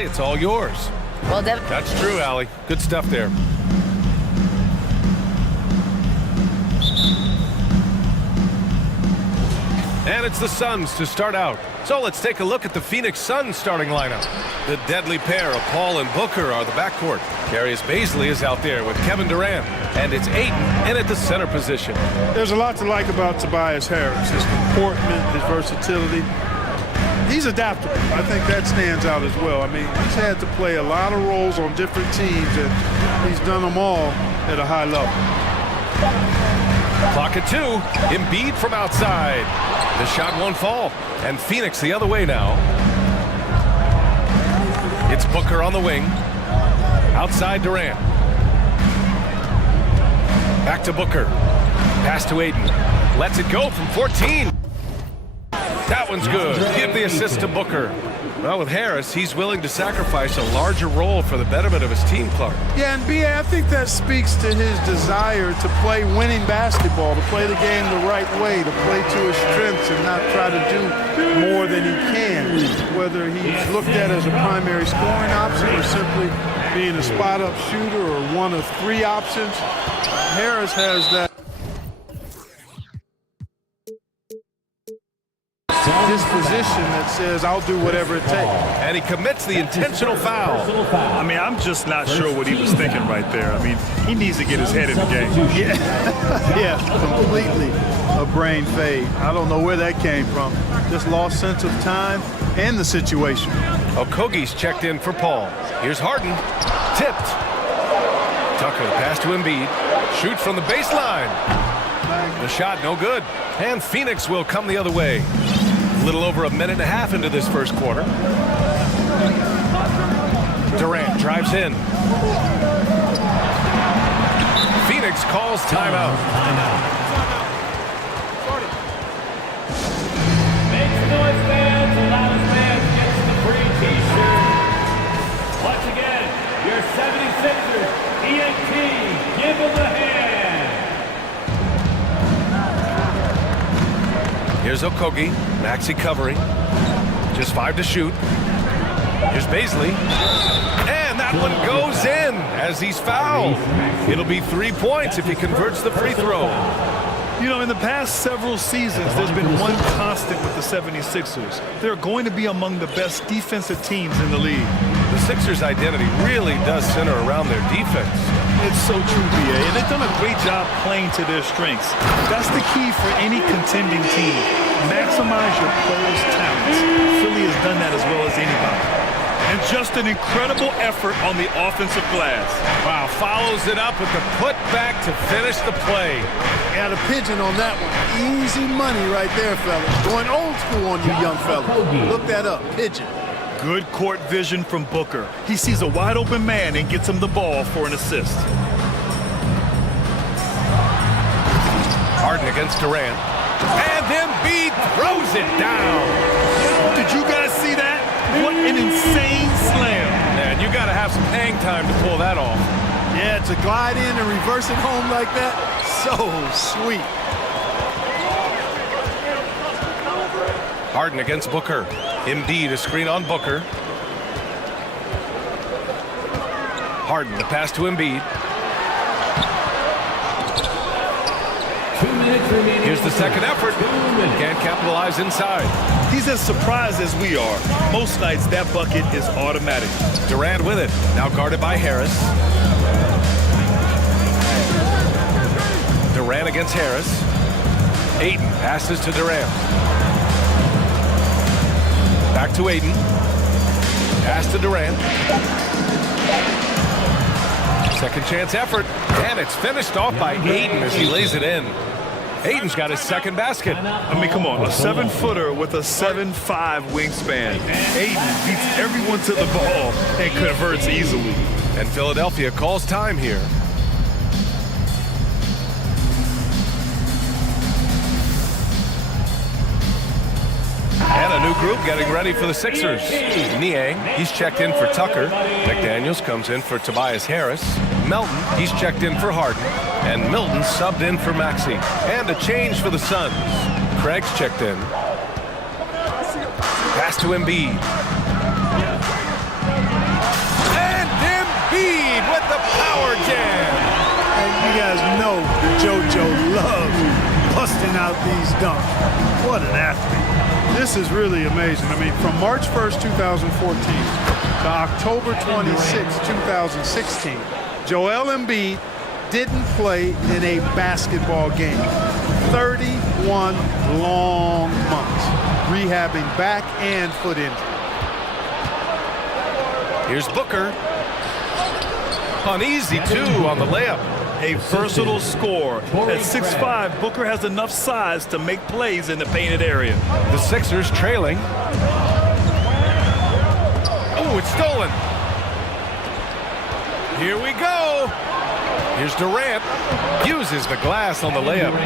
Allie, it's all yours. Well, That's true, Allie. Good stuff there. And it's the Suns to start out. So let's take a look at the Phoenix Suns starting lineup. The deadly pair of Paul and Booker are the backcourt. Darius Bazley is out there with Kevin Durant. And it's Ayton in at the center position. There's a lot to like about Tobias Harris. His comportment, his versatility. He's adaptable. I think that stands out as well. I mean, he's had to play a lot of roles on different teams, and he's done them all at a high level. Clock at 2. Embiid from outside. The shot won't fall. And Phoenix the other way now. It's Booker on the wing. Outside Durant. Back to Booker. Pass to Ayton. Lets it go from 14. That one's good. Give the assist to Booker. Well, with Harris, he's willing to sacrifice a larger role for the betterment of his team, Clark. Yeah, and B.A., I think that speaks to his desire to play winning basketball, to play the game the right way, to play to his strengths and not try to do more than he can. Whether he's looked at as a primary scoring option or simply being a spot-up shooter or one of 3 options, Harris has that disposition that says, I'll do whatever it takes. And he commits the intentional foul. I mean, I'm just not sure what he was thinking right there. I mean, he needs to get his head in the game. Yeah, completely a brain fade. I don't know where that came from. Just lost sense of time and the situation. Okogie's checked in for Paul. Here's Harden. Tipped. Tucker, the pass to Embiid. Shoots from the baseline. The shot no good. And Phoenix will come the other way. A little over a minute and a half into this first quarter. Durant drives in. Phoenix calls timeout. Make some noise, fans. The loudest man gets the free t-shirt. Once again, your 76ers, ENT, give them a hand. Here's Okogie. Maxey covering. Just 5 to shoot. Here's Bazley. And that one goes in as he's fouled. It'll be 3 points if he converts the free throw. You know, in the past several seasons, there's been one constant with the 76ers. They're going to be among the best defensive teams in the league. The Sixers' identity really does center around their defense. It's so true, B.A., and they've done a great job playing to their strengths. That's the key for any contending team. Maximize your players' talents. Philly has done that as well as anybody. And just an incredible effort on the offensive glass. Wow, follows it up with the putback to finish the play. Got a pigeon on that one. Easy money right there, fellas. Going old school on you young fellas. Look that up, pigeon. Good court vision from Booker. He sees a wide open man and gets him the ball for an assist. Harden against Durant. And Embiid throws it down. Did you guys see that? What an insane slam. Man, you got to have some hang time to pull that off. Yeah, to glide in and reverse it home like that, so sweet. Harden against Booker. Embiid, a screen on Booker. Harden, the pass to Embiid. 2 minutes remaining. Here's the second effort. Can't capitalize inside. He's as surprised as we are. Most nights, that bucket is automatic. Durant with it. Now guarded by Harris. Durant against Harris. Ayton passes to Durant. Back to Ayton. Pass to Durant. Second chance effort. And it's finished off by Ayton as he lays it in. Ayton's got his second basket. I mean, come on, a 7-footer with a 7'5" wingspan. Ayton beats everyone to the ball and converts easily. And Philadelphia calls time here. And a new group getting ready for the Sixers. Niang, he's checked in for Tucker. McDaniels comes in for Tobias Harris. Melton, he's checked in for Harden. And Milton subbed in for Maxey. And a change for the Suns. Craig's checked in. Pass to Embiid. loves busting out these dunks. What an athlete. This is really amazing. I mean, from March 1st, 2014 to October 26, 2016, Joel Embiid didn't play in a basketball game. 31 long months, rehabbing back and foot injury. Here's Booker. An easy two on the layup. A versatile scorer. At 6'5", Booker has enough size to make plays in the painted area. The Sixers trailing. Oh, it's stolen. Here we go. Here's Durant. Uses the glass on the layup.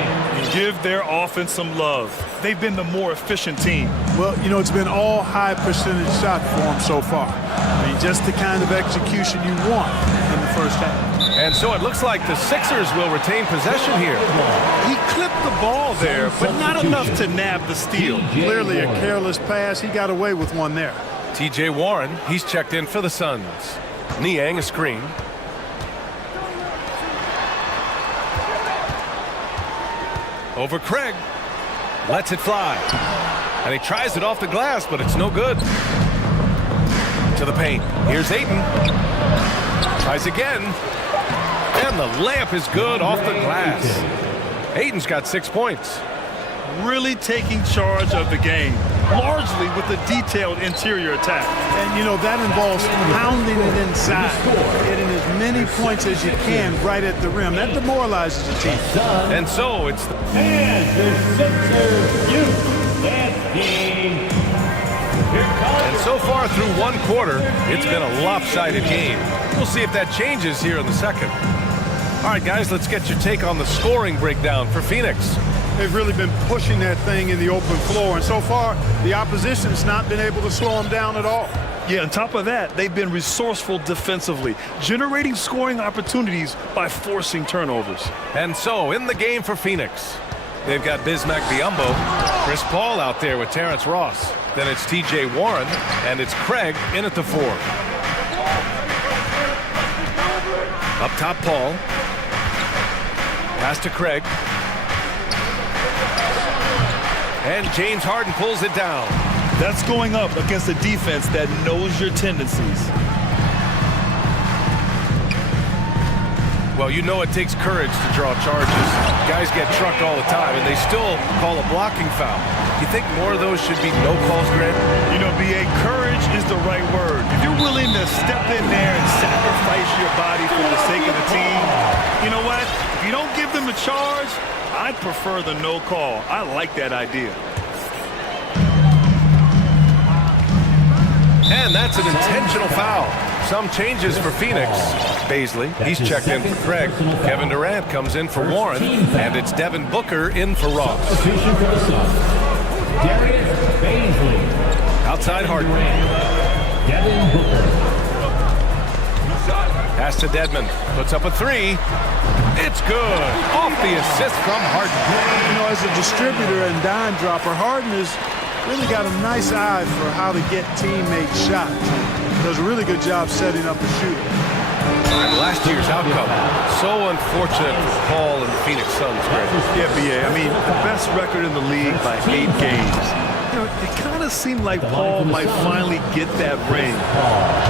Give their offense some love. They've been the more efficient team. Well, you know, it's been all high percentage shots for them so far. I mean, just the kind of execution you want in the first half. And so it looks like the Sixers will retain possession here. He clipped the ball there, but not enough to nab the steal. Clearly a careless pass. He got away with one there. T.J. Warren, he's checked in for the Suns. Niang a screen. Over Craig. Lets it fly. And he tries it off the glass, but it's no good. To the paint. Here's Ayton. Tries again. And the layup is good off the glass. Ayton's got 6 points. Really taking charge of the game, largely with the detailed interior attack. And, you know, that involves pounding it inside, getting as many points as you can right at the rim. That demoralizes the team. And so it's the... And your Sixers youth and team. And so far through one quarter, it's been a lopsided game. We'll see if that changes here in the second. All right, guys, let's get your take on the scoring breakdown for Phoenix. They've really been pushing that thing in the open floor, and so far, the opposition's not been able to slow them down at all. Yeah, on top of that, they've been resourceful defensively, generating scoring opportunities by forcing turnovers. And so, in the game for Phoenix, they've got Bismack Biyombo, Chris Paul out there with Terrence Ross. Then it's T.J. Warren, and it's Craig in at the 4. Up top, Paul. Pass to Craig. And James Harden pulls it down. That's going up against a defense that knows your tendencies. Well, you know it takes courage to draw charges. Guys get trucked all the time, and they still call a blocking foul. You think more of those should be no calls, Grant? You know, B.A., courage is the right word. If you're willing to step in there and sacrifice your body for the sake of the team, you know what? If you don't give them a charge, I'd prefer the no call. I like that idea. And that's an intentional foul. Some changes for Phoenix. Baisley, he's checked in for Craig. Kevin Durant comes in for Warren. And it's Devin Booker in for Ross. Substitution for the Suns. Darius Baisley. Outside Harden. Devin Booker. Pass to Dedmon. Puts up a 3. It's good. Off the assist from Harden. You know, as a distributor and dime dropper, Harden has really got a nice eye for how to get teammates shots. Does a really good job setting up a shooter. And last year's outcome, so unfortunate for Paul and the Phoenix Suns, Grant. Yeah, B.A., I mean, the best record in the league by 8 games. You know, it kind of seemed like Paul might finally get that ring.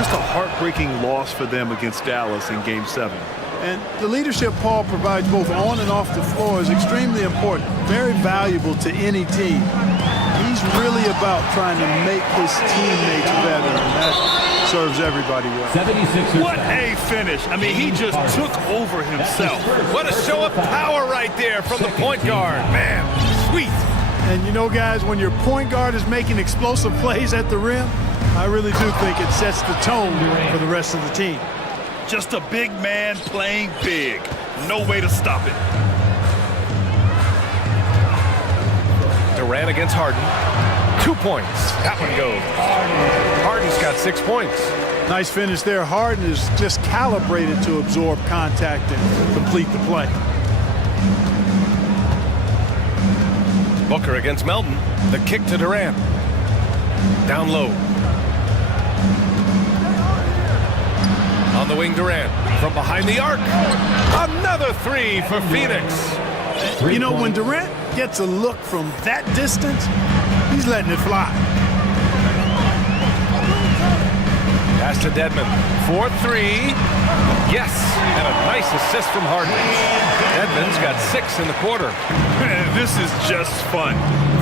Just a heartbreaking loss for them against Dallas in Game 7. And the leadership Paul provides both on and off the floor is extremely important, very valuable to any team. He's really about trying to make his teammates better, and that serves everybody well. 76ers. What a finish. I mean, he just took over himself. What a show of power right there from the point guard. Man, sweet. And you know, guys, when your point guard is making explosive plays at the rim, I really do think it sets the tone for the rest of the team. Just a big man playing big. No way to stop it. Durant against Harden. 2 points. That one goes. Harden's got 6 points. Nice finish there. Harden is just calibrated to absorb contact and complete the play. Booker against Melton. The kick to Durant. Down low. On the wing, Durant. From behind the arc. Another 3 for Phoenix. You know, when Durant gets a look from that distance, he's letting it fly. Pass to Dedmon. 4-3. Yes, and a nice assist from Harden. Dedmon's got 6 in the quarter. Man, this is just fun.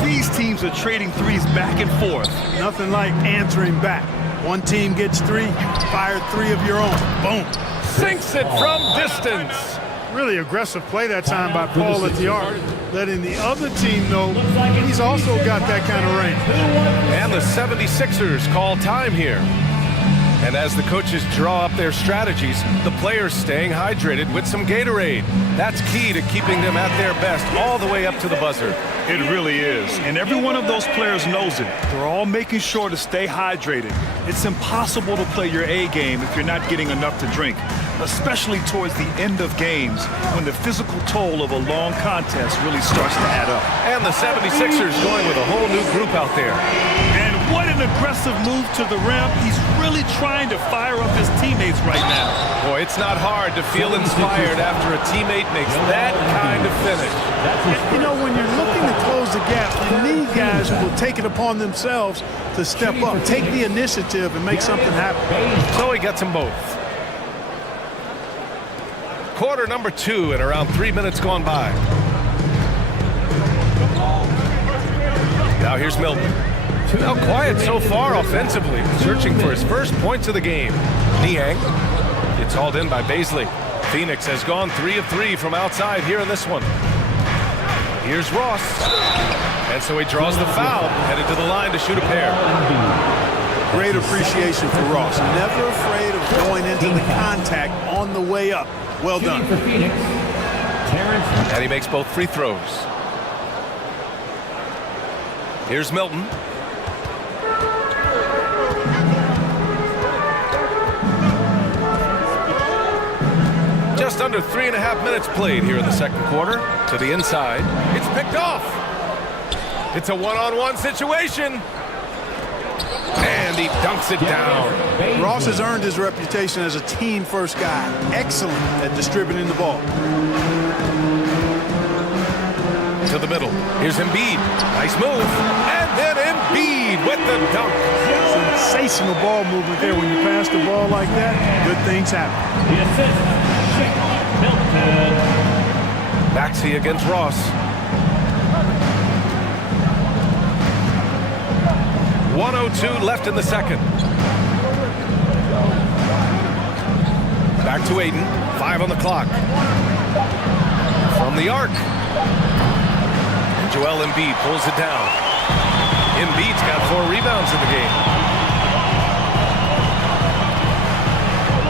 These teams are trading threes back and forth. Nothing like answering back. One team gets 3, you fire 3 of your own. Boom. Sinks it from distance. Really aggressive play that time by Paul at the arc, letting the other team know he's also got that kind of range. And the 76ers call time here. And as the coaches draw up their strategies, the players staying hydrated with some Gatorade. That's key to keeping them at their best all the way up to the buzzer. It really is. And every one of those players knows it. They're all making sure to stay hydrated. It's impossible to play your A game if you're not getting enough to drink, especially towards the end of games when the physical toll of a long contest really starts to add up. And the 76ers going with a whole new group out there. And what an aggressive move to the rim. He's really trying to fire up his teammates right now. Boy, it's not hard to feel inspired after a teammate makes that kind of finish. You know, when you're looking to close the gap, you need guys who will take it upon themselves to step up, take the initiative, and make something happen. So he gets them both. Quarter number 2 and around 3 minutes gone by. Now here's Milton. Now quiet so far offensively, searching for his first points of the game. Niang gets hauled in by Baisley. Phoenix has gone 3 of 3 from outside here in this one. Here's Ross. And so he draws the foul, headed to the line to shoot a pair. Great appreciation for Ross. Never afraid of going into the contact on the way up. Well done. And he makes both free throws. Here's Milton. Just under 3.5 minutes played here in the second quarter. To the inside. It's picked off. It's a one-on-one situation. And he dunks it down. Ross has earned his reputation as a team-first guy. Excellent at distributing the ball. To the middle. Here's Embiid. Nice move. And then Embiid with the dunk. Sensational ball movement there. When you pass the ball like that, good things happen. Maxey against Ross. 1:02 left in the second. Back to Aiden. 5 on the clock. From the arc. And Joel Embiid pulls it down. Embiid's got 4 rebounds in the game.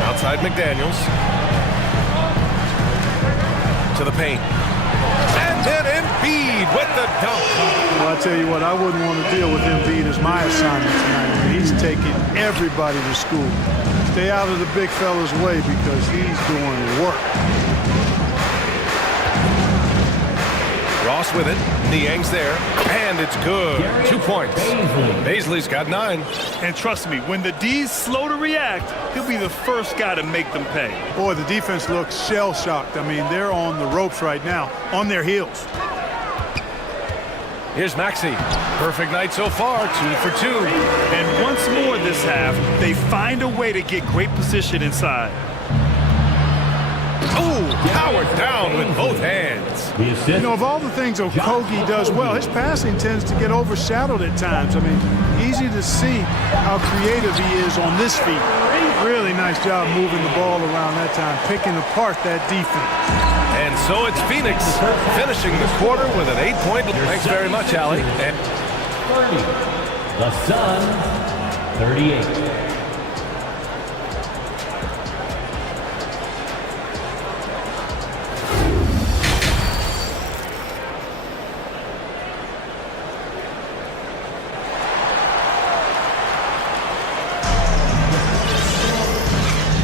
Outside McDaniels. To the paint. And then Embiid with the dunk. Well, I tell you what, I wouldn't want to deal with Embiid as my assignment tonight. He's taking everybody to school. Stay out of the big fella's way because he's doing work. Ross with it. Niang's there. And it's good. 2 points. Baisley's got 9. And trust me, when the D's slow to react, he'll be the first guy to make them pay. Boy, the defense looks shell-shocked. I mean, they're on the ropes right now, on their heels. Here's Maxey. Perfect night so far, 2 for 2. And once more this half, they find a way to get great position inside. Oh, powered down with both hands. You know, of all the things Okogie does well, his passing tends to get overshadowed at times. I mean, easy to see how creative he is on this feat. Really nice job moving the ball around that time, picking apart that defense. And so it's Phoenix finishing the quarter with an 8-point. Thanks very much, Allie. And 30. The Suns, 38.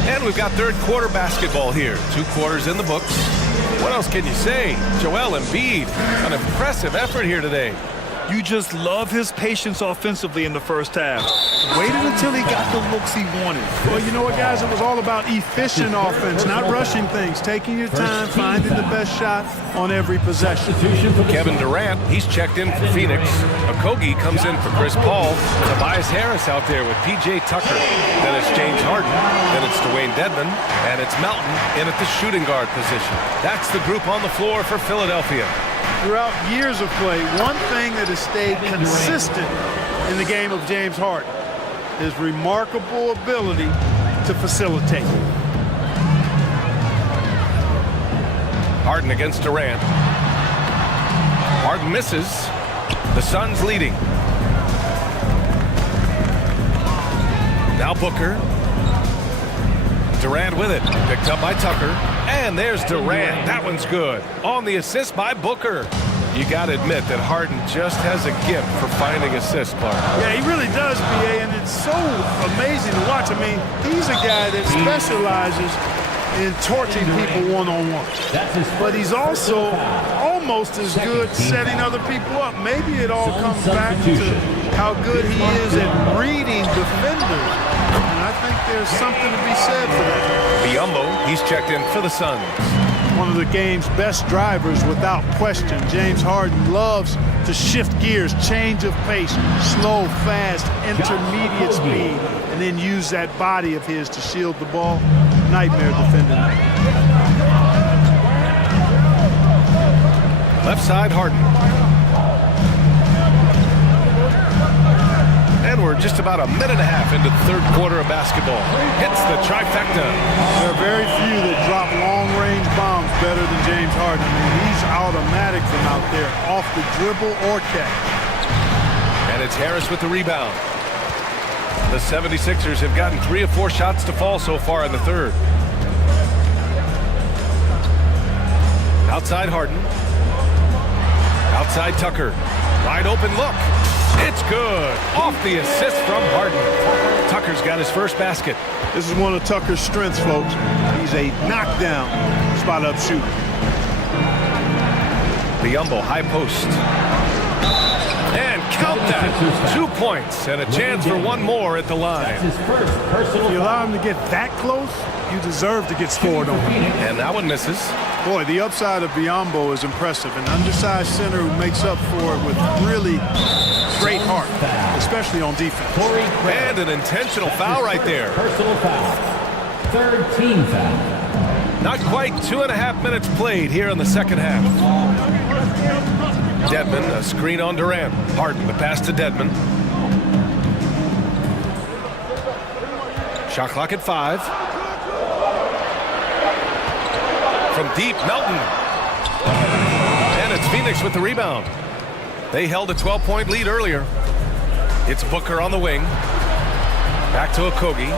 And we've got third quarter basketball here. 2 quarters in the books. What else can you say? Joel Embiid, an impressive effort here today. You just love his patience offensively in the first half. Waited until he got the looks he wanted. Well, you know what, guys? It was all about efficient offense, not rushing things, taking your time, finding the best shot on every possession. Kevin Durant, he's checked in for Phoenix. Okogie comes in for Chris Paul. Tobias Harris out there with P.J. Tucker. Then it's James Harden. Then it's Dwayne Dedmon. And it's Melton in at the shooting guard position. That's the group on the floor for Philadelphia. Throughout years of play, one thing that has stayed consistent in the game of James Harden is remarkable ability to facilitate. Harden against Durant. Harden misses. The Suns leading. Now Booker. Durant with it. Picked up by Tucker. And there's Durant. That one's good. On the assist by Booker. You got to admit that Harden just has a gift for finding assists, Clark. Yeah, he really does, B.A., and it's so amazing to watch. I mean, he's a guy that specializes in torching people one-on-one. But he's also almost as good setting other people up. Maybe it all comes back to how good he is at reading defenders. And I think there's something to be said for that. Biyombo, he's checked in for the Suns. One of the game's best drivers without question. James Harden loves to shift gears, change of pace, slow, fast, intermediate speed, and then use that body of his to shield the ball. Nightmare defending. Left side, Harden. And we're just about a minute and a half into the third quarter of basketball. Hits the trifecta. There are very few that drop long-range bombs better than James Harden. I mean, he's automatic from out there, off the dribble or catch. And it's Harris with the rebound. The 76ers have gotten 3 of 4 shots to fall so far in the third. Outside Harden. Outside Tucker. Wide open look. It's good. Off the assist from Harden. Tucker's got his first basket. This is one of Tucker's strengths, folks. He's a knockdown spot-up shooter. Biyombo, high post. And count that. 2 points and a chance for one more at the line. If you allow him to get that close, you deserve to get scored on. And that one misses. Boy, the upside of Biyombo is impressive. An undersized center who makes up for it with really great heart, especially on defense. And an intentional foul right there. Personal foul. Third team foul. Not quite 2.5 minutes played here in the second half. Dedmon, a screen on Durant. Harden, the pass to Dedmon. Shot clock at 5. From deep, Melton. And it's Phoenix with the rebound. They held a 12-point lead earlier. It's Booker on the wing. Back to Okogie.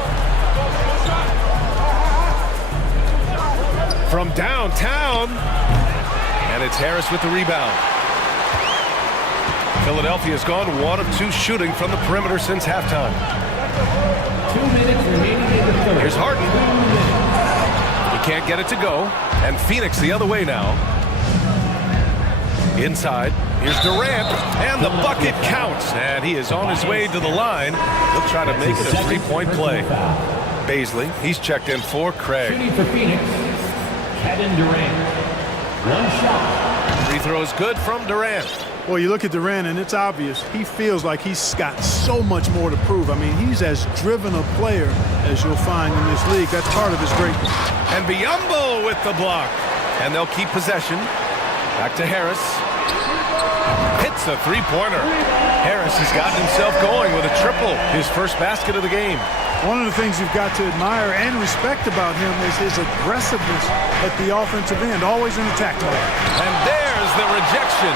From downtown. And it's Harris with the rebound. Philadelphia's gone 1 of 2 shooting from the perimeter since halftime. 2 minutes remaining in the third. Here's Harden. He can't get it to go. And Phoenix the other way now. Inside. Here's Durant. And the bucket counts. And he is on his way to the line. He'll try to make it a 3-point play. Baisley, he's checked in for Craig. Shooting for Phoenix, Kevin Durant. 1 shot. Free throw is good from Durant. Well, you look at Durant, and it's obvious. He feels like he's got so much more to prove. I mean, he's as driven a player as you'll find in this league. That's part of his greatness. And Biyombo with the block. And they'll keep possession. Back to Harris. Hits a 3-pointer. Harris has gotten himself going with a triple. His first basket of the game. One of the things you've got to admire and respect about him is his aggressiveness at the offensive end, always in attack mode. And there's the rejection.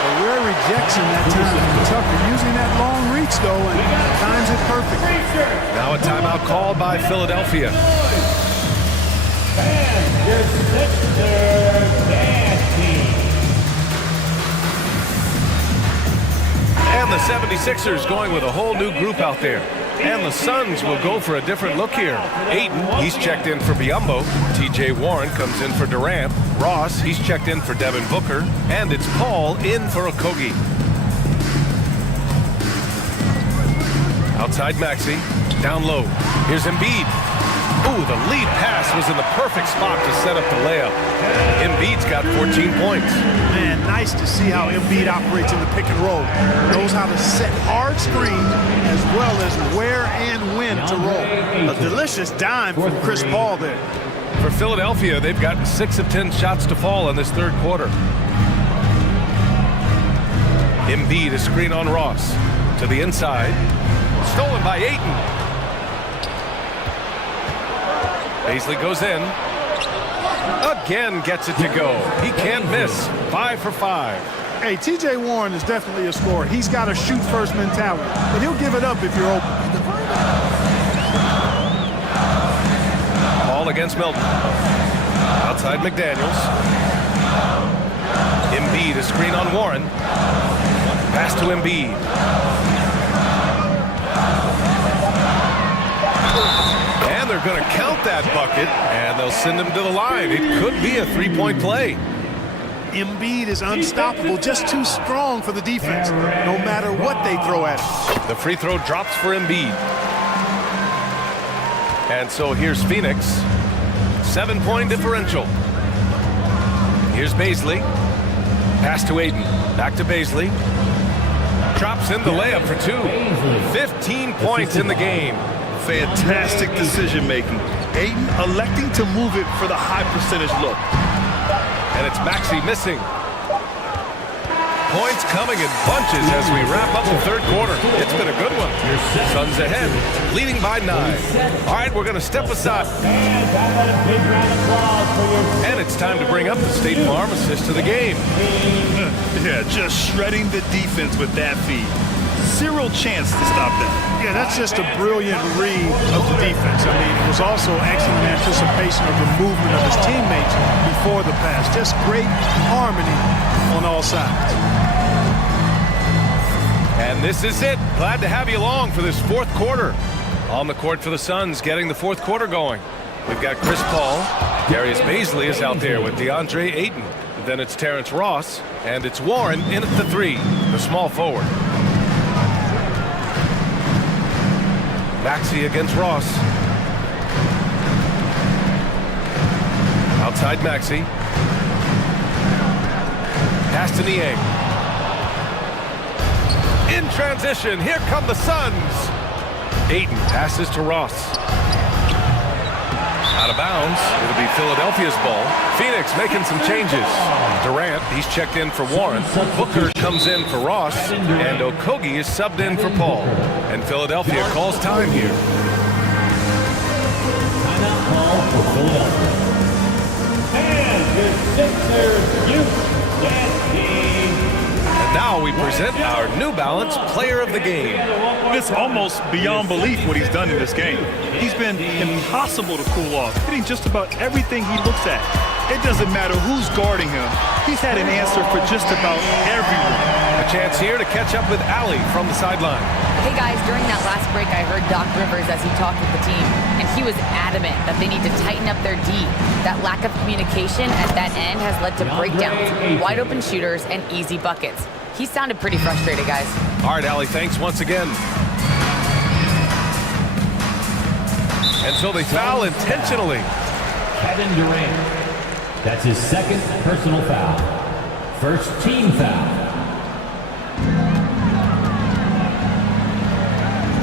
A rare rejection that time from Tucker, using that long reach, though, and times it perfectly. Now a timeout called by Philadelphia. And your Sixers dance team. And the 76ers going with a whole new group out there. And the Suns will go for a different look here. Ayton, he's checked in for Biyombo. T.J. Warren comes in for Durant. Ross, he's checked in for Devin Booker. And it's Paul in for Okogie. Outside Maxey. Down low. Here's Embiid. Ooh, the lead pass was in the perfect spot to set up the layup. Embiid's got 14 points. Man, nice to see how Embiid operates in the pick and roll. Knows how to set hard screens as well as where and when to roll. A delicious dime from Chris Paul there. For Philadelphia, they've gotten 6 of 10 shots to fall in this third quarter. Embiid, a screen on Ross. To the inside. Stolen by Ayton. Paisley goes in. Again gets it to go. He can't miss. 5 for 5. Hey, T.J. Warren is definitely a scorer. He's got a shoot-first mentality, but he'll give it up if you're open. Ball against Milton. Outside McDaniels. Embiid, a screen on Warren. Pass to Embiid. And they're going to count that bucket, and they'll send him to the line. It could be a three-point play. Embiid is unstoppable, just too strong for the defense, no matter what they throw at him. The free throw drops for Embiid. And so here's Phoenix. 7-point differential. Here's Paisley. Pass to Ayton. Back to Paisley. Drops in the layup for 2. 15 points in the game. Fantastic decision making. Ayton electing to move it for the high percentage look. And it's Maxey missing. Points coming in bunches as we wrap up the third quarter. It's been a good one. Suns ahead, leading by 9. All right, we're going to step aside. And it's time to bring up the State Farm assist to the game. Yeah, just shredding the defense with that feed. Zero chance to stop that. Yeah, that's just a brilliant read of the defense. I mean, it was also excellent anticipation of the movement of his teammates before the pass. Just great harmony on all sides. And this is it. Glad to have you along for this fourth quarter. On the court for the Suns, getting the fourth quarter going. We've got Chris Paul. Darius Baisley is out there with DeAndre Ayton. Then it's Terrence Ross. And it's Warren in at the 3, the small forward. Maxey against Ross. Outside Maxey. Pass to Niang. In transition, here come the Suns. Ayton passes to Ross. Out of bounds. It'll be Philadelphia's ball. Phoenix making some changes. Durant, he's checked in for Warren. Booker comes in for Ross. And Okogie is subbed in for Paul. And Philadelphia calls time here. Timeout call for Philadelphia. And your Sixers, And now we present our New Balance Player of the Game. It's almost beyond belief what he's done in this game. He's been impossible to cool off, hitting just about everything he looks at. It doesn't matter who's guarding him. He's had an answer for just about everyone. A chance here to catch up with Allie from the sideline. Hey guys, during that last break I heard Doc Rivers as he talked with the team, and he was adamant that they need to tighten up their D. That lack of communication at that end has led to breakdowns, wide open shooters, and easy buckets. He sounded pretty frustrated, guys. All right, Allie, thanks once again. And so they foul intentionally. Kevin Durant. That's his second personal foul. First team foul.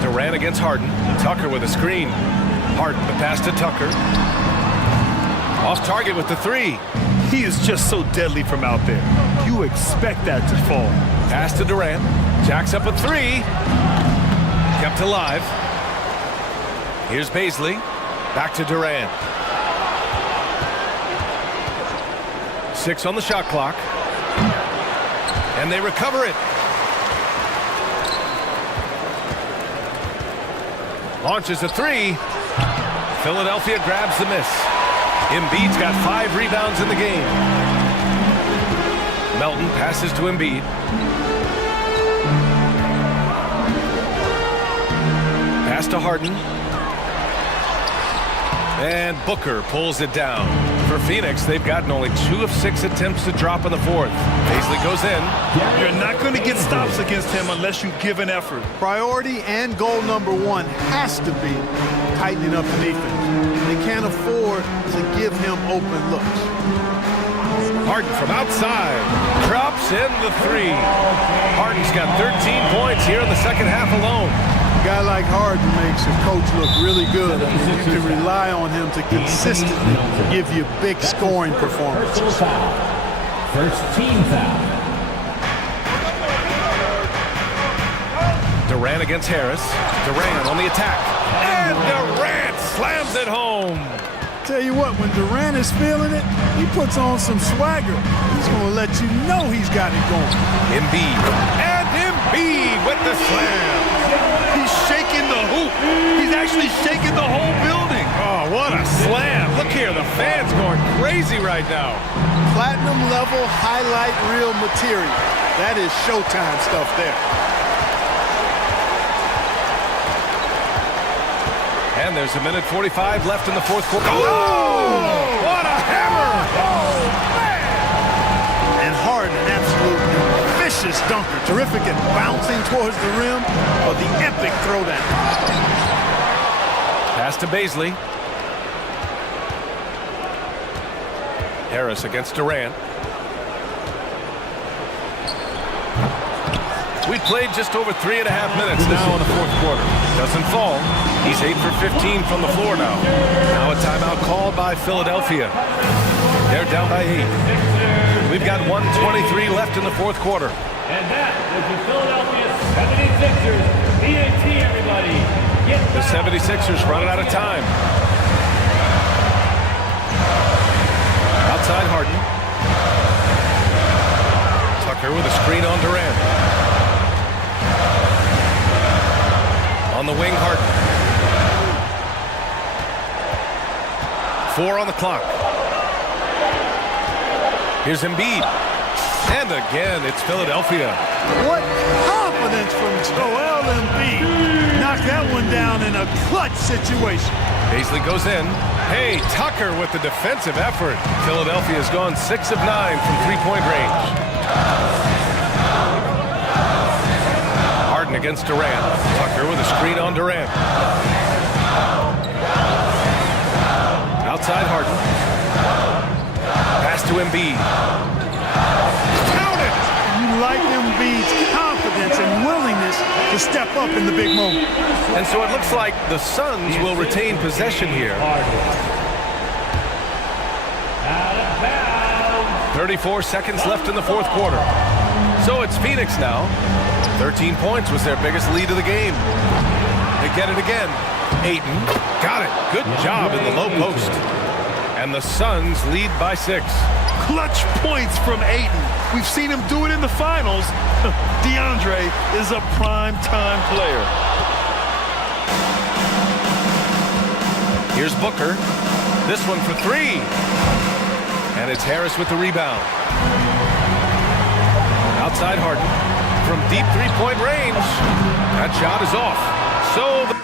Durant against Harden. Tucker with a screen. Harden, the pass to Tucker. Off target with the 3. He is just so deadly from out there. You expect that to fall. Pass to Durant. Jacks up a 3. Kept alive. Here's Paisley. Back to Durant. 6 on the shot clock. And they recover it. Launches a 3. Philadelphia grabs the miss. Embiid's got 5 rebounds in the game. Melton passes to Embiid. Pass to Harden. And Booker pulls it down. For Phoenix, they've gotten only 2 of 6 attempts to drop in the fourth. Paisley goes in. You're not going to get stops against him unless you give an effort. Priority and goal number one has to be tightening up the defense. They can't afford to give him open looks. Harden from outside. Drops in the 3. Harden's got 13 points here in the second half alone. A guy like Harden makes a coach look really good. I mean, you can rely on him to consistently give you big scoring performance. First team foul. Durant against Harris. Durant on the attack. And Durant slams it home. Tell you what, when Durant is feeling it, he puts on some swagger. He's going to let you know he's got it going. Embiid. And Embiid with the slam. He's shaking the hoop. He's actually shaking the whole building. Oh, what a slam. Look here, the fans going crazy right now. Platinum level highlight reel material. That is Showtime stuff there. And there's a minute 45 left in the fourth quarter. Oh! What a hammer! Oh, man! And Harden, an absolute vicious dunker. Terrific at bouncing towards the rim or the epic throwdown. Pass to Paisley. Harris against Durant. We've played just over 3.5 minutes now in the fourth quarter. Doesn't fall. He's 8 for 15 from the floor now. Now a timeout called by Philadelphia. They're down by 8. We've got 1:23 left in the fourth quarter. And that was the Philadelphia 76ers. ENT, everybody. Get The back. 76ers running out of time. Outside Harden. Tucker with a screen on Durant. On the wing, Harden. 4 on the clock. Here's Embiid. And again, it's Philadelphia. What confidence from Joel Embiid. Knocked that one down in a clutch situation. Paisley goes in. Hey, Tucker with the defensive effort. Philadelphia has gone 6 of 9 from three-point range. Harden against Durant. Tucker with a screen on Durant. Outside Harden. Pass to Embiid. Count it! You like Embiid's confidence and willingness to step up in the big moment. And so it looks like the Suns will retain possession here. Out of bounds. 34 seconds left in the fourth quarter. So it's Phoenix now. 13 points was their biggest lead of the game. They get it again. Ayton got it. Good job in the low post. And the Suns lead by 6. Clutch points from Ayton. We've seen him do it in the finals. DeAndre is a prime-time player. Here's Booker. This one for 3. And it's Harris with the rebound. Outside Harden. From deep three-point range. That shot is off. So the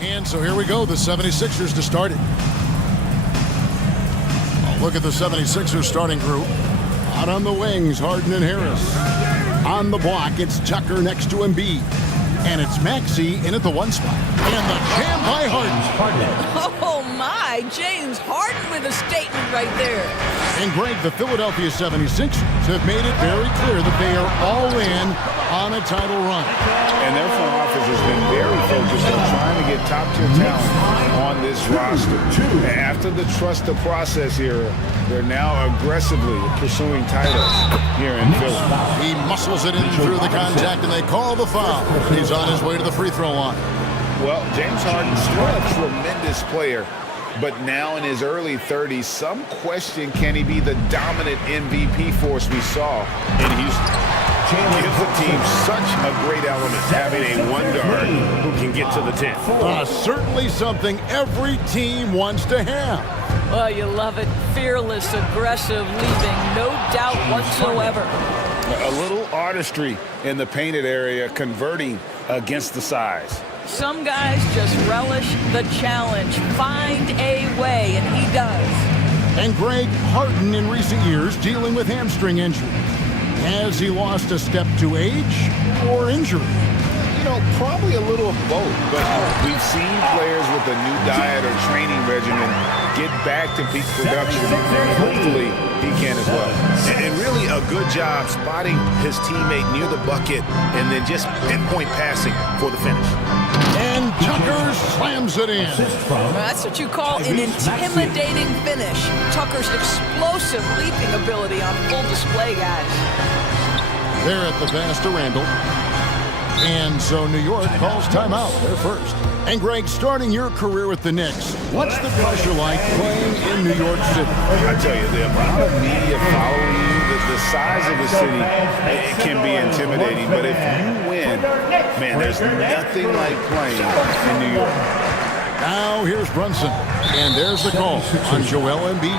And so here we go, the 76ers to start it. Look at the 76ers starting group. Out on the wings, Harden and Harris. On the block, it's Tucker next to Embiid. And it's Maxey in at the 1 spot. And the jam by Harden. Oh, my. James Harden with a statement right there. And Greg, the Philadelphia 76ers have made it very clear that they are all in on a title run. And their front office has been very focused on trying to get top-tier talent on this roster. After the trust the process era, they're now aggressively pursuing titles here in Philly. He muscles it in through the contact, and they call the foul. He's on his way to the free throw line. Well, James Harden, still a tremendous player, but now in his early 30s, some question, can he be the dominant MVP force we saw in Houston? Gives the team such a great element, having a one guard who can get to the 10. Certainly something every team wants to have. Well, you love it. Fearless, aggressive, leaving no doubt whatsoever. A little artistry in the painted area, converting against the size. Some guys just relish the challenge, find a way, and he does. And Greg, Harden in recent years dealing with hamstring injury. Has he lost a step to age or injury? You know, probably a little of both, but we've seen players with a new diet or training regimen get back to peak production. Hopefully, he can as well. And really a good job spotting his teammate near the bucket and then just pinpoint passing for the finish. And Tucker slams it in. That's what you call an intimidating finish. Tucker's explosive leaping ability on full display, guys. They're at the pass to Randall. And so New York calls timeout. They're first. And Greg, starting your career with the Knicks, what's the pressure like playing in New York City? I tell you, the amount of media following you, the size of the city, it can be intimidating. But if you win, man, there's nothing like playing in New York. Now here's Brunson. And there's the call on Joel Embiid.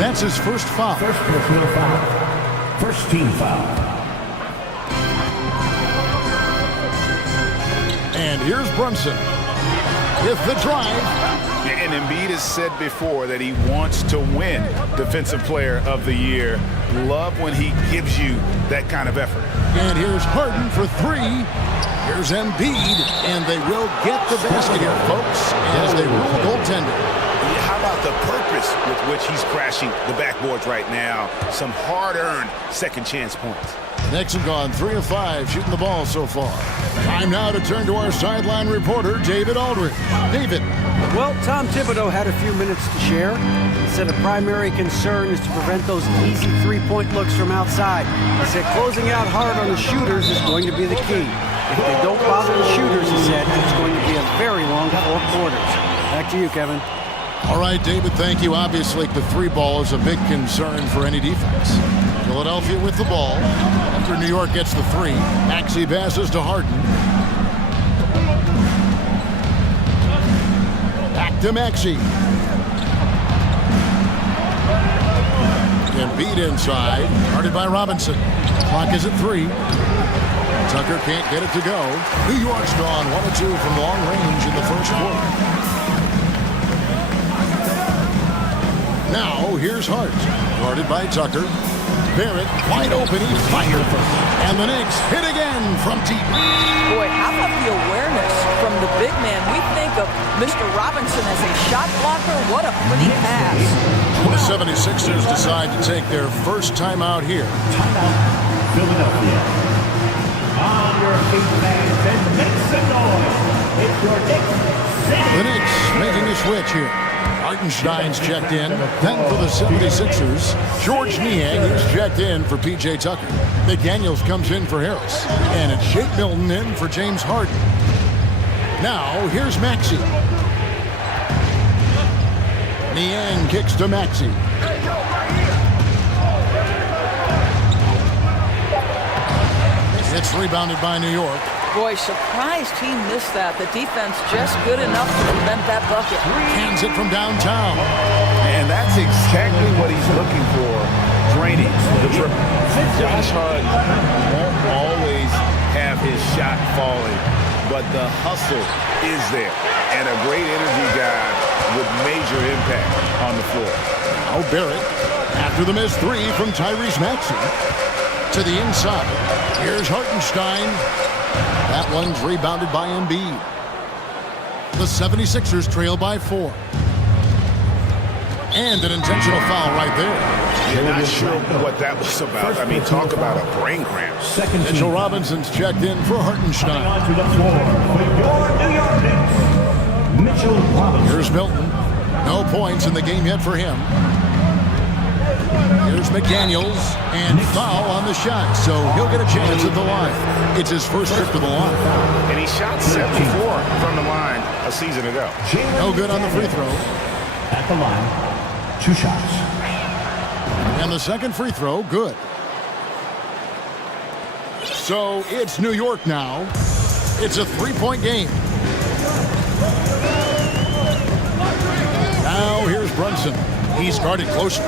That's his first foul. First personal foul. First team foul. And here's Brunson with the drive. And Embiid has said before that he wants to win Defensive Player of the Year. Love when he gives you that kind of effort. And here's Harden for 3. Here's Embiid, and they will get the basket here, folks, as they rule goaltender. How about the purpose with which he's crashing the backboards right now? Some hard-earned second chance points. The Knicks have gone 3 of 5 shooting the ball so far. Time now to turn to our sideline reporter, David Aldridge. David. Well, Tom Thibodeau had a few minutes to share. He said a primary concern is to prevent those easy three-point looks from outside. He said closing out hard on the shooters is going to be the key. If they don't bother the shooters, he said, it's going to be a very long 4 quarters. Back to you, Kevin. All right, David, thank you. Obviously, the 3 ball is a big concern for any defense. Philadelphia with the ball. After New York gets the 3, Maxey passes to Harden. Back to Maxey. Embiid inside. Guarded by Robinson. Clock is at 3. Tucker can't get it to go. New York's gone 1 of 2 from long range in the first quarter. Now, here's Hart. Guarded by Tucker. Barrett, wide open, he fires. And the Knicks hit again from deep. Boy, how about the awareness from the big man? We think of Mr. Robinson as a shot blocker. What a pretty pass. The 76ers decide to take their first timeout here. Timeout, Philadelphia. On your feet, fans, and make some noise. It's your Knicks. The Knicks making a switch here. Hartenstein's checked in. Then for the 76ers, George Niang is checked in for P.J. Tucker. McDaniels comes in for Harris. And it's Shake Milton in for James Harden. Now, here's Maxey. Niang kicks to Maxey. It's rebounded by New York. Boy, surprised he missed that. The defense just good enough to prevent that bucket. Hands it from downtown. And that's exactly what he's looking for. Draining the triple. Josh Hart won't always have his shot falling, but the hustle is there. And a great energy guy with major impact on the floor. Now Barrett, after the missed three from Tyrese Maxey. To the inside. Here's Hartenstein. That one's rebounded by Embiid. The 76ers trail by 4. And an intentional foul right there. Yeah, not sure what that was about. I mean, talk about a brain cramp. Mitchell Robinson's checked in for Hartenstein. To the floor for your New York Knicks, Mitchell Robinson. Here's Milton. No points in the game yet for him. Here's McDaniels, and foul on the shot, so he'll get a chance at the line. It's his first trip to the line. And he shot 74 from the line a season ago. No good on the free throw. At the line, 2 shots. And the second free throw, good. So it's New York now. It's a 3-point game. Now here's Brunson. He's guarded closer.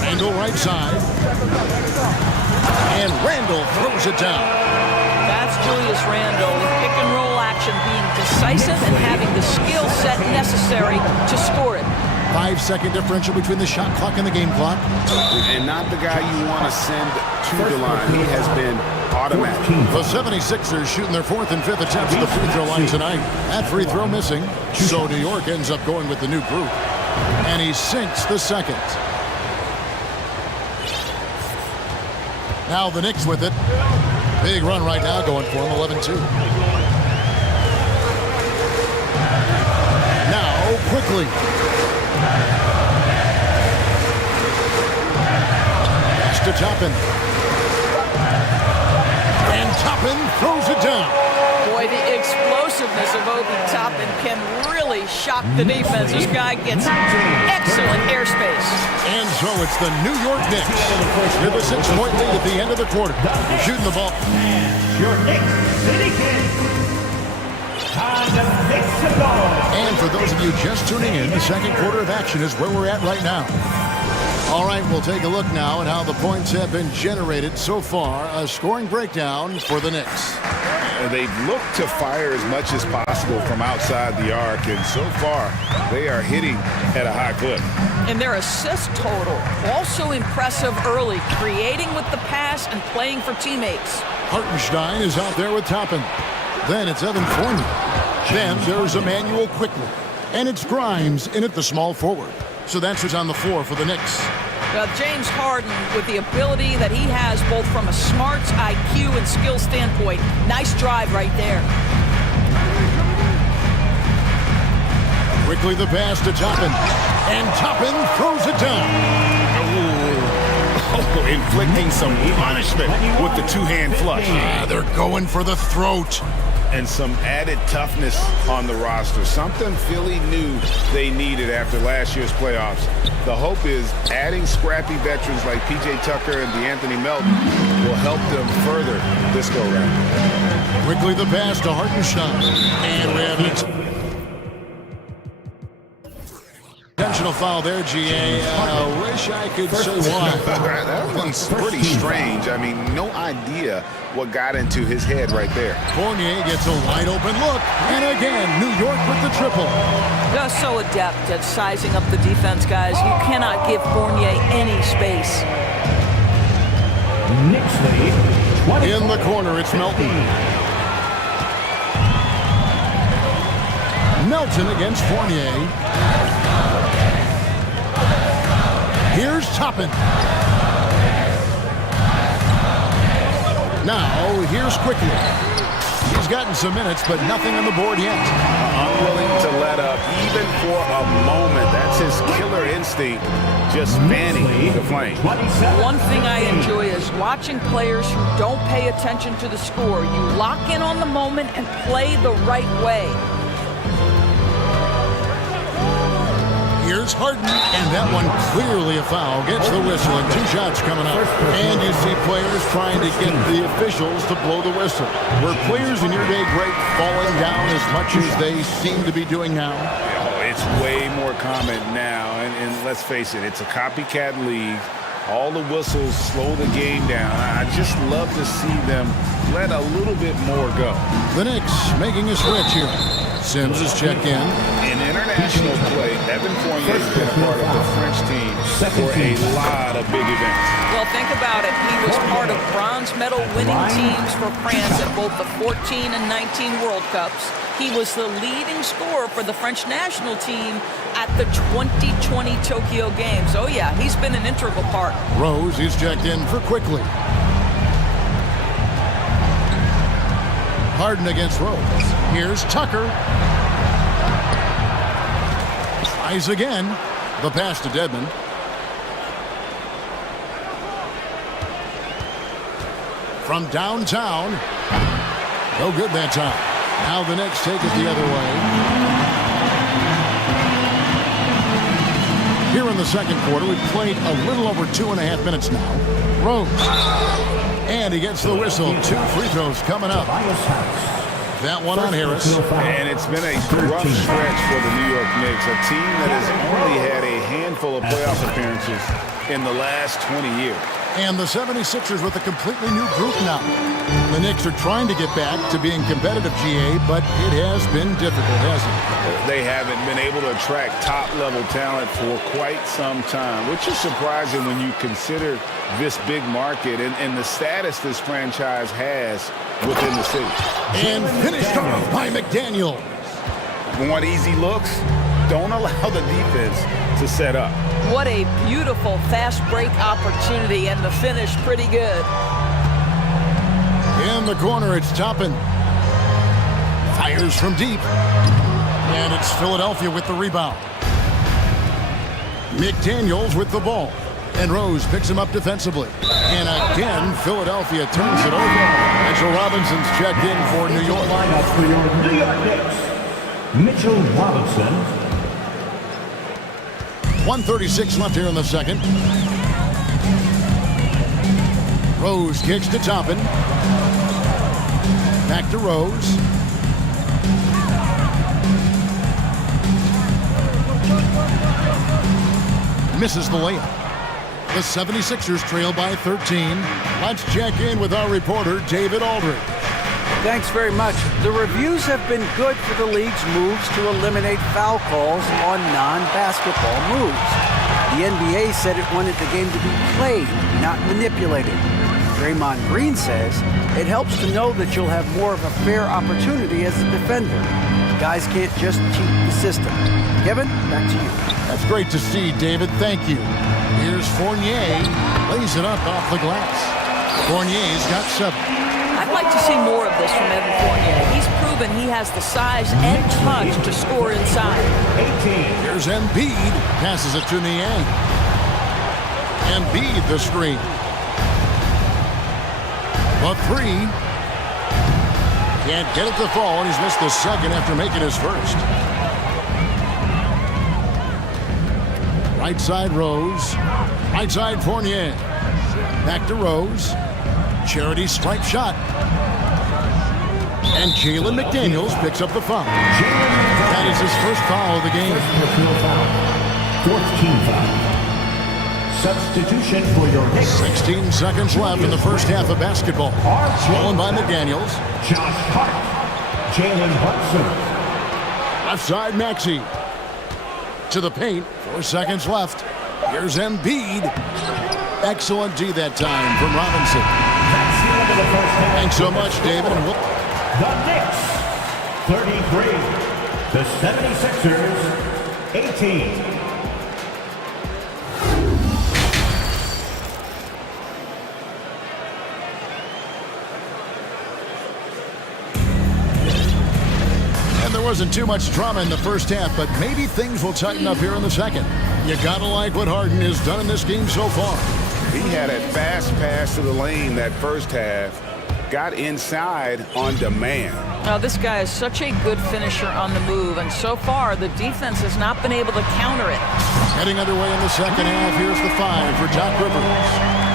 Randall right side. And Randall throws it down. That's Julius Randle with pick and roll action, being decisive and having the skill set necessary to score it. 5-second differential between the shot clock and the game clock. And not the guy you want to send to the line. He has been automatic. The 76ers shooting their 4th and 5th attempts at the free throw line tonight. That free throw missing. So New York ends up going with the new group. And he sinks the second. Now the Knicks with it. Big run right now going for him, 11-2. Now quickly. Pass to Toppin. And Toppin throws it down. Boy, the explosiveness of Obi Toppin can really shock the defense. This guy gets excellent airspace. And so it's the New York Knicks with a 6-point lead at the end of the quarter. They're shooting the ball. Your Knicks City Kings. Time to fix the ball. And for those of you just tuning in, the second quarter of action is where we're at right now. All right, we'll take a look now at how the points have been generated so far. A scoring breakdown for the Knicks. They've looked to fire as much as possible from outside the arc, and so far they are hitting at a high clip. And their assist total, also impressive early, creating with the pass and playing for teammates. Hartenstein is out there with Toppin. Then it's Evan Fournier. Then there's Emmanuel Quickly. And it's Grimes in at the small forward. So that's who's on the floor for the Knicks. James Harden, with the ability that he has both from a smarts, IQ, and skill standpoint. Nice drive right there. Quickly the pass to Toppin. And Toppin throws it down. Inflicting some punishment with the two-hand flush. They're going for the throat. And some added toughness on the roster. Something Philly knew they needed after last year's playoffs. The hope is adding scrappy veterans like P.J. Tucker and DeAnthony Melton will help them further this go-round. Quickly the pass to Hartenstein. And we have an intentional foul there, GA. I wish I could say why. That one's pretty strange. I mean, no idea what got into his head right there. Fournier gets a wide open look. And again, New York with the triple. Just so adept at sizing up the defense, guys. You cannot give Fournier any space. Knicks lead. In the corner, it's Melton. Melton against Fournier. Here's Toppin. Now, here's Quickly. He's gotten some minutes, but nothing on the board yet. Unwilling to let up, even for a moment. That's his killer instinct, just fanning the flame. One thing I enjoy is watching players who don't pay attention to the score. You lock in on the moment and play the right way. Here's Harden, and that one clearly a foul. Gets the whistle, and 2 shots coming up. And you see players trying to get the officials to blow the whistle. Were players in your day great falling down as much as they seem to be doing now? It's way more common now, and let's face it, it's a copycat league. All the whistles slow the game down. I just love to see them let a little bit more go. The Knicks making a switch here. Sims is checked in. In international play, Evan Fournier has been a part of the French team for a lot of big events. Well, think about it. He was part of bronze medal winning teams for France at both the 14 and 19 World Cups. He was the leading scorer for the French national team at the 2020 Tokyo Games. Oh, yeah, he's been an integral part. Rose is checked in for quickly. Harden against Rose. Here's Tucker. Tries again. The pass to Dedmon. From downtown. No good that time. Now the Knicks take it the other way. Here in the second quarter, we've played a little over 2.5 minutes now. Rose. And he gets the whistle. 2 free throws coming up. That one on Harris. And it's been a rough stretch for the New York Knicks, a team that has only had a handful of playoff appearances in the last 20 years. And the 76ers with a completely new group now. The Knicks are trying to get back to being competitive, GA, but it has been difficult, hasn't it? They haven't been able to attract top-level talent for quite some time, which is surprising when you consider this big market and the status this franchise has within the city. And finished off by McDaniel. Want easy looks? Don't allow the defense to set up. What a beautiful fast break opportunity, and the finish pretty good. In the corner, it's Toppin. Fires from deep. And it's Philadelphia with the rebound. McDaniels with the ball. And Rose picks him up defensively. And again, Philadelphia turns it over. Mitchell Robinson's checked in for New York. Lineup for your New York Knicks, Mitchell Robinson. 1:36 left here in the second. Rose kicks to Toppin. Back to Rose. Misses the layup. The 76ers trail by 13. Let's check in with our reporter, David Aldridge. Thanks very much. The reviews have been good for the league's moves to eliminate foul calls on non-basketball moves. The NBA said it wanted the game to be played, not manipulated. Draymond Green says it helps to know that you'll have more of a fair opportunity as a defender. Guys can't just cheat the system. Kevin, back to you. That's great to see, David. Thank you. Here's Fournier. Lays it up off the glass. Fournier's got 7. I'd like to see more of this from Evan Fournier. He's proven he has the size and touch to score inside. 18. Here's Embiid. Passes it to Niang. Embiid the screen. The 3. Can't get it to fall, and he's missed the second after making his first. Right side Rose. Right side Fournier. Back to Rose. Charity stripe shot. And Jalen McDaniels picks up the foul. That is his first foul of the game. Fourth team foul. Substitution for your Knicks. 16 seconds left in the first half of basketball. Stolen by McDaniels. Josh Hart. Jalen Hudson. Left side Maxey. To the paint. 4 seconds left. Here's Embiid. Excellent D that time from Robinson. That's the end of the first half. Thanks so much, David. And The Knicks, 33. The 76ers, 18. And there wasn't too much drama in the first half, but maybe things will tighten up here in the second. You gotta like what Harden has done in this game so far. He had a fast pass to the lane that first half. Got inside on demand. Now, this guy is such a good finisher on the move, and so far, the defense has not been able to counter it. Heading underway in the second half, here's the 5 for Doc Rivers.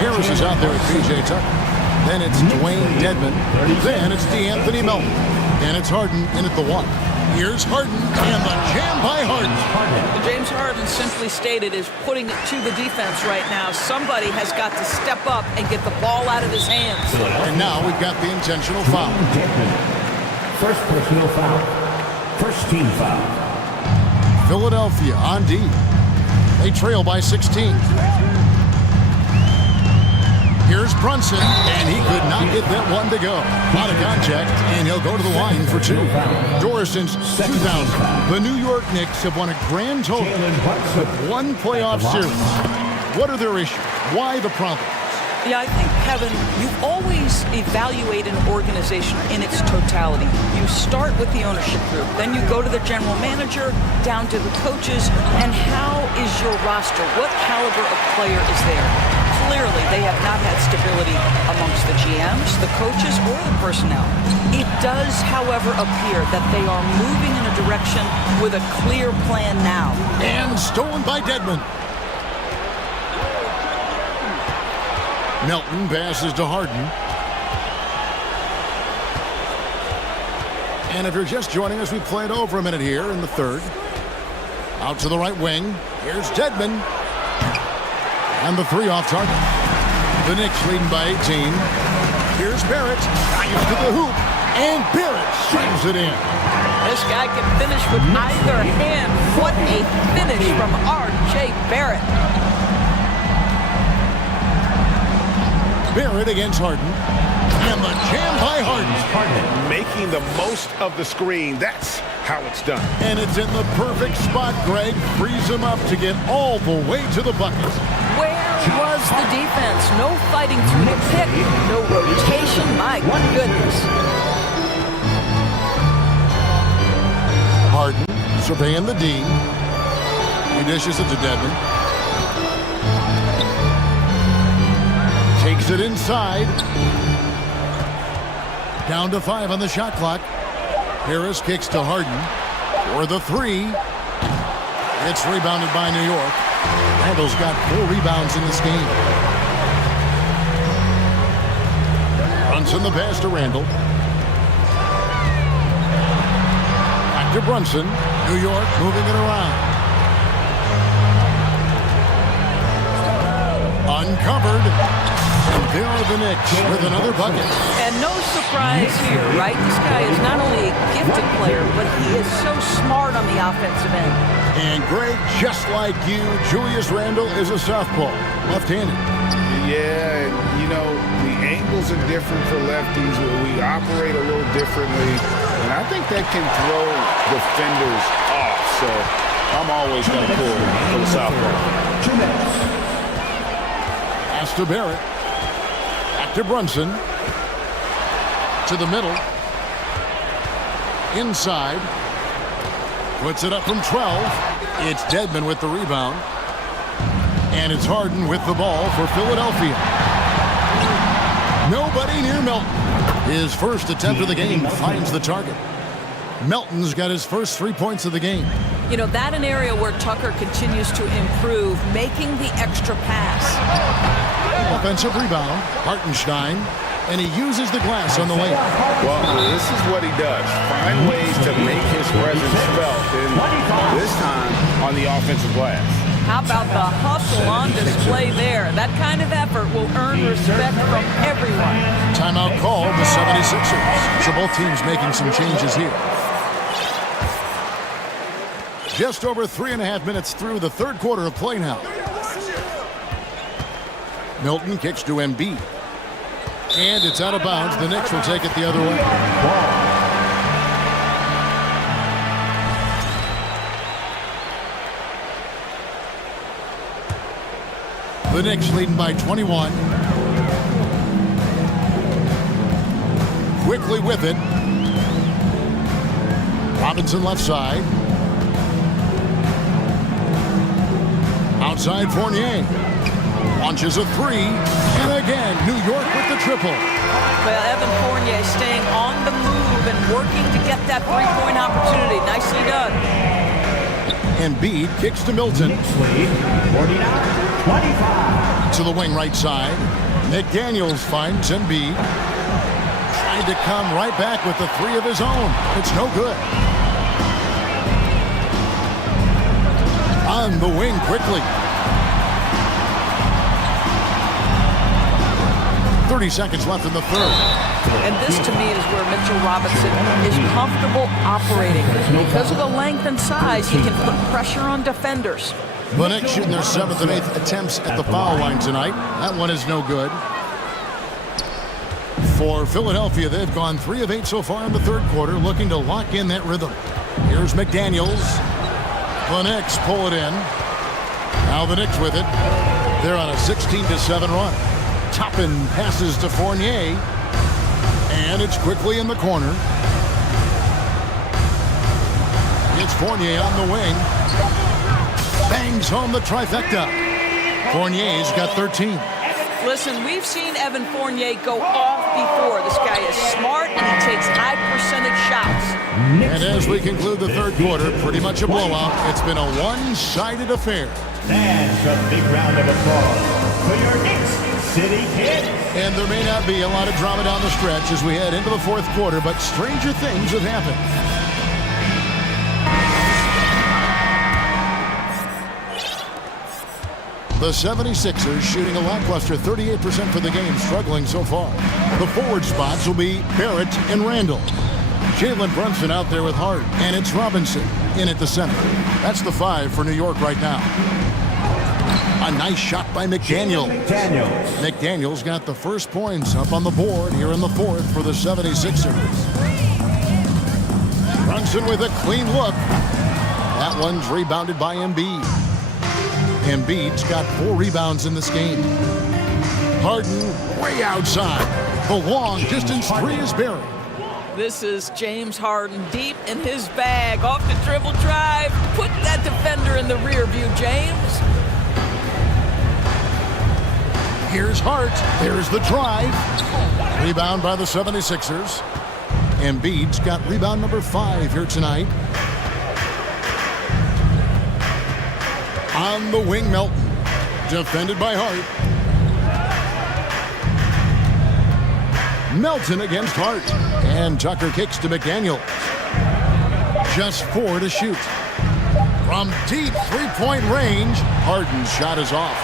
Harris is out there with P.J. Tucker. Then it's Dwayne Dedmon. Then it's DeAnthony Melton. And it's Harden in at the 1. Here's Harden, and the jam by Harden. James Harden, simply stated, is putting it to the defense right now. Somebody has got to step up and get the ball out of his hands. And now we've got the intentional foul. First personal foul. First team foul. Philadelphia on D. They trail by 16. Here's Brunson, and he could not get that one to go. Out of contact, and he'll go to the line for 2. Doris, since 2000, the New York Knicks have won a grand total of 1 playoff series. What are their issues? Why the problems? Yeah, I think, Kevin, you always evaluate an organization in its totality. You start with the ownership group, then you go to the general manager, down to the coaches, and how is your roster? What caliber of player is there? Clearly, they have not had stability amongst the GMs, the coaches, or the personnel. It does, however, appear that they are moving in a direction with a clear plan now. And stolen by Dedmon. Melton passes to Harden. And if you're just joining us, we played over a minute here in the 3rd. Out to the right wing. Here's Dedmon. And the 3 off target. The Knicks leading by 18. Here's Barrett. Drives to the hoop. And Barrett strings it in. This guy can finish with either hand. What a finish from R.J. Barrett. Barrett against Harden. And the jam by Harden. Making the most of the screen. That's how it's done. And it's in the perfect spot. Greg frees him up to get all the way to the bucket. Where was the defense? No fighting through the pick. No rotation. My goodness. Harden surveying the D. He dishes it to Dedmon. Takes it inside. Down to 5 on the shot clock. Harris kicks to Harden for the 3. It's rebounded by New York. Randall's got 4 rebounds in this game. Brunson the pass to Randall. Back to Brunson. New York moving it around. Uncovered. And there are the Knicks with another bucket. And no surprise here, right? This guy is not only a gifted player, but he is so smart on the offensive end. And Greg, just like you, Julius Randle is a southpaw, left-handed. Yeah, and you know, the angles are different for lefties. We operate a little differently. And I think that can throw defenders off. So I'm always going to pull for the southpaw. Pass to Barrett. Back to Brunson. To the middle. Inside. Puts it up from 12. It's Dedmon with the rebound. And it's Harden with the ball for Philadelphia. Nobody near Melton. His first attempt of the game finds the target. Melton's got his first 3 points of the game. You know, that an area where Tucker continues to improve, making the extra pass. Offensive rebound, Hartenstein, and he uses the glass on the layup. Well, this is what he does. Find ways to make his presence felt, and this time on the offensive glass. How about the hustle on display there? That kind of effort will earn respect from everyone. Timeout called the 76ers. So both teams making some changes here. Just over 3.5 minutes through the 3rd quarter of play now. Milton kicks to Embiid. And it's out of bounds. The Knicks will take it the other way. The Knicks leading by 21. Quickly with it. Robinson left side. Outside Fournier. Launches a 3. And again, New York with the triple. Well, Evan Fournier staying on the move and working to get that 3-point opportunity. Nicely done. Embiid kicks to Milton. 29-25. To the wing right side. McDaniels finds Embiid. Tried to come right back with the three of his own. It's no good. On the wing quickly. 30 seconds left in the third. And this, to me, is where Mitchell Robinson is comfortable operating. Because of the length and size, he can put pressure on defenders. The Knicks shooting their 7th and 8th attempts at the foul line tonight. That one is no good. For Philadelphia, they've gone 3 of 8 so far in the third quarter, looking to lock in that rhythm. Here's McDaniels. The Knicks pull it in. Now the Knicks with it. They're on a 16-7 run. Toppin passes to Fournier. And it's quickly in the corner. It's Fournier on the wing. Bangs home the trifecta. Fournier's got 13. Listen, we've seen Evan Fournier go off before. This guy is smart and he takes high percentage shots. And as we conclude the third quarter, pretty much a blowout. It's been a one-sided affair. And a big round of applause for your Knicks City Kings. And there may not be a lot of drama down the stretch as we head into the fourth quarter, but stranger things have happened. The 76ers shooting a lackluster 38% for the game, struggling so far. The forward spots will be Barrett and Randall. Jalen Brunson out there with Hart, and it's Robinson in at the center. That's the 5 for New York right now. A nice shot by McDaniels. McDaniels got the first points up on the board here in the fourth for the 76ers. Brunson with a clean look. That one's rebounded by Embiid. Embiid's got 4 rebounds in this game. Harden way outside. The long distance 3 is buried. This is James Harden deep in his bag. Off the dribble drive. Put that defender in the rear view, James. Here's Hart. There's the drive. Rebound by the 76ers. Embiid's got rebound number 5 here tonight. On the wing, Melton. Defended by Hart. Melton against Hart. And Tucker kicks to McDaniels. Just 4 to shoot. From deep three-point range, Harden's shot is off.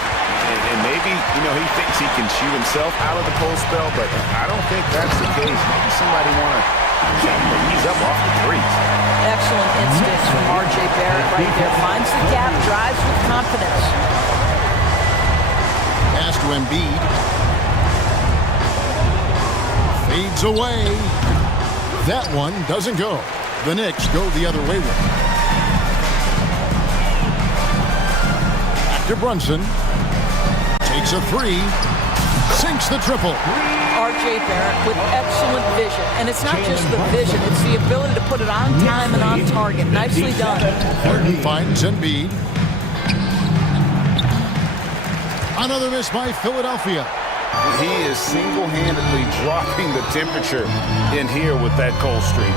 And maybe, he thinks he can shoot himself out of the cold spell, but I don't think that's the case. Maybe somebody want to ease up off the threes. Excellent instincts from R.J. Barrett right there. Finds the gap, drives with confidence. Pass to Embiid. Fades away. That one doesn't go. The Knicks go the other way with it. Back to Brunson. Takes a 3. Sinks the triple. R.J. Barrett with excellent vision. And it's not just the vision, it's the ability to put it on time and on target. Nicely done. Harden finds Embiid. Another miss by Philadelphia. He is single-handedly dropping the temperature in here with that cold streak.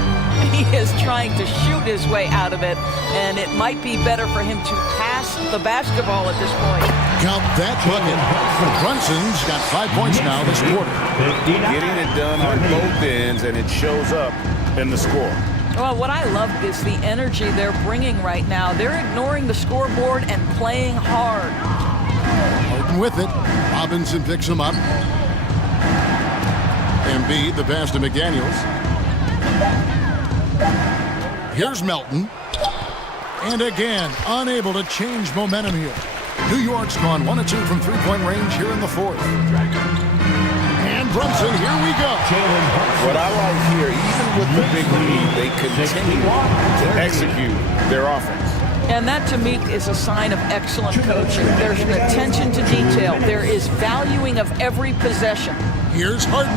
He is trying to shoot his way out of it, and it might be better for him to pass the basketball at this point. Count that bucket. Brunson's got 5 points now this quarter. Getting it done on both ends, and it shows up in the score. Well, what I love is the energy they're bringing right now. They're ignoring the scoreboard and playing hard. Harden with it. Robinson picks him up. Embiid, the pass to McDaniels. Here's Melton. And again, unable to change momentum here. New York's gone 1 of 2 from three-point range here in the fourth. And Brunson, here we go. What I like here, even with the big lead, they continue to execute their offense. And that, to me, is a sign of excellent coaching. There's an attention to detail. There is valuing of every possession. Here's Harden.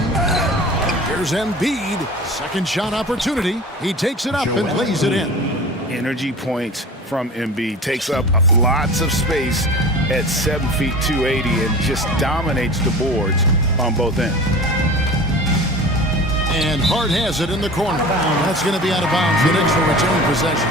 Here's Embiid. Second shot opportunity. He takes it up and lays it in. Energy points from Embiid. Takes up lots of space at 7 feet 280 and just dominates the boards on both ends. And Hart has it in the corner. That's going to be out of bounds. The Knicks will retain possession.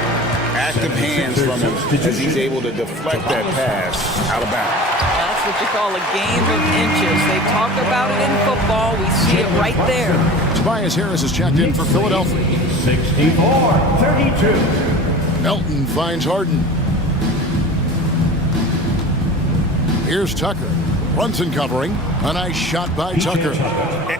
Active hands from him as he's able to deflect that pass out of bounds. That's what you call a game of inches. They talk about it in football. We see it right there. Tobias Harris is checked in for Philadelphia. 64-32. Melton finds Harden. Here's Tucker. Brunson covering. A nice shot by Tucker.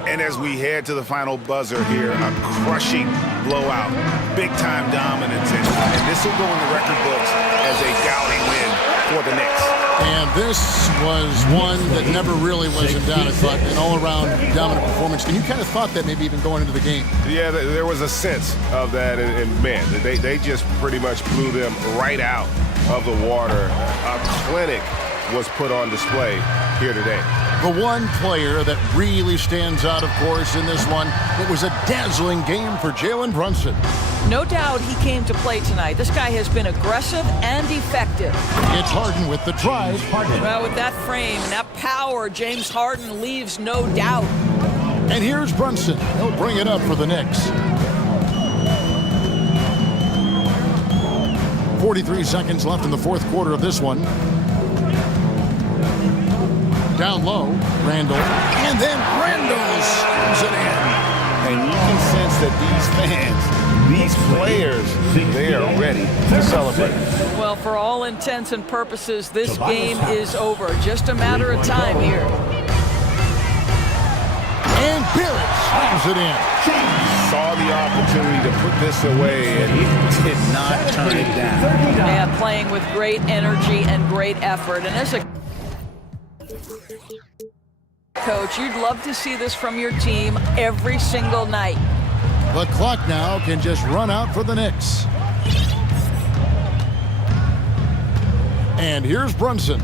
And as we head to the final buzzer here, a crushing blowout. Big-time dominance. And this will go in the record books as a gaudy win for the Knicks. And this was one that never really was in doubt, I thought, an all-around dominant performance. And you kind of thought that maybe even going into the game. Yeah, there was a sense of that, and man, they just pretty much blew them right out of the water. A clinic was put on display here today. The one player that really stands out, of course, in this one, it was a dazzling game for Jalen Brunson. No doubt he came to play tonight. This guy has been aggressive and effective. It's Harden with the drive. Well, with that frame and that power, James Harden leaves no doubt. And here's Brunson. He'll bring it up for the Knicks. 43 seconds left in the fourth quarter of this one. Down low, Randall. And then Randall slams it in. And you can sense that these fans, these players, they are ready to celebrate. Well, for all intents and purposes, this game is over. Just a matter of time here. And Barrett slams it in. Saw the opportunity to put this away, and he did not turn it down. Man, playing with great energy and great effort. And as a coach, you'd love to see this from your team every single night. The clock now can just run out for the Knicks. And here's Brunson.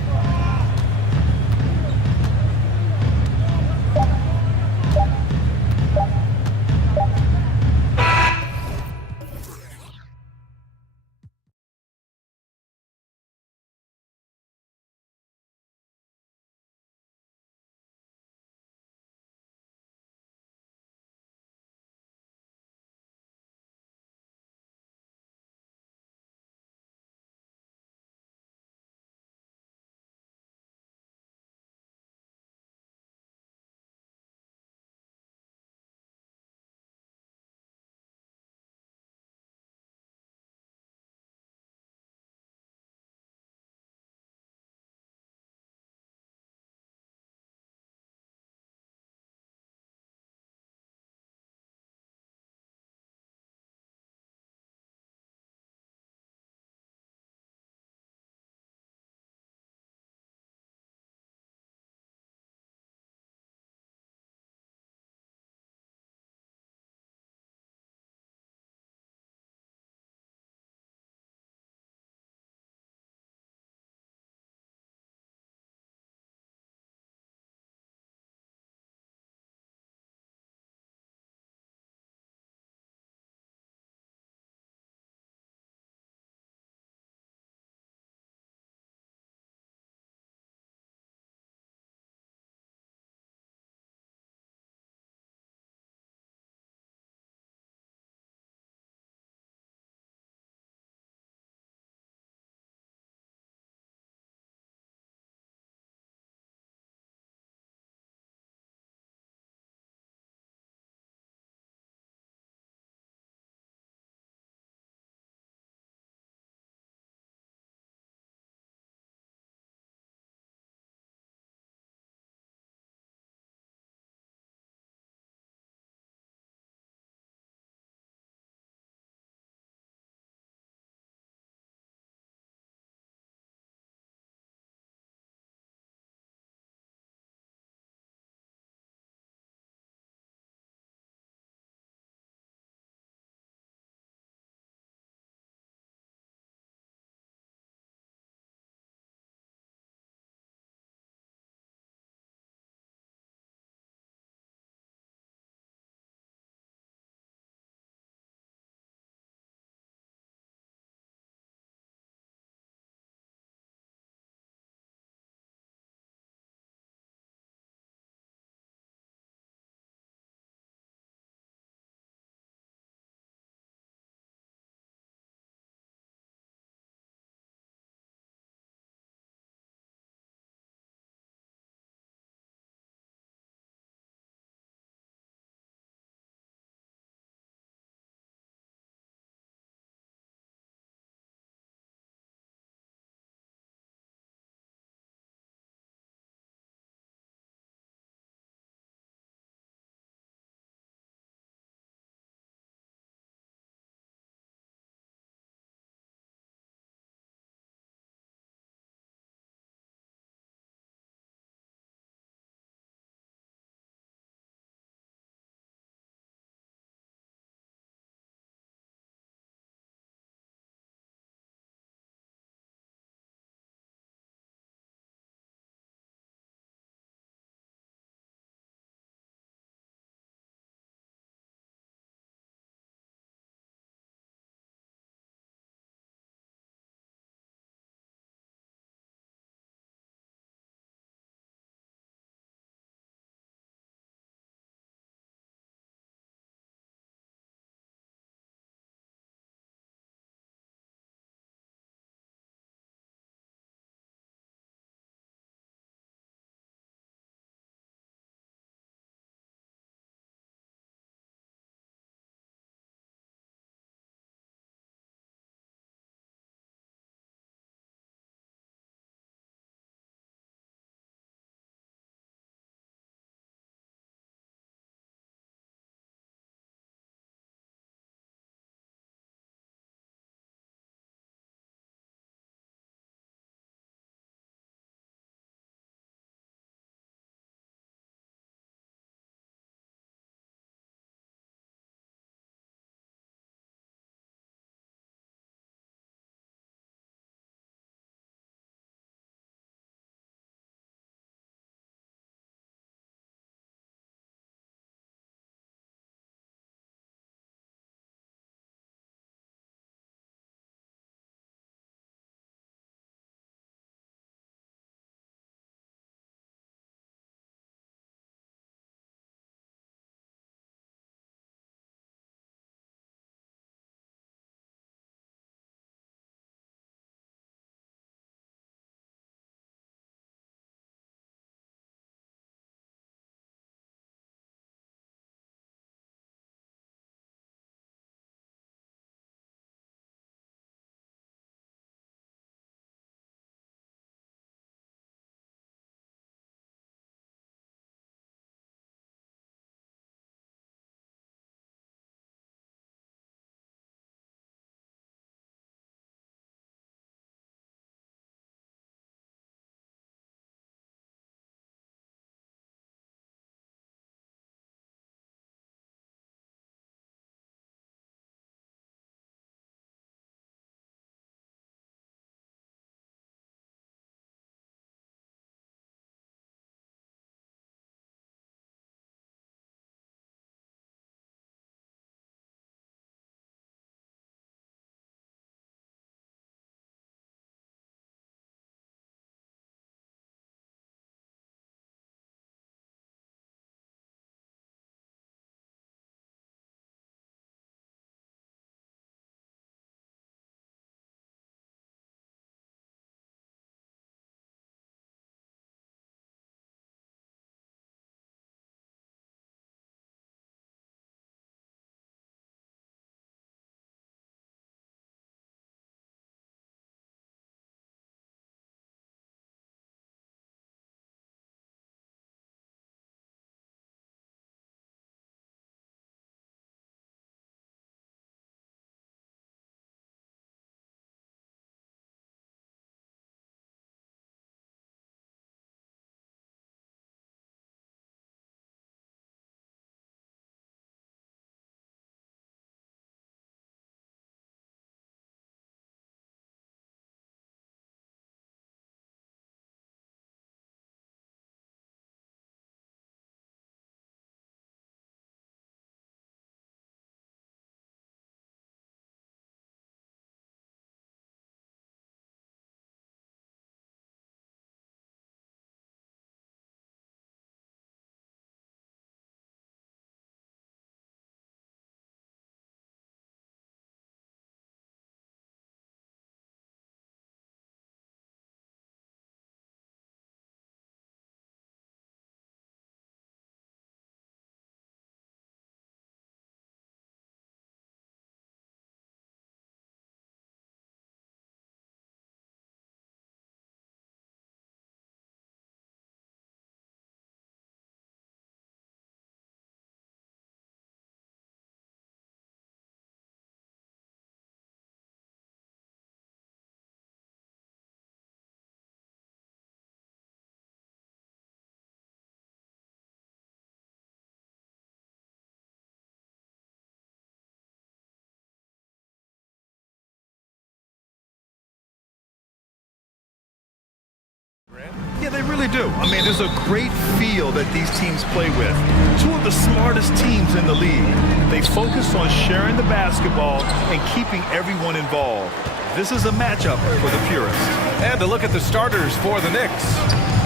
Yeah, they really do. I mean, there's a great feel that these teams play with. Two of the smartest teams in the league. They focus on sharing the basketball and keeping everyone involved. This is a matchup for the purists. And to look at the starters for the Knicks.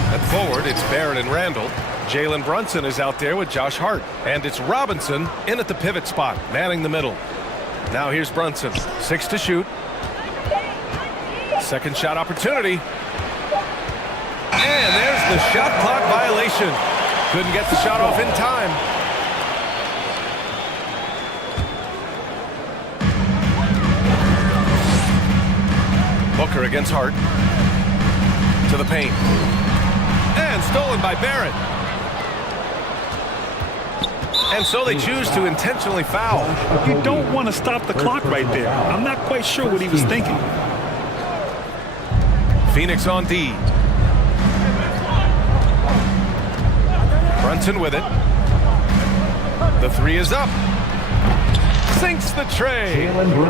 At forward, it's Barrett and Randall. Jalen Brunson is out there with Josh Hart. And it's Robinson in at the pivot spot, manning the middle. Now here's Brunson, 6 to shoot. Second shot opportunity. And there's the shot clock violation. Couldn't get the shot off in time. Booker against Hart. To the paint. And stolen by Barrett. And so they choose to intentionally foul. You don't want to stop the clock right there. I'm not quite sure what he was thinking. Phoenix on D. Brunson with it. The three is up. Sinks the tray.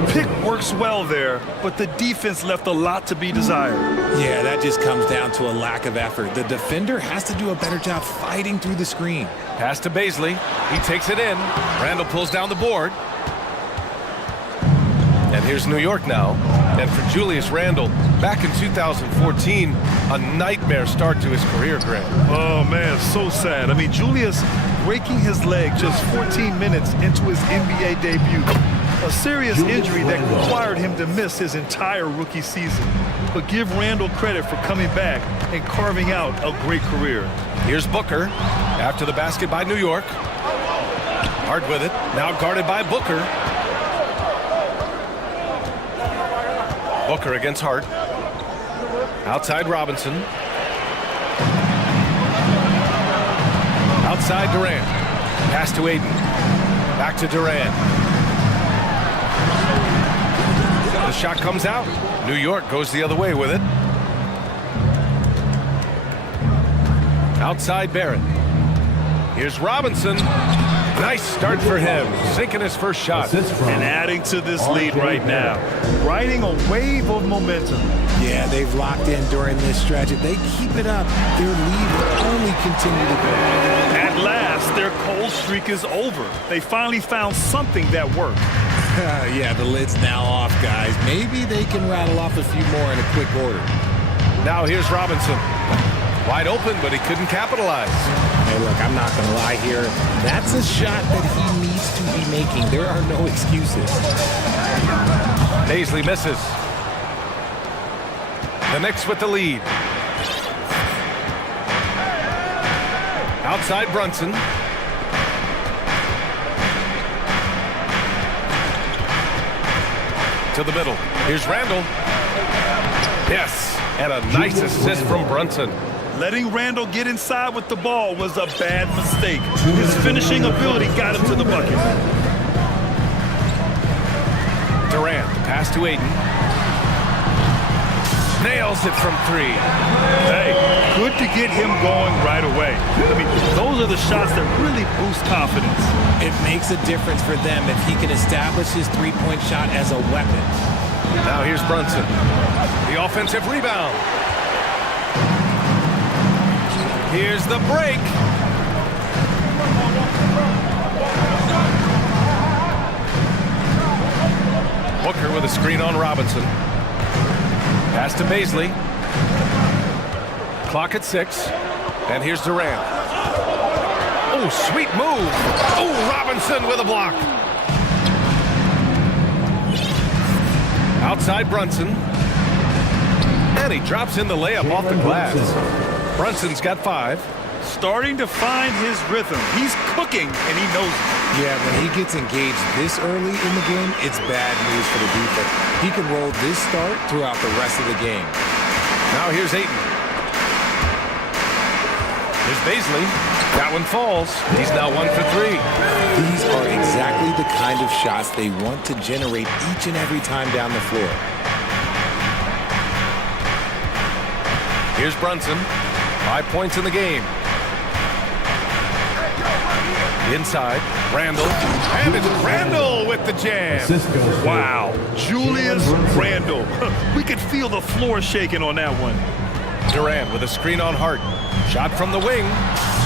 Pick works well there, but the defense left a lot to be desired. Yeah, that just comes down to a lack of effort. The defender has to do a better job fighting through the screen. Pass to Baisley. He takes it in. Randall pulls down the board. And here's New York now. And for Julius Randle, back in 2014, a nightmare start to his career, Grant. Oh, man, so sad. I mean, Julius breaking his leg just 14 minutes into his NBA debut. A serious injury that required him to miss his entire rookie season. But give Randle credit for coming back and carving out a great career. Here's Booker after the basket by New York. Hart with it, now guarded by Booker. Booker against Hart. Outside Robinson. Outside Durant. Pass to Aiden. Back to Durant. The shot comes out. New York goes the other way with it. Outside Barrett. Here's Robinson. Nice start for him. Sinking his first shot. And adding to this lead right now. Riding a wave of momentum. Yeah, they've locked in during this stretch. If they keep it up, their lead will only continue to grow. At last, their cold streak is over. They finally found something that worked. Yeah, the lid's now off, guys. Maybe they can rattle off a few more in a quick order. Now here's Robinson. Wide open, but he couldn't capitalize. Hey, look, I'm not going to lie here. That's a shot that he needs to be making. There are no excuses. Baisley misses. The Knicks with the lead. Outside Brunson. To the middle. Here's Randall. Yes, and a nice assist from Brunson. Letting Randall get inside with the ball was a bad mistake. His finishing ability got him to the bucket. Durant, pass to Aiden. Nails it from three. Hey, good to get him going right away. I mean, those are the shots that really boost confidence. It makes a difference for them if he can establish his three-point shot as a weapon. Now here's Brunson. The offensive rebound. Here's the break. Booker with a screen on Robinson. Pass to Baisley. Clock at 6. And here's Durant. Oh, sweet move. Oh, Robinson with a block. Outside Brunson. And he drops in the layup off the glass. Brunson's got 5. Starting to find his rhythm. He's cooking, and he knows it. Yeah, when he gets engaged this early in the game, it's bad news for the defense. He can roll this start throughout the rest of the game. Now here's Ayton. Here's Baisley. That one falls. He's now 1 for 3. These are exactly the kind of shots they want to generate each and every time down the floor. Here's Brunson. 5 points in the game. Inside, Randall. And it's Randall with the jam. Wow, Julius Randle. We could feel the floor shaking on that one. Durant with a screen on Hart. Shot from the wing.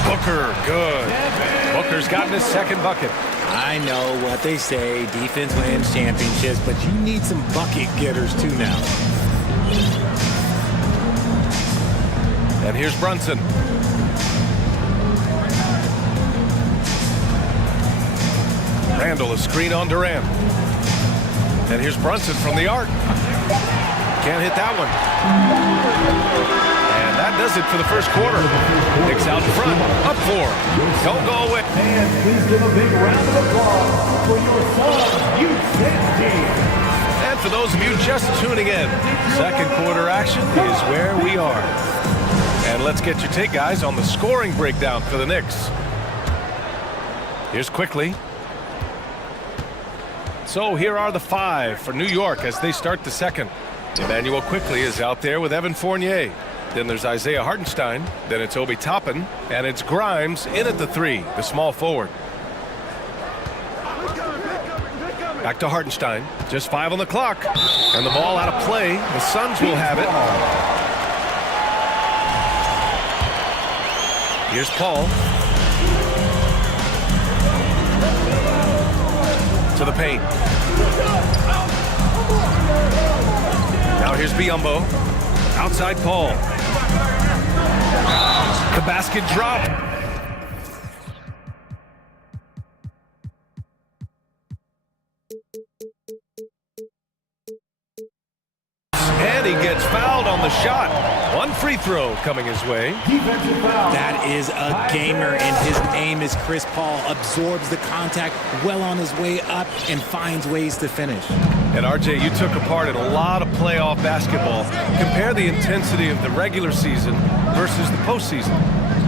Booker, good. Booker's gotten his second bucket. I know what they say, defense wins championships, but you need some bucket getters too now. And here's Brunson. Randall, a screen on Durant. And here's Brunson from the arc. Can't hit that one. And that does it for the first quarter. Knicks out in front. Up 4. Don't go away. And please give a big round of applause for your son, team. And for those of you just tuning in, second quarter action is where we are. And let's get your take, guys, on the scoring breakdown for the Knicks. Here's Quickly. So here are the 5 for New York as they start the second. Emmanuel Quickly is out there with Evan Fournier. Then there's Isaiah Hartenstein. Then it's Obi Toppin. And it's Grimes in at the 3, the small forward. Back to Hartenstein. Just 5 on the clock. And the ball out of play. The Suns will have it. Here's Paul. To the paint. Now here's Biyombo. Outside Paul. The basket drop. And he gets fouled on the shot. One free throw coming his way. That is a gamer, and his name is Chris Paul. Absorbs the contact well on his way up and finds ways to finish. And RJ, you took a part in a lot of playoff basketball. Compare the intensity of the regular season versus the postseason.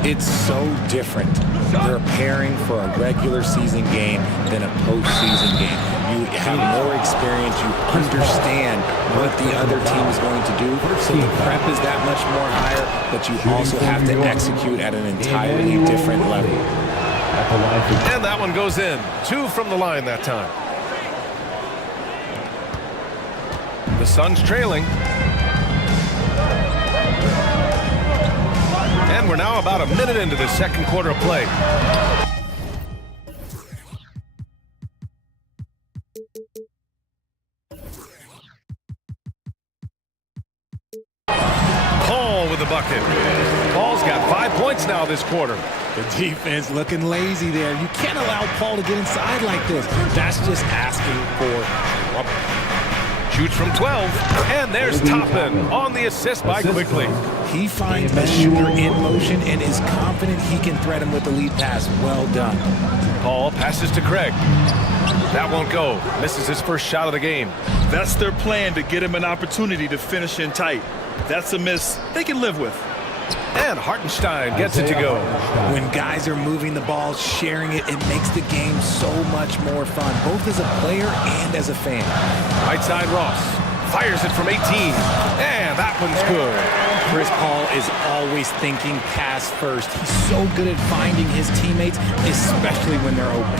It's so different preparing for a regular season game than a postseason game. You have more experience, you understand what the other team is going to do, so the prep is that much more higher, but you also have to execute at an entirely different level. And that one goes in. 2 from the line that time. The Suns trailing. And we're now about a minute into the second quarter of play. Paul with the bucket. Paul's got 5 points now this quarter. The defense looking lazy there. You can't allow Paul to get inside like this. That's just asking for trouble. Shoots from 12, and there's Toppin on the assist by Quickly. He finds a shooter in motion and is confident he can threat him with the lead pass. Well done. Paul passes to Craig. That won't go. Misses his first shot of the game. That's their plan, to get him an opportunity to finish in tight. That's a miss they can live with. And Hartenstein gets it to go. When guys are moving the ball, sharing it, it makes the game so much more fun, both as a player and as a fan. Right side Ross. Fires it from 18. And that one's good. Chris Paul is always thinking pass first. He's so good at finding his teammates, especially when they're open.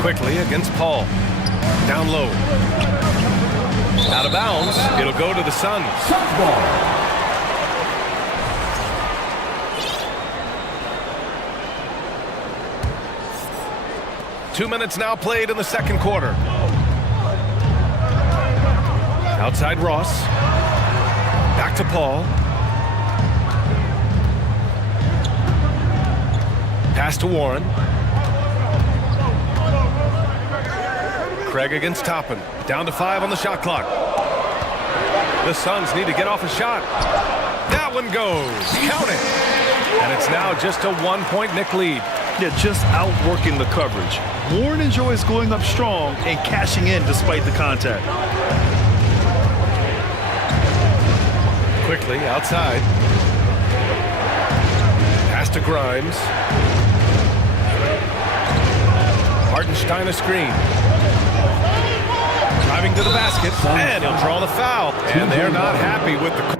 Quickly against Paul. Down low. Out of bounds. It'll go to the Suns. Two minutes now played in the second quarter. Outside Ross. Back to Paul. Pass to Warren. Craig against Toppin. Down to 5 on the shot clock. The Suns need to get off a shot. That one goes. Count it. And it's now just a 1-point Knick lead. Yeah, just outworking the coverage. Warren enjoys going up strong and cashing in despite the contact. Quickly outside. Pass to Grimes. Hartenstein a screen. Driving to the basket, and he'll draw the foul. And they're not happy with the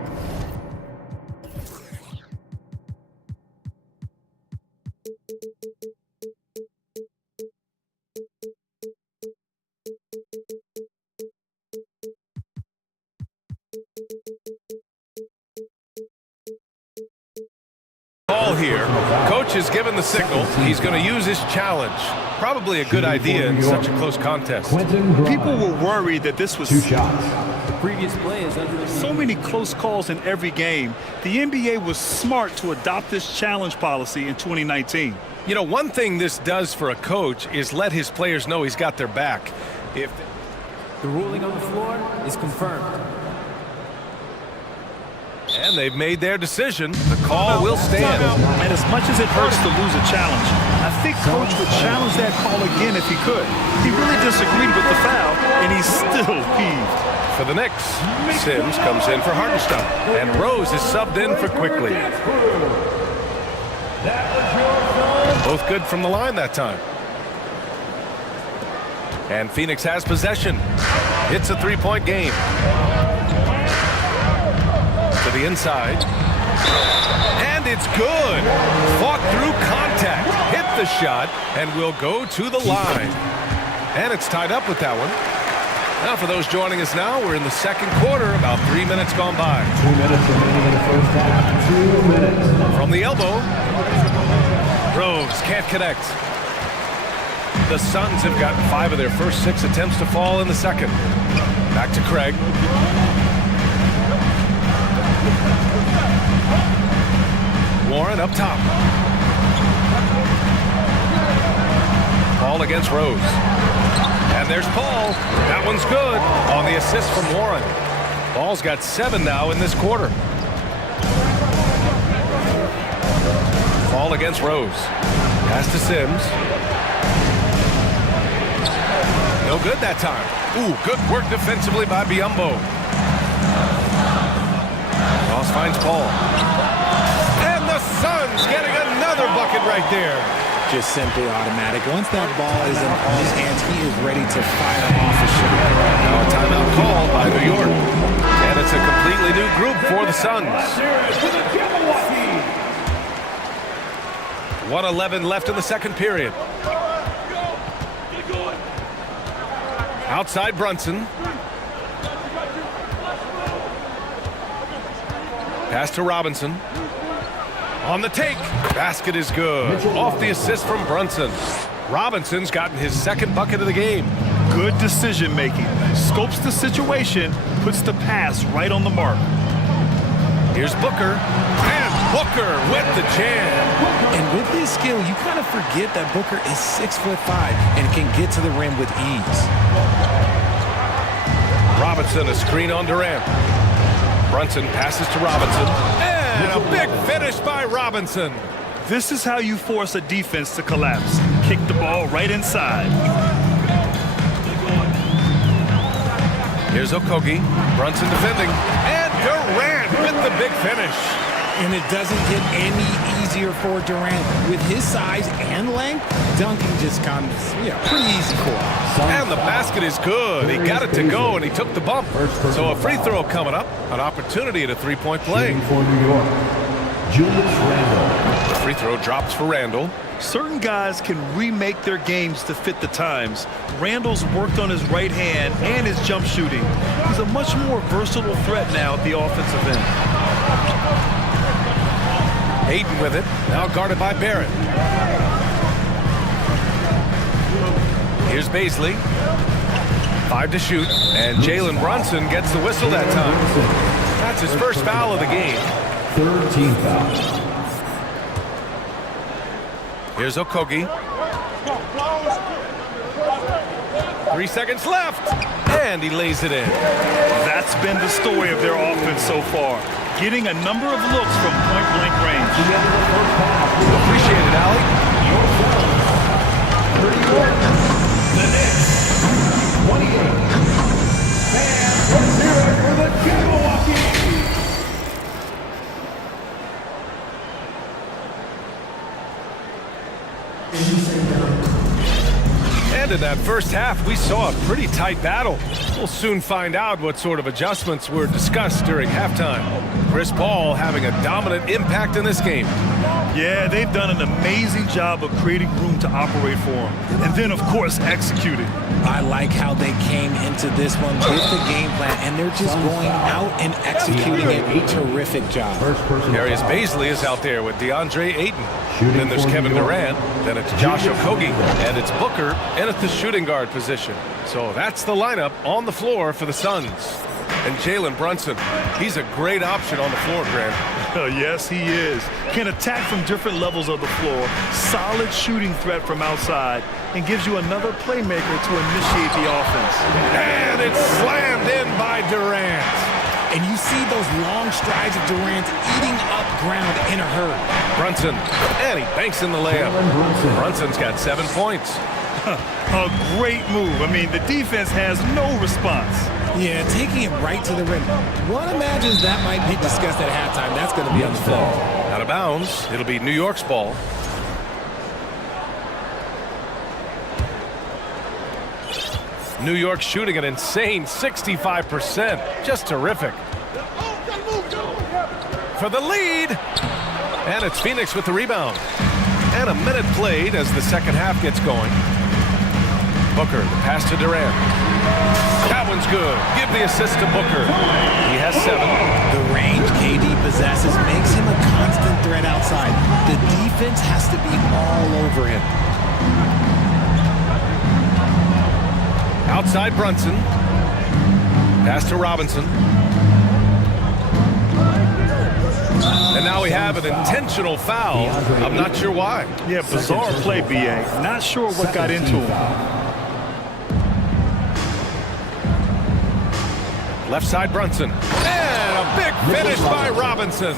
Ball here. Coach has given the signal. He's going to use his challenge. Probably a good idea in such a close contest. People were worried that this was Previous play is under so many close calls in every game. The NBA was smart to adopt this challenge policy in 2019. You know, one thing this does for a coach is let his players know he's got their back. If the ruling on the floor is confirmed. And they've made their decision. The call will stand. And as much as it hurts to lose a challenge, I think Coach would challenge that call again if he could. He really disagreed with the foul, and he's still peeved. For the Knicks, Sims comes in for Hartenstein, and Rose is subbed in for Quickly. Both good from the line that time. And Phoenix has possession. It's a three-point game. To the inside. And it's good. Fought through contact. Hit the shot and will go to the line. And it's tied up with that one. Now for those joining us now, we're in the second quarter, about 3 minutes gone by. 2 minutes remaining in the first half. 2 minutes. From the elbow. Rose can't connect. The Suns have gotten 5 of their first 6 attempts to fall in the second. Back to Craig. Warren up top. Paul against Rose. And there's Paul. That one's good on the assist from Warren. Paul's got 7 now in this quarter. Paul against Rose. Pass to Sims. No good that time. Ooh, good work defensively by Biyombo. Ross finds Paul. And the Suns getting another bucket right there. Just simply automatic. Once that ball is in Paul's hands, he is ready to fire off a shot. Now a timeout called by New York. And it's a completely new group for the Suns. 1:11 left in the second period. Outside Brunson. Pass to Robinson. On the take. Basket is good. Off the assist from Brunson. Robinson's gotten his second bucket of the game. Good decision making. Scopes the situation, puts the pass right on the mark. Here's Booker. And Booker with the jam. And with his skill, you kind of forget that Booker is 6'5" and can get to the rim with ease. Robinson, a screen on Durant. Brunson passes to Robinson. And a big finish by Robinson. This is how you force a defense to collapse. Kick the ball right inside. Here's Okogie. Brunson defending. And Durant with the big finish. And it doesn't get any easier for Durant. With his size and length, dunking just comes pretty easy for him. And the basket is good. He got it to go, and he took the bump. So a free throw coming up. An opportunity at a three-point play. For New York, Julius Randle. The free throw drops for Randle. Certain guys can remake their games to fit the times. Randle's worked on his right hand and his jump shooting. He's a much more versatile threat now at the offensive end. Hayden with it. Now guarded by Barrett. Here's Baisley. 5 to shoot. And Jalen Brunson gets the whistle that time. That's his first foul of the game. Third team foul. Here's Okogie. 3 seconds left. And he lays it in. That's been the story of their offense so far. Getting a number of looks from point-blank range. Appreciate it, Allie. The Knicks, 28. And from here for the Milwaukee. And in that first half, we saw a pretty tight battle. We'll soon find out what sort of adjustments were discussed during halftime. Chris Paul having a dominant impact in this game. Yeah, they've done an amazing job of creating room to operate for him. And then, of course, executing. I like how they came into this one with the game plan, and they're just going out and executing it. Terrific job. Darius Baisley is out there with DeAndre Ayton. Then there's Kevin Durant. Then it's Josh Okogie. And it's Booker in at the shooting guard position. So that's the lineup on the floor for the Suns. And Jalen Brunson, he's a great option on the floor, Grant. Yes, he is. Can attack from different levels of the floor, solid shooting threat from outside, and gives you another playmaker to initiate the offense. And it's slammed in by Durant. And you see those long strides of Durant eating up ground in a hurry. Brunson, and he banks in the layup. Brunson's got 7 points. A great move. I mean, the defense has no response. Yeah, taking it right to the rim. One imagines that might be discussed at halftime. That's going to be on the floor. Out of bounds. It'll be New York's ball. New York shooting an insane 65%. Just terrific. For the lead. And it's Phoenix with the rebound. And a minute played as the second half gets going. Booker, the pass to Durant. That one's good. Give the assist to Booker. He has 7. The range KD possesses makes him a constant threat outside. The defense has to be all over him. Outside Brunson. Pass to Robinson. And now we have an intentional foul. I'm not sure why. Yeah, bizarre play, B.A. Not sure what got into him. Left side Brunson. And a big finish by Robinson.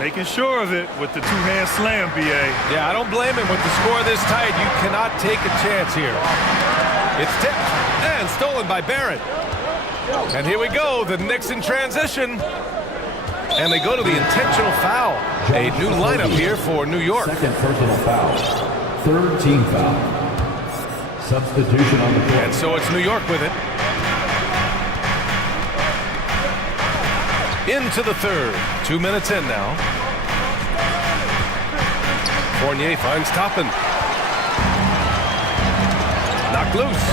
Making sure of it with the two-hand slam, B.A. Yeah, I don't blame him with the score this tight. You cannot take a chance here. It's tipped and stolen by Barrett. And here we go, the Knicks in transition. And they go to the intentional foul. A new lineup here for New York. Second personal foul. Third team foul. Substitution on the court. And so it's New York with it. Into the third. 2 minutes in now. Fournier finds Toppin. Knocked loose.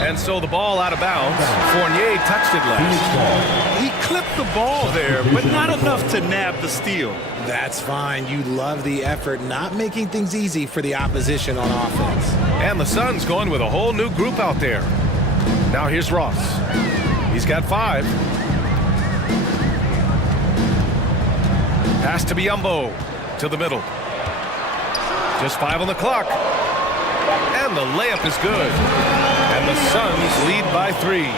And so the ball out of bounds. Fournier touched it last. He clipped the ball there, but not enough to nab the steal. That's fine. You love the effort, not making things easy for the opposition on offense. And the Suns going with a whole new group out there. Now here's Ross. He's got 5. Pass to Biyombo. To the middle. Just 5 on the clock. And the layup is good. And the Suns lead by 3.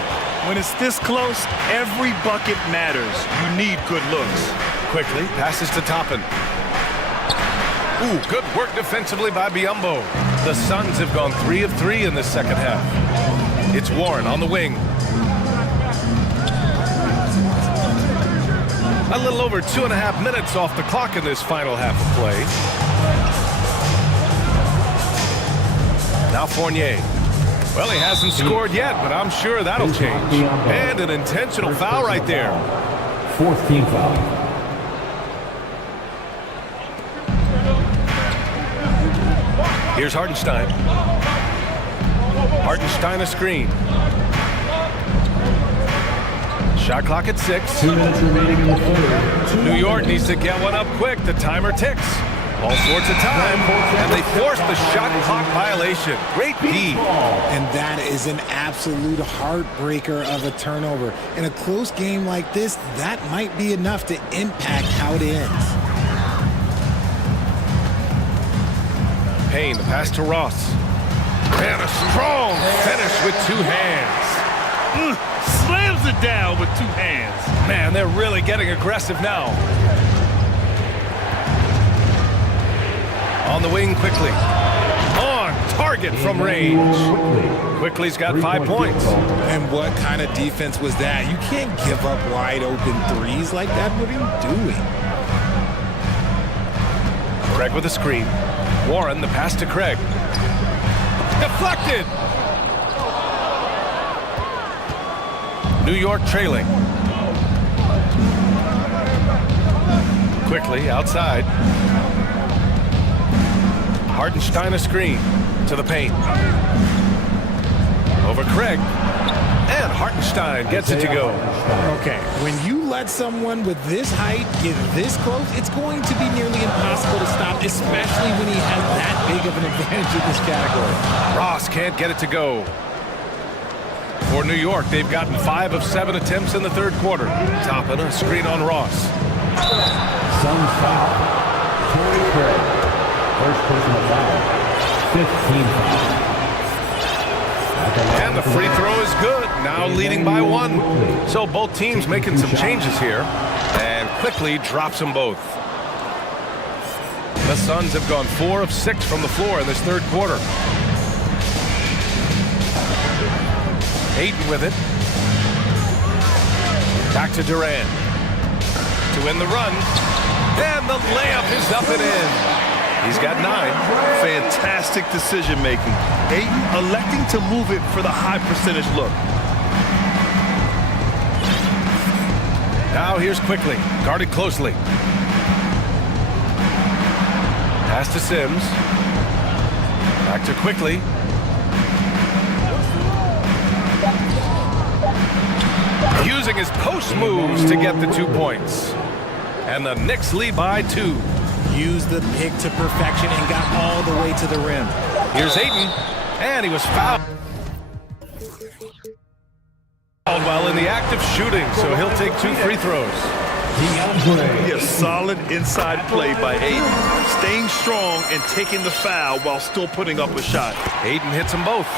When it's this close, every bucket matters. You need good looks. Quickly passes to Toppin. Ooh, good work defensively by Biyombo. The Suns have gone 3 of 3 in this second half. It's Warren on the wing. A little over 2.5 minutes off the clock in this final half of play. Now Fournier. Well, he hasn't scored yet, but I'm sure that'll change. And an intentional foul right there. Fourth team foul. Here's Hartenstein. Hartenstein a screen. Shot clock at 6. 2 minutes remaining in the third. New York needs to get one up quick. The timer ticks. All sorts of time. And they force the shot clock violation. Great D. And that is an absolute heartbreaker of a turnover. In a close game like this, that might be enough to impact how it ends. Payne, the pass to Ross. And a strong finish with 2 hands. Slams it down with 2 hands. Man, they're really getting aggressive now. On the wing quickly. On target from range. Quickly's got 5 points. And what kind of defense was that? You can't give up wide open threes like that. What are you doing? Craig with a screen. Warren, the pass to Craig. Deflected. New York trailing. Quickly outside. Hartenstein a screen to the paint. Over Craig. And Hartenstein gets it to go. Okay, when you let someone with this height get this close, it's going to be nearly impossible to stop, especially when he has that big of an advantage in this category. Ross can't get it to go. For New York, they've gotten 5 of 7 attempts in the third quarter. Toppin a screen on Ross. Some foul. Torrey Craig. First personal foul. 15 foul. And the free throw is good. Now leading by 1. So both teams making some changes here. And quickly drops them both. The Suns have gone 4 of 6 from the floor in this third quarter. Ayton with it. Back to Durant. To win the run. And the layup is up and in. He's got 9. Fantastic decision-making. Ayton electing to move it for the high percentage look. Now here's Quickly, guarded closely. Pass to Sims. Back to Quickly. Using his post moves to get the 2 points. And the Knicks lead by 2. Used the pick to perfection and got all the way to the rim. Here's Ayton, and he was fouled while in the act of shooting, so he'll take 2 free throws. A solid inside play by Ayton, staying strong and taking the foul while still putting up a shot. Ayton hits them both.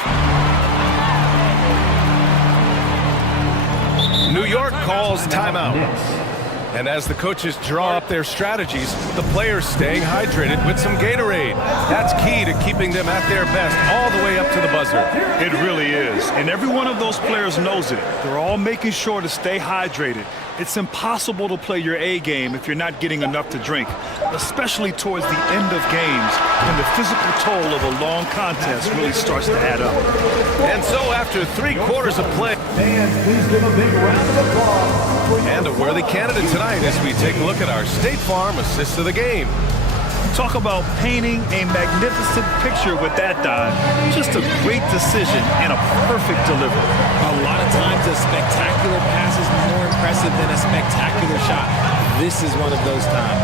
New York calls timeout. And as the coaches draw up their strategies, the players staying hydrated with some Gatorade. That's key to keeping them at their best all the way up to the buzzer. It really is. And every one of those players knows it. They're all making sure to stay hydrated. It's impossible to play your A game if you're not getting enough to drink, especially towards the end of games when the physical toll of a long contest really starts to add up. And so after 3 quarters of play, Please give a big round of applause. and a worthy candidate tonight as we take a look at our State Farm assist of the game. Talk about painting a magnificent picture with that dive. Just a great decision and a perfect delivery. A lot of times a spectacular pass is more impressive than a spectacular shot. This is one of those times.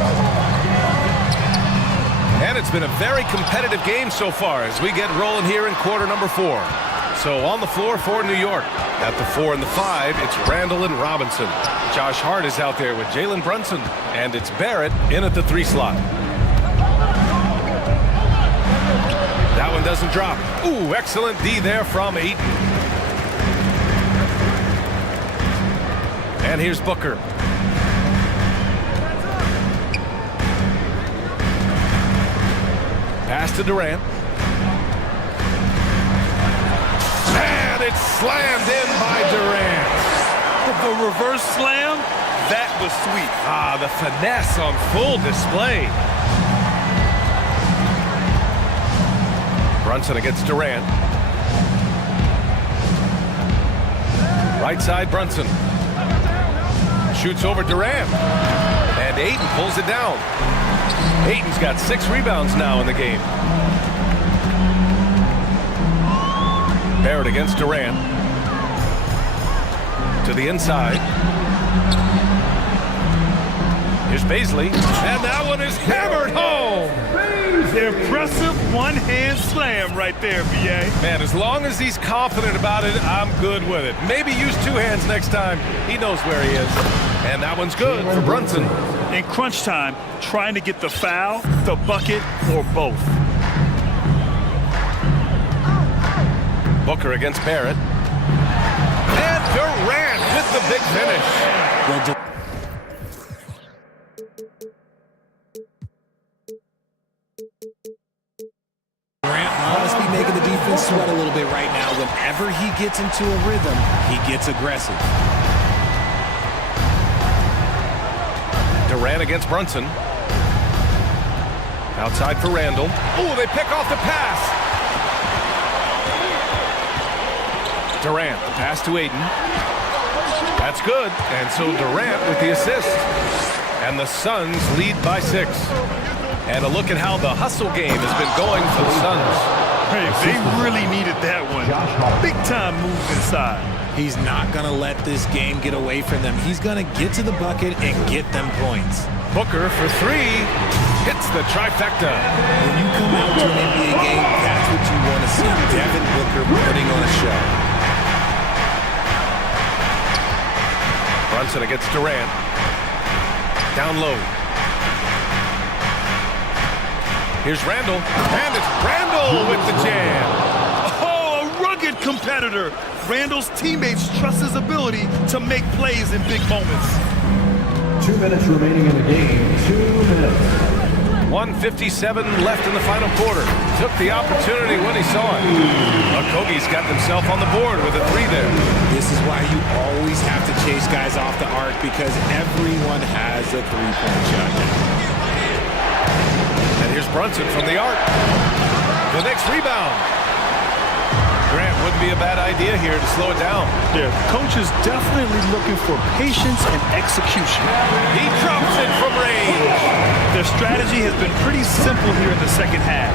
And it's been a very competitive game so far as we get rolling here in quarter number 4. So on the floor for New York. At the 4 and the 5, it's Randall and Robinson. Josh Hart is out there with Jalen Brunson. And it's Barrett in at the 3 slot. That one doesn't drop. Ooh, excellent D there from Ayton. And here's Booker. Pass to Durant. And it's slammed in by Durant. The reverse slam, that was sweet. Ah, the finesse on full display. Brunson against Durant. Right side, Brunson. Shoots over Durant. And Ayton pulls it down. Ayton's got 6 rebounds now in the game. Barrett against Durant. To the inside. Here's Baisley. And that one is hammered home. Impressive one-hand slam right there, B.A. Man, as long as he's confident about it, I'm good with it. Maybe use 2 hands next time. He knows where he is. And that one's good for Brunson. In crunch time, trying to get the foul, the bucket, or both. Booker against Barrett. And Durant with the big finish. Durant must be making the defense sweat a little bit right now. Whenever he gets into a rhythm, he gets aggressive. Durant against Brunson. Outside for Randall. Oh, they pick off the pass. Durant, the pass to Ayton. That's good. And so Durant with the assist. And the Suns lead by 6. And a look at how the hustle game has been going for the Suns. Hey, they really needed that one. Big time moves inside. He's not going to let this game get away from them. He's going to get to the bucket and get them points. Booker for 3. Hits the trifecta. When you come out to an NBA game, that's what you want to see. Devin Booker putting on a show. Brunson against Durant. Down low. Here's Randall. And it's Randall with the jam. Oh, a rugged competitor. Randall's teammates trust his ability to make plays in big moments. 2 minutes remaining in the game. 2 minutes. 1:57 left in the final quarter. Took the opportunity when he saw it. Okogie's got himself on the board with a 3 there. This is why you always have to chase guys off the arc, because everyone has a three-point shot now. And here's Brunson from the arc. The next rebound. Grant, wouldn't be a bad idea here to slow it down. Yeah, coach is definitely looking for patience and execution. He drops it from range. Their strategy has been pretty simple here in the second half.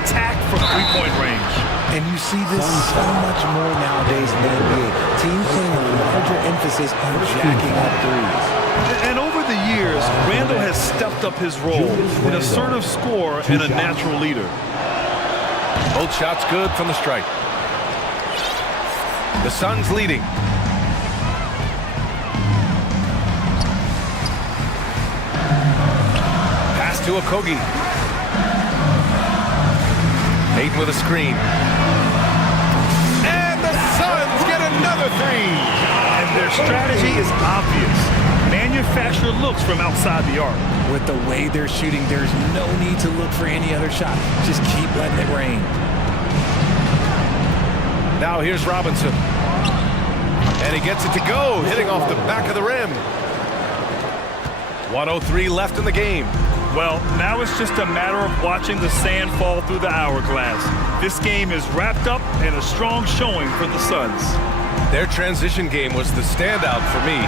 Attack from three-point range. And you see this so much more nowadays in the NBA. Teams putting a larger emphasis on jacking up threes. And over the years, Randall has stepped up his role, an assertive scorer and a natural leader. Both shots good from the strike. The Suns leading. Pass to Okogie. Hayden with a screen. And the Suns get another 3. And their strategy is obvious. Manufacture looks from outside the arc. With the way they're shooting, there's no need to look for any other shot. Just keep letting it rain. Now here's Robinson. And he gets it to go, hitting off the back of the rim. 1:03 left in the game. Well, now it's just a matter of watching the sand fall through the hourglass. This game is wrapped up in a strong showing for the Suns. Their transition game was the standout for me.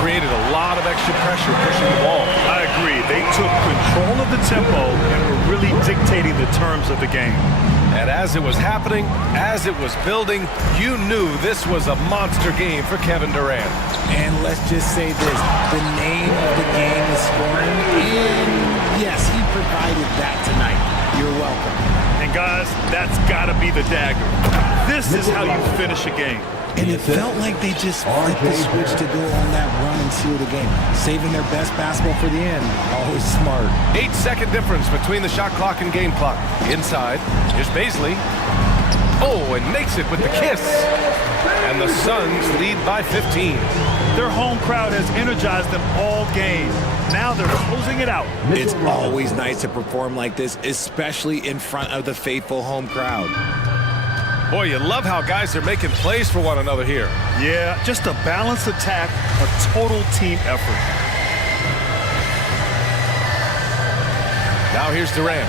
Created a lot of extra pressure pushing the ball. I agree. They took control of the tempo and were really dictating the terms of the game. And as it was happening, as it was building, you knew this was a monster game for Kevin Durant. And let's just say this, the name of the game is scoring, and yes, he provided that tonight. You're welcome. And guys, that's got to be the dagger. This is how you finish a game. And it felt like they just flipped the switch to go on that run and seal the game. Saving their best basketball for the end. Always smart. 8-second difference between the shot clock and game clock. Inside, here's Baisley. Oh, and makes it with the kiss. And the Suns lead by 15. Their home crowd has energized them all game. Now they're closing it out. It's always nice to perform like this, especially in front of the faithful home crowd. Boy, you love how guys are making plays for one another here. Yeah, just a balanced attack, a total team effort. Now here's Durant.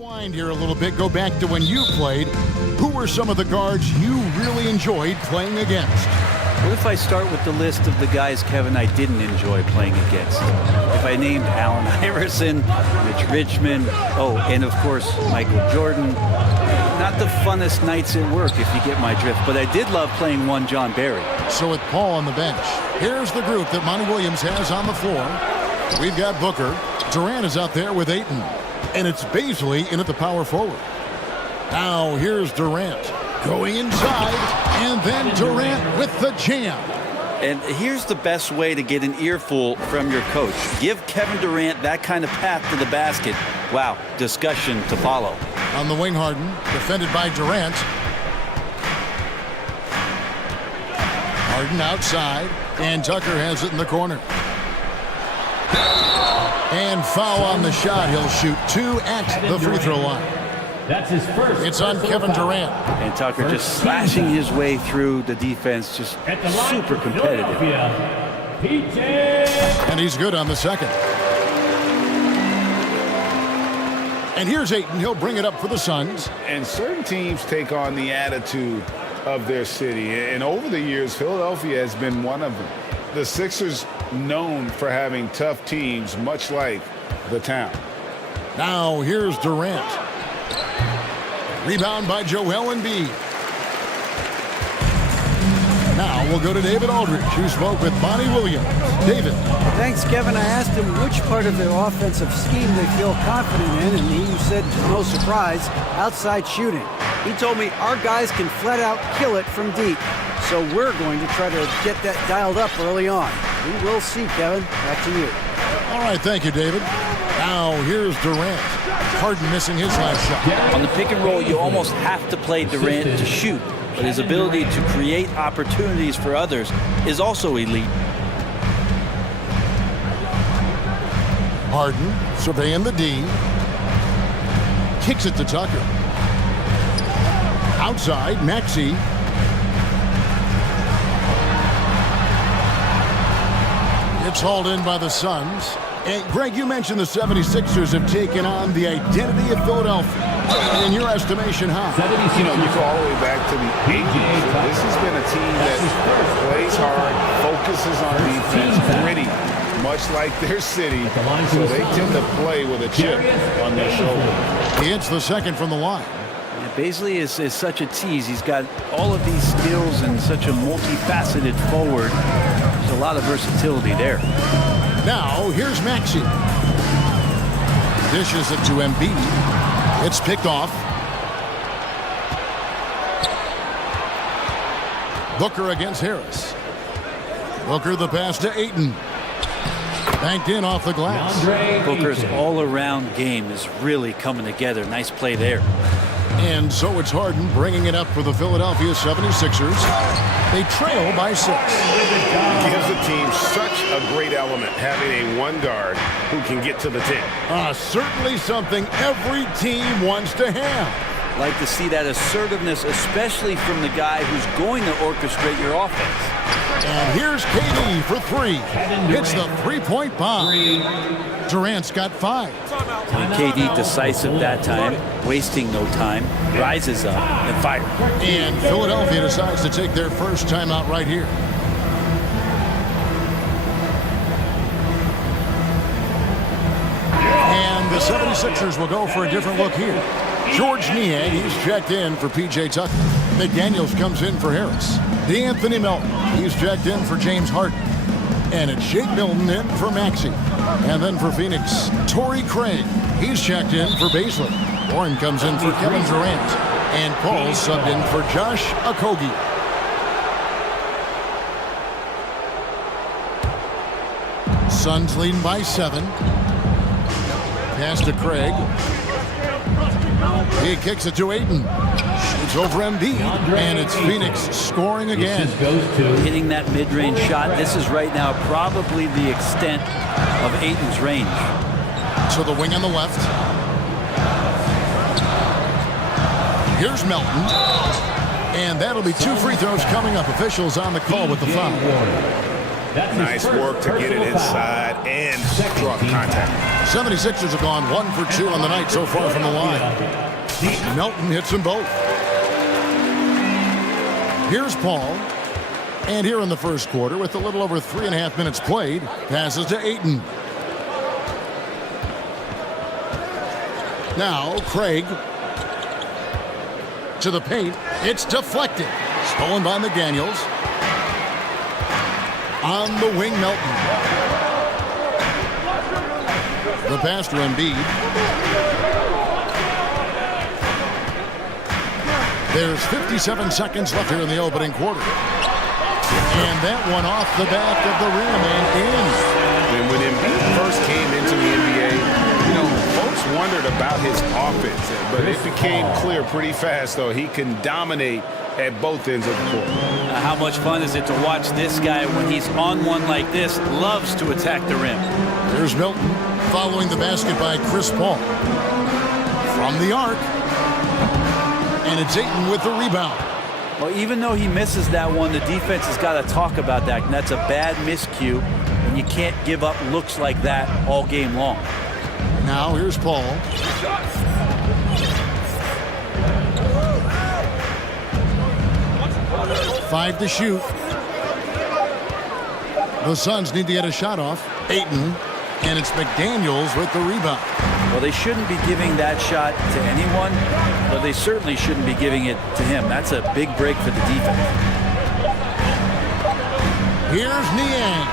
Rewind here a little bit. Go back to when you played. Who were some of the guards you really enjoyed playing against? What if I start with the list of the guys, Kevin, I didn't enjoy playing against? If I named Allen Iverson, Mitch Richmond, and of course, Michael Jordan. Not the funnest nights at work, if you get my drift, but I did love playing one John Barry. So with Paul on the bench, here's the group that Monty Williams has on the floor. We've got Booker. Durant is out there with Ayton. And it's Baisley in at the power forward. Now here's Durant going inside, and then Durant with the jam. And here's the best way to get an earful from your coach. Give Kevin Durant that kind of path to the basket. Wow, discussion to follow. On the wing, Harden, defended by Durant. Harden outside, and Tucker has it in the corner. And foul on the shot. He'll shoot 2 at the free throw line. That's his first. It's on Kevin Durant. And Tucker just slashing his way through the defense, just super competitive. And he's good on the second. And here's Ayton. He'll bring it up for the Suns. And certain teams take on the attitude of their city. And over the years, Philadelphia has been one of them. The Sixers known for having tough teams, much like the town. Now here's Durant. Rebound by Joel Embiid. Now we'll go to David Aldridge, who spoke with Monty Williams. David. Thanks, Kevin. I asked him which part of their offensive scheme they feel confident in, and he said, no surprise, outside shooting. He told me our guys can flat out kill it from deep. So we're going to try to get that dialed up early on. We will see, Kevin. Back to you. All right, thank you, David. Now here's Durant. Harden missing his last shot. On the pick and roll, you almost have to play Durant to shoot, but his ability to create opportunities for others is also elite. Harden surveying the D. Kicks it to Tucker. Outside, Maxey. It's hauled in by the Suns. And Greg, you mentioned the 76ers have taken on the identity of Philadelphia. In your estimation, how? You know, you go all the way back to the 80s. This has been a team that plays hard, focuses on defense, gritty, much like their city. So they tend to play with a chip on their shoulder. He hits the second from the line. Baisley is such a tease. He's got all of these skills and such a multifaceted forward. There's a lot of versatility there. Now, here's Maxey. Dishes it to Embiid. It's picked off. Booker against Harris. Booker the pass to Ayton. Banked in off the glass. Booker's all-around game is really coming together. Nice play there. And so it's Harden bringing it up for the Philadelphia 76ers. They trail by 6. It gives the team such a great element having a one guard who can get to the 10. Certainly something every team wants to have. Like to see that assertiveness, especially from the guy who's going to orchestrate your offense. And here's KD for 3. Hits the three-point bomb. Durant's got 5. And KD decisive that time, wasting no time, rises up and fires. And Philadelphia decides to take their first timeout right here. And the 76ers will go for a different look here. George Niang, he's checked in for P.J. Tucker. McDaniels comes in for Harris. D'Anthony Melton, he's checked in for James Harden. And it's Shake Milton in for Maxey. And then for Phoenix, Torrey Craig. He's checked in for Baisley. Warren comes in for Kevin Durant. And Paul subbed in for Josh Okogie. Suns leading by 7. Pass to Craig. He kicks it to Ayton. Shoots over Embiid. And it's Phoenix scoring again. Hitting that mid-range shot. This is right now probably the extent of Ayton's range. To the wing on the left. Here's Melton. And that'll be 2 free throws coming up. Officials on the call with the foul. Nice work to get it inside and draw contact. 76ers have gone 1 for 2 on the night so far from the line. Melton hits them both. Here's Paul. And here in the first quarter, with a little over 3.5 minutes played, passes to Ayton. Now, Craig. To the paint. It's deflected. Stolen by McDaniels. On the wing, Melton. The pass to Embiid. There's 57 seconds left here in the opening quarter. And that one off the back of the rim and in. And when Embiid first came into the NBA, folks wondered about his offense. But it became clear pretty fast, though, he can dominate at both ends of the court. How much fun is it to watch this guy when he's on one like this? Loves to attack the rim. Here's Melton following the basket by Chris Paul. From the arc. And it's Ayton with the rebound. Well, even though he misses that one, the defense has got to talk about that. And that's a bad miscue. And you can't give up looks like that all game long. Now here's Paul. Five to shoot. The Suns need to get a shot off. Ayton. And it's McDaniels with the rebound. Well, they shouldn't be giving that shot to anyone, but they certainly shouldn't be giving it to him. That's a big break for the defense. Here's Niang.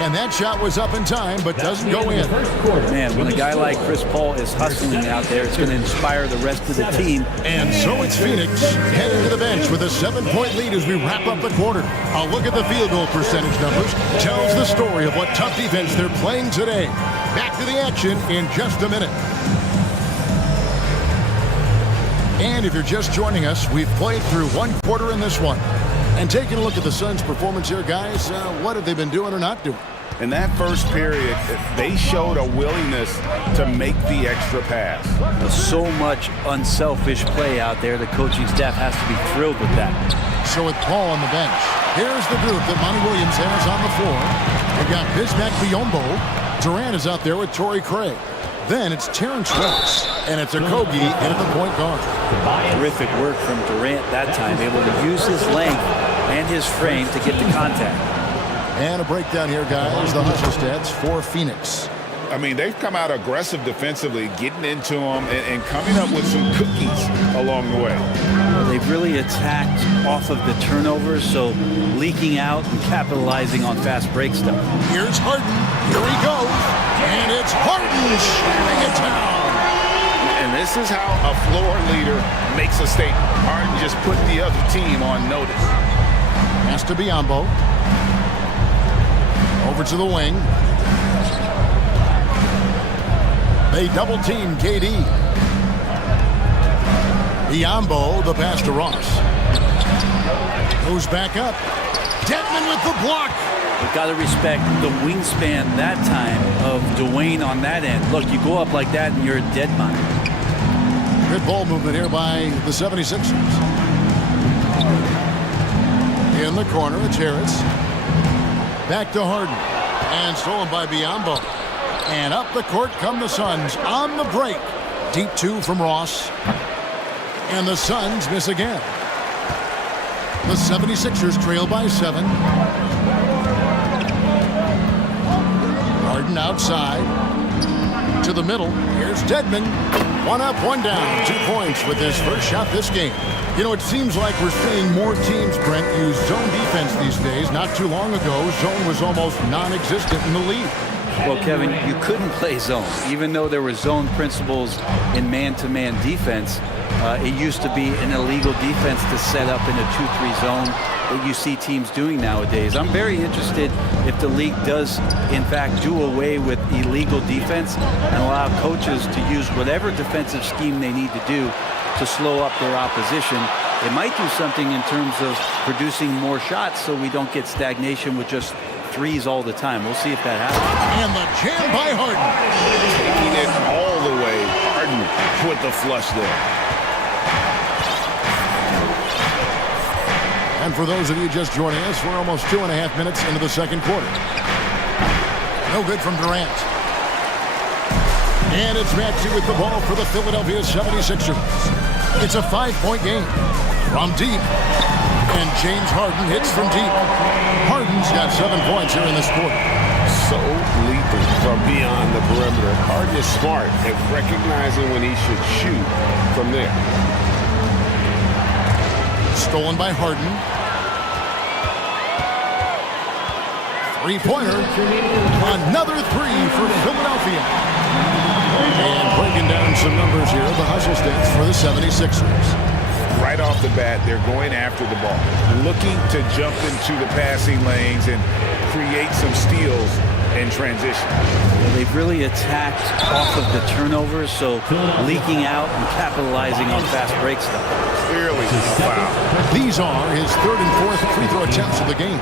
And that shot was up in time, but doesn't go in. Man, when a guy like Chris Paul is hustling out there, it's going to inspire the rest of the team. And so it's Phoenix heading to the bench with a 7-point lead as we wrap up the quarter. A look at the field goal percentage numbers tells the story of what tough defense they're playing today. Back to the action in just a minute. And if you're just joining us, we've played through one quarter in this one. And taking a look at the Suns' performance here, guys, what have they been doing or not doing? In that first period, they showed a willingness to make the extra pass. So much unselfish play out there. The coaching staff has to be thrilled with that. So with Paul on the bench, here's the group that Monty Williams has on the floor. We've got Bismack Biyombo. Durant is out there with Torrey Craig. Then it's Terrence Ross, and it's Okogie in at the point guard. Terrific work from Durant that time, able to use his length and his frame to get the contact. And a breakdown here, guys. The hustle stats for Phoenix. I mean, they've come out aggressive defensively, getting into them and coming up with some cookies along the way. Well, they've really attacked off of the turnovers, so leaking out and capitalizing on fast break stuff. Here's Harden. Here he goes. And it's Harden shooting it down. And this is how a floor leader makes a statement. Harden just put the other team on notice. Pass to Biyombo. Over to the wing. They double team KD. Biyombo, the pass to Ross. Goes back up. Dedmon with the block. You've got to respect the wingspan that time of Dwayne on that end. Look, you go up like that and you're a dead man. Good ball movement here by the 76ers. In the corner, it's Harris. Back to Harden. And stolen by Biyombo. And up the court come the Suns on the break. Deep two from Ross. And the Suns miss again. The 76ers trail by 7. Harden outside. To the middle. Here's Dedmon. One up, one down. 2 points with his first shot this game. You know, it seems like we're seeing more teams, Brent, use zone defense these days. Not too long ago, zone was almost non-existent in the league. Well, Kevin, you couldn't play zone. Even though there were zone principles in man-to-man defense, it used to be an illegal defense to set up in a 2-3 zone that you see teams doing nowadays. I'm very interested if the league does, in fact, do away with illegal defense and allow coaches to use whatever defensive scheme they need to do to slow up their opposition. It might do something in terms of producing more shots so we don't get stagnation with just threes all the time. We'll see if that happens. And the jam by Harden. Taking it all the way. Harden with the flush there. And for those of you just joining us, we're almost 2.5 minutes into the second quarter. No good from Durant. And it's Maxey with the ball for the Philadelphia 76ers. It's a 5-point game. From deep. And James Harden hits from deep. Harden's got 7 points here in this quarter. So lethal from beyond the perimeter. Harden is smart at recognizing when he should shoot from there. Stolen by Harden. Three-pointer. Another three for Philadelphia. And breaking down some numbers here, the hustle stats for the 76ers. Right off the bat, they're going after the ball, looking to jump into the passing lanes and create some steals in transition. Well, they've really attacked off of the turnovers, so leaking out and capitalizing on fast break stuff. Clearly a foul. These are his third and fourth free throw attempts of the game.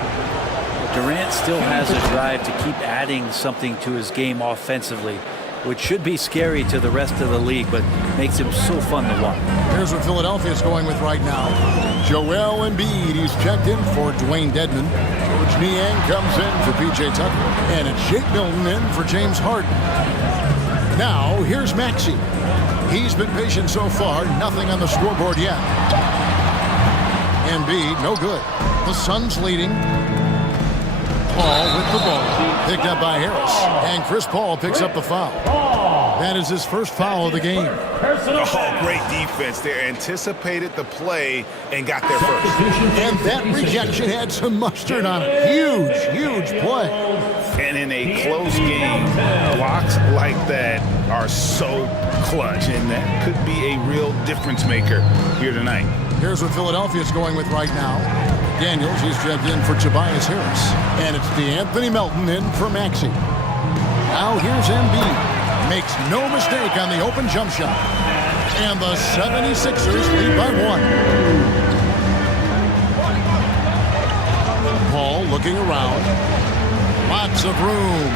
Durant still has a drive to keep adding something to his game offensively, which should be scary to the rest of the league, but makes him so fun to watch. Here's what Philadelphia's going with right now. Joel Embiid, he's checked in for Dwayne Dedman. George Niang comes in for P.J. Tucker. And it's Shake Milton in for James Harden. Now, here's Maxey. He's been patient so far, nothing on the scoreboard yet. Embiid, no good. The Suns leading. Paul with the ball. Picked up by Harris. And Chris Paul picks up the foul. That is his first foul of the game. Oh, great defense there. Anticipated the play and got there first. And that rejection had some mustard on it. Huge, huge play. And in a close game, blocks like that are so clutch, and that could be a real difference maker here tonight. Here's what Philadelphia's going with right now. Daniels, he's checked in for Tobias Harris. And it's DeAnthony Melton in for Maxey. Now here's Embiid. Makes no mistake on the open jump shot. And the 76ers lead by 1. Paul looking around. Lots of room.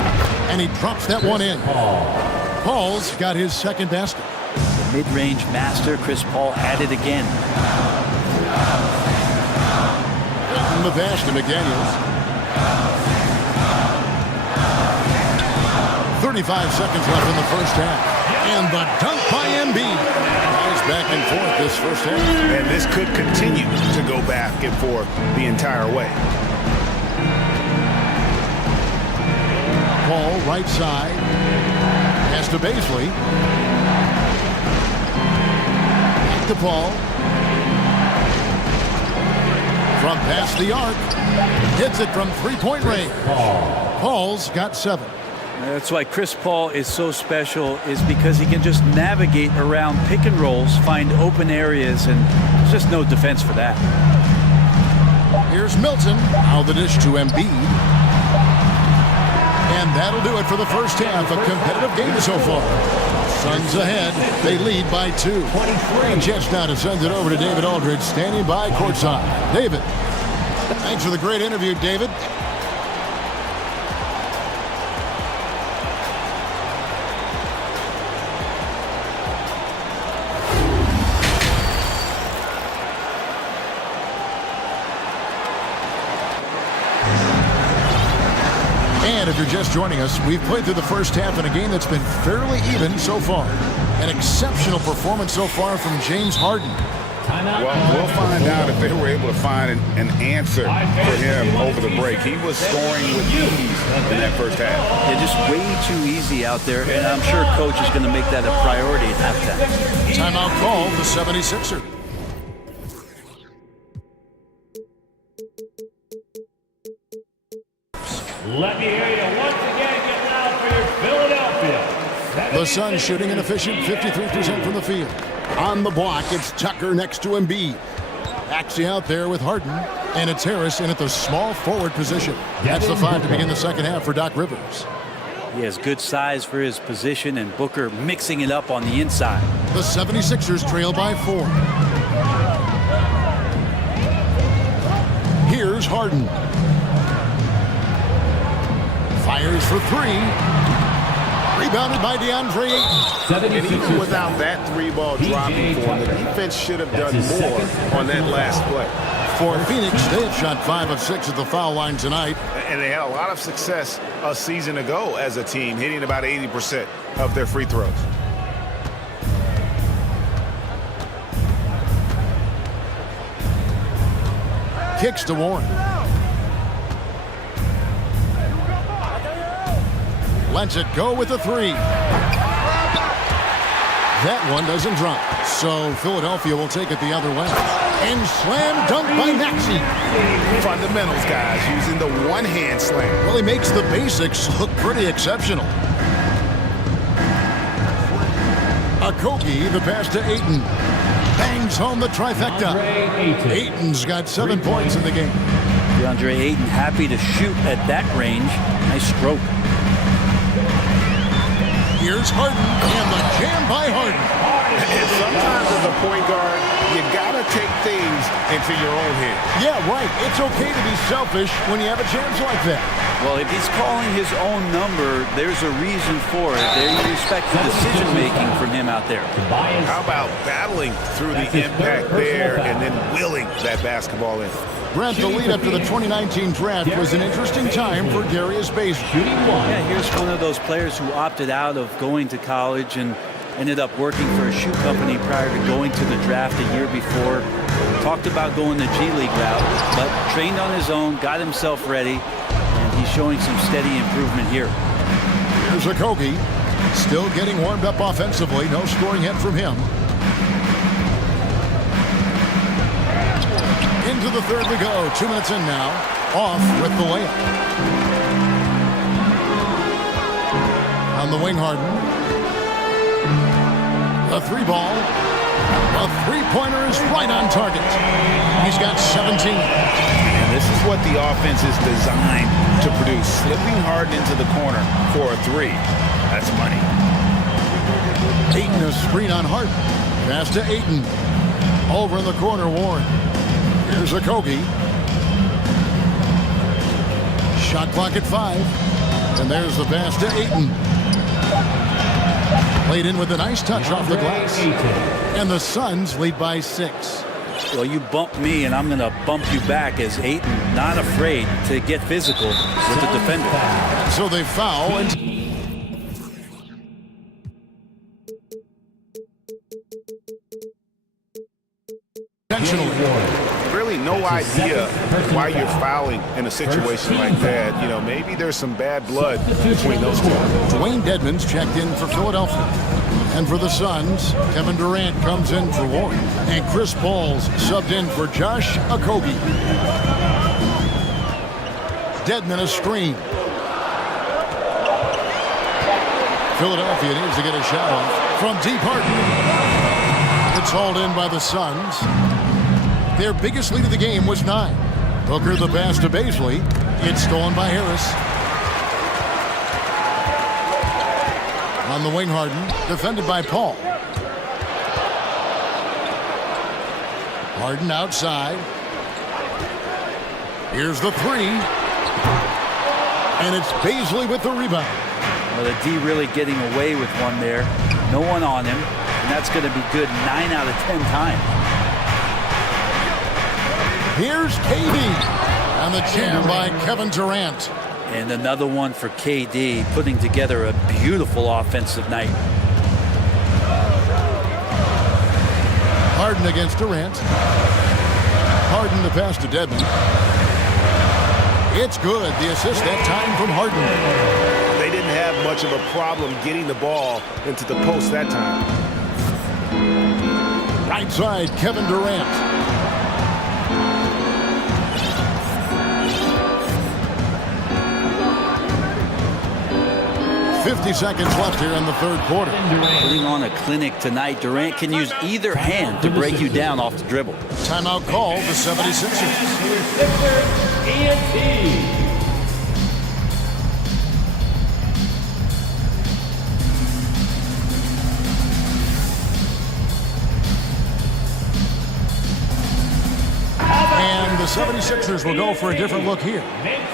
And he drops that one in. Paul's got his second basket. The mid-range master, Chris Paul, at it again. The pass to McDaniels. 35 seconds left in the first half. And the dunk by Embiid. Nice back and forth this first half. And this could continue to go back and forth the entire way. Paul right side. Pass to Baisley. Back to Paul. From past the arc. Hits it from three-point range. Paul's got 7. That's why Chris Paul is so special, is because he can just navigate around pick and rolls, find open areas, and there's just no defense for that. Here's Milton. Now the dish to Embiid. And that'll do it for the first half. A competitive game so far. Suns ahead. They lead by 2. And just now to send it over to David Aldridge, standing by courtside. David, thanks for the great interview, David. And if you're just joining us, we've played through the first half in a game that's been fairly even so far. An exceptional performance so far from James Harden. Well, we'll find out if they were able to find an answer for him over the break. He was scoring with ease in that first half. Yeah, just way too easy out there, and I'm sure coach is going to make that a priority at halftime. Timeout call, the 76ers. Let me hear you once again get loud for your Philadelphia. The Suns shooting an efficient 53% from the field. On the block, it's Tucker next to Embiid. Maxey out there with Harden, and it's Harris in at the small forward position. That's the 5 to begin the second half for Doc Rivers. He has good size for his position, and Booker mixing it up on the inside. The 76ers trail by 4. Here's Harden. Fires for 3. Rebounded by DeAndre Ayton. And even without that 3-ball dropping for him, the defense should have done more on that last play. For Phoenix, they have shot 5 of 6 at the foul line tonight. And they had a lot of success a season ago as a team, hitting about 80% of their free throws. Kicks to Warren. Lets it go with a 3. That one doesn't drop. So Philadelphia will take it the other way. And slam dunk by Maxey. Fundamentals, guys, using the one-hand slam. Well, he makes the basics look pretty exceptional. Okogie, the pass to Ayton. Bangs home the trifecta. Ayton's got 7 points in the game. DeAndre Ayton happy to shoot at that range. Nice stroke. Here's Harden, and the jam by Harden. And sometimes as a point guard, you gotta take things into your own hands. Yeah, right. It's okay to be selfish when you have a chance like that. Well, if he's calling his own number, there's a reason for it. There you respect the decision-making from him out there. How about battling through the impact there and then willing that basketball in? Brent, the lead up to the 2019 draft was an interesting time for Darius Bazley. Yeah, here's one of those players who opted out of going to college and ended up working for a shoe company prior to going to the draft a year before. Talked about going the G League route, but trained on his own, got himself ready, and he's showing some steady improvement here. Here's Okogie, still getting warmed up offensively. No scoring hit from him. Into the third we go. 2 minutes in now. Off with the layup. On the wing, Harden. The 3 ball. A 3-pointer is right on target. He's got 17. And this is what the offense is designed to produce. Slipping Harden into the corner for a 3. That's money. Ayton, a screen on Harden. Pass to Ayton. Over in the corner, Warren. Here's Okogie. Shot clock at 5. And there's the pass to Ayton. Played in with a nice touch off the glass. And the Suns lead by 6. Well, you bump me, and I'm going to bump you back as Ayton not afraid to get physical with the defender. So they foul. And really no idea why you're fouling in a situation like that. You know, maybe there's some bad blood between those two. Dwayne Dedmon's checked in for Philadelphia. And for the Suns, Kevin Durant comes in for Warren. And Chris Paul's subbed in for Josh Okogie. Dedmon a screen. Philadelphia needs to get a shot off from deep Harden. It's hauled in by the Suns. Their biggest lead of the game was 9. Booker the pass to Bazley. It's stolen by Harris. On the wing, Harden, defended by Paul. Harden outside. Here's the 3. And it's Bazley with the rebound. Well, the D really getting away with one there. No one on him. And that's going to be good 9 out of 10 times. Here's KD. And the jam by Kevin Durant. And another one for KD, putting together a beautiful offensive night. Harden against Durant. Harden the pass to Dedmon. It's good. The assist that time from Harden. They didn't have much of a problem getting the ball into the post that time. Right side, Kevin Durant. 50 seconds left here in the third quarter. Putting on a clinic tonight. Durant can use either hand to break you down off the dribble. Timeout call, the 76ers. ENT. And the 76ers will go for a different look here.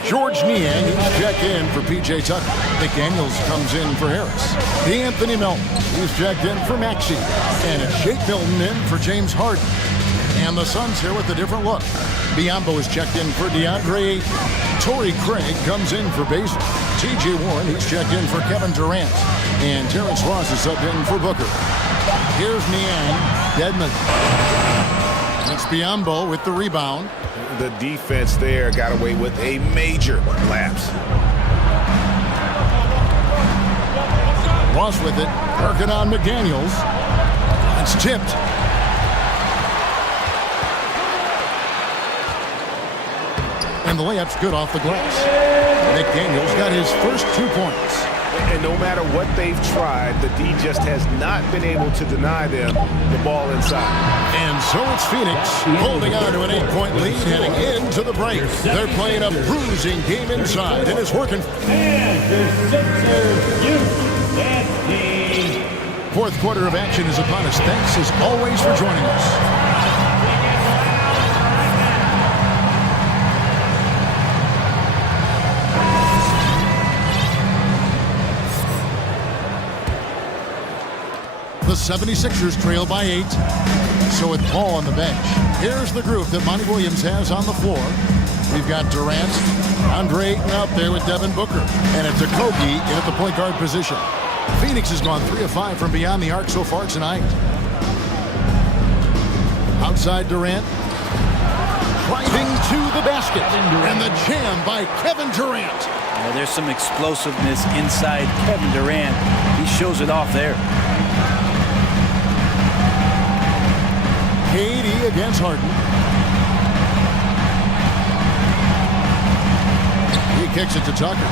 George Niang, he's checked in for P.J. Tucker. McDaniels comes in for Harris. Anthony Melton, he's checked in for Maxey. And it's Shake Milton in for James Harden. And the Suns here with a different look. Biombo is checked in for DeAndre Ayton. Torrey Craig comes in for Basil. T.J. Warren, he's checked in for Kevin Durant. And Terrence Ross is subbed in for Booker. Here's Niang. Dedmon. It's Biombo with the rebound. The defense there got away with a major lapse. Ross with it. Working on McDaniels. It's tipped. And the layup's good off the glass. McDaniels got his first 2 points. And no matter what they've tried, the D just has not been able to deny them the ball inside. And so it's Phoenix holding on to an 8-point lead heading into the break. They're playing a bruising game inside, and it's working. And your Sixers youth and team. Fourth quarter of action is upon us. Thanks as always for joining us. The 76ers trail by 8. So with Paul on the bench, here's the group that Monty Williams has on the floor. We've got Durant, Andre Ayton out there with Devin Booker, and it's Okogie in at the point guard position. Phoenix has gone 3 of 5 from beyond the arc so far tonight. Outside Durant, driving to the basket, and the jam by Kevin Durant. Well, there's some explosiveness inside Kevin Durant. He shows it off there. KD against Harden. He kicks it to Tucker.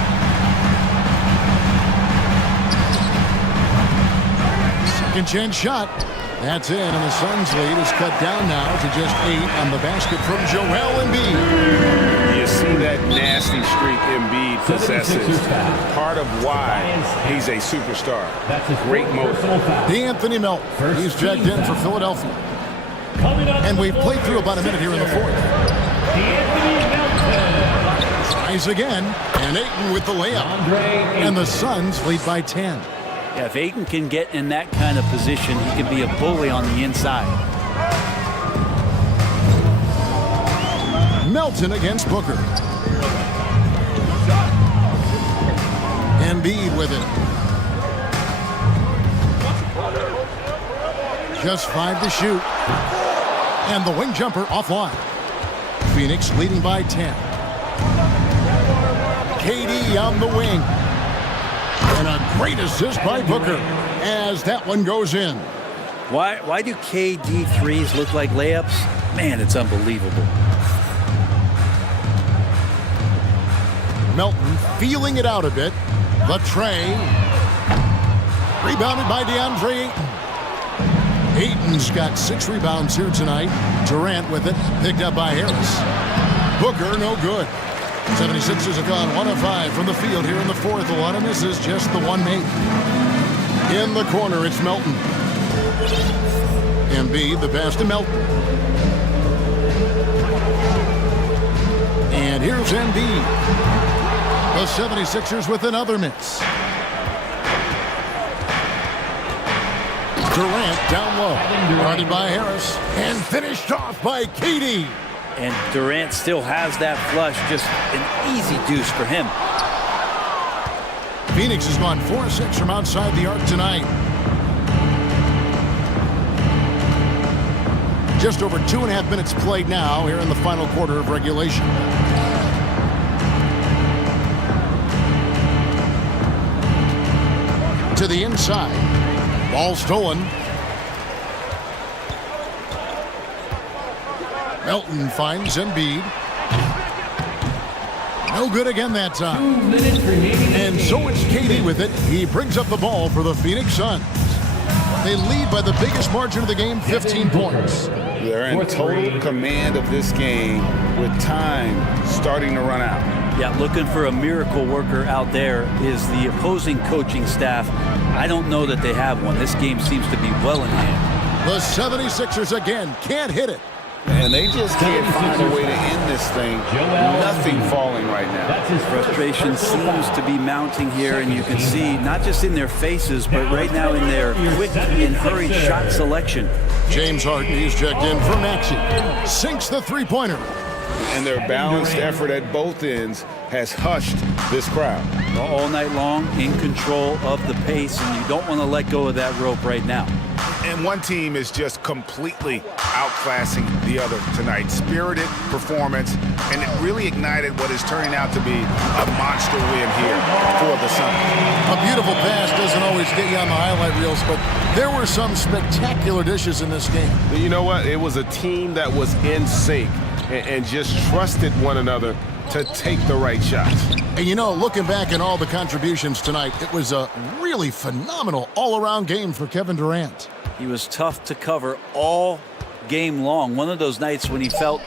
Second chance shot. That's in, and the Suns' lead is cut down now to just 8 on the basket from Joel Embiid. You see that nasty streak Embiid possesses. Part of why he's a superstar. Great motor. D'Anthony Melton. He's checked in for Philadelphia. And we've played through about a minute here in the fourth. Tries again, and Ayton with the layup. And the Suns lead by 10. Yeah, if Ayton can get in that kind of position, he can be a bully on the inside. Melton against Booker. Embiid with it. Just 5 to shoot. And the wing jumper offline. Phoenix leading by 10. KD on the wing. And a great assist by Booker as that one goes in. Why do KD threes look like layups? Man, it's unbelievable. Melton feeling it out a bit. The tray. Rebounded by DeAndre Ayton. Ayton's got 6 rebounds here tonight. Durant with it, picked up by Harris. Booker, no good. 76ers have gone 1 of 5 from the field here in the fourth. A lot of misses, just the one made. In the corner, it's Melton. Embiid, the pass to Melton. And here's Embiid. The 76ers with another miss. Durant down low. Guarded by Harris. And finished off by KD. And Durant still has that flush. Just an easy deuce for him. Phoenix has gone 4-6 from outside the arc tonight. Just over 2.5 minutes played now here in the final quarter of regulation. To the inside. Ball stolen. Melton finds Embiid. No good again that time. And so it's KD with it. He brings up the ball for the Phoenix Suns. They lead by the biggest margin of the game, 15 points. They're in total command of this game with time starting to run out. Yeah, looking for a miracle worker out there is the opposing coaching staff. I don't know that they have one. This game seems to be well in hand. The 76ers again can't hit it. And they just can't find a way to end this thing. Nothing falling right now. Frustration seems to be mounting here, and you can see not just in their faces, but right now in their quick and hurried shot selection. James Harden, he's checked in for Maxey. Sinks the three-pointer. And their balanced effort at both ends has hushed this crowd. All night long, in control of the pace, and you don't want to let go of that rope right now. And one team is just completely outclassing the other tonight. Spirited performance, and it really ignited what is turning out to be a monster win here for the Suns. A beautiful pass doesn't always get you on the highlight reels, but there were some spectacular dishes in this game. You know what? It was a team that was in sync and just trusted one another to take the right shots. And you know, looking back at all the contributions tonight, it was a really phenomenal all-around game for Kevin Durant. He was tough to cover all game long. One of those nights when he felt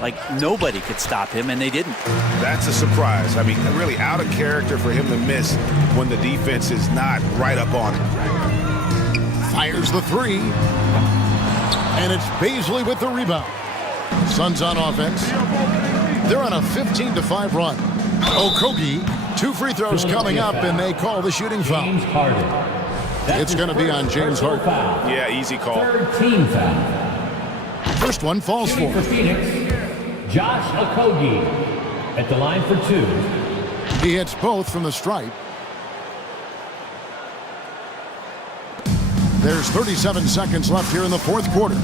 like nobody could stop him, and they didn't. That's a surprise. I mean, really out of character for him to miss when the defense is not right up on him. Fires the three. And it's Baisley with the rebound. Suns on offense. They're on a 15-5 run. Okogie, 2 free throws coming up, and they call the shooting foul. It's going to be on James Harden. Yeah, easy call. Third team foul. First one falls for. For Phoenix, Josh Okogie at the line for 2. He hits both from the stripe. There's 37 seconds left here in the fourth quarter.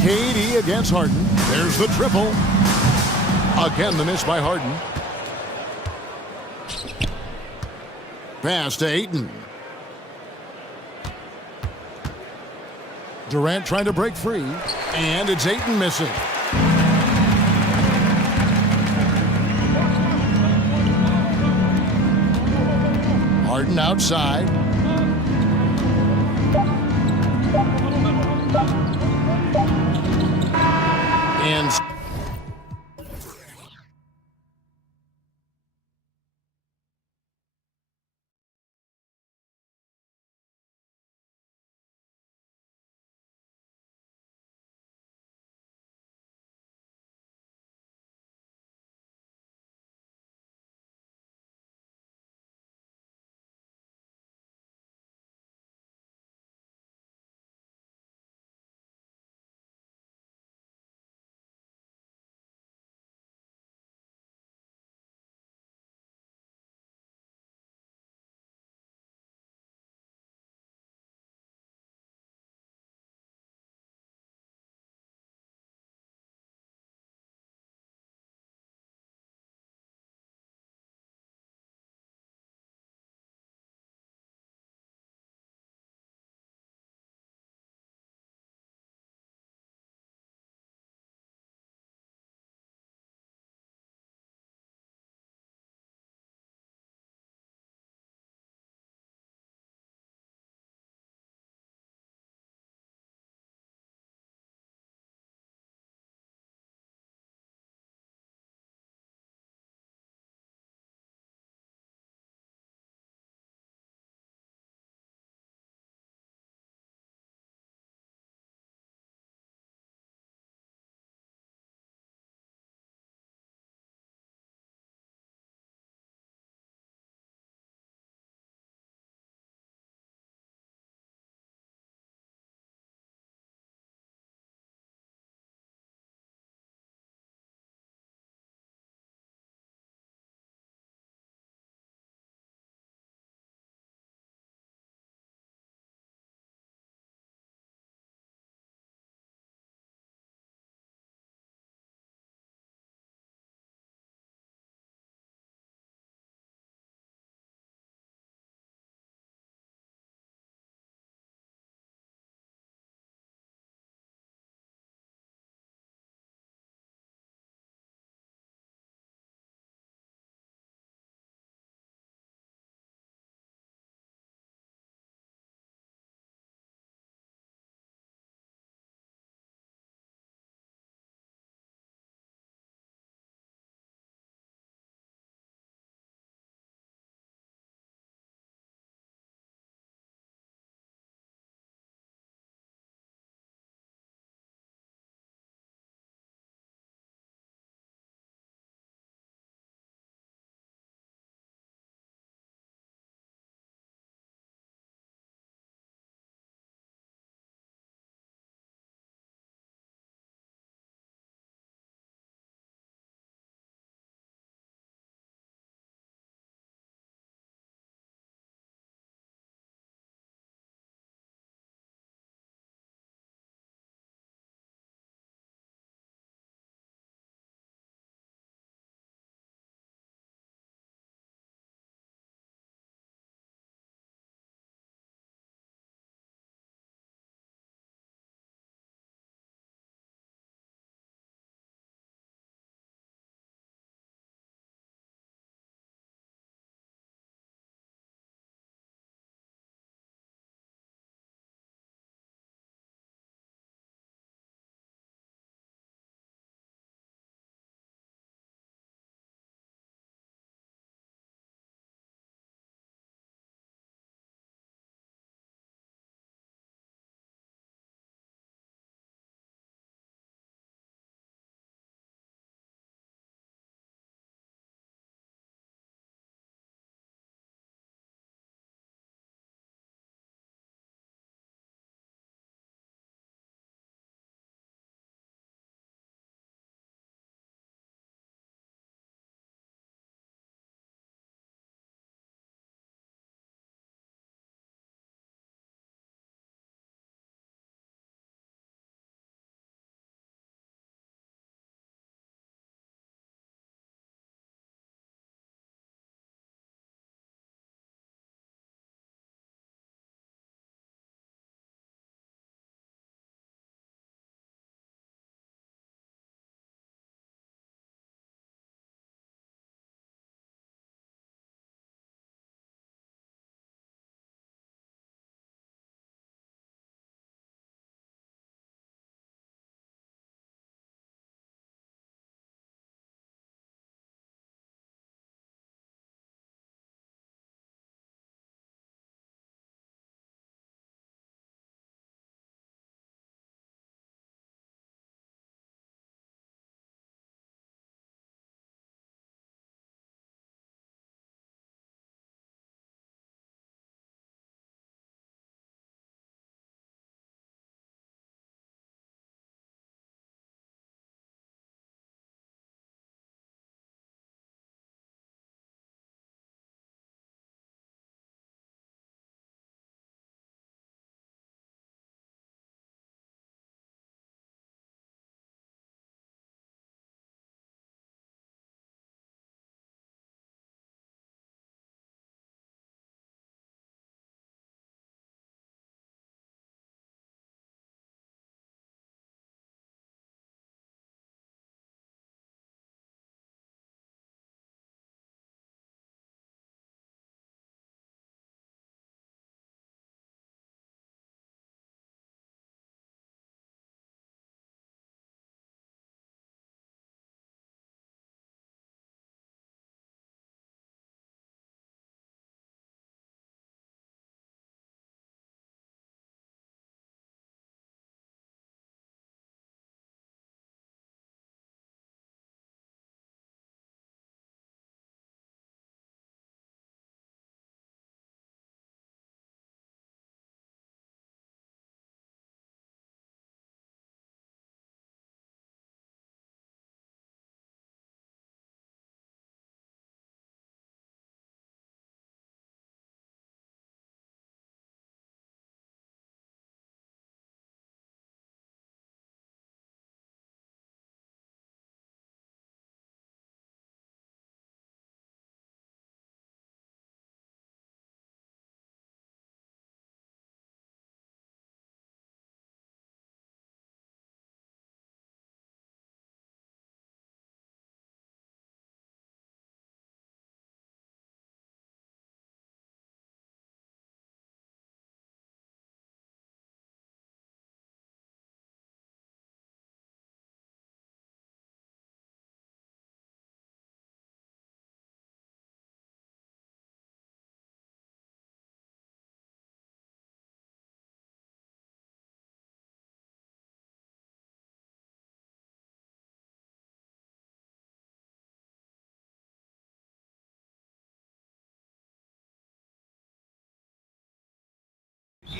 KD against Harden. There's the triple. Again, the miss by Harden. Pass to Ayton. Durant trying to break free. And it's Ayton missing. Harden outside. And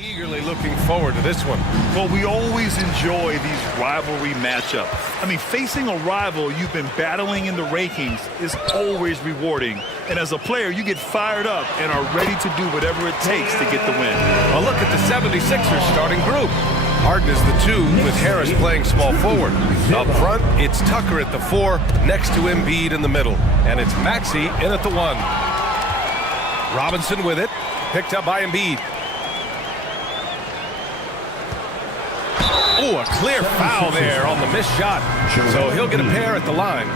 Eagerly looking forward to this one. Well, we always enjoy these rivalry matchups. I mean, facing a rival you've been battling in the rankings is always rewarding. And as a player, you get fired up and are ready to do whatever it takes to get the win. Well, look at the 76ers starting group. Harden is the 2 with Harris playing small forward. Up front, it's Tucker at the 4 next to Embiid in the middle. And it's Maxey in at the 1. Robinson with it, picked up by Embiid. Oh, a clear foul there on the missed shot. So he'll get a pair at the line.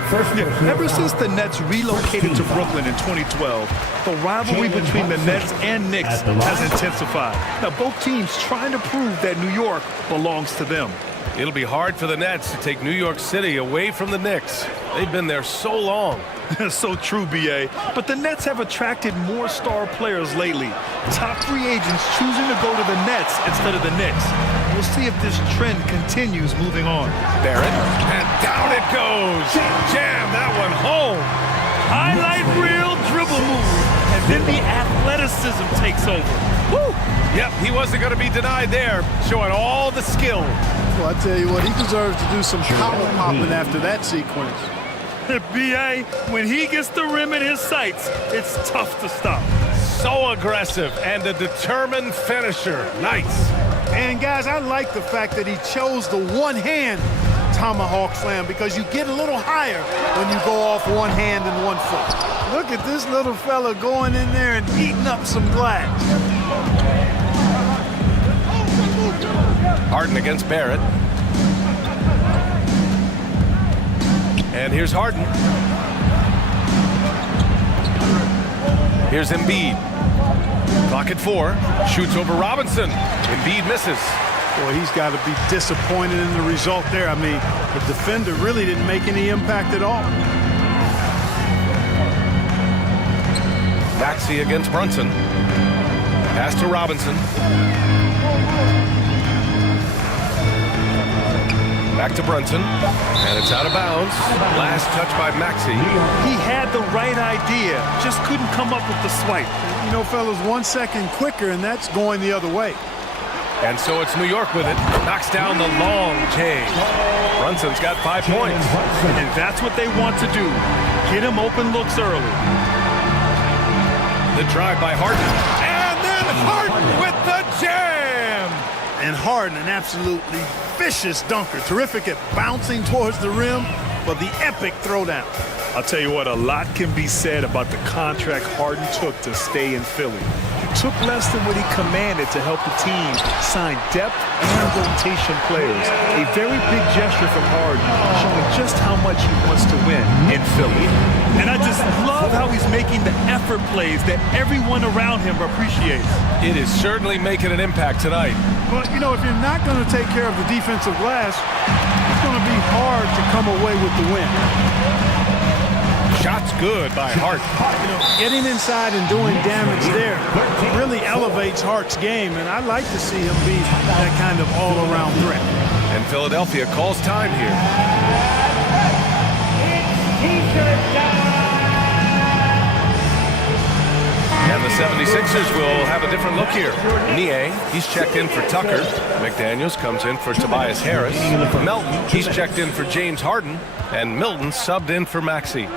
Ever since the Nets relocated to Brooklyn in 2012, the rivalry between the Nets and Knicks has intensified. Now, both teams trying to prove that New York belongs to them. It'll be hard for the Nets to take New York City away from the Knicks. They've been there so long. So true, B.A. But the Nets have attracted more star players lately. Top free agents choosing to go to the Nets instead of the Knicks. We'll see if this trend continues moving on. Barrett, and down it goes. Jam that one home. Highlight reel dribble move, and then the athleticism takes over. Woo! Yep, he wasn't going to be denied there, showing all the skill. Well, I tell you what, he deserves to do some power popping after that sequence. B.A., when he gets the rim in his sights, it's tough to stop. So aggressive and a determined finisher. Nice. And guys, I like the fact that he chose the one-hand tomahawk slam because you get a little higher when you go off one hand and one foot. Look at this little fella going in there and eating up some glass. Harden against Barrett. And here's Harden. Here's Embiid. Clock at 4. Shoots over Robinson. Embiid misses. Boy, he's got to be disappointed in the result there. I mean, the defender really didn't make any impact at all. Maxey against Brunson. Pass to Robinson. Back to Brunson, and it's out of bounds. Last touch by Maxey. He had the right idea, just couldn't come up with the swipe. You know, fellas, 1 second quicker, and that's going the other way. And so it's New York with it. Knocks down the long change. Brunson's got 5 points. And that's what they want to do. Get him open looks early. The drive by Harden. And then Harden with the jam! And Harden, an absolutely vicious dunker. Terrific at bouncing towards the rim, but the epic throwdown. I'll tell you what, a lot can be said about the contract Harden took to stay in Philly. He took less than what he commanded to help the team sign depth and rotation players. A very big gesture from Harden, showing just how much he wants to win in Philly. And I just love how he's making the effort plays that everyone around him appreciates. It is certainly making an impact tonight. But, you know, if you're not going to take care of the defensive glass, it's going to be hard to come away with the win. Shots good by Hart. You know, getting inside and doing damage there really elevates Hart's game, and I like to see him be that kind of all-around threat. And Philadelphia calls time here. And the 76ers will have a different look here. Niang, he's checked in for Tucker. McDaniels comes in for Tobias Harris. Melton, he's checked in for James Harden. And Milton subbed in for Maxey.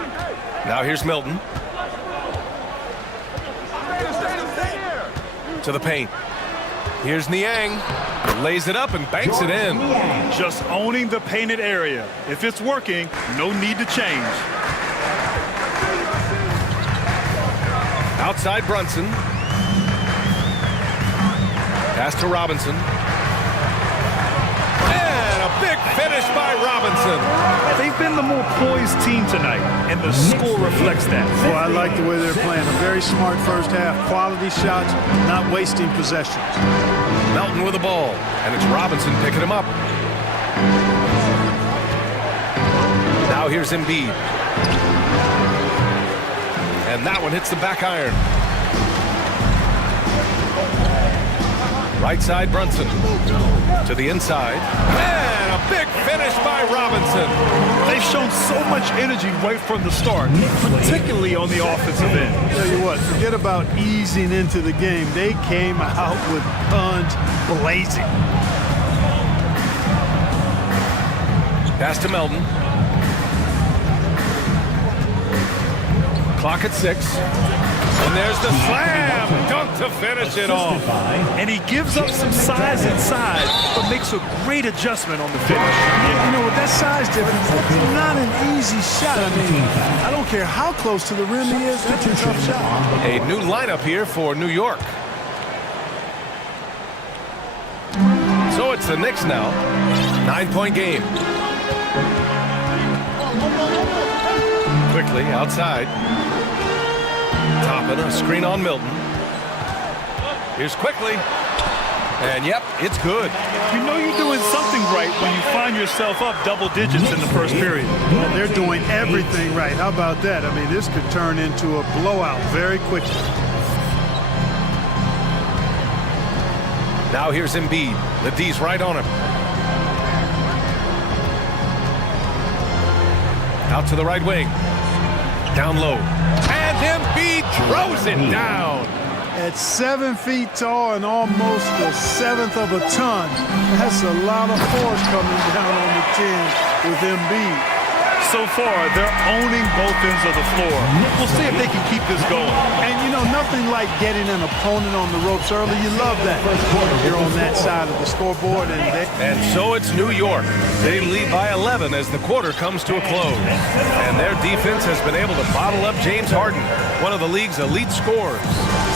Now here's Milton. To the paint. Here's Niang. Lays it up and banks it in. Just owning the painted area. If it's working, no need to change. Outside Brunson. Pass to Robinson. And a big finish by Robinson. They've been the more poised team tonight, and the score reflects that. Well, I like the way they're playing. A very smart first half. Quality shots, not wasting possessions. Melton with the ball, and it's Robinson picking him up. Now here's Embiid. And that one hits the back iron. Right side Brunson. To the inside. And a big finish by Robinson. They've shown so much energy right from the start, particularly on the offensive end. Tell you what, forget about easing into the game. They came out with guns blazing. Pass to Melton. Clock at 6. And there's the slam dunk to finish it off. And he gives up some size inside, but makes a great adjustment on the finish. You know, with that size difference, it's not an easy shot. I mean, I don't care how close to the rim he is, that's a tough shot. A new lineup here for New York. So it's the Knicks now. 9-point game. Quickly outside. Toppin, a screen on Milton. Here's Quickly. And yep, it's good. You know you're doing something right when you find yourself up double digits in the first period. Well, they're doing everything right. How about that? I mean, this could turn into a blowout very quickly. Now here's Embiid. The D's right on him. Out to the right wing. Down low. And Embiid throws it down. At 7 feet tall and almost a seventh of a ton, that's a lot of force coming down on the 10 with Embiid. So far, they're owning both ends of the floor. We'll see if they can keep this going. And, you know, nothing like getting an opponent on the ropes early. You love that. You're on that side of the scoreboard. And so it's New York. They lead by 11 as the quarter comes to a close. And their defense has been able to bottle up James Harden, one of the league's elite scorers.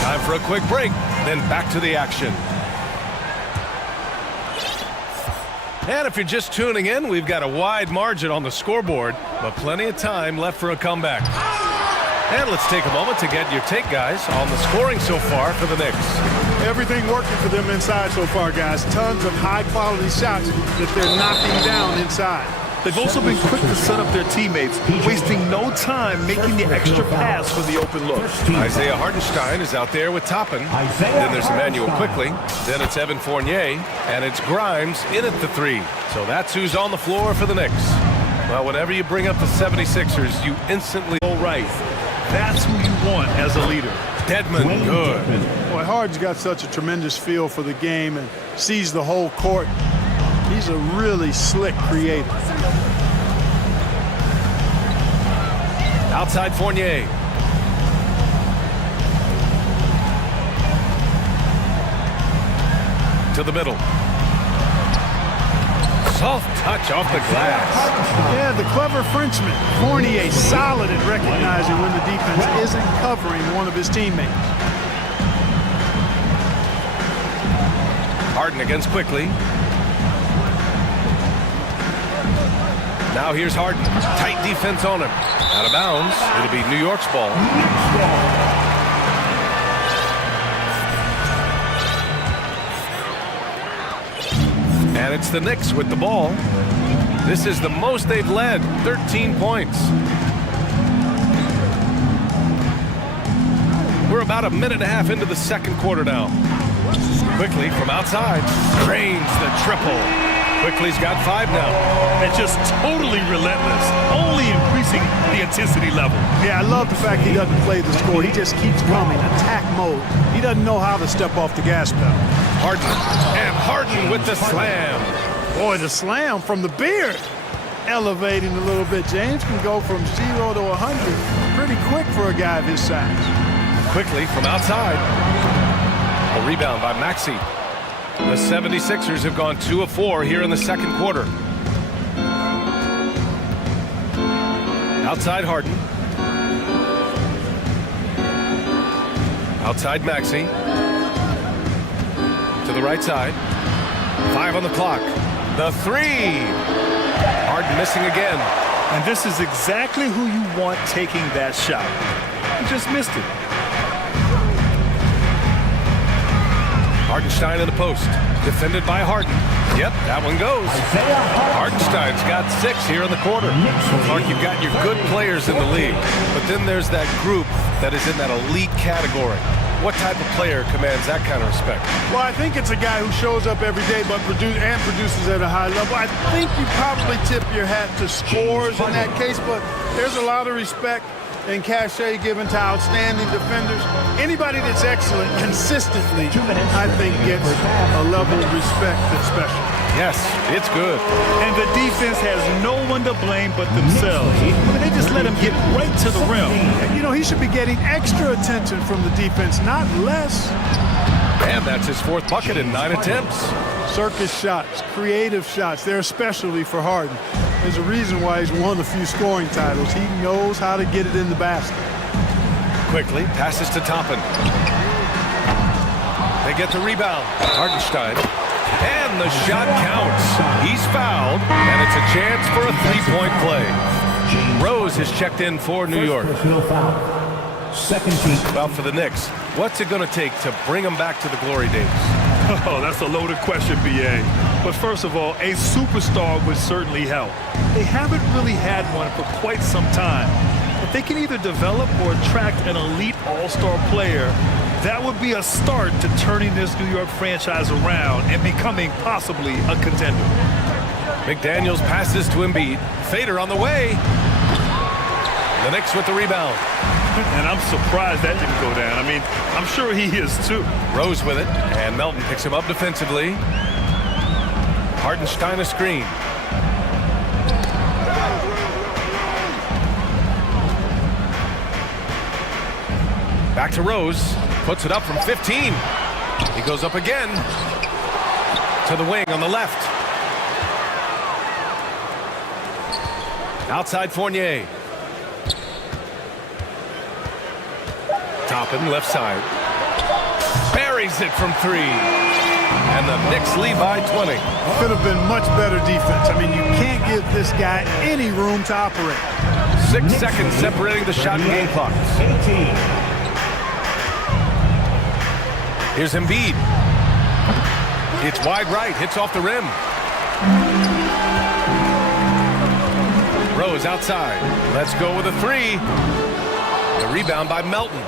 Time for a quick break, then back to the action. And if you're just tuning in, we've got a wide margin on the scoreboard, but plenty of time left for a comeback. And let's take a moment to get your take, guys, on the scoring so far for the Knicks. Everything working for them inside so far, guys. Tons of high-quality shots that they're knocking down inside. They've also been quick to set up their teammates, wasting no time making the extra pass for the open look. Isaiah Hartenstein is out there with Toppin. Then there's Emmanuel Quickly. Then it's Evan Fournier. And it's Grimes in at the 3. So that's who's on the floor for the Knicks. Well, whenever you bring up the 76ers, you instantly... All right. That's who you want as a leader. Dedmon, good. Boy, Harden's got such a tremendous feel for the game and sees the whole court. He's a really slick creator. Outside Fournier. To the middle. Soft touch off the glass. Yeah, the clever Frenchman. Fournier solid at recognizing when the defense isn't covering one of his teammates. Harden against Quickly. Now here's Harden. Tight defense on him. Out of bounds. It'll be New York's ball. And it's the Knicks with the ball. This is the most they've led. 13 points. We're about a minute and a half into the second quarter now. Quickly from outside. Drains the triple. Quickly's got 5 now. And just totally relentless, only increasing the intensity level. Yeah, I love the fact he doesn't play the score. He just keeps coming, attack mode. He doesn't know how to step off the gas pedal. Harden, and Harden with the slam. Boy, the slam from the beard. Elevating a little bit. James can go from 0 to 100 pretty quick for a guy of his size. Quickly from outside. A rebound by Maxey. The 76ers have gone 2 of 4 here in the second quarter. Outside Harden. Outside Maxey. To the right side. 5 on the clock. The 3. Harden missing again. And this is exactly who you want taking that shot. He just missed it. Hartenstein in the post. Defended by Harden. Yep, that one goes. Hartenstein's got 6 here in the quarter. Clark, you've got your good players in the league, but then there's that group that is in that elite category. What type of player commands that kind of respect? Well, I think it's a guy who shows up every day but produces at a high level. I think you probably tip your hat to scores in that case, but there's a lot of respect and cachet given to outstanding defenders. Anybody that's excellent consistently, I think, gets a level of respect that's special. Yes, it's good. And the defense has no one to blame but themselves. I mean, they just let him get right to the rim. You know, he should be getting extra attention from the defense, not less. And that's his 4th bucket in 9 attempts. Circus shots, creative shots, they're a specialty for Harden. There's a reason why he's won a few scoring titles. He knows how to get it in the basket. Quickly, passes to Toppin. They get the rebound. Hartenstein. And the shot counts. He's fouled, and it's a chance for a 3-point play. Rose is checked in for New York. Second team. Well, for the Knicks, what's it going to take to bring them back to the glory days? Oh, that's a loaded question, B.A. But first of all, a superstar would certainly help. They haven't really had one for quite some time. If they can either develop or attract an elite all-star player, that would be a start to turning this New York franchise around and becoming possibly a contender. McDaniels passes to Embiid. Fader on the way. The Knicks with the rebound. And I'm surprised that didn't go down. I mean, I'm sure he is too. Rose with it, and Melton picks him up defensively. Hartenstein a screen. Back to Rose. Puts it up from 15. He goes up again. To the wing on the left. Outside Fournier. Toppin, left side. Buries it from 3. And the Knicks lead by 20. Could have been much better defense. I mean, you can't give this guy any room to operate. 6 seconds separating the shot and game clocks. 18. Here's Embiid. It's wide right, hits off the rim. Rose outside. Let's go with a 3. The rebound by Melton.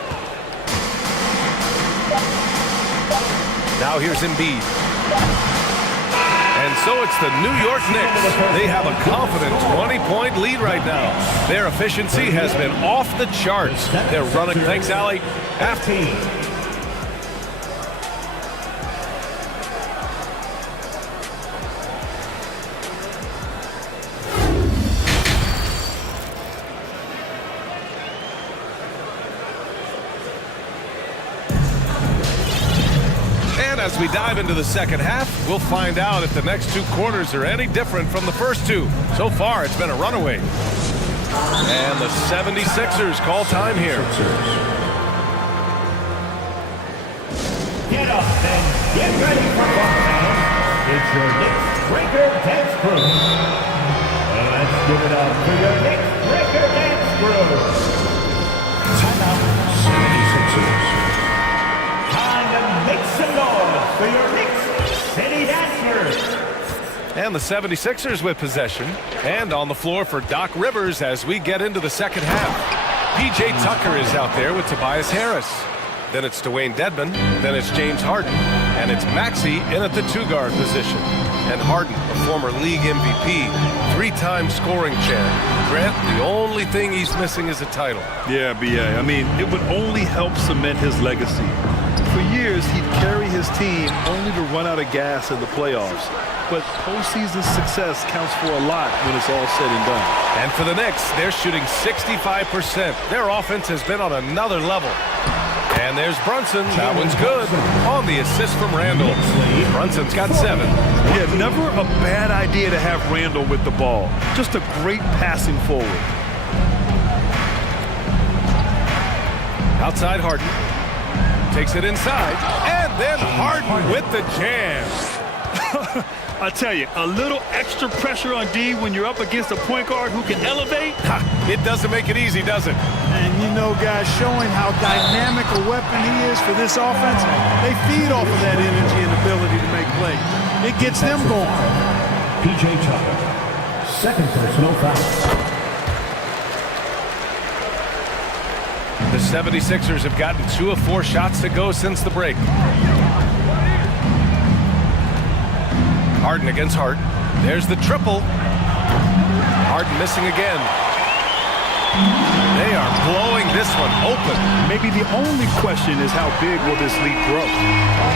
Now here's Embiid. And so it's the New York Knicks. They have a confident 20-point lead right now. Their efficiency has been off the charts. They're running. Thanks, Allie. After. As we dive into the second half, we'll find out if the next 2 quarters are any different from the first 2. So far, it's been a runaway. And the 76ers call time here. Get up and get ready for one battle. It's your Knicks Breaker Dance Crew. And let's give it up for your Knicks Breaker Dance Crew. Timeout, 76ers. Time to make some noise for your Knicks City Dancers. And the 76ers with possession. And on the floor for Doc Rivers as we get into the second half. P.J. Tucker is out there with Tobias Harris. Then it's Dwayne Dedmon. Then it's James Harden. And it's Maxey in at the 2-guard position. And Harden, a former league MVP, 3-time scoring champ. Grant, the only thing he's missing is a title. Yeah, B.A. I mean, it would only help cement his legacy. For years, he'd carry his team only to run out of gas in the playoffs. But postseason success counts for a lot when it's all said and done. And for the Knicks, they're shooting 65%. Their offense has been on another level. And there's Brunson. That one's good. On the assist from Randall. Brunson's got 7. Yeah, never a bad idea to have Randall with the ball. Just a great passing forward. Outside Harden. Takes it inside. And then Harden with the jam. I tell you, a little extra pressure on D when you're up against a point guard who can elevate. It doesn't make it easy, does it? And you know, guys, showing how dynamic a weapon he is for this offense, they feed off of that energy and ability to make plays. It gets them going. P.J. Tucker, second personal foul. The 76ers have gotten 2 of 4 shots to go since the break. Harden against Hart. There's the triple. Harden missing again. They are blowing this one open. Maybe the only question is how big will this lead grow?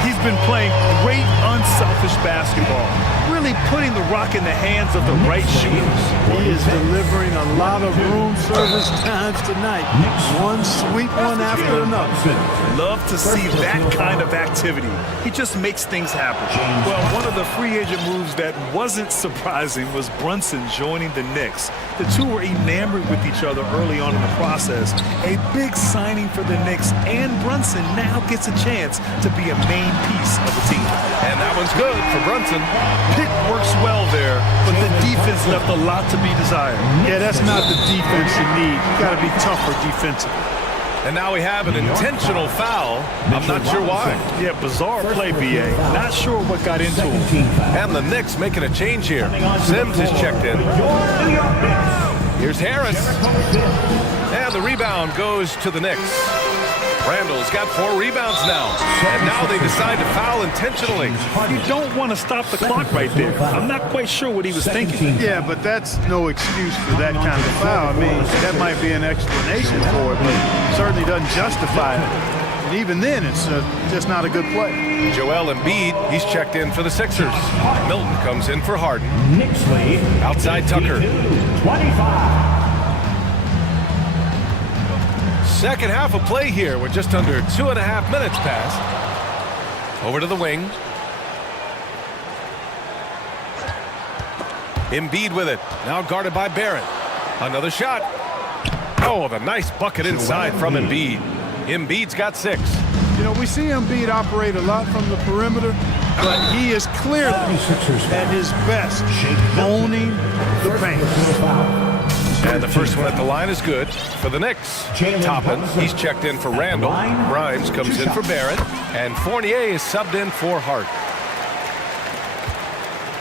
He's been playing great, unselfish basketball, really putting the rock in the hands of the right shooters. He is delivering a lot of room service times tonight. One sweet one after another. Love to see that kind of activity. He just makes things happen. Well, one of the free agent moves that wasn't surprising was Brunson joining the Knicks. The two were enamored with each other early on in the process. A big signing for the Knicks, and Brunson now gets a chance to be a main piece of the team. And that one's good for Brunson. Pick works well there, but the defense left a lot to be desired. Yeah, that's not the defense you need. You got to be tougher defensively. And now we have an intentional foul. I'm not sure why. Yeah, bizarre play, BA. Not sure what got into him. And the Knicks making a change here. Sims is checked in. Here's Harris. And the rebound goes to the Knicks. Randall's got 4 rebounds now. And now they decide to foul intentionally. You don't want to stop the clock right there. I'm not quite sure what he was thinking. Yeah, but that's no excuse for that kind of foul. I mean, that might be an explanation for it, but it certainly doesn't justify it. And even then, it's just not a good play. Joel Embiid, he's checked in for the Sixers. Milton comes in for Harden. Knicks lead. Outside Tucker. 25. Second half of play here. We're just under 2.5 minutes past. Over to the wing. Embiid with it. Now guarded by Barrett. Another shot. Oh, the nice bucket inside from Embiid. Embiid's got 6. You know, we see Embiid operate a lot from the perimeter, but he is clearly at his best, owning the paint. And the first one at the line is good for the Knicks. Toppin, he's checked in for Randall. Grimes comes in for Barrett. And Fournier is subbed in for Hart.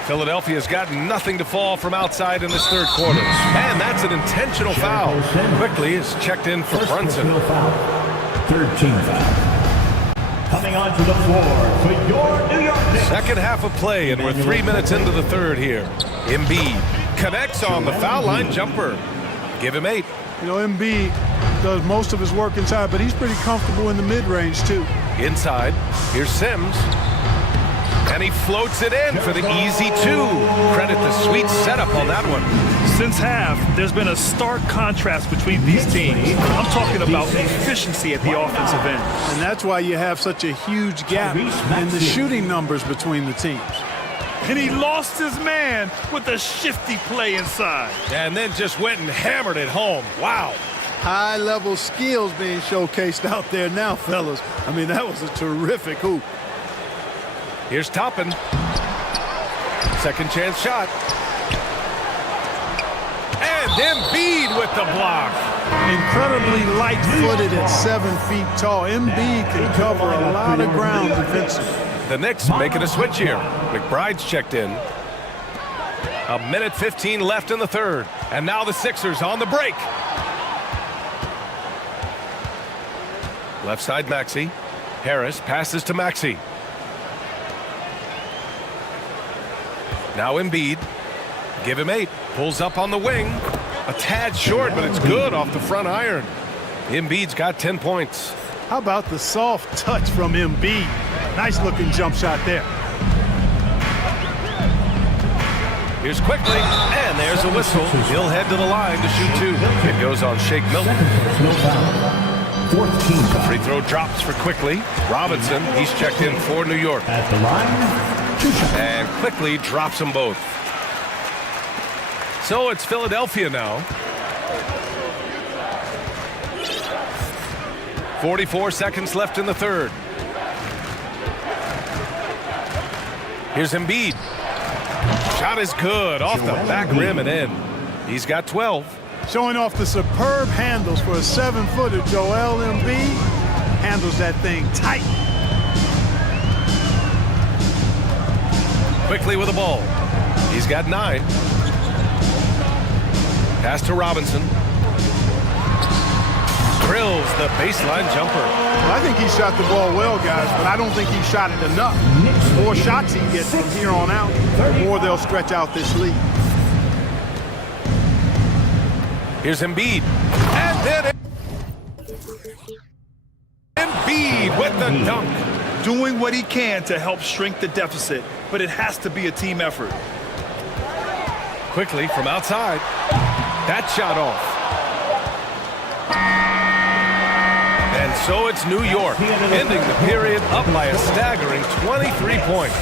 Philadelphia's got nothing to fall from outside in this third quarter. And that's an intentional foul. Quickly is checked in for Brunson. 13 foul. Coming onto the floor for your New York Knicks. Second half of play, and we're 3 minutes into the third here. Embiid connects on the foul line jumper. Give him 8. You know, Embiid does most of his work inside, but he's pretty comfortable in the mid-range, too. Inside, here's Sims. And he floats it in for the easy 2. Credit the sweet setup on that one. Since half, there's been a stark contrast between these teams. I'm talking about efficiency at the offensive end. And that's why you have such a huge gap in the shooting numbers between the teams. And he lost his man with a shifty play inside. And then just went and hammered it home. Wow. High-level skills being showcased out there now, fellas. I mean, that was a terrific hoop. Here's Toppin. Second chance shot. And Embiid with the block. Incredibly light-footed at 7 feet tall. Embiid can cover a lot of ground defensively. The Knicks making a switch here. McBride's checked in. 1:15 left in the third. And now the Sixers on the break. Left side Maxey. Harris passes to Maxey. Now Embiid. Give him 8. Pulls up on the wing. A tad short, but it's good off the front iron. Embiid's got 10 points. How about the soft touch from Embiid? Nice looking jump shot there. Here's Quickly, and there's a whistle. He'll head to the line to shoot 2. It goes on Shake Milton. The free throw drops for Quickly. Robinson, he's checked in for New York. At the line, and Quickly drops them both. So it's Philadelphia now. 44 seconds left in the third. Here's Embiid. Shot is good off the back rim and in. He's got 12. Showing off the superb handles for a 7-footer. Joel Embiid handles that thing tight. Quickly with the ball. He's got 9. Pass to Robinson. drills the baseline jumper. I think he shot the ball well, guys, but I don't think he shot it enough. The more shots he gets from here on out, the more they'll stretch out this lead. Here's Embiid. And then Embiid with the dunk. Doing what he can to help shrink the deficit, but it has to be a team effort. Quickly from outside. That shot off. And so it's New York, ending the period up by a staggering 23 points.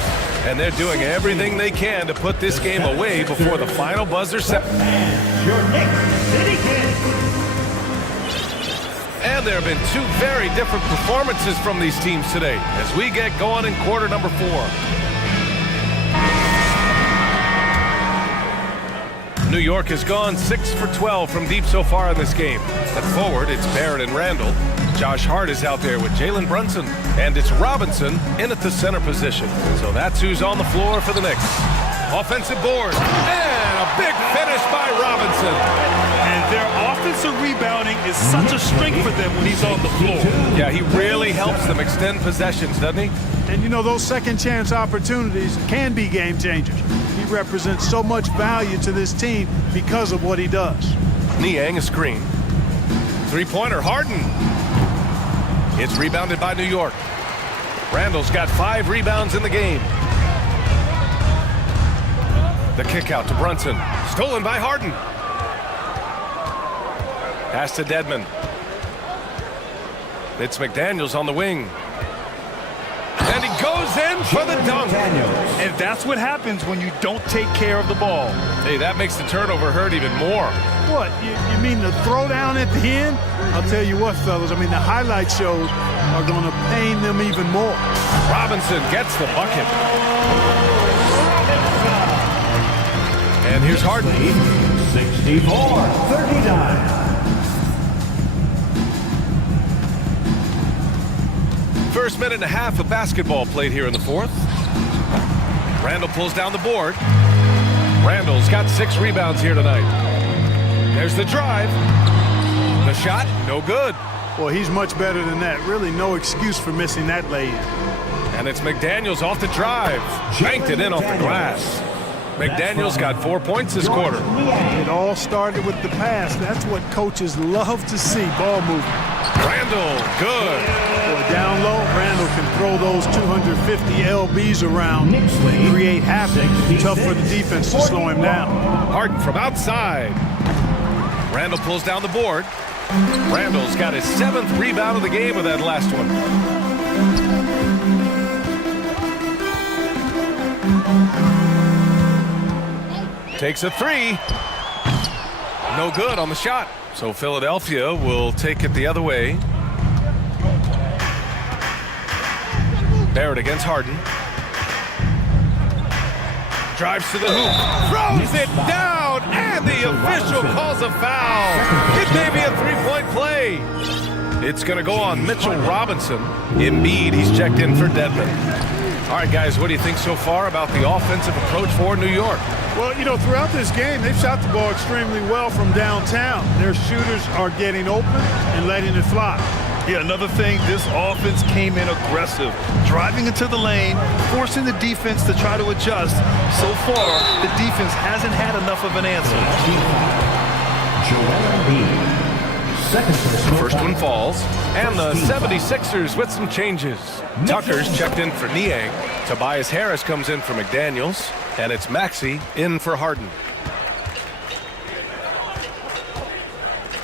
And they're doing everything they can to put this game away before the final buzzer set. Your next City Kid. And there have been two very different performances from these teams today as we get going in quarter number 4. New York has gone 6 for 12 from deep so far in this game. At forward, it's Barrett and Randall. Josh Hart is out there with Jalen Brunson. And it's Robinson in at the center position. So that's who's on the floor for the Knicks. Offensive board. And a big finish by Robinson. And their offensive rebounding is such a strength for them when he's on the floor. Yeah, he really helps them extend possessions, doesn't he? And you know, those second chance opportunities can be game changers. He represents so much value to this team because of what he does. Niang a screen. Three-pointer, Harden. It's rebounded by New York. Randall's got 5 rebounds in the game. The kick out to Brunson. Stolen by Harden. Pass to Dedmon. It's McDaniels on the wing. And he goes in for the dunk. And that's what happens when you don't take care of the ball. Hey, that makes the turnover hurt even more. What, you mean the throwdown at the end? I'll tell you what, fellas, I mean, the highlight shows are going to pain them even more. Robinson gets the bucket. And here's Harden. 64-39. First minute and a half of basketball played here in the 4th. Randall pulls down the board. Randall's got 6 rebounds here tonight. There's the drive. The shot, no good. Well, he's much better than that. Really no excuse for missing that lay-in. And it's McDaniels off the drive. Banked it in off the glass. McDaniels got 4 points this quarter. It all started with the pass. That's what coaches love to see, ball movement. Randall, good. Boy, down low, Randall can throw those 250 LBs around and create havoc. Tough for the defense to slow him down. Harden from outside. Randall pulls down the board. Randall's got his 7th rebound of the game with that last one. Takes a 3. No good on the shot. So Philadelphia will take it the other way. Barrett against Harden. Drives to the hoop. Throws it down. And the official calls a foul. It may be a 3-point play. It's going to go on Mitchell Robinson. Embiid, he's checked in for Dedmon. All right, guys, what do you think so far about the offensive approach for New York? Well, you know, throughout this game, they've shot the ball extremely well from downtown. Their shooters are getting open and letting it fly. Yeah, another thing, this offense came in aggressive, driving into the lane, forcing the defense to try to adjust. So far, the defense hasn't had enough of an answer. First one falls, and the 76ers with some changes. Tucker's checked in for Niang. Tobias Harris comes in for McDaniels, and it's Maxey in for Harden.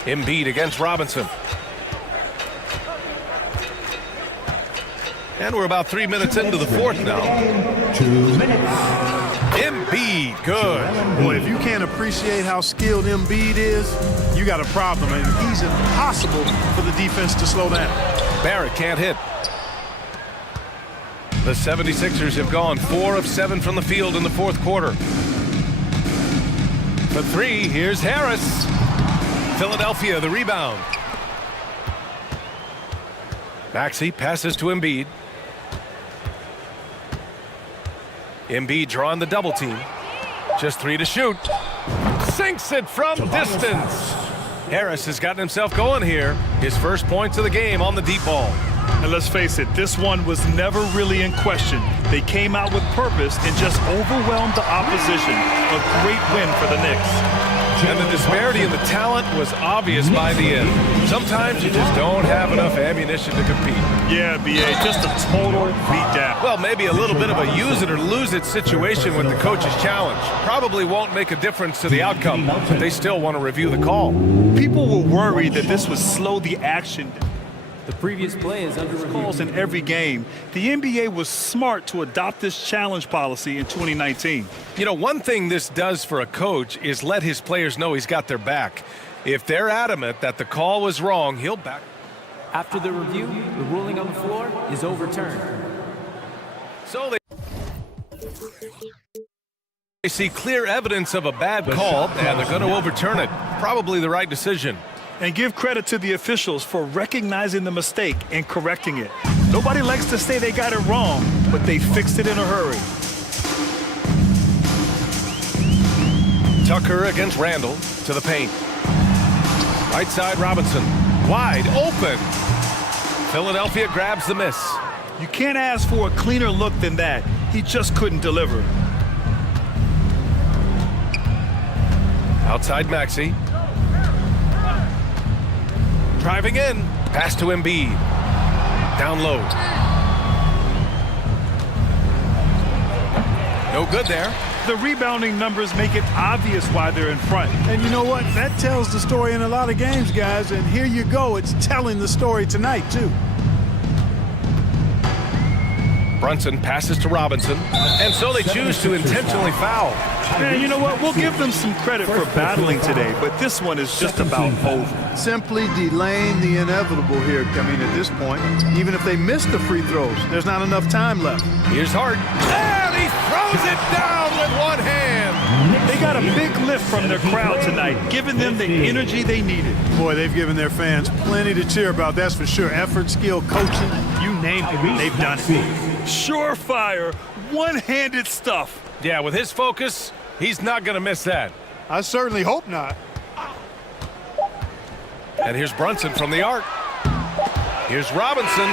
Embiid against Robinson. And we're about 3 minutes into the 4th now. 2 minutes. Embiid, good. Boy, if you can't appreciate how skilled Embiid is, you got a problem. And he's impossible for the defense to slow down. Barrett can't hit. The 76ers have gone 4 of 7 from the field in the 4th quarter. For 3, here's Harris. Philadelphia, the rebound. Maxey passes to Embiid. Embiid drawing the double team. Just 3 to shoot. Sinks it from distance. Harris has gotten himself going here. His first points of the game on the deep ball. And let's face it, this one was never really in question. They came out with purpose and just overwhelmed the opposition. A great win for the Knicks. And the disparity in the talent was obvious by the end. Sometimes you just don't have enough ammunition to compete. Yeah, B.A., just a total beatdown. Well, maybe a little bit of a use it or lose it situation with the coach's challenge. Probably won't make a difference to the outcome, but they still want to review the call. People were worried that this would slow the action. The previous play is under Calls in every game. The NBA was smart to adopt this challenge policy in 2019. You know, one thing this does for a coach is let his players know he's got their back. If they're adamant that the call was wrong, he'll back. After the review, the ruling on the floor is overturned. So they see clear evidence of a bad call, and they're going to overturn it. Probably the right decision. And give credit to the officials for recognizing the mistake and correcting it. Nobody likes to say they got it wrong, but they fixed it in a hurry. Tucker against Randall to the paint. Right side Robinson, wide open. Philadelphia grabs the miss. You can't ask for a cleaner look than that. He just couldn't deliver. Outside Maxey. Driving in, pass to Embiid. Down low. No good there. The rebounding numbers make it obvious why they're in front. And you know what? That tells the story in a lot of games, guys. And here you go. It's telling the story tonight, too. Brunson passes to Robinson, and so they choose to intentionally foul. Man, you know what? We'll give them some credit for battling today, but this one is just about over. Simply delaying the inevitable here. I mean, at this point, even if they miss the free throws, there's not enough time left. Here's Harden, and he throws it down with one hand. They got a big lift from their crowd tonight, giving them the energy they needed. Boy, they've given their fans plenty to cheer about, that's for sure. Effort, skill, coaching, you name it, they've done it. Surefire, one-handed stuff. Yeah, with his focus, he's not going to miss that. I certainly hope not. And here's Brunson from the arc. Here's Robinson.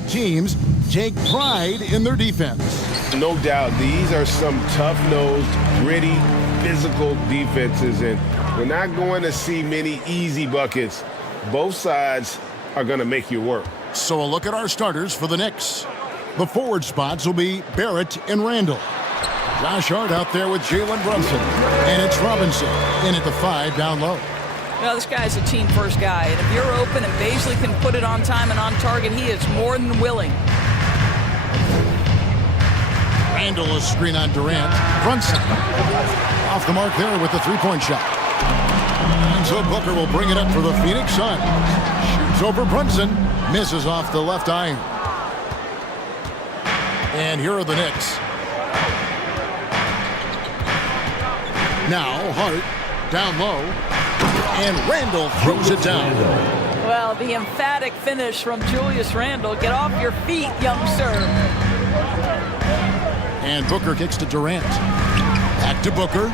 Both teams take pride in their defense. No doubt, these are some tough-nosed, gritty, physical defenses, and we're not going to see many easy buckets. Both sides are going to make you work. So a look at our starters for the Knicks. The forward spots will be Barrett and Randall. Josh Hart out there with Jalen Brunson. And it's Robinson in at the 5 down low. Well, this guy's a team-first guy, and if you're open and Baisley can put it on time and on target, he is more than willing. Randall a screen on Durant. Brunson off the mark there with the three-point shot. And so Booker will bring it up for the Phoenix Suns. Shoots over Brunson. Misses off the left iron. And here are the Knicks. Now Hart down low. And Randall throws it down. Well, the emphatic finish from Julius Randle. Get off your feet, young sir. And Booker kicks to Durant. Back to Booker.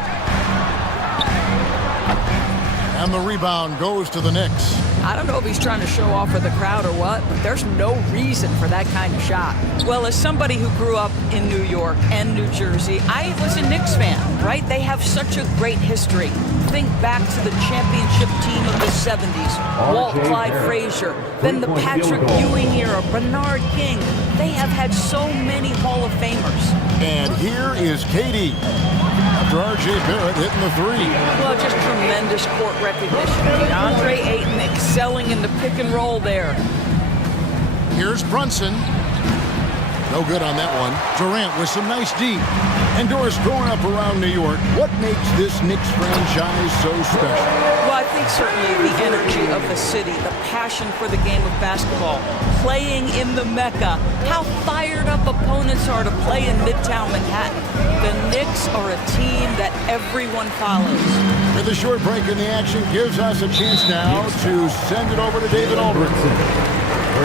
And the rebound goes to the Knicks. I don't know if he's trying to show off for the crowd or what, but there's no reason for that kind of shot. Well, as somebody who grew up in New York and New Jersey, I was a Knicks fan, right? They have such a great history. Think back to the championship team of the 70s, Walt Clyde Frazier, then the Patrick Ewing era, Bernard King. They have had so many Hall of Famers. And here is KD. After R.J. Barrett hitting the three. Well, just tremendous court recognition. DeAndre Ayton excelling in the pick and roll there. Here's Brunson. No good on that one. Durant with some nice D. And Doris, growing up around New York, what makes this Knicks franchise so special? Well, I think certainly the energy of the city, the passion for the game of basketball, playing in the Mecca, how fired up opponents are to play in Midtown Manhattan. The Knicks are a team that everyone follows. With a short break in the action gives us a chance now to send it over to David Aldridge.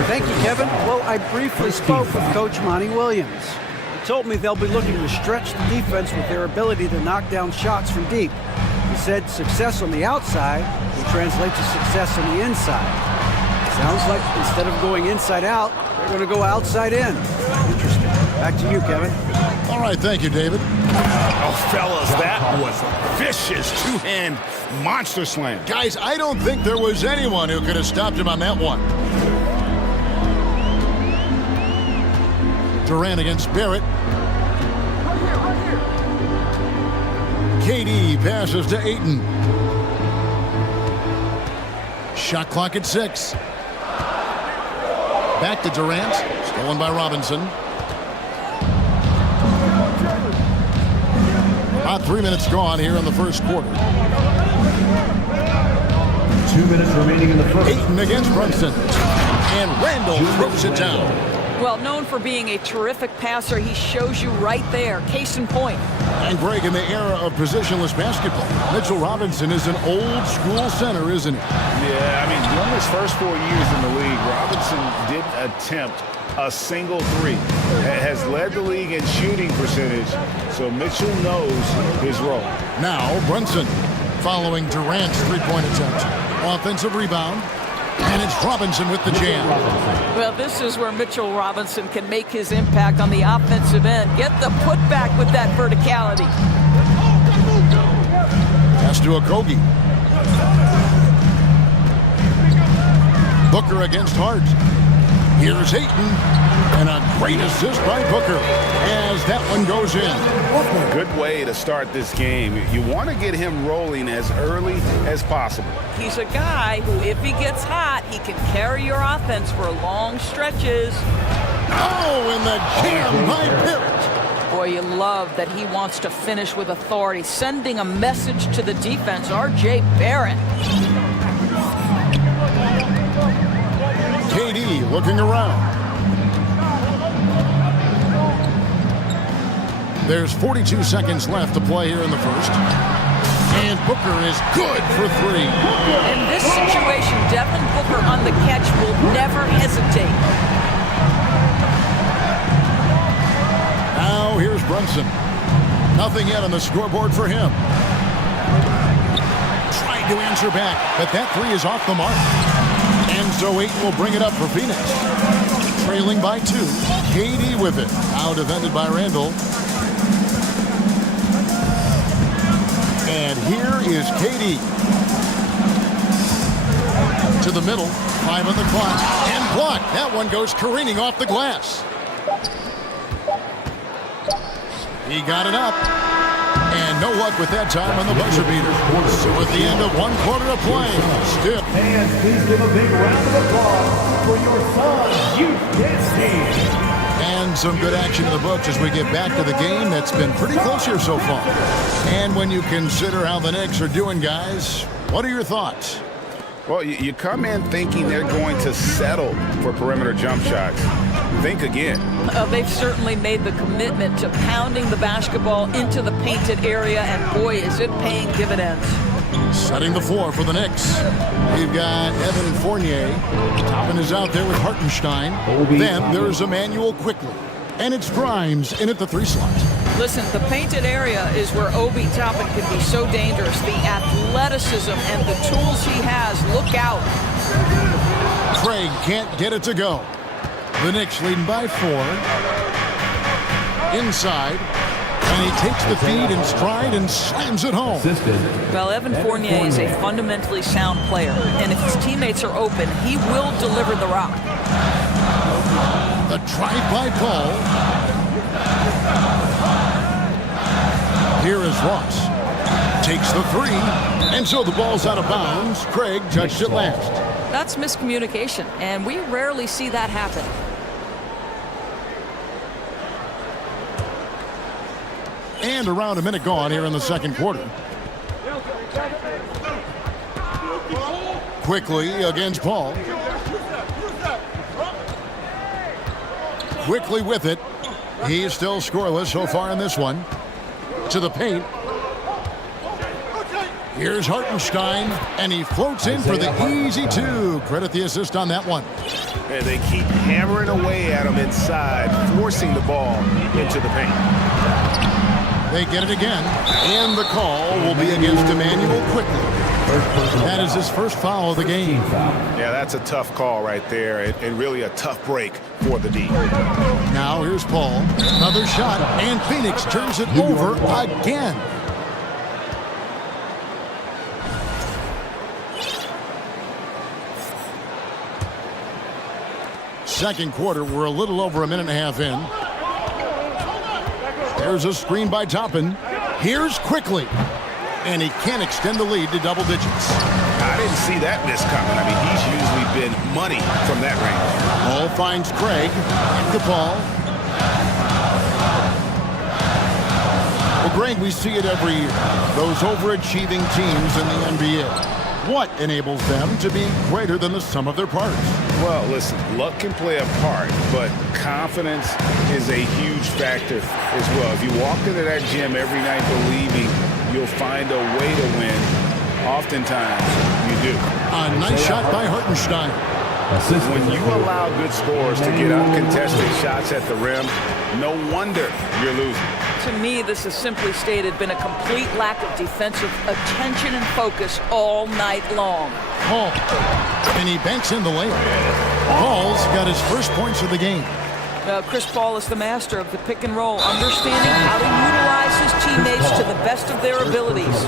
Thank you, Kevin. Well, I briefly spoke with Coach Monty Williams. He told me they'll be looking to stretch the defense with their ability to knock down shots from deep. He said success on the outside will translate to success on the inside. Sounds like instead of going inside out, they're going to go outside in. Interesting. Back to you, Kevin. All right, thank you, David. Oh, fellas, that was vicious two-hand monster slam. Guys, I don't think there was anyone who could have stopped him on that one. Durant against Barrett. KD passes to Ayton. Shot clock at 6. Back to Durant. Stolen by Robinson. About 3 minutes gone here in the first quarter. 2 minutes remaining in the first. Ayton against Brunson. And Randall throws it down. Well, known for being a terrific passer, he shows you right there. Case in point. And Greg, in the era of positionless basketball, Mitchell Robinson is an old-school center, isn't he? Yeah, I mean, during his first 4 years in the league, Robinson didn't attempt a single three. Has led the league in shooting percentage, so Mitchell knows his role. Now, Brunson following Durant's three-point attempt. Offensive rebound. And it's Robinson with the jam. Well, this is where Mitchell Robinson can make his impact on the offensive end. Get the putback with that verticality. Pass to Okogie. Booker against Hart. Here's Ayton. And a great assist by Booker as that one goes in. Good way to start this game. You want to get him rolling as early as possible. He's a guy who, if he gets hot, he can carry your offense for long stretches. Oh, and the jam by Barrett. Boy, you love that he wants to finish with authority, sending a message to the defense. R.J. Barrett. KD looking around. There's 42 seconds left to play here in the first. And Booker is good for three. In this situation, Devin Booker on the catch will never hesitate. Now here's Brunson. Nothing yet on the scoreboard for him. Tried to answer back, but that three is off the mark. And so Ayton will bring it up for Phoenix. trailing by 2. KD with it. Now defended by Randall. And here is KD. To the middle. 5 on the clock. And blocked. That one goes careening off the glass. He got it up. And no luck with that time on the buzzer beater. So at the end of 1 quarter of play, still. And please give a big round of applause for your son's youth dance team. And some good action in the books as we get back to the game that's been pretty close here so far. And when you consider how the Knicks are doing, guys, what are your thoughts? Well, you come in thinking they're going to settle for perimeter jump shots. Think again. They've certainly made the commitment to pounding the basketball into the painted area, and boy, is it paying dividends. Setting the floor for the Knicks. We've got Evan Fournier. Toppin is out there with Hartenstein. Then there's Emmanuel Quickly. And it's Grimes in at the 3 slot. Listen, the painted area is where Obi Toppin can be so dangerous. The athleticism and the tools he has. Look out. Craig can't get it to go. The Knicks leading by 4. Inside. And he takes the feed in stride and slams it home. Well, Evan Fournier is a fundamentally sound player. And if his teammates are open, he will deliver the rock. The drive by Paul. Here is Ross. Takes the 3. And so the ball's out of bounds. Craig touched it last. That's miscommunication, and we rarely see that happen. And around a minute gone here in the second quarter. Quickly against Paul. Quickly with it. He's still scoreless so far in this one. To the paint. Here's Hartenstein, and he floats in for the easy 2. Credit the assist on that one. And they keep hammering away at him inside, forcing the ball into the paint. They get it again, and the call will be against Emmanuel Quickly. That is his first foul of the game. Yeah, that's a tough call right there, and really a tough break for the D. Now here's Paul. Another shot, and Phoenix turns it over again. Second quarter, we're a little over a minute and a half in. There's a screen by Toppin. Here's Quickly. And he can't extend the lead to double digits. I didn't see that miss coming. I mean, he's usually been money from that range. Ball finds Craig. The ball. Well, Greg, we see it every year. Those overachieving teams in the NBA. What enables them to be greater than the sum of their parts? Well, listen, luck can play a part, but confidence is a huge factor as well. If you walk into that gym every night believing you'll find a way to win, oftentimes you do. A nice shot by Hartenstein. When you allow good scores to get uncontested shots at the rim, no wonder you're losing. To me, this has simply stated been a complete lack of defensive attention and focus all night long. Paul, and he banks in the layup. Paul's got his first points of the game. Chris Paul is the master of the pick and roll, understanding how to utilize his teammates to the best of their abilities.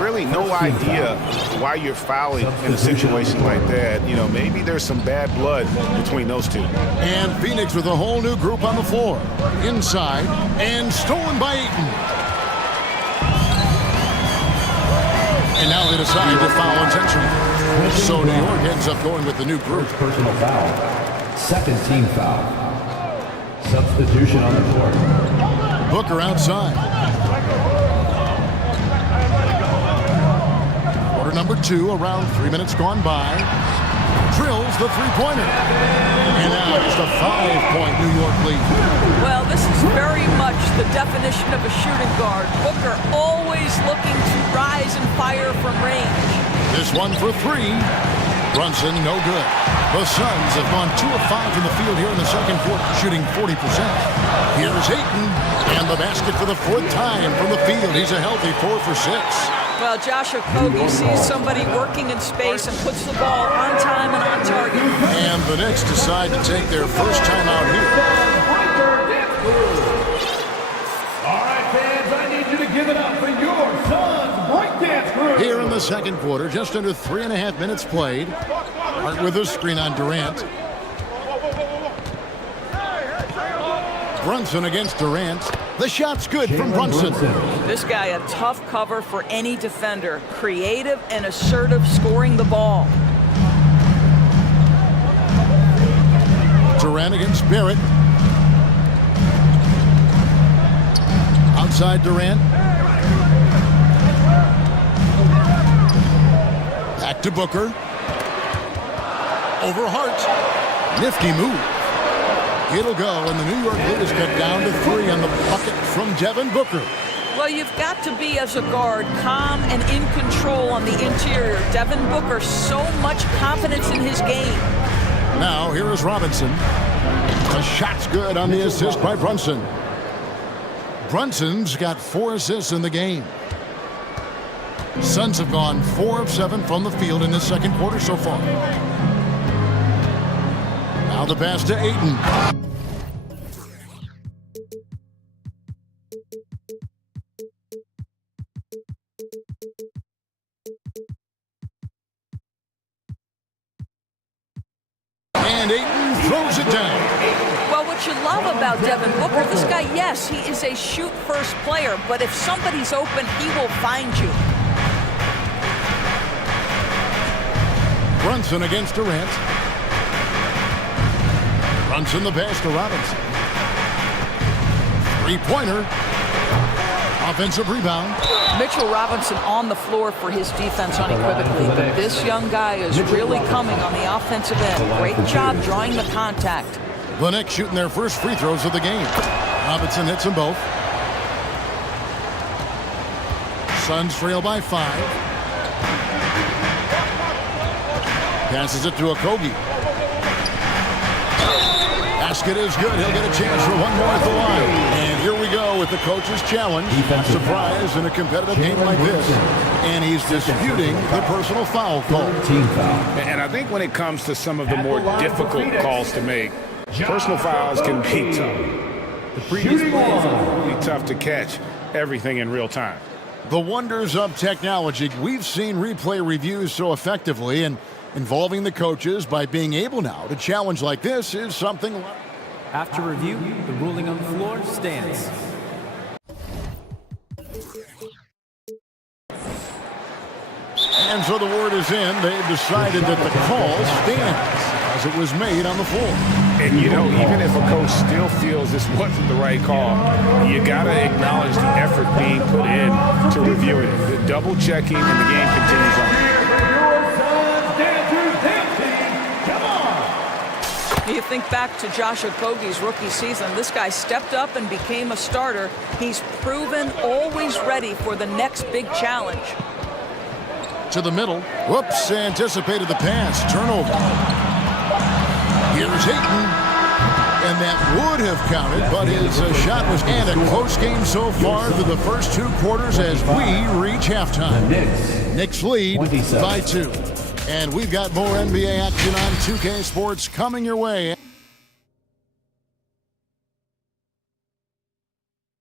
Really no idea why you're fouling in a situation like that. You know, maybe there's some bad blood between those two. And Phoenix with a whole new group on the floor. Inside, and stolen by Ayton. And now they decide to foul intentionally. So New York ends up going with the new group. First personal foul. Second team foul. Substitution on the court. Booker outside. Quarter number 2, around 3 minutes gone by. Drills the three-pointer. And now just a 5-point New York lead. Well, this is very much the definition of a shooting guard. Booker always looking to rise and fire from range. This one for 3. Brunson, no good. The Suns have gone 2 of 5 from the field here in the second quarter, shooting 40%. Here's Ayton, and the basket for the 4th time from the field. He's a healthy 4 for 6. Well, Josh Okogie sees somebody working in space and puts the ball on time and on target. And the Knicks decide to take their first time out here. All right, fans, I need you to give it up for your son's breakdance crew. Here in the second quarter, just under 3.5 minutes played. Hart with a screen on Durant. Brunson against Durant. The shot's good from Brunson. This guy a tough cover for any defender. Creative and assertive scoring the ball. Durant against Barrett. Outside Durant. Back to Booker. Over Hart. Nifty move. It'll go, and the New York lead is cut down to 3 on the bucket from Devin Booker. Well, you've got to be, as a guard, calm and in control on the interior. Devin Booker, so much confidence in his game. Now, here is Robinson. The shot's good on the assist by Brunson. Brunson's got 4 assists in the game. Suns have gone 4 of 7 from the field in this second quarter so far. Now the pass to Ayton. And Ayton throws it down. Well, what you love about Devin Booker, this guy, yes, he is a shoot-first player, but if somebody's open, he will find you. Brunson against Durant. Brunson the pass to Robinson. Three-pointer. Offensive rebound. Mitchell Robinson on the floor for his defense unequivocally, but this young guy is really coming on the offensive end. Great job drawing the contact. The Knicks shooting their first free throws of the game. Robinson hits them both. Suns trail by 5. Passes it to Okogie. Basket is good. He'll get a chance for one more at the line. And here we go with the coach's challenge. A surprise in a competitive game like this. And he's disputing the personal foul call. And I think when it comes to some of the more difficult calls to make, personal fouls can be tough. The previous play is really tough to catch everything in real time. The wonders of technology. We've seen replay reviews so effectively, and involving the coaches by being able now to challenge like this is something. After review, the ruling on the floor stands. And so the word is in. They've decided that the call stands as it was made on the floor. And, you know, even if a coach still feels this wasn't the right call, you got to acknowledge the effort being put in to reviewing it. The double checking, and the game continues on. You think back to Josh Okogie's rookie season. This guy stepped up and became a starter. He's proven always ready for the next big challenge. To the middle. Whoops, anticipated the pass. Turnover. Here's Ayton. And that would have counted, but his shot was and a close game so far through the first 2 quarters as we reach halftime. Knicks lead by 2. And we've got more NBA action on 2K Sports coming your way.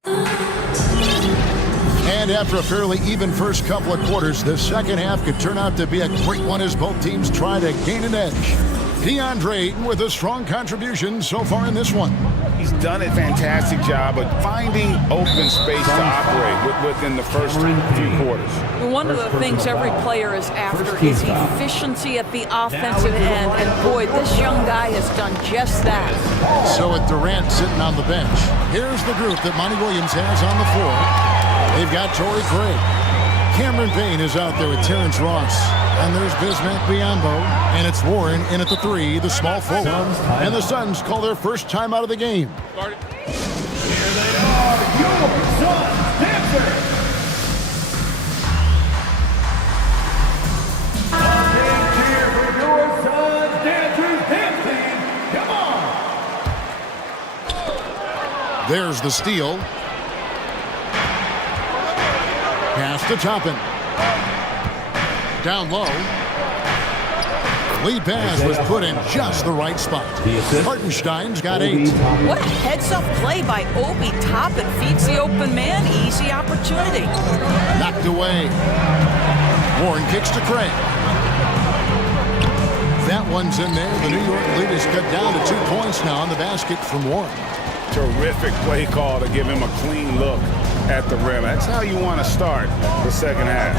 And after a fairly even first couple of quarters, the second half could turn out to be a great one as both teams try to gain an edge. DeAndre Ayton with a strong contribution so far in this one. He's done a fantastic job of finding open space to operate within the first few quarters. One of the things every player is after is efficiency at the offensive end, and boy, this young guy has done just that. So with Durant sitting on the bench, here's the group that Monty Williams has on the floor. They've got Torrey Craig. Cameron Payne is out there with Terrence Ross. And there's Bismack Biyombo. And it's Warren in at the 3, the small forward. And the Suns call their first time out of the game. Here they are, your Suns dancers. Okay, cheer for your Suns dancers dancing. Come on. There's the steal. Pass to Toppin. Down low. Lead pass was put in just the right spot. Hartenstein's got 8. What a heads-up play by Obi Toppin. Feeds the open man. Easy opportunity. Knocked away. Warren kicks to Craig. That one's in there. The New York lead is cut down to 2 points now on the basket from Warren. Terrific play call to give him a clean look at the rim. That's how you want to start the second half.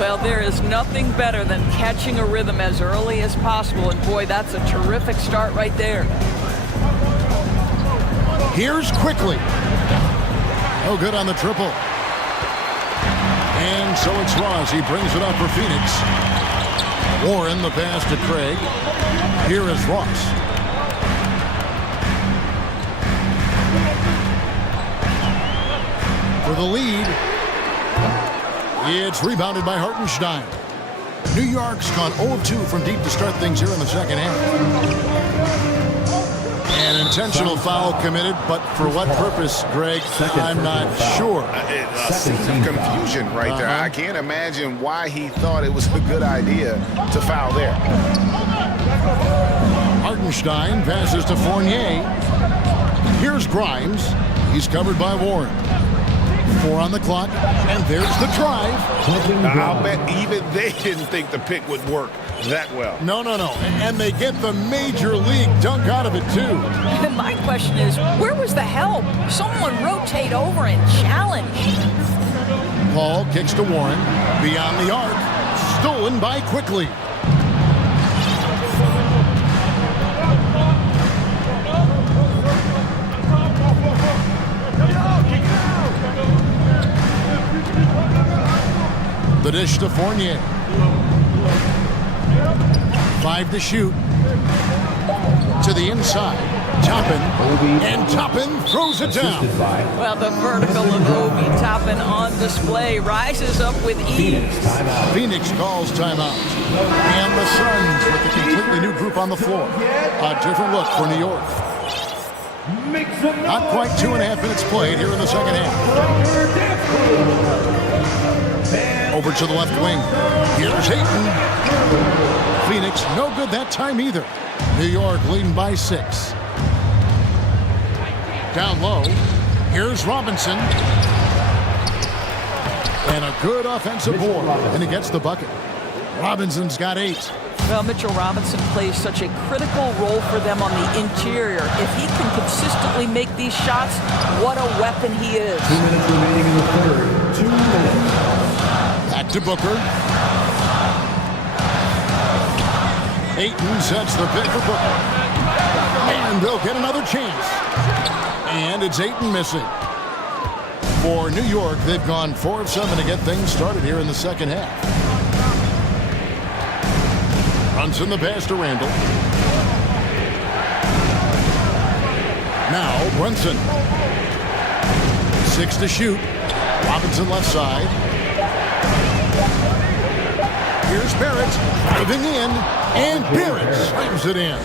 Well, there is nothing better than catching a rhythm as early as possible. And boy, that's a terrific start right there. Here's Quickly. No good on the triple. And so it's Ross. He brings it up for Phoenix. Warren the pass to Craig. Here is Ross. For the lead. It's rebounded by Hartenstein. New York's gone 0 of 2 from deep to start things here in the second half. An intentional foul committed, but for what purpose, Greg, I'm not sure. A scene of confusion right there. I can't imagine why he thought it was a good idea to foul there. Hartenstein passes to Fournier. Here's Grimes. He's covered by Warren. 4 on the clock, and there's the drive. I'll bet even they didn't think the pick would work that well. No. And they get the major league dunk out of it, too. My question is, where was the help? Someone rotate over and challenge. Paul kicks to Warren. Beyond the arc. Stolen by Quickly. The dish to Fournier. 5 to shoot. To the inside. Toppin. And Toppin throws it down. Well, the vertical of Obi Toppin on display rises up with ease. Phoenix calls timeout. And the Suns with a completely new group on the floor. A different look for New York. Not quite 2.5 minutes played here in the second half. Over to the left wing. Here's Hayton. Phoenix, no good that time either. New York leading by 6. Down low. Here's Robinson. And a good offensive board. And he gets the bucket. Robinson's got 8. Well, Mitchell Robinson plays such a critical role for them on the interior. If he can consistently make these shots, what a weapon he is. 2 minutes remaining in the third. 2 minutes. Back to Booker. Ayton sets the pick for Booker. And they'll get another chance. And it's Ayton missing. For New York, they've gone 4 of 7 to get things started here in the second half. Brunson the pass to Randall. Now Brunson. 6 to shoot. Robinson left side. Here's Barrett driving in, and Barrett slams it in.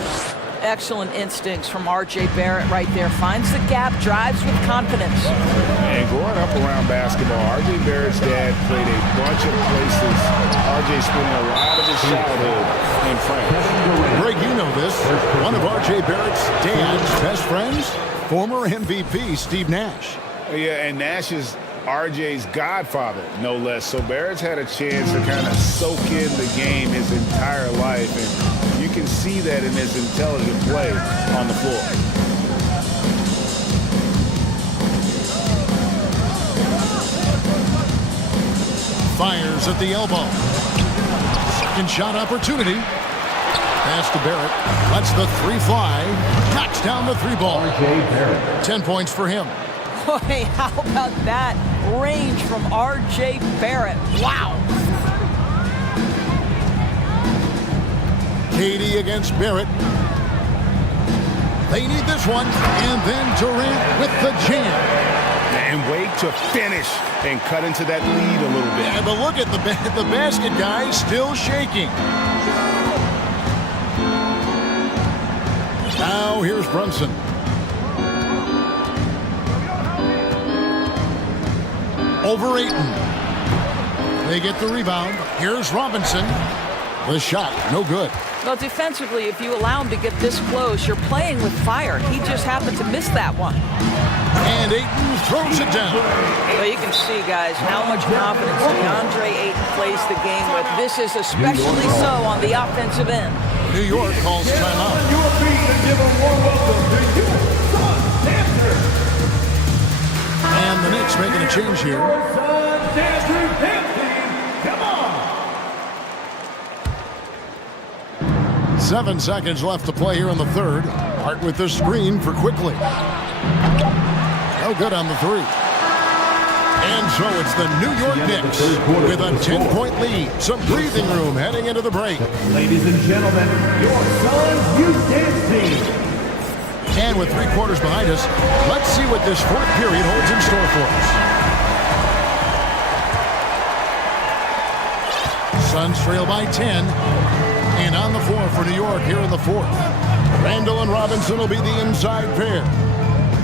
Excellent instincts from R.J. Barrett right there. Finds the gap, drives with confidence. And growing up around basketball, R.J. Barrett's dad played a bunch of places. R.J. spending a lot of his childhood in France. Greg, you know this. One of R.J. Barrett's dad's best friends, former MVP Steve Nash. Yeah, and Nash is RJ's godfather, no less. So Barrett's had a chance to kind of soak in the game his entire life, and you can see that in his intelligent play on the floor. Fires at the elbow. Second shot opportunity. Pass to Barrett. Lets the 3 fly. Knocks down the 3 ball. 10 points for him. Boy, how about that range from R.J. Barrett? Wow. Katie against Barrett. They need this one. And then Durant with the jam. And wait to finish and cut into that lead a little bit. Yeah, but look at the basket guy still shaking. Now here's Brunson. Over Ayton. They get the rebound. Here's Robinson. The shot, no good. Well, defensively, if you allow him to get this close, you're playing with fire. He just happened to miss that one. And Ayton throws it down. Well, you can see, guys, how much confidence DeAndre Ayton plays the game with. This is especially so on the offensive end. New York calls timeout. Your feet and give a warm welcome to your son, Dancer. And the Knicks making a change here. Your son, Dancer Dempsey. Come on. 7 seconds left to play here in the third. Hart with the screen for Quickly. No good on the three. And so it's the New York Knicks with a 10-point lead. Some breathing room heading into the break. Ladies and gentlemen, your son's youth dance team. And with 3 quarters behind us, let's see what this fourth period holds in store for us. Suns trail by 10. And on the floor for New York here in the fourth. Randall and Robinson will be the inside pair.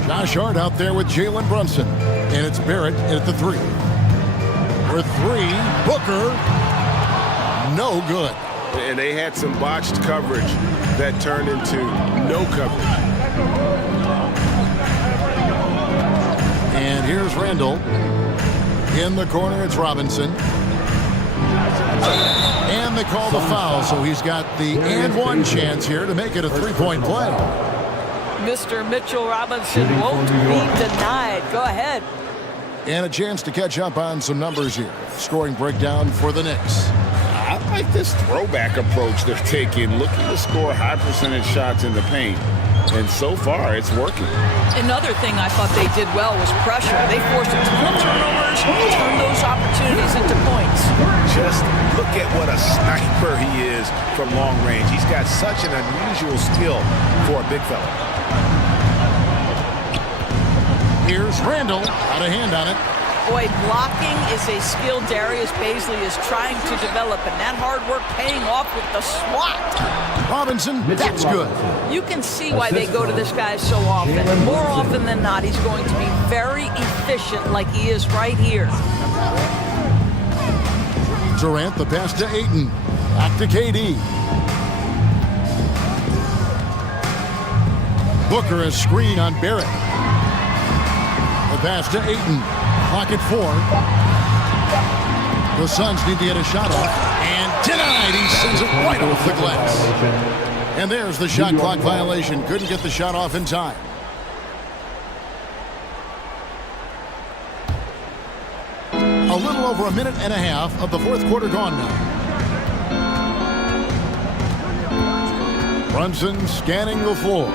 Josh Hart out there with Jalen Brunson. And it's Barrett at the 3. For 3, Booker. No good. And they had some botched coverage that turned into no coverage. And here's Randall. In the corner, it's Robinson. And they call the foul, so he's got the and one chance here to make it a 3-point play. Mr. Mitchell Robinson won't be denied. Go ahead. And a chance to catch up on some numbers here. Scoring breakdown for the Knicks. I like this throwback approach they're taking, looking to score high percentage shots in the paint. And so far, it's working. Another thing I thought they did well was pressure. They forced a ton of turnovers, turned those opportunities into points. Just look at what a sniper he is from long range. He's got such an unusual skill for a big fella. Here's Randall. Got a hand on it. Boy, blocking is a skill Darius Baisley is trying to develop, and that hard work paying off with the swat. Robinson, that's good. You can see why they go to this guy so often. More often than not, he's going to be very efficient like he is right here. Durant, the pass to Ayton. Back to KD. Booker, a screen on Barrett. The pass to Ayton. Clock at 4. The Suns need to get a shot off. And denied. He sends it right off the glass. And there's the shot clock violation. Couldn't get the shot off in time. A little over a minute and a half of the fourth quarter gone now. Brunson scanning the floor.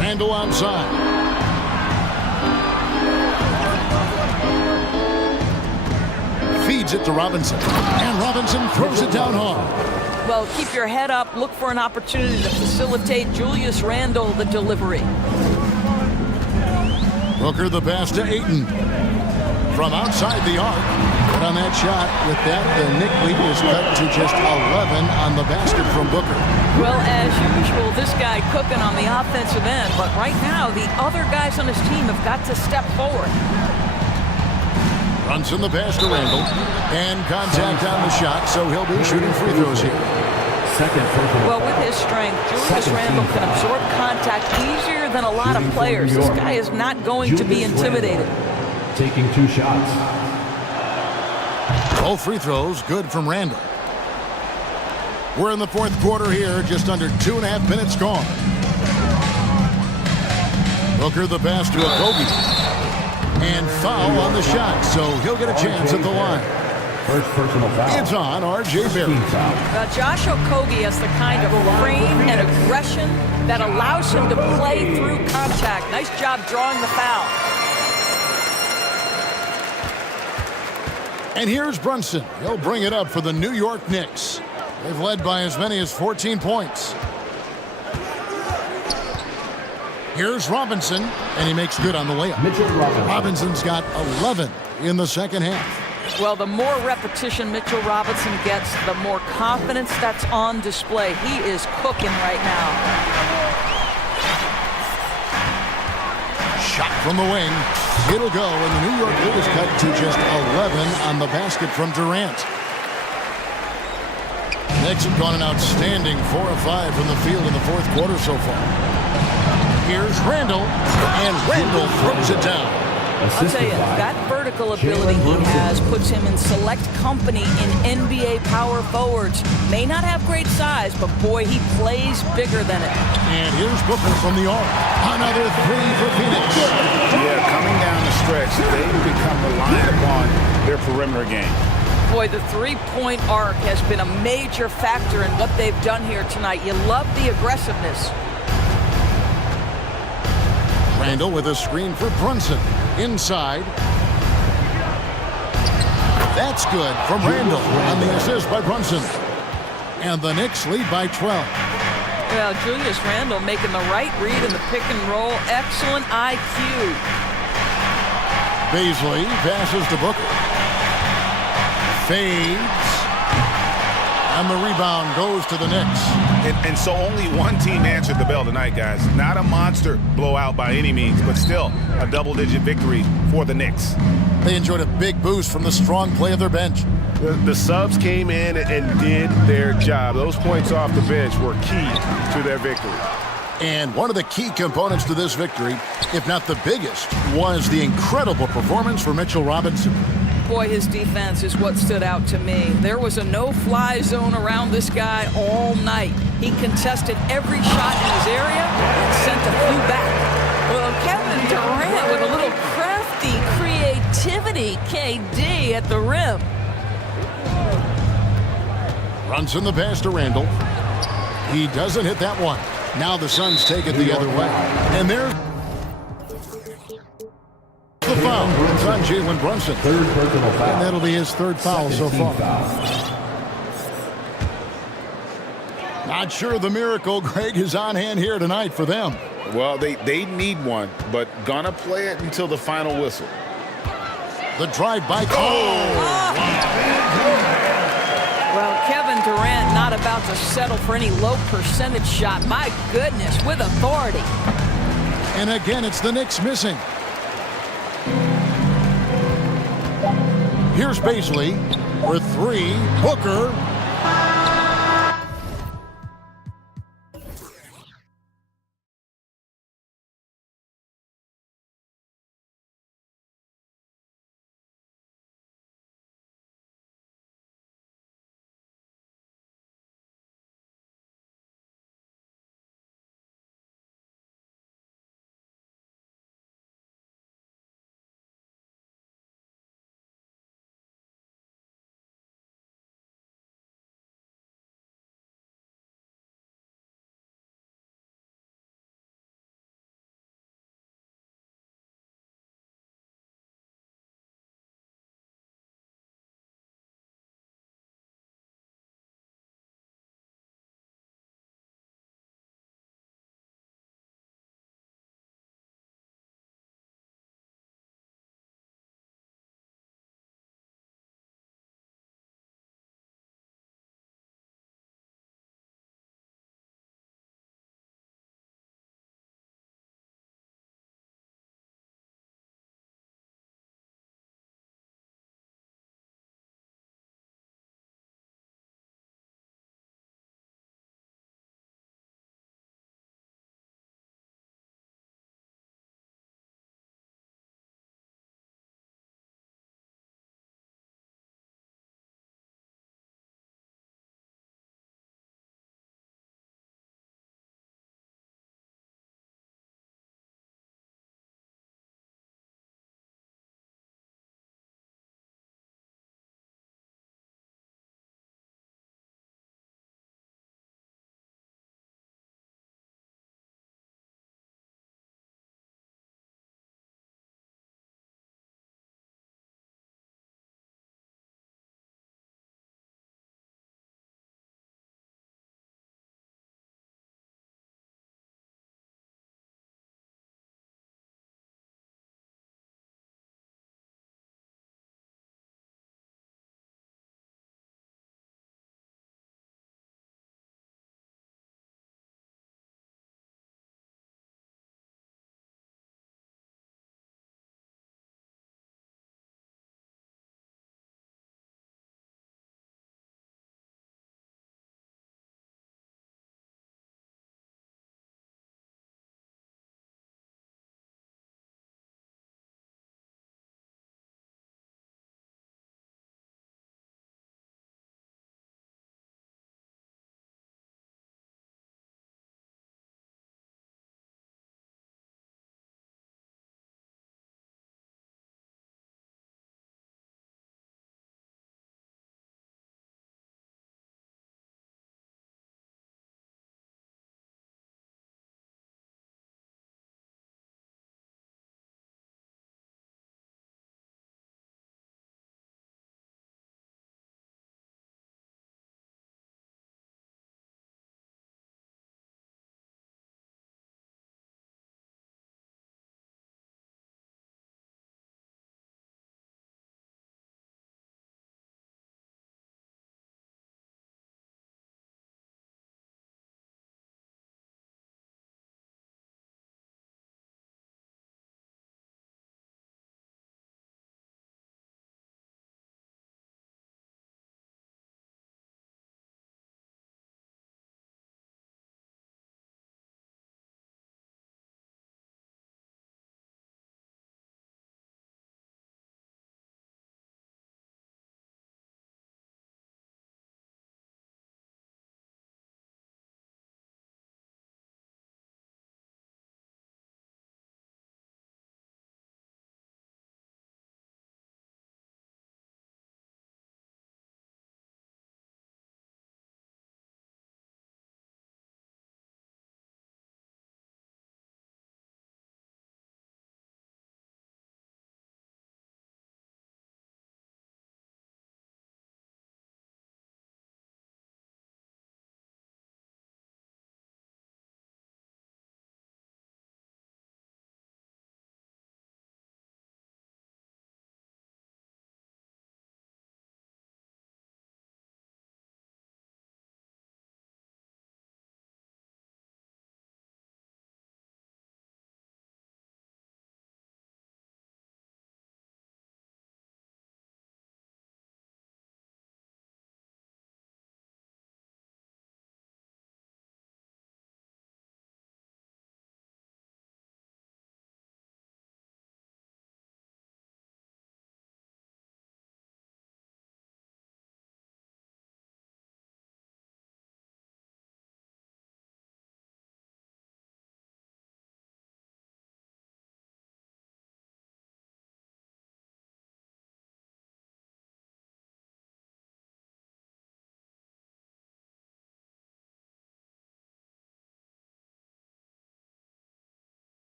Randall outside. Feeds it to Robinson. And Robinson throws it down hard. Well, keep your head up. Look for an opportunity to facilitate Julius Randle the delivery. Booker the pass to Ayton. From outside the arc. But on that shot, with that, the Knick lead is cut to just 11 on the basket from Booker. Well, as usual, this guy cooking on the offensive end. But right now, the other guys on his team have got to step forward. Brunson the pass to Randall. And contact on the shot, so he'll be shooting free throws here. Well, with his strength, Julius Randle can absorb contact easier than a lot of players. This guy is not going to be intimidated. Taking 2 shots. Both free throws good from Randall. We're in the fourth quarter here, just under 2.5 minutes gone. Booker the pass to Okogie. And foul on the shot, so he'll get a chance at the line. First personal foul. It's on R.J. Barrett. Now, Josh Okogie has the kind of frame and aggression that allows him to play through contact. Nice job drawing the foul. And here's Brunson. He'll bring it up for the New York Knicks. They've led by as many as 14 points. Here's Robinson, and he makes good on the layup. Robinson's got 11 in the second half. Well, the more repetition Mitchell Robinson gets, the more confidence that's on display. He is cooking right now. Shot from the wing. It'll go, and the New York lead is cut to just 11 on the basket from Durant. Knicks have gone an outstanding 4 of 5 from the field in the fourth quarter so far. Here's Randall, and Randall throws it down. I'll tell you, that vertical ability he has puts him in select company in NBA power forwards. May not have great size, but boy, he plays bigger than it. And here's Booker from the arc. Another three for Phoenix. Yeah, coming down the stretch, they've become reliant upon their perimeter game. Boy, the three-point arc has been a major factor in what they've done here tonight. You love the aggressiveness. Randall with a screen for Brunson. Inside. That's good from Randall on the assist by Brunson. And the Knicks lead by 12. Well, Julius Randle making the right read in the pick and roll. Excellent IQ. Beasley passes to Booker. Fades. And the rebound goes to the Knicks. And so only one team answered the bell tonight, guys. Not a monster blowout by any means, but still a double-digit victory for the Knicks. They enjoyed a big boost from the strong play of their bench. The subs came in and did their job. Those points off the bench were key to their victory. And one of the key components to this victory, if not the biggest, was the incredible performance for Mitchell Robinson. Boy, his defense is what stood out to me. There was a no-fly zone around this guy all night. He contested every shot in his area and sent a few back. Well, Kevin Durant with a little crafty creativity, KD at the rim. Brunson the pass to Randall. He doesn't hit that one. Now the Suns take it the other way. And there's the foul. It's on Jalen Brunson. Third personal foul. And that'll be his third foul so far. Not sure the miracle, Greg, is on hand here tonight for them. Well, they need one, but gonna play it until the final whistle. The drive by. Well, Kevin Durant not about to settle for any low percentage shot. My goodness, with authority. And again, it's the Knicks missing. Here's Beasley for three. Booker.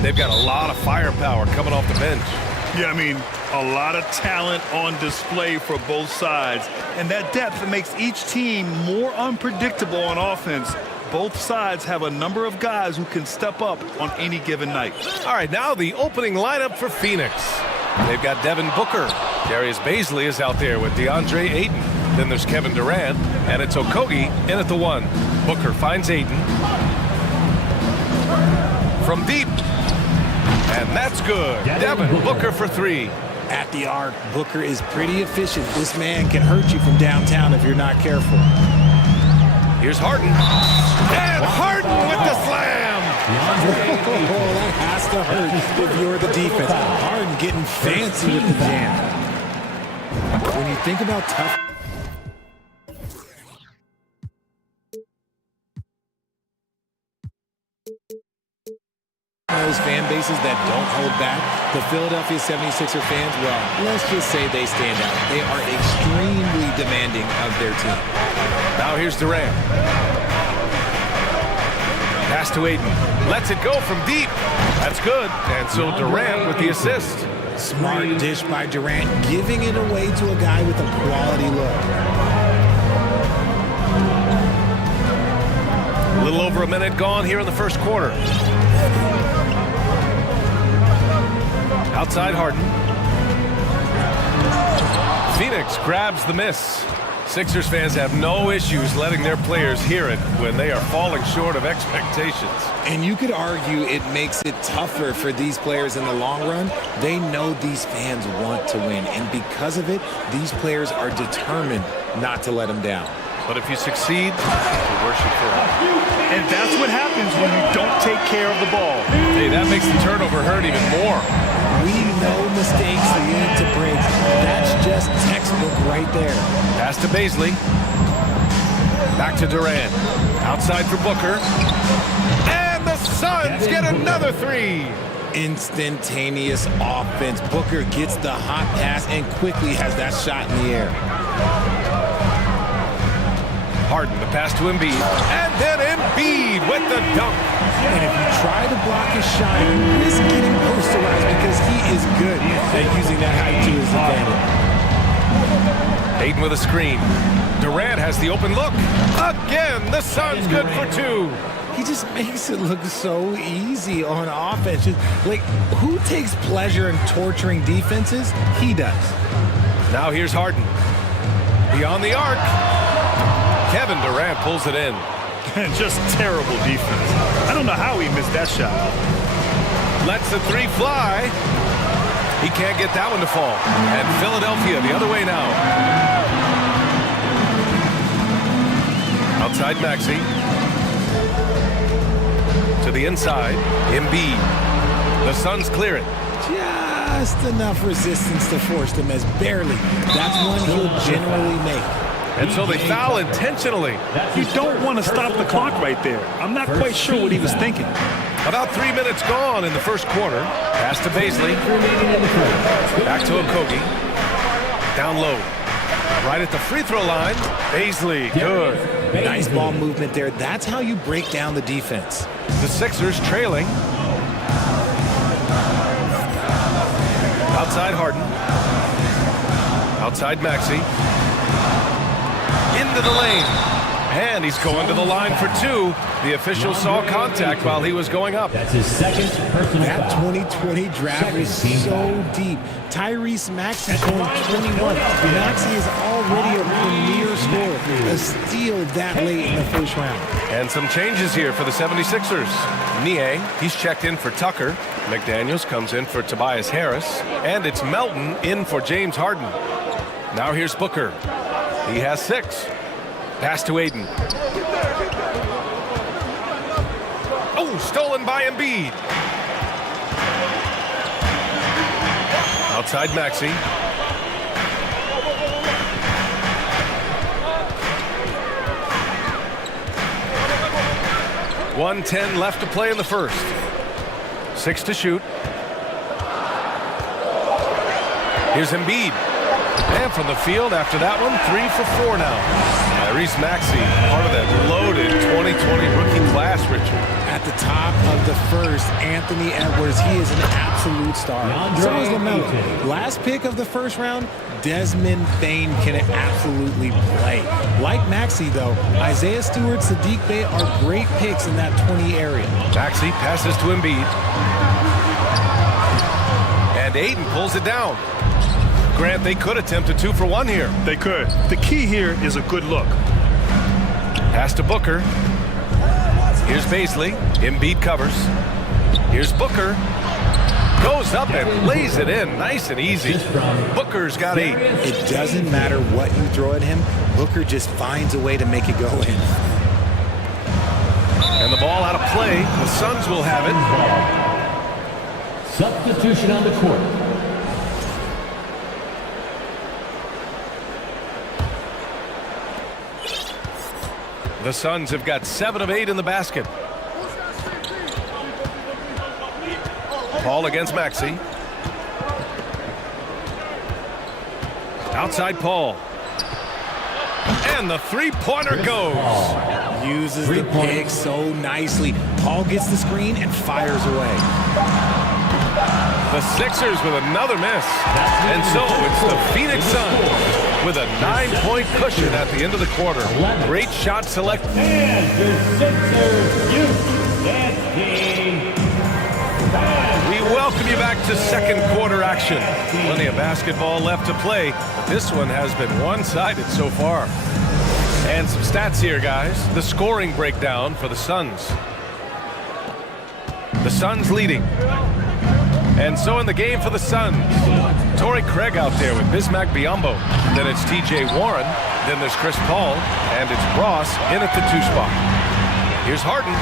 They've got a lot of firepower coming off the bench. Yeah, I mean, a lot of talent on display for both sides. And that depth makes each team more unpredictable on offense. Both sides have a number of guys who can step up on any given night. All right, now the opening lineup for Phoenix. They've got Devin Booker. Darius Baisley is out there with DeAndre Ayton. Then there's Kevin Durant, and it's Okogie in at the 1. Booker finds Ayton. From deep. And that's good. Devin Booker for 3. At the arc, Booker is pretty efficient. This man can hurt you from downtown if you're not careful. Here's Harden. And Harden with the slam. Oh, that has to hurt if you're the defense. Harden getting fancy with the jam. When you think about tough... Those fan bases that don't hold back, the Philadelphia 76er fans, well, let's just say they stand out. They are extremely demanding of their team. Now here's Durant. Pass to Ayton. Lets it go from deep. That's good. And so Durant with the assist. Smart dish by Durant, giving it away to a guy with a quality look. A little over a minute gone here in the first quarter. Outside Harden. Phoenix grabs the miss. Sixers fans have no issues letting their players hear it when they are falling short of expectations. And you could argue it makes it tougher for these players in the long run. They know these fans want to win, and because of it, these players are determined not to let them down. But if you succeed, you worship forever. And that's what happens when you don't take care of the ball. Hey, that makes the turnover hurt even more. We know mistakes lead to breaks. That's just textbook right there. Pass to Baisley. Back to Durant. Outside for Booker. And the Suns get another 3. Instantaneous offense. Booker gets the hot pass and quickly has that shot in the air. Harden, the pass to Embiid. And then Embiid with the dunk. And if you try to block his shot, you risk getting posterized because he is good at using that height to his advantage. Ayton with a screen. Durant has the open look. Again, the Suns good for 2. He just makes it look so easy on offense. Like, who takes pleasure in torturing defenses? He does. Now here's Harden. Beyond the arc. Kevin Durant pulls it in. Just terrible defense. I don't know how he missed that shot. Lets the 3 fly. He can't get that one to fall. And Philadelphia the other way now. Outside Maxey. To the inside. Embiid. The Suns clear it. Just enough resistance to force them as barely. That's one he'll generally make. And so they foul intentionally. You don't want to stop the clock right there. I'm not quite sure what he was thinking. About 3 minutes gone in the first quarter. Pass to Baisley. Back to Okogie. Down low. Right at the free throw line. Baisley, good. Nice ball movement there. That's how you break down the defense. The Sixers trailing. Outside Harden. Outside Maxey. Into the lane. And he's going to the line for 2. The official saw contact while he was going up. That's his second personal That 2020 draft is so deep. Tyrese Maxey going 21. Maxey is already a premier scorer. A steal that late in the first round. And some changes here for the 76ers. Niang, he's checked in for Tucker. McDaniels comes in for Tobias Harris. And it's Melton in for James Harden. Now here's Booker. He has 6. Pass to Ayton. Oh, stolen by Embiid. Outside Maxey. .110 left to play in the first. 6 to shoot. Here's Embiid. And from the field after that one, 3 for 4 now. Tyrese Maxey, part of that loaded 2020 rookie class, Richard. At the top of the first, Anthony Edwards, he is an absolute star. So is LaMelo. Last pick of the first round, Desmond Bain can absolutely play. Like Maxey, though, Isaiah Stewart, Sadiq Bey are great picks in that 20 area. Maxey passes to Embiid. And Ayton pulls it down. Grant, they could attempt a 2 for 1 here. They could. The key here is a good look. Pass to Booker. Here's Baisley. Embiid covers. Here's Booker. Goes up and lays it in. Nice and easy. Booker's got 8. It doesn't matter what you throw at him. Booker just finds a way to make it go in. And the ball out of play. The Suns will have it. Substitution on the court. The Suns have got 7 of 8 in the basket. Paul against Maxey. Outside Paul. And the three-pointer goes. Uses the pick so nicely. Paul gets the screen and fires away. The Sixers with another miss. And so it's the Phoenix Suns with a 9-point cushion at the end of the quarter. Great shot select. And your Sixers youth dance team. We welcome you back to second quarter action. Plenty of basketball left to play, but this one has been one-sided so far. And some stats here, guys. The scoring breakdown for the Suns. The Suns leading. And so in the game for the Suns, Torrey Craig out there with Bismack Biyombo. Then it's T.J. Warren. Then there's Chris Paul. And it's Ross in at the 2 spot. Here's Harden.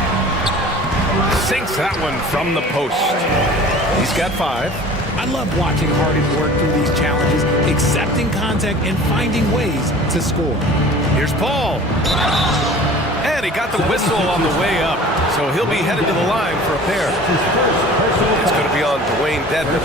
Sinks that one from the post. He's got 5. I love watching Harden work through these challenges, accepting contact and finding ways to score. Here's Paul. And he got the whistle on the way up. So he'll be headed to the line for a pair. It's going to be on Dwayne Dedmon.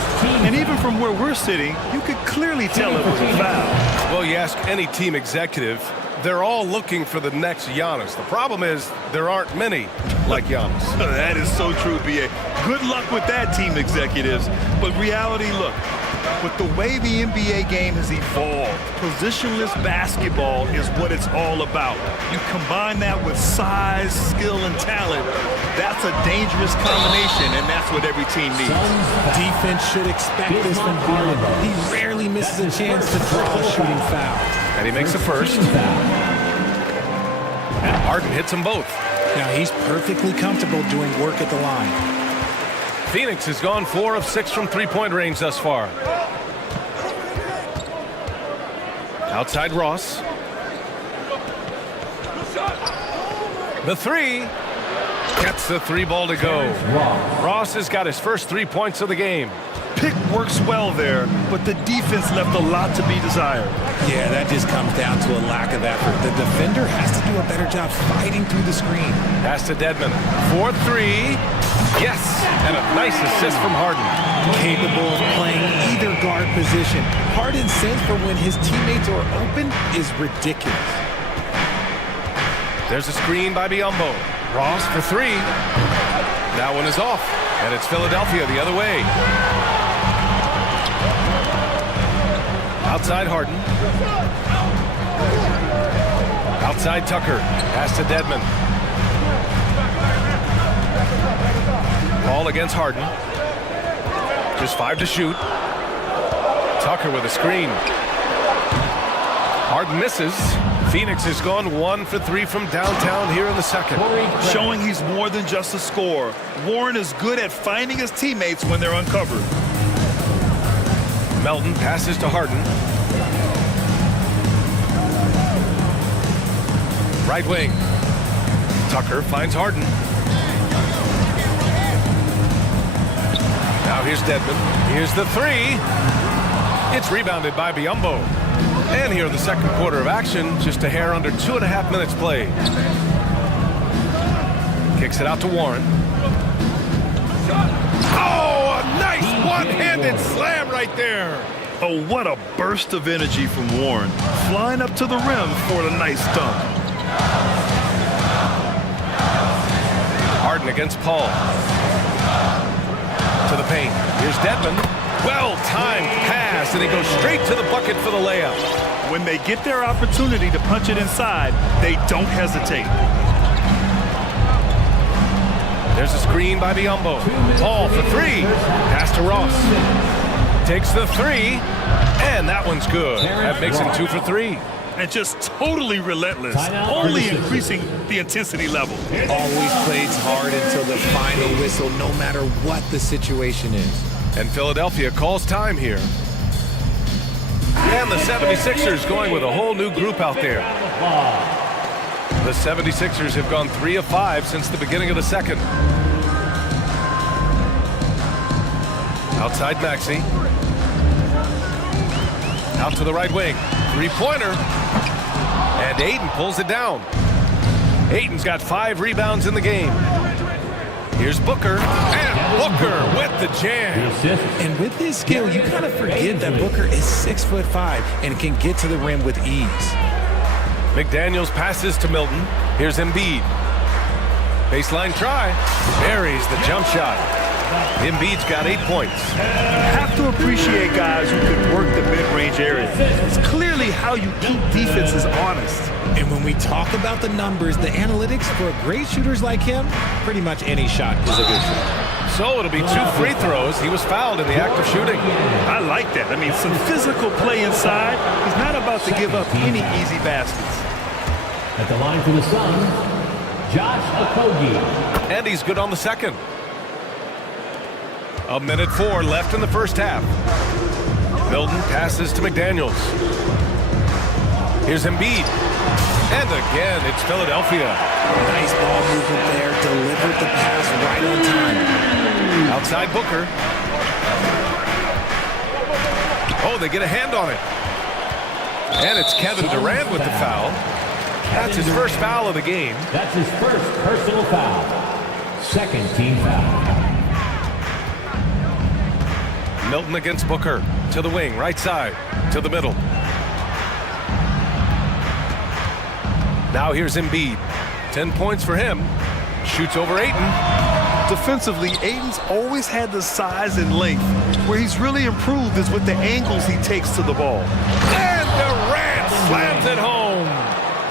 And even from where we're sitting, you could clearly tell it was a foul. Well, you ask any team executive, they're all looking for the next Giannis. The problem is there aren't many like Giannis. That is so true, B.A. Good luck with that, team executives. But reality, look, with the way the NBA game has evolved, positionless basketball is what it's all about. You combine that with size, skill, and talent, that's a dangerous combination, and that's what every team needs. Defense should expect this from Harden. He rarely misses a chance to draw a shooting foul. And he makes the first. And Harden hits them both. Now he's perfectly comfortable doing work at the line. Phoenix has gone 4 of 6 from three-point range thus far. Outside Ross. The 3. Gets the 3 ball to go. Ross has got his first 3 points of the game. Pick works well there, but the defense left a lot to be desired. Yeah, that just comes down to a lack of effort. The defender has to do a better job fighting through the screen. Pass to Dedmon. 4-3. Yes, and a nice assist from Harden. Capable of playing either guard position. Harden's sense for when his teammates are open is ridiculous. There's a screen by Biyombo. Ross for 3. That one is off, and it's Philadelphia the other way. Outside Harden. Outside Tucker. Pass to Dedmon. Paul against Harden. Just 5 to shoot. Tucker with a screen. Harden misses. Phoenix has gone 1 for 3 from downtown here in the second. Showing he's more than just a scorer. Warren is good at finding his teammates when they're uncovered. Melton passes to Harden. Right wing. Tucker finds Harden. Now here's Dedmon. Here's the 3. It's rebounded by Biyombo. And here in the second quarter of action, just a hair under 2.5 minutes played. Kicks it out to Warren. Oh, a nice one-handed slam right there. Oh, what a burst of energy from Warren. Flying up to the rim for a nice dunk. Harden against Paul. To the paint. Here's Dedmon. Well-timed pass, and he goes straight to the bucket for the layup. When they get their opportunity to punch it inside, they don't hesitate. There's a screen by Biombo. Paul for three. Pass to Ross. Takes the three, and that one's good. That makes him 2 for 3. And just totally relentless, only increasing the intensity level. Always plays hard until the final whistle, no matter what the situation is. And Philadelphia calls time here. And the 76ers going with a whole new group out there. The 76ers have gone 3 of 5 since the beginning of the second. Outside Maxey. Out to the right wing. Three-pointer. And Ayton pulls it down. Ayton's got 5 rebounds in the game. Here's Booker. And Booker with the jam. And with his skill, you kind of forget that Booker is 6'5" and can get to the rim with ease. McDaniels passes to Milton. Here's Embiid. Baseline try. Buries the jump shot. Embiid's got 8 points. You have to appreciate guys who can work the mid-range area. It's clearly how you keep defenses honest. And when we talk about the numbers, the analytics for great shooters like him, pretty much any shot is a good shot. So it'll be 2 free throws. He was fouled in the act of shooting. I like that. I mean, some physical play inside. He's not about to give up any easy baskets. At the line for the Suns, Josh Okogie. And he's good on the second. 1:04 left in the first half. Milton passes to McDaniels. Here's Embiid. And again, it's Philadelphia. Nice ball movement there. Delivered the pass right on time. Outside Booker. Oh, they get a hand on it. And it's Kevin Durant with the foul. That's his first foul of the game. That's his first personal foul. Second team foul. Milton against Booker. To the wing, right side. To the middle. Now here's Embiid. 10 points for him. Shoots over Ayton. Defensively, Ayton's always had the size and length. Where he's really improved is with the angles he takes to the ball. And Durant slams it home.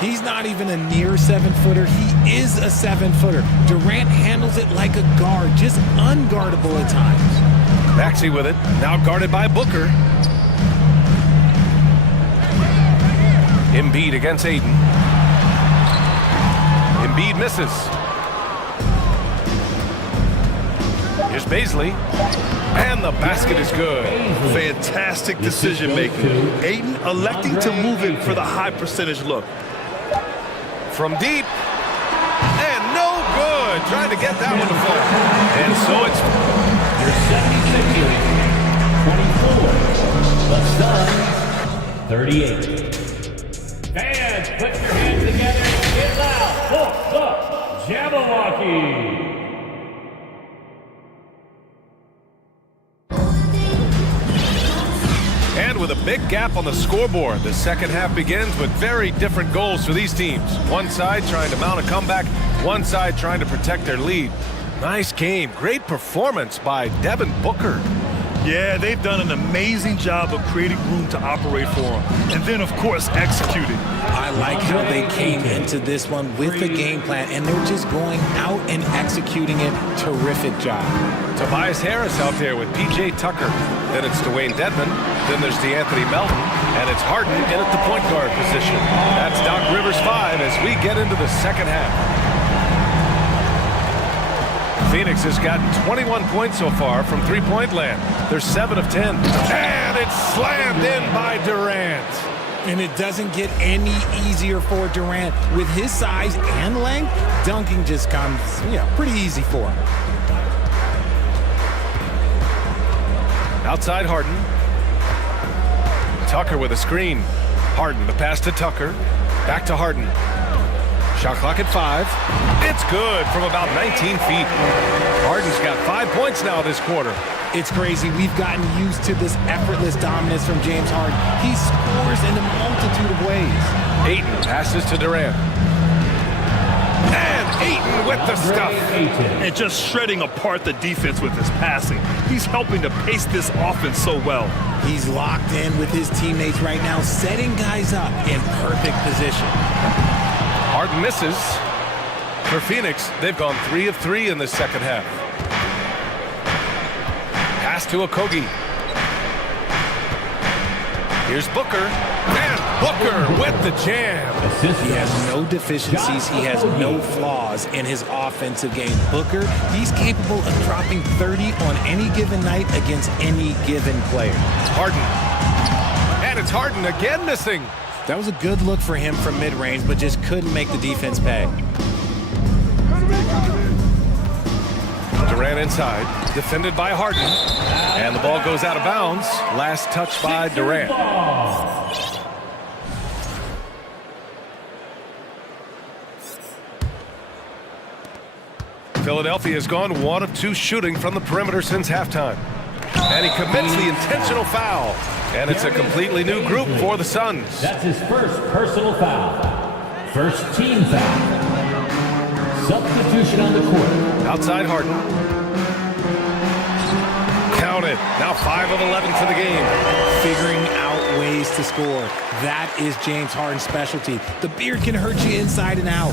He's not even a near 7-footer. He is a 7-footer. Durant handles it like a guard, just unguardable at times. Maxey with it. Now guarded by Booker. Embiid against Ayton. Embiid misses. Here's Baisley. And the basket is good. Fantastic decision making. Ayton electing to move it for the high percentage look. From deep. And no good. Trying to get that one to fall. And so it's Your 76ers, 24. The Suns, 38. Fans, put your hands together and get loud for the Jabberwocky. And with a big gap on the scoreboard, the second half begins with very different goals for these teams. One side trying to mount a comeback, one side trying to protect their lead. Nice game. Great performance by Devin Booker. Yeah, they've done an amazing job of creating room to operate for him. And then, of course, executing. I like how they came into this one with the game plan, and they're just going out and executing it. Terrific job. Tobias Harris out there with P.J. Tucker. Then it's Dwayne Dedmon. Then there's DeAnthony Melton. And it's Harden in at the point guard position. That's Doc Rivers 5 as we get into the second half. Phoenix has gotten 21 points so far from three-point land. They're 7 of 10. And it's slammed in by Durant. And it doesn't get any easier for Durant. With his size and length, dunking just comes, pretty easy for him. Outside Harden. Tucker with a screen. Harden, the pass to Tucker. Back to Harden. Shot clock at 5. It's good from about 19 feet. Harden's got 5 points now this quarter. It's crazy. We've gotten used to this effortless dominance from James Harden. He scores in a multitude of ways. Ayton passes to Durant. And Ayton with the stuff. And just shredding apart the defense with his passing. He's helping to pace this offense so well. He's locked in with his teammates right now, setting guys up in perfect position. Harden misses. For Phoenix, they've gone 3 of 3 in the second half. Pass to Okogie. Here's Booker. And Booker with the jam. He has no deficiencies. He has no flaws in his offensive game. Booker, he's capable of dropping 30 on any given night against any given player. It's Harden. And it's Harden again missing. That was a good look for him from mid-range, but just couldn't make the defense pay. Durant inside, defended by Harden, and the ball goes out of bounds. Last touch by Durant. Philadelphia has gone 1 of 2 shooting from the perimeter since halftime. And he commits the intentional foul. And it's a completely new group for the Suns. That's his first personal foul. First team foul. Substitution on the court. Outside Harden. Count it. Now 5 of 11 for the game. Figuring out ways to score. That is James Harden's specialty. The beard can hurt you inside and out.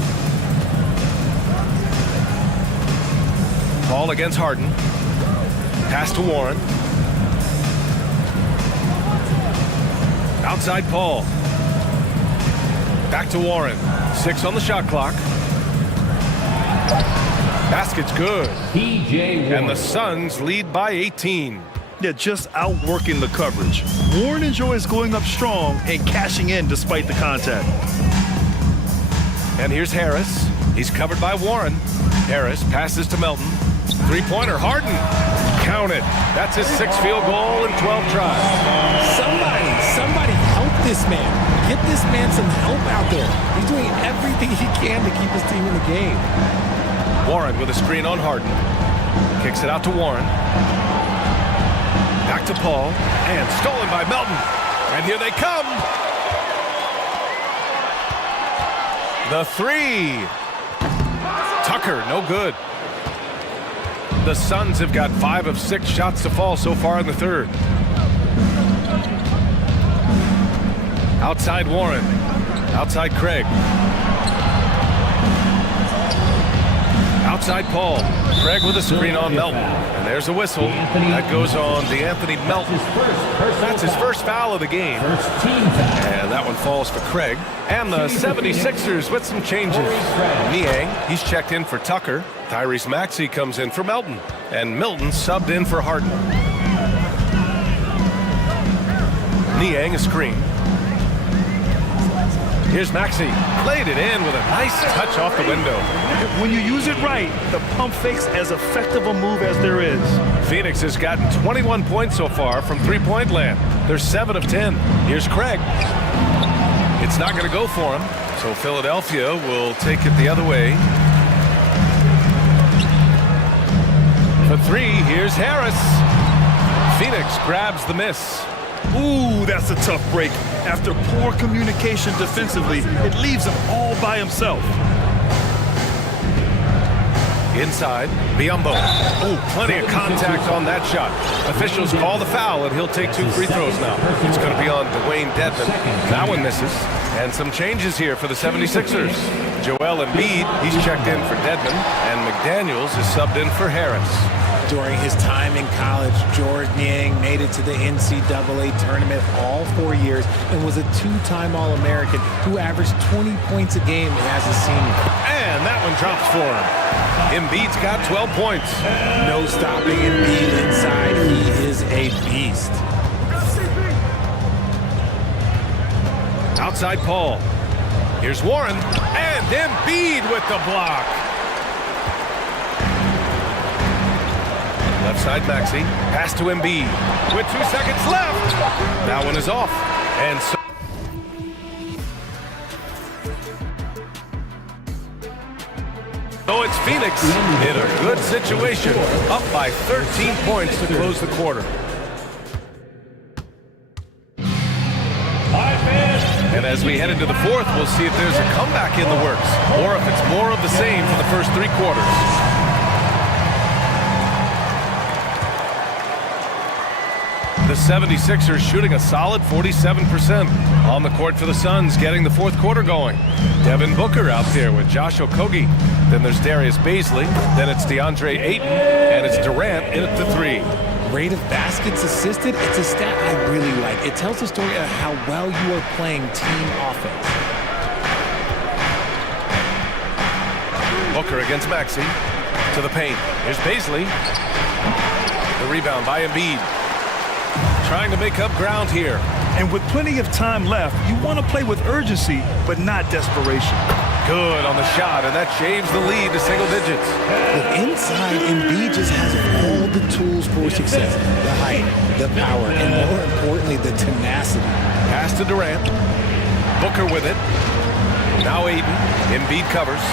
Ball against Harden. Pass to Warren. Outside Paul. Back to Warren. 6 on the shot clock. Basket's good. And the Suns lead by 18. Yeah, just outworking the coverage. Warren enjoys going up strong and cashing in despite the contact. And here's Harris. He's covered by Warren. Harris passes to Melton. 3-pointer, Harden. Count it. That's his 6th field goal in 12 tries. Somebody help this man. Get this man some help out there. He's doing everything he can to keep his team in the game. Warren with a screen on Harden. Kicks it out to Warren. Back to Paul. And stolen by Melton. And here they come. The 3. Tucker, no good. The Suns have got 5 of 6 shots to fall so far in the third. Outside Warren. Outside Craig. Outside Paul. Craig with a screen on Melton. And there's a whistle. That goes on DeAnthony Melton. That's his first foul of the game. And that one falls for Craig. And the 76ers with some changes. Niang, he's checked in for Tucker. Tyrese Maxey comes in for Melton. And Milton subbed in for Harden. Niang a screen. Here's Maxey. Played it in with a nice touch off the window. When you use it right, the pump fake's as effective a move as there is. Phoenix has gotten 21 points so far from three-point land. They're 7 of 10. Here's Craig. It's not going to go for him, so Philadelphia will take it the other way. For 3, here's Harris. Phoenix grabs the miss. Ooh, that's a tough break. After poor communication defensively, it leaves him all by himself. Inside, Biyombo. Oh, plenty of contact on that shot. Officials call the foul, and he'll take 2 free throws now. It's going to be on Dwayne Dedmon. That one misses. And some changes here for the 76ers. Joel Embiid, he's checked in for Dedmon, and McDaniels is subbed in for Harris. During his time in college, George Niang made it to the NCAA tournament all 4 years and was a 2-time All-American who averaged 20 points a game as a senior. And that one drops for him. Embiid's got 12 points. No stopping Embiid inside. He is a beast. Outside Paul. Here's Warren. And Embiid with the block. Left side Maxey. Pass to Embiid. With 2 seconds left. That one is off. And so Phoenix in a good situation, up by 13 points to close the quarter. And as we head into the fourth, we'll see if there's a comeback in the works, or if it's more of the same for the first three quarters. The 76ers shooting a solid 47%. On the court for the Suns, getting the fourth quarter going. Devin Booker out there with Josh Okogie. Then there's Darius Baisley. Then it's DeAndre Ayton. And it's Durant in at the three. Rate of baskets assisted, it's a stat I really like. It tells the story of how well you are playing team offense. Booker against Maxey. To the paint. Here's Baisley. The rebound by Embiid. Trying to make up ground here. And with plenty of time left, you want to play with urgency, but not desperation. Good on the shot, and that shaves the lead to single digits. Look, inside, Embiid just has all the tools for success. The height, the power, and more importantly, the tenacity. Pass to Durant. Booker with it. Now Ayton. Embiid covers.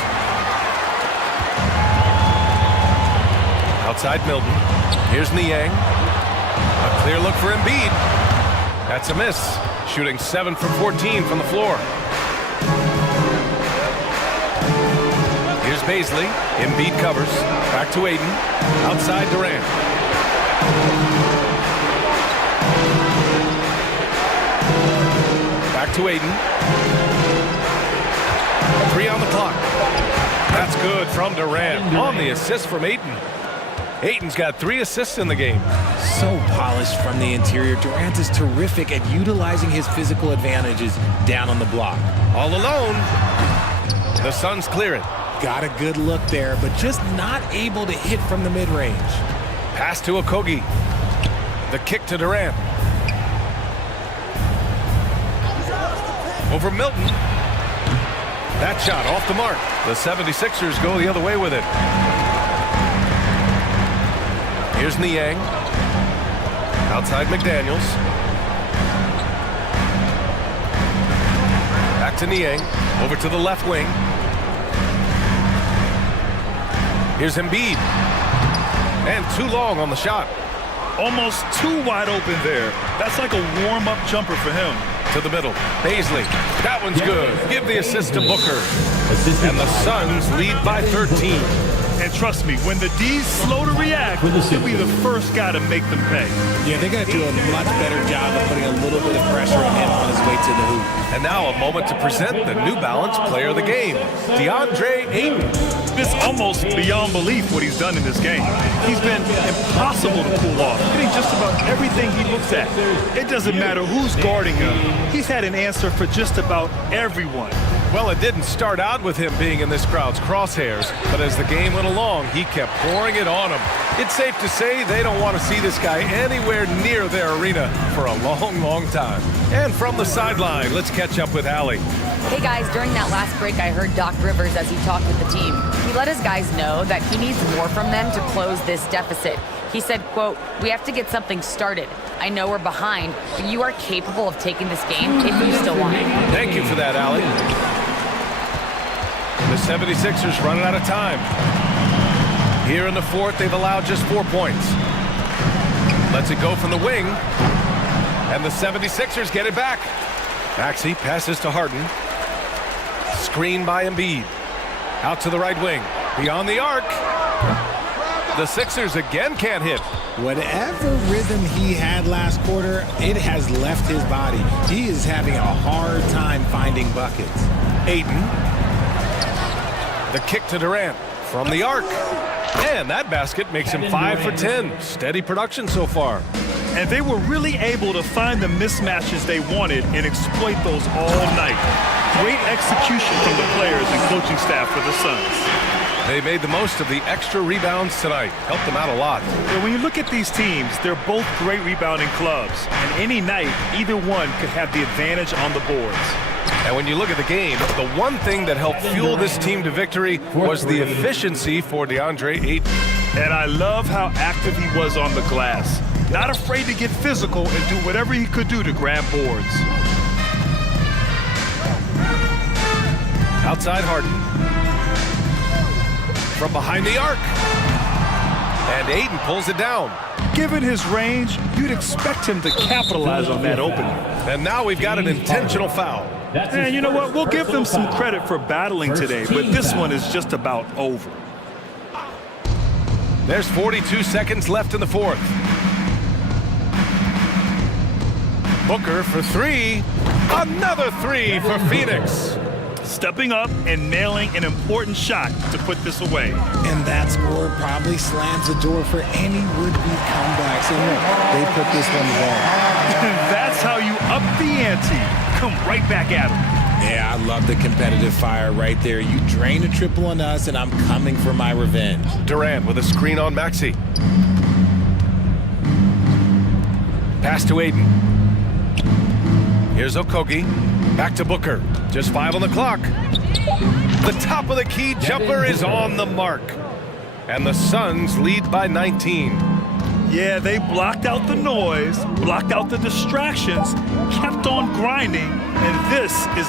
Outside Milton. Here's Niang. A clear look for Embiid. That's a miss. Shooting 7 from 14 from the floor. Here's Baisley. Embiid covers. Back to Ayton. Outside Durant. Back to Ayton. 3 on the clock. That's good from Durant. On the assist from Ayton. Ayton's got 3 assists in the game. So polished from the interior. Durant is terrific at utilizing his physical advantages down on the block. All alone. The Suns clear it. Got a good look there, but just not able to hit from the mid-range. Pass to Okogie. The kick to Durant. Over Milton. That shot off the mark. The 76ers go the other way with it. Here's Niang. Outside McDaniels. Back to Niang. Over to the left wing. Here's Embiid. And too long on the shot. Almost too wide open there. That's like a warm-up jumper for him. To the middle. Baisley. That one's good. Give the assist to Booker. And the Suns lead by 13. And trust me, when the D's slow to react, he'll be the first guy to make them pay. Yeah, they're going to do a much better job of putting a little bit of pressure on him on his way to the hoop. And now a moment to present the New Balance Player of the Game, DeAndre Ayton. It's almost beyond belief what he's done in this game. He's been impossible to pull off, getting just about everything he looks at. It doesn't matter who's guarding him. He's had an answer for just about everyone. Well, it didn't start out with him being in this crowd's crosshairs, but as the game went along, he kept pouring it on him. It's safe to say they don't want to see this guy anywhere near their arena for a long, long time. And from the sideline, let's catch up with Allie. Hey guys, during that last break, I heard Doc Rivers as he talked with the team. He let his guys know that he needs more from them to close this deficit. He said, quote, "We have to get something started. I know we're behind, but you are capable of taking this game if you still want it." Thank you for that, Allie. The 76ers running out of time. Here in the fourth, they've allowed just 4 points. Lets it go from the wing. And the 76ers get it back. Maxey passes to Harden. Screen by Embiid. Out to the right wing. Beyond the arc. The Sixers again can't hit. Whatever rhythm he had last quarter, it has left his body. He is having a hard time finding buckets. Ayton. The kick to Durant from the arc. And that basket makes him 5 for 10. Steady production so far. And they were really able to find the mismatches they wanted and exploit those all night. Great execution from the players and coaching staff for the Suns. They made the most of the extra rebounds tonight. Helped them out a lot. And when you look at these teams, they're both great rebounding clubs. And any night, either one could have the advantage on the boards. And when you look at the game, the one thing that helped fuel this team to victory was the efficiency for DeAndre Ayton. And I love how active he was on the glass. Not afraid to get physical and do whatever he could do to grab boards. Outside Harden. from behind the arc. And Aiden pulls it down. Given his range, you'd expect him to capitalize on that opening. And now we've got an intentional foul. And you know what? We'll give them some credit for battling today, but this one is just about over. There's 42 seconds left in the fourth. Booker for three. Another three for Phoenix. Stepping up and nailing an important shot to put this away. And that score probably slams the door for any would-be comebacks. And look, they put this one away. That's how you up the ante. Come right back at him. Yeah, I love the competitive fire right there. You drain a triple on us, and I'm coming for my revenge. Durant with a screen on Maxey. Pass to Aiden. Here's Okogie. Back to Booker. Just 5 on the clock. The top of the key jumper is on the mark. And the Suns lead by 19. Yeah, they blocked out the noise, blocked out the distractions, kept on grinding, and this is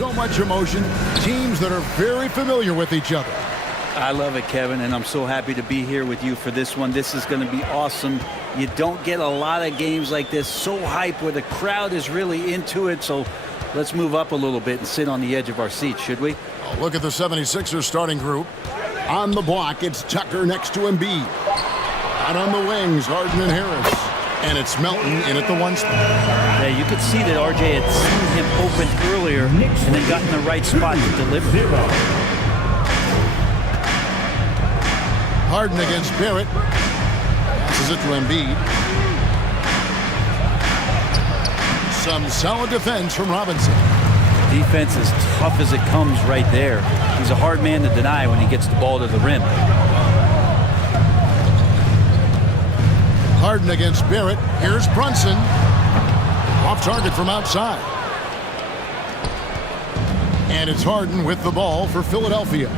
So much emotion. Teams that are very familiar with each other. I love it, Kevin, and I'm so happy to be here with you for this one. This is going to be awesome. You don't get a lot of games like this, so hype, where the crowd is really into it. So let's move up a little bit and sit on the edge of our seats, should we? Look at the 76ers starting group. On the block, it's Tucker next to Embiid. Out on the wings, Harden and Harris. And it's Melton in at the 1 spot. Yeah, you could see that RJ had seen him open earlier and then got in the right spot to deliver. Harden against Barrett. Passes it to Embiid. Some solid defense from Robinson. Defense is tough as it comes right there. He's a hard man to deny when he gets the ball to the rim. Harden against Barrett. Here's Brunson. Off target from outside. And it's Harden with the ball for Philadelphia.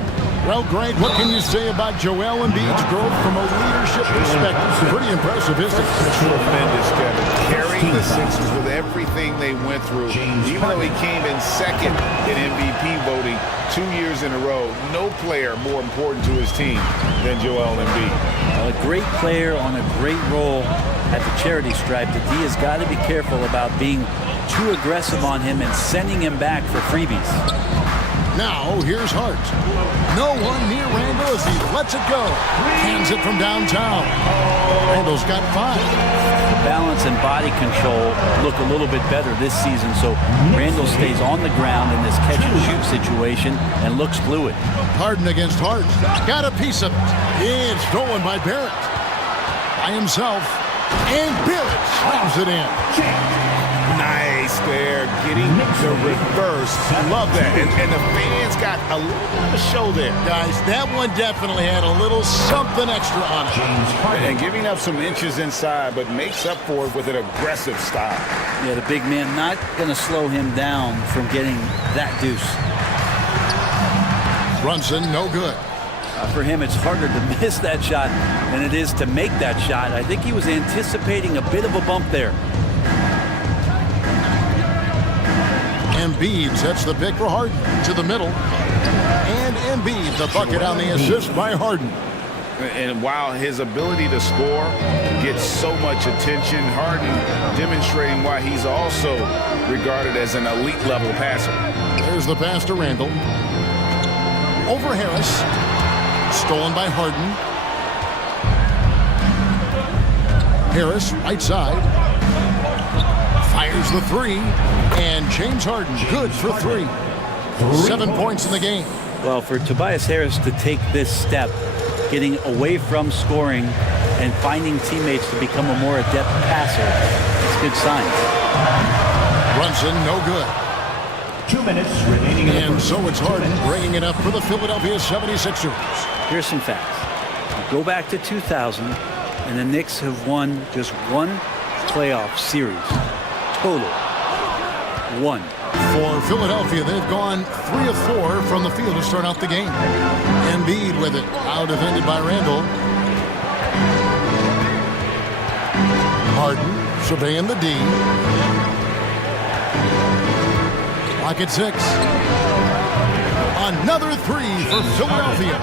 Well, Greg, what can you say about Joel Embiid's growth from a leadership perspective? Pretty impressive, isn't it? Tremendous, Kevin. Carrying the Sixers with everything they went through. Even though he came in second in MVP voting 2 years in a row, no player more important to his team than Joel Embiid. A great player on a great role at the charity stripe. The D has got to be careful about being too aggressive on him and sending him back for freebies. Now, here's Hart. No one near Randall as he lets it go. Hands it from downtown. Randall's got 5. The balance and body control look a little bit better this season, so Randall stays on the ground in this catch-and-shoot situation and looks fluid. Harden against Hart. Got a piece of it. It's stolen by Barrett. By himself. And Barrett slams it in. Nice there, getting the reverse. Love that. And the fans got a little bit of a show there. Guys, that one definitely had a little something extra on it. And giving up some inches inside, but makes up for it with an aggressive style. Yeah, the big man not going to slow him down from getting that deuce. Brunson, no good. For him, it's harder to miss that shot than it is to make that shot. I think he was anticipating a bit of a bump there. Embiid sets the pick for Harden to the middle. And Embiid the bucket on the assist by Harden. And while his ability to score gets so much attention, Harden demonstrating why he's also regarded as an elite level passer. There's the pass to Randall. Over Harris. Stolen by Harden. Harris, right side. Fires the 3. And James Harden, good for 3. 7 points in the game. Well, for Tobias Harris to take this step, getting away from scoring and finding teammates to become a more adept passer, it's good signs. Brunson, no good. 2 minutes remaining in the And first. so it's Harden bringing it up for the Philadelphia 76ers. Here's some facts. Go back to 2000, and the Knicks have won just 1 playoff series. Total. 1. For Philadelphia, they've gone 3 of 4 from the field to start out the game. Embiid with it, out defended by Randall. Harden surveying the D. Clock at 6. Another 3 for Philadelphia.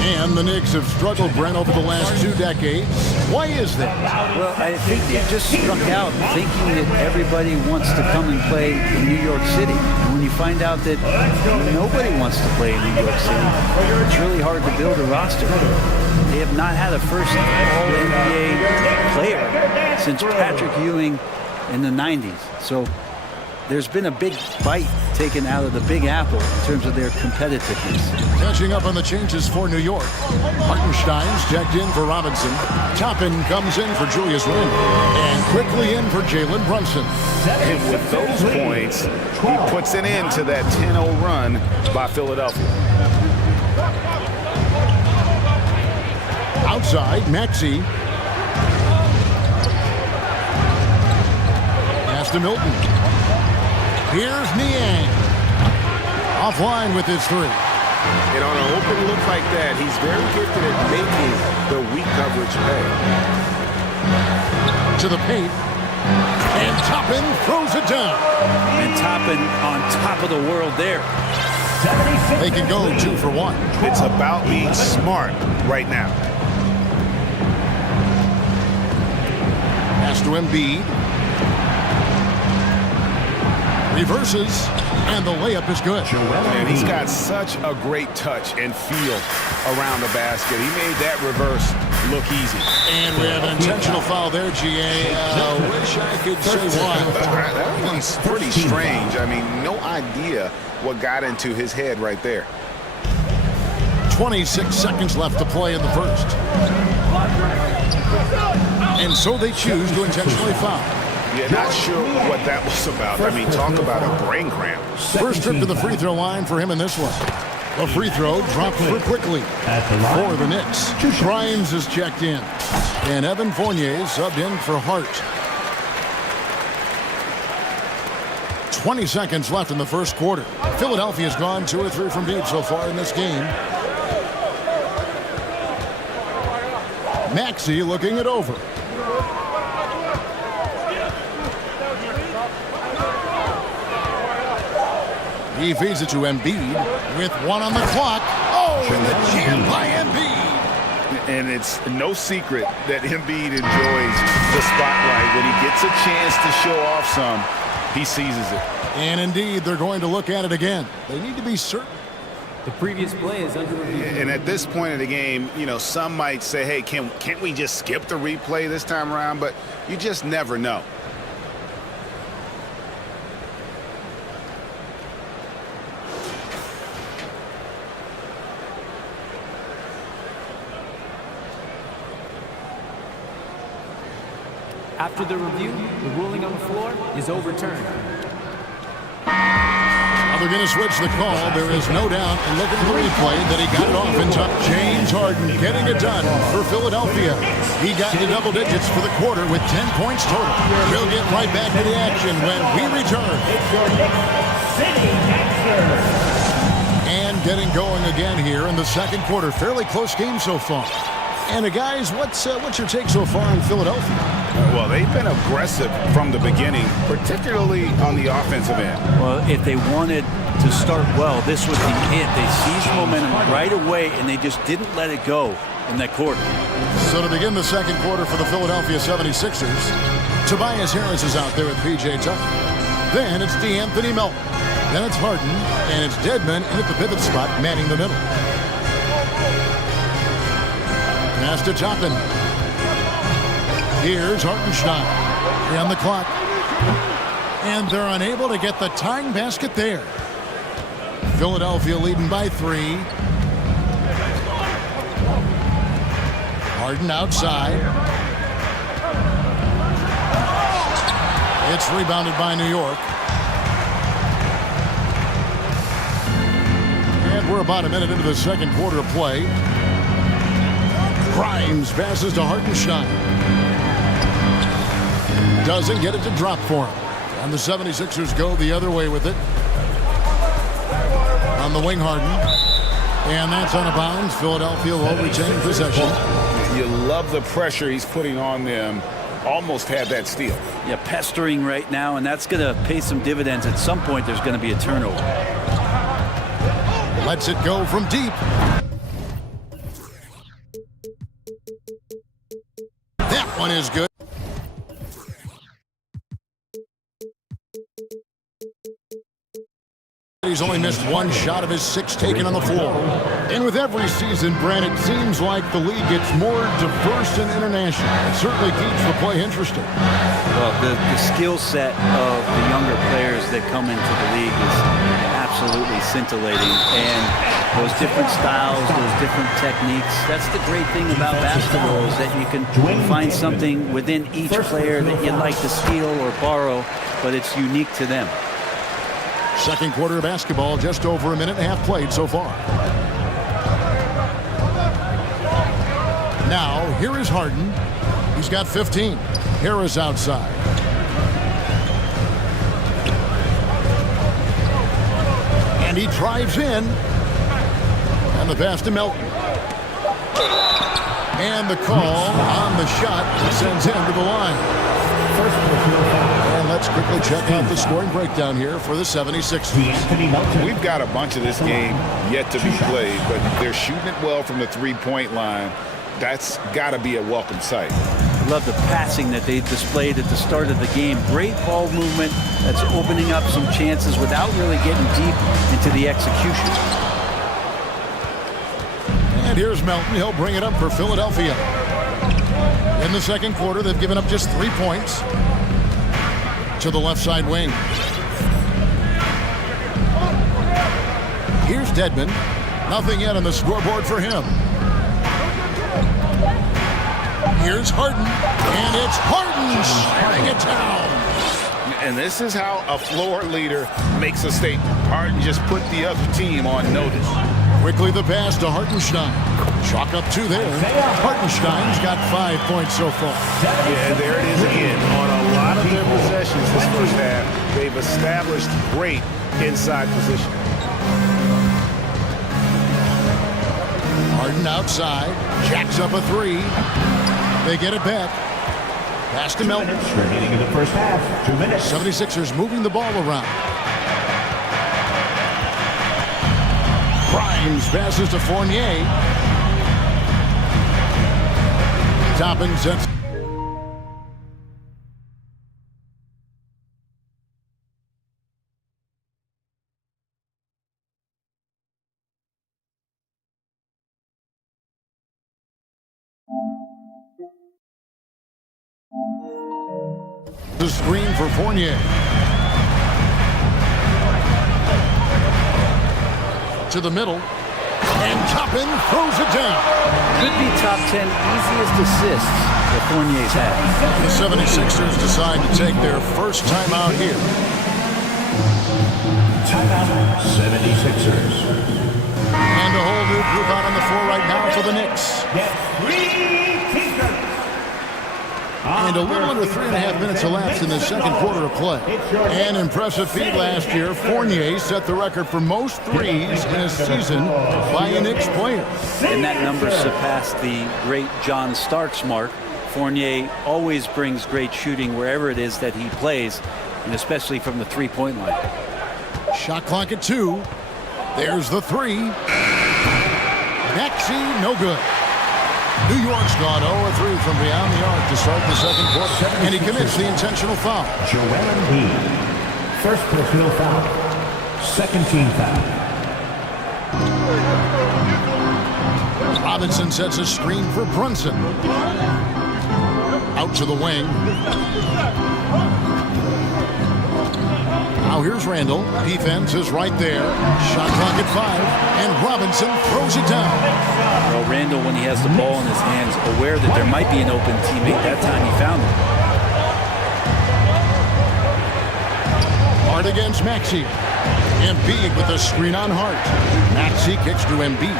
And the Knicks have struggled, Brent, over the last 2 decades. Why is that? Well, I think they just struck out thinking that everybody wants to come and play in New York City. And when you find out that nobody wants to play in New York City, it's really hard to build a roster. They have not had a first All-NBA player since Patrick Ewing in the 90s. So there's been a big bite taken out of the Big Apple in terms of their competitiveness. Catching up on the changes for New York. Hartenstein's checked in for Robinson. Toppin comes in for Julius Randle. And quickly in for Jalen Brunson. And with those points, he puts an end to that 10-0 run by Philadelphia. Outside, Maxey. Pass to Milton. Here's Niang. Offline with his 3. And on an open look like that, he's very gifted at making the weak coverage pay. To the paint. And Toppin throws it down. And Toppin on top of the world there. They can go 2 for 1. It's about being smart right now. Pass to Embiid. Reverses, and the layup is good. And he's got such a great touch and feel around the basket. He made that reverse look easy. And we have an intentional foul there, GA. Wish I could say why. That one's pretty strange. I mean, no idea what got into his head right there. 26 seconds left to play in the first. And so they choose to intentionally foul. Yeah, not sure what that was about. I mean, talk about a brain cramp. First trip to the free throw line for him in this one. A free throw dropped for quickly for the Knicks. Grimes is checked in. And Evan Fournier subbed in for Hart. 20 seconds left in the first quarter. Philadelphia's gone 2 or 3 from deep so far in this game. Maxey looking it over. He feeds it to Embiid with 1 on the clock. Oh, and the jam by Embiid. And it's no secret that Embiid enjoys the spotlight. When he gets a chance to show off some, he seizes it. And indeed, they're going to look at it again. They need to be certain. The previous play is under review. And at this point of the game, you know, some might say, hey, can't we just skip the replay this time around? But you just never know. After the review, the ruling on the floor is overturned. They're going to switch the call. There is no doubt, and look at the replay, that he got it off in time. James Harden getting it done for Philadelphia. He got into double digits for the quarter with 10 points total. We'll get right back to the action when we return. And getting going again here in the second quarter. Fairly close game so far. And guys, what's your take so far in Philadelphia? Well, they've been aggressive from the beginning, particularly on the offensive end. Well, if they wanted to start well, this would be it. They seized momentum right away, and they just didn't let it go in that quarter. So to begin the second quarter for the Philadelphia 76ers, Tobias Harris is out there with P.J. Tucker. Then it's DeAnthony Melton. Then it's Harden, and it's Dedmon in at the pivot spot, manning the middle. Pass to Toppin. Here's Hartenstein. 3 on the clock. And they're unable to get the tying basket there. Philadelphia leading by 3. Harden outside. It's rebounded by New York. And we're about a minute into the second quarter of play. Grimes passes to Hartenstein. Doesn't get it to drop for him. And the 76ers go the other way with it. On the wing, Harden. And that's out of bounds. Philadelphia will retain possession. You love the pressure he's putting on them. Almost had that steal. Yeah, pestering right now, and that's going to pay some dividends. At some point, there's going to be a turnover. Lets it go from deep. That one is good. He's only missed 1 shot of his 6 taken on the floor. And with every season, Brent, it seems like the league gets more diverse and international. It certainly keeps the play interesting. Well, the skill set of the younger players that come into the league is absolutely scintillating. And those different styles, those different techniques, that's the great thing about basketball is that you can find something within each player that you'd like to steal or borrow, but it's unique to them. Second quarter of basketball, just over a minute and a half played so far. Now, here is Harden. He's got 15. Harris outside. And he drives in. And the pass to Melton. And the call on the shot sends him to the line. first personal foul. And let's quickly check out the scoring breakdown here for the 76ers. We've got a bunch of this game yet to be played, but they're shooting it well from the three-point line. That's got to be a welcome sight. Love the passing that they displayed at the start of the game. Great ball movement that's opening up some chances without really getting deep into the execution. And here's Melton. He'll bring it up for Philadelphia. In the second quarter, they've given up just 3 points to the left side wing. Here's Dedmon. Nothing yet on the scoreboard for him. Here's Harden, and it's Harden shutting it down. And this is how a floor leader makes a statement. Harden just put the other team on notice. Quickly the pass to Hartenstein. Chalk up 2 there. Hartenstein's got 5 points so far. Yeah, there it is again. On a lot of their possessions this first half, they've established great inside position. Harden outside, jacks up a 3. They get it back. Pass to Melton. Remaining in the first half, 2 minutes. 76ers moving the ball around. Grimes passes to Fournier. Toppin sets. The screen for Fournier. To the middle. And Toppin throws it down. Could be top 10 easiest assists that Fournier's had. The 76ers decide to take their first timeout here. Timeout, 76ers. And a whole new group out on the floor right now for the Knicks. Get 3 t-shirts. And a little under 3.5 minutes elapsed in the second quarter of play. An impressive feat last year. Fournier set the record for most threes in a season by a Knicks player. And that number surpassed the great John Starks mark. Fournier always brings great shooting wherever it is that he plays, and especially from the three-point line. Shot clock at 2. There's the 3. Maxey, no good. New York's gone 0-3 from beyond the arc to start the second quarter. And he commits the intentional foul. Joel Embiid. First personal foul. Second team foul. Robinson sets a screen for Brunson. Out to the wing. Now here's Randall. Defense is right there. Shot clock at 5. And Robinson throws it down. Well, Randall, when he has the ball in his hands, aware that there might be an open teammate, that time he found it. Hart against Maxey. Embiid with a screen on Hart. Maxey kicks to Embiid.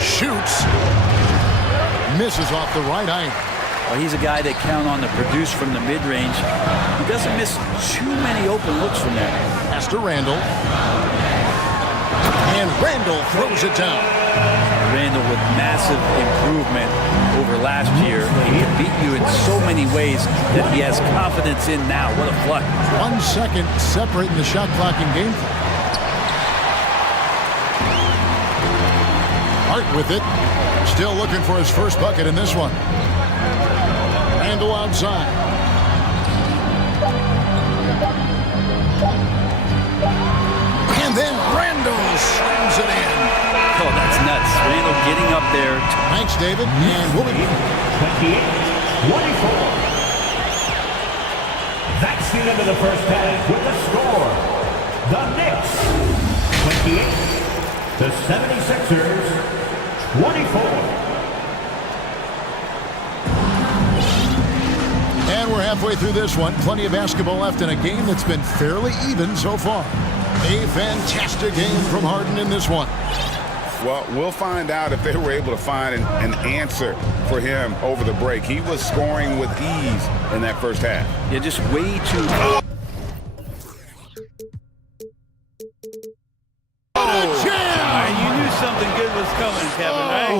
Shoots. Misses off the right iron. Well, he's a guy that count on to produce from the mid-range. He doesn't miss too many open looks from there. Pass to Randall. And Randall throws it down. Randall with massive improvement over last year. He can beat you in so many ways that he has confidence in now. What a flush. 1 second separating the shot clock and game clock. Hart with it. Still looking for his first bucket in this one. Randall outside. And then Randall slams it in. Oh, that's nuts. Randall getting up there. Thanks, David. And we'll be 28-24. That's the end of the first half with the score. The Knicks 28. The 76ers 24. And we're halfway through this one. Plenty of basketball left in a game that's been fairly even so far. A fantastic game from Harden in this one. Well, we'll find out if they were able to find an answer for him over the break. He was scoring with ease in that first half. Yeah, just way too... You knew something good was coming, Kevin, right?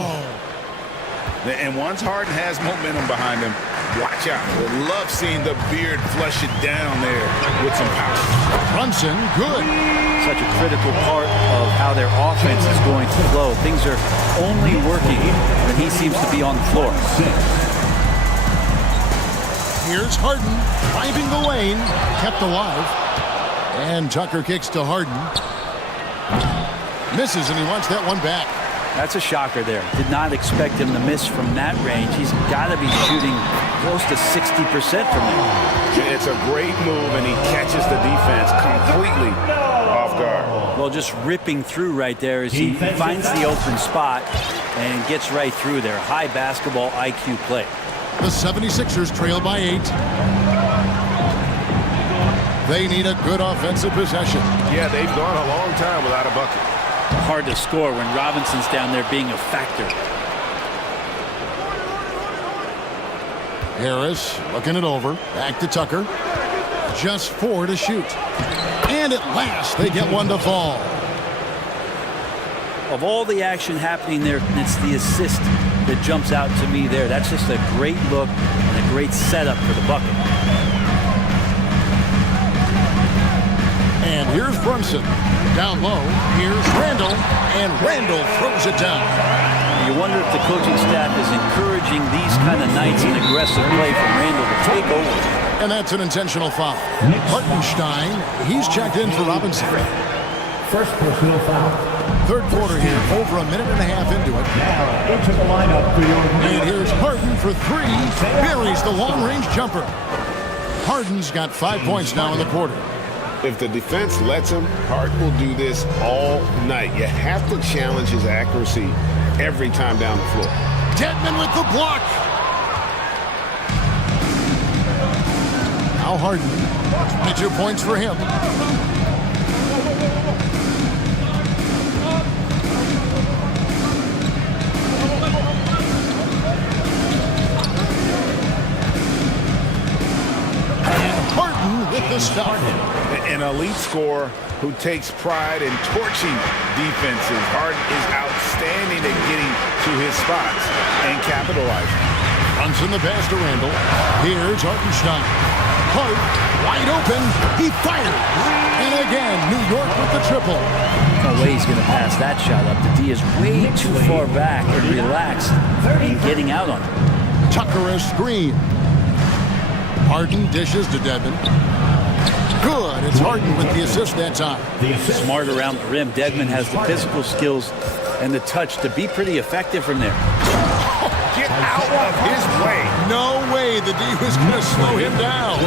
And once Harden has momentum behind him, Watch out. Would love seeing the beard flush it down there with some power. Brunson, good. Such a critical part of how their offense is going to flow. Things are only working when he seems to be on the floor. Here's Harden, driving the lane, kept alive. And Tucker kicks to Harden. Misses, and he wants that one back. That's a shocker there. Did not expect him to miss from that range. He's got to be shooting close to 60% from there. It's a great move, and he catches the defense completely off guard. Well, just ripping through right there as he finds the open spot and gets right through there. High basketball IQ play. The 76ers trail by 8. They need a good offensive possession. Yeah, they've gone a long time without a bucket. Hard to score when Robinson's down there being a factor. Harris looking it over. Back to Tucker. Just 4 to shoot. And at last, they get one to fall. Of all the action happening there, it's the assist that jumps out to me there. That's just a great look and a great setup for the bucket. And here's Brunson. Down low, here's Randall, and Randall throws it down. You wonder if the coaching staff is encouraging these kind of nights and aggressive play from Randall to take over. And that's an intentional foul. Hartenstein, he's checked in for Robinson. First personal foul. Third quarter here, over a minute and a half into it. Now into the lineup for your... And here's Harden for 3. Buries the long-range jumper. Harden's got 5 points now in the quarter. If the defense lets him, Harden will do this all night. You have to challenge his accuracy every time down the floor. Dedmon with the block. Now Harden. 22 points for him. And Harden with the stop. An elite scorer who takes pride in torching defenses. Harden is outstanding at getting to his spots and capitalizing. Runs in the pass to Randall. Here's Hartenstein. Hart, wide open. He fires. And again, New York with the triple. No way he's going to pass that shot up. The D is way too far back and relaxed in getting out on it. Tucker a screen. Harden dishes to Dedmon. Good. It's Harden with the assist that time. Smart around the rim. Dedmon has the physical skills and the touch to be pretty effective from there. Get out of his way. No way the D was going to slow him down.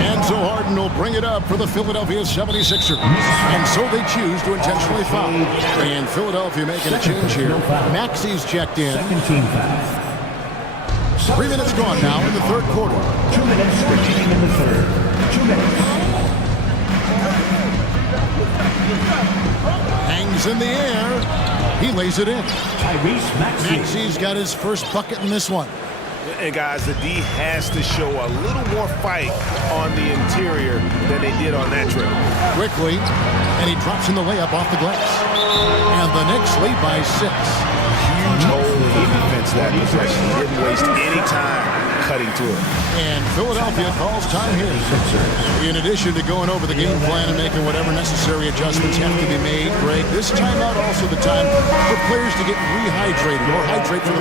And so Harden will bring it up for the Philadelphia 76ers. And so they choose to intentionally foul. And Philadelphia making a change here. Maxi's checked in. 3 minutes gone now in the third quarter. 2 minutes remaining in the third. 2 minutes. Hangs in the air. He lays it in. Maxey. Maxi's got his first bucket in this one. And guys, the D has to show a little more fight on the interior than they did on that trip. Quickly, and he drops in the layup off the glass. And the Knicks lead by 6. Huge hole in defense that possession. He didn't waste any time cutting to it. And Philadelphia calls time here. In addition to going over the game plan and making whatever necessary adjustments have to be made, Greg, this timeout also the time for players to get rehydrated or hydrate for the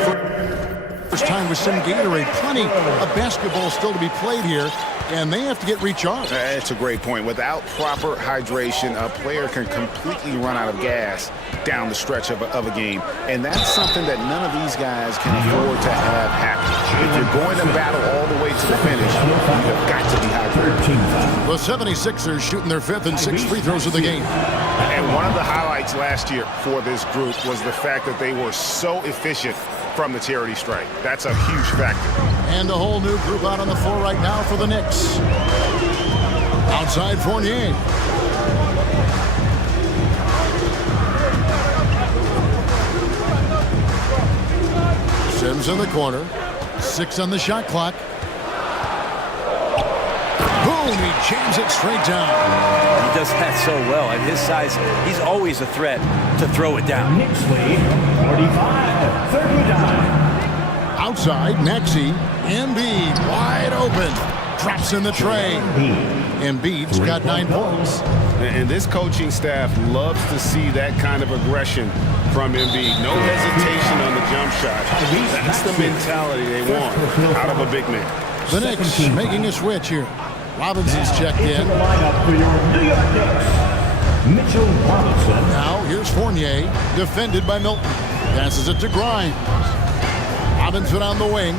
first time with some Gatorade. Plenty of basketball still to be played here, and they have to get recharged. That's a great point. Without proper hydration, a player can completely run out of gas down the stretch of a game. And that's something that none of these guys can afford to have happen. If you're going to battle all the way to the finish, you've got to be hydrated. The 76ers shooting their 5th and 6th free throws of the game. And one of the highlights last year for this group was the fact that they were so efficient from the charity strike. That's a huge factor. And a whole new group out on the floor right now for the Knicks. Outside Fournier. Sims in the corner. 6 on the shot clock. Boom, he jams it straight down. He does that so well. At his size, he's always a threat to throw it down. Knicks lead 45-39. Outside, Maxey. Embiid wide open. Drops in the tray. Embiid's got 9 points. And this coaching staff loves to see that kind of aggression from Embiid. No hesitation on the jump shot. That's the mentality they want out of a big man. The Knicks making a switch here. Robinson's checked in. The lineup for your New York Knicks. Mitchell Robinson. Now here's Fournier, defended by Milton. Passes it to Grimes. Robinson on the wing.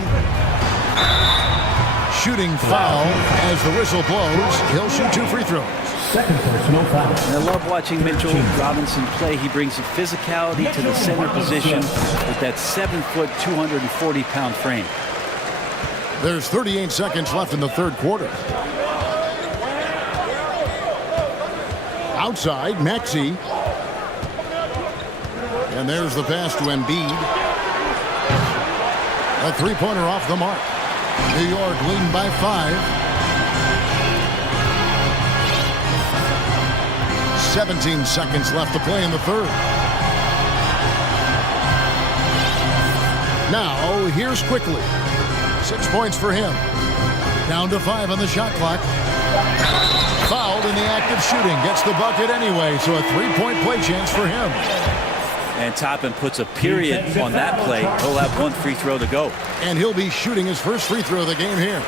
Shooting foul as the whistle blows. He'll shoot 2 free throws. Second personal foul. And I love watching Mitchell Robinson play. He brings the physicality to the center position with that 7-foot, 240-pound frame. There's 38 seconds left in the third quarter. Outside, Maxey. And there's the pass to Embiid. A three-pointer off the mark. New York leading by 5. 17 seconds left to play in the third. Now, here's Quickly. 6 points for him. Down to 5 on the shot clock. Fouled in the act of shooting. Gets the bucket anyway, so a 3-point play chance for him. And Toppin puts a period on that play. He'll have 1 free throw to go. And he'll be shooting his first free throw of the game here.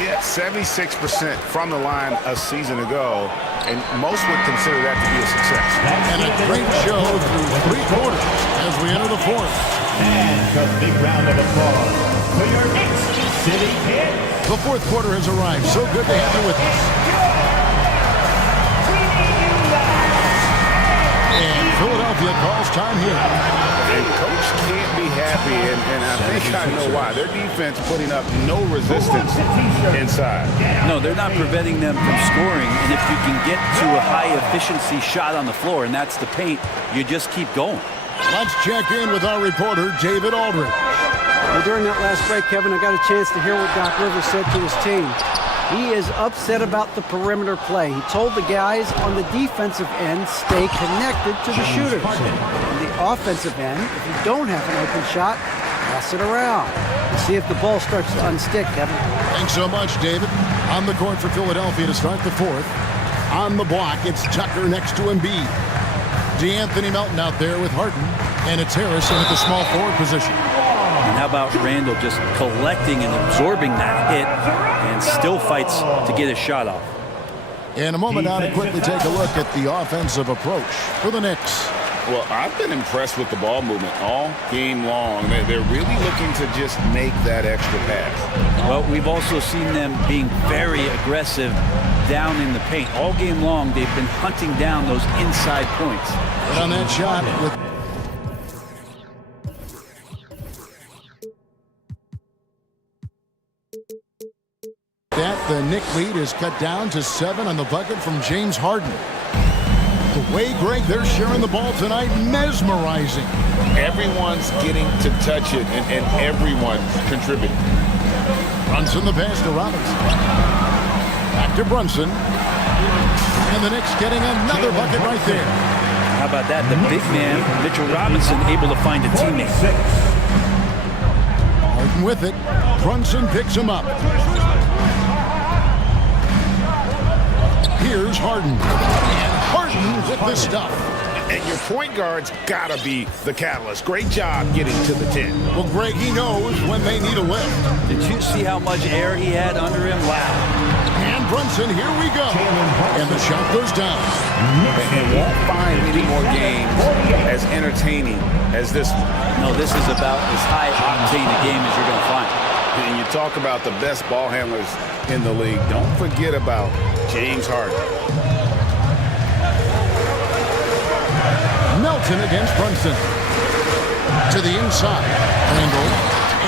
Yeah, 76% from the line a season ago, and most would consider that to be a success. And a great show through 3 quarters as we enter the fourth. And a big round of applause for your Knicks City Kid. The fourth quarter has arrived. So good to have you with us. And Philadelphia calls time here. And coach can't be happy, and I think I know why. Their defense putting up no resistance inside. No, they're not preventing them from scoring. And if you can get to a high-efficiency shot on the floor, and that's the paint, you just keep going. Let's check in with our reporter, David Aldridge. Well, during that last break, Kevin, I got a chance to hear what Doc Rivers said to his team. He is upset about the perimeter play. He told the guys on the defensive end, stay connected to the shooters. On the offensive end, if you don't have an open shot, pass it around. Let's see if the ball starts to unstick, Kevin. Thanks so much, David. On the court for Philadelphia to start the fourth. On the block, it's Tucker next to Embiid. DeAnthony Melton out there with Harden. And it's Harrison at the small forward position. And how about Randall just collecting and absorbing that hit and still fights to get his shot off. In a moment now to quickly take a look at the offensive approach for the Knicks. Well, I've been impressed with the ball movement all game long. They're really looking to just make that extra pass. Well, we've also seen them being very aggressive down in the paint. All game long, they've been hunting down those inside points. But on that shot with the Knick lead is cut down to 7 on the bucket from James Harden. The way, Greg, they're sharing the ball tonight, mesmerizing. Everyone's getting to touch it, and everyone's contributing. Brunson the pass to Robinson. Back to Brunson. And the Knicks getting another bucket right there. How about that? The big man, Mitchell Robinson, able to find a teammate. Harden with it. Brunson picks him up. Here's Harden. And Harden with the stuff. And your point guard's got to be the catalyst. Great job getting to the 10. Well, Greg, he knows when they need a lift. Did you see how much air he had under him? Wow. And Brunson, here we go. And the shot goes down. And won't find many more games as entertaining as this one. No, this is about as high-octane a game as you're going to find. And you talk about the best ball handlers in the league. Don't forget about James Harden. Melton against Brunson. To the inside. Randall.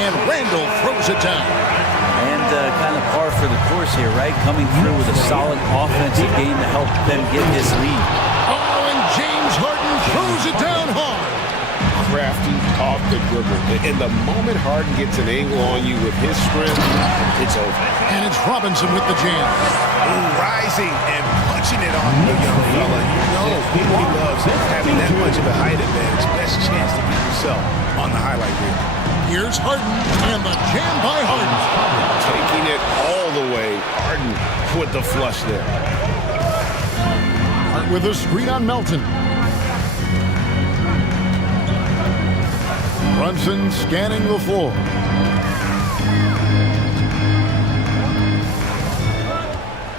And Randall throws it down. And kind of par for the course here, right? Coming through with a solid offensive game to help them get this lead. Oh, and James Harden throws it down hard. Crafty off the dribble. And the moment Harden gets an angle on you with his strength, it's over. And it's Robinson with the jam. Rising and punching it on the young fella. You know he loves having that much of a height advantage. Best chance to get yourself on the highlight reel. Here's Harden, and the with the flush there. With a screen on Melton. Brunson scanning the floor.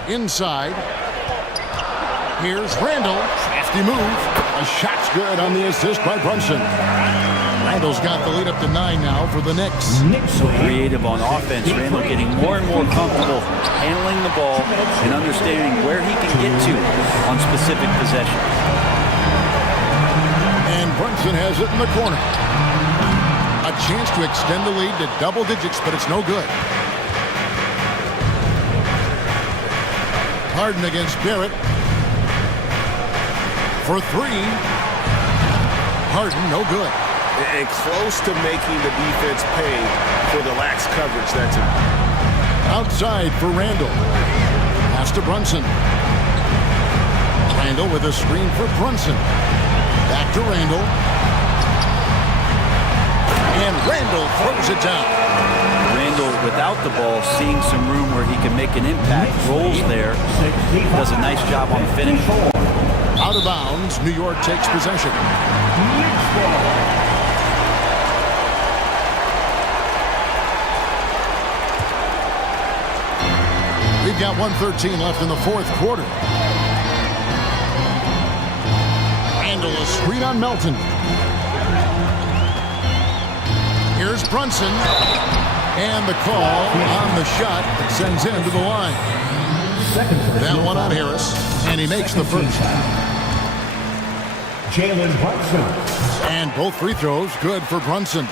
Inside. Here's Randall. Crafty move. A shot's good on the assist by Brunson. Randall's got the lead up to 9 now for the Knicks. So creative on offense. Randall getting more and more comfortable handling the ball and understanding where he can get to on specific possessions. And Brunson has it in the corner. A chance to extend the lead to double digits, but it's no good. Harden against Barrett. For 3. Harden, no good. And close to making the defense pay for the lax coverage that time. Outside for Randall. Pass to Brunson. Randall with a screen for Brunson. Back to Randall. And Randall throws it down. Randall, without the ball, seeing some room where he can make an impact, rolls there, does a nice job on the finish. Out of bounds, New York takes possession. We've got 1:13 left in the fourth quarter. Randall, a screen on Melton. Here's Brunson. And the call on the shot that sends him to the line. That one on Harris. And he makes the first. Jalen Brunson. And both free throws good for Brunson.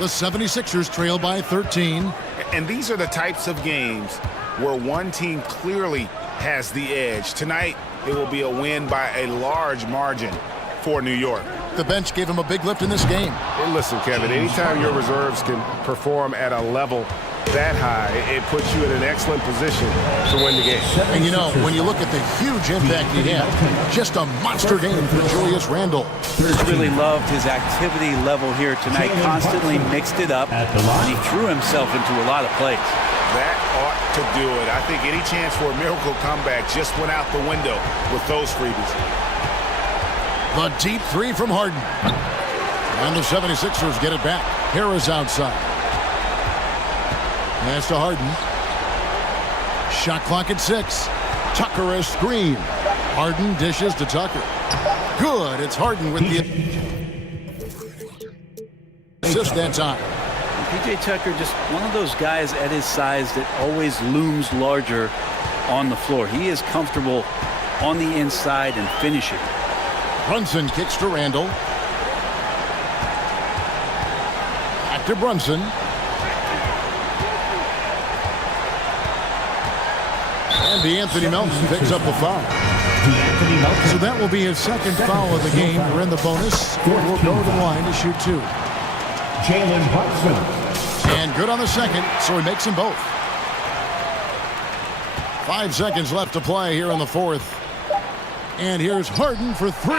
The 76ers trail by 13. And these are the types of games where one team clearly has the edge. Tonight, it will be a win by a large margin for New York. The bench gave him a big lift in this game. And listen, Kevin, anytime your reserves can perform at a level that high, it puts you in an excellent position to win the game. And you know, when you look at the huge impact he had, just a monster game for Julius Randle. Just really loved his activity level here tonight. Constantly mixed it up, and he threw himself into a lot of plays. That ought to do it. I think any chance for a miracle comeback just went out the window with those freebies. The deep 3 from Harden. And the 76ers get it back. Harris outside. Pass to Harden. Shot clock at 6. Tucker a screen. Harden dishes to Tucker. Good. It's Harden with the assist that time. P.J. Tucker, just one of those guys at his size that always looms larger on the floor. He is comfortable on the inside and finishing. Brunson kicks to Randall. Back to Brunson. And DeAnthony Melton picks up the foul. So that will be his second foul of the game. We're in the bonus. We'll go to the line to shoot 2. Jalen Brunson. And good on the second, so he makes them both. 5 seconds left to play here in the fourth. And here's Harden for 3.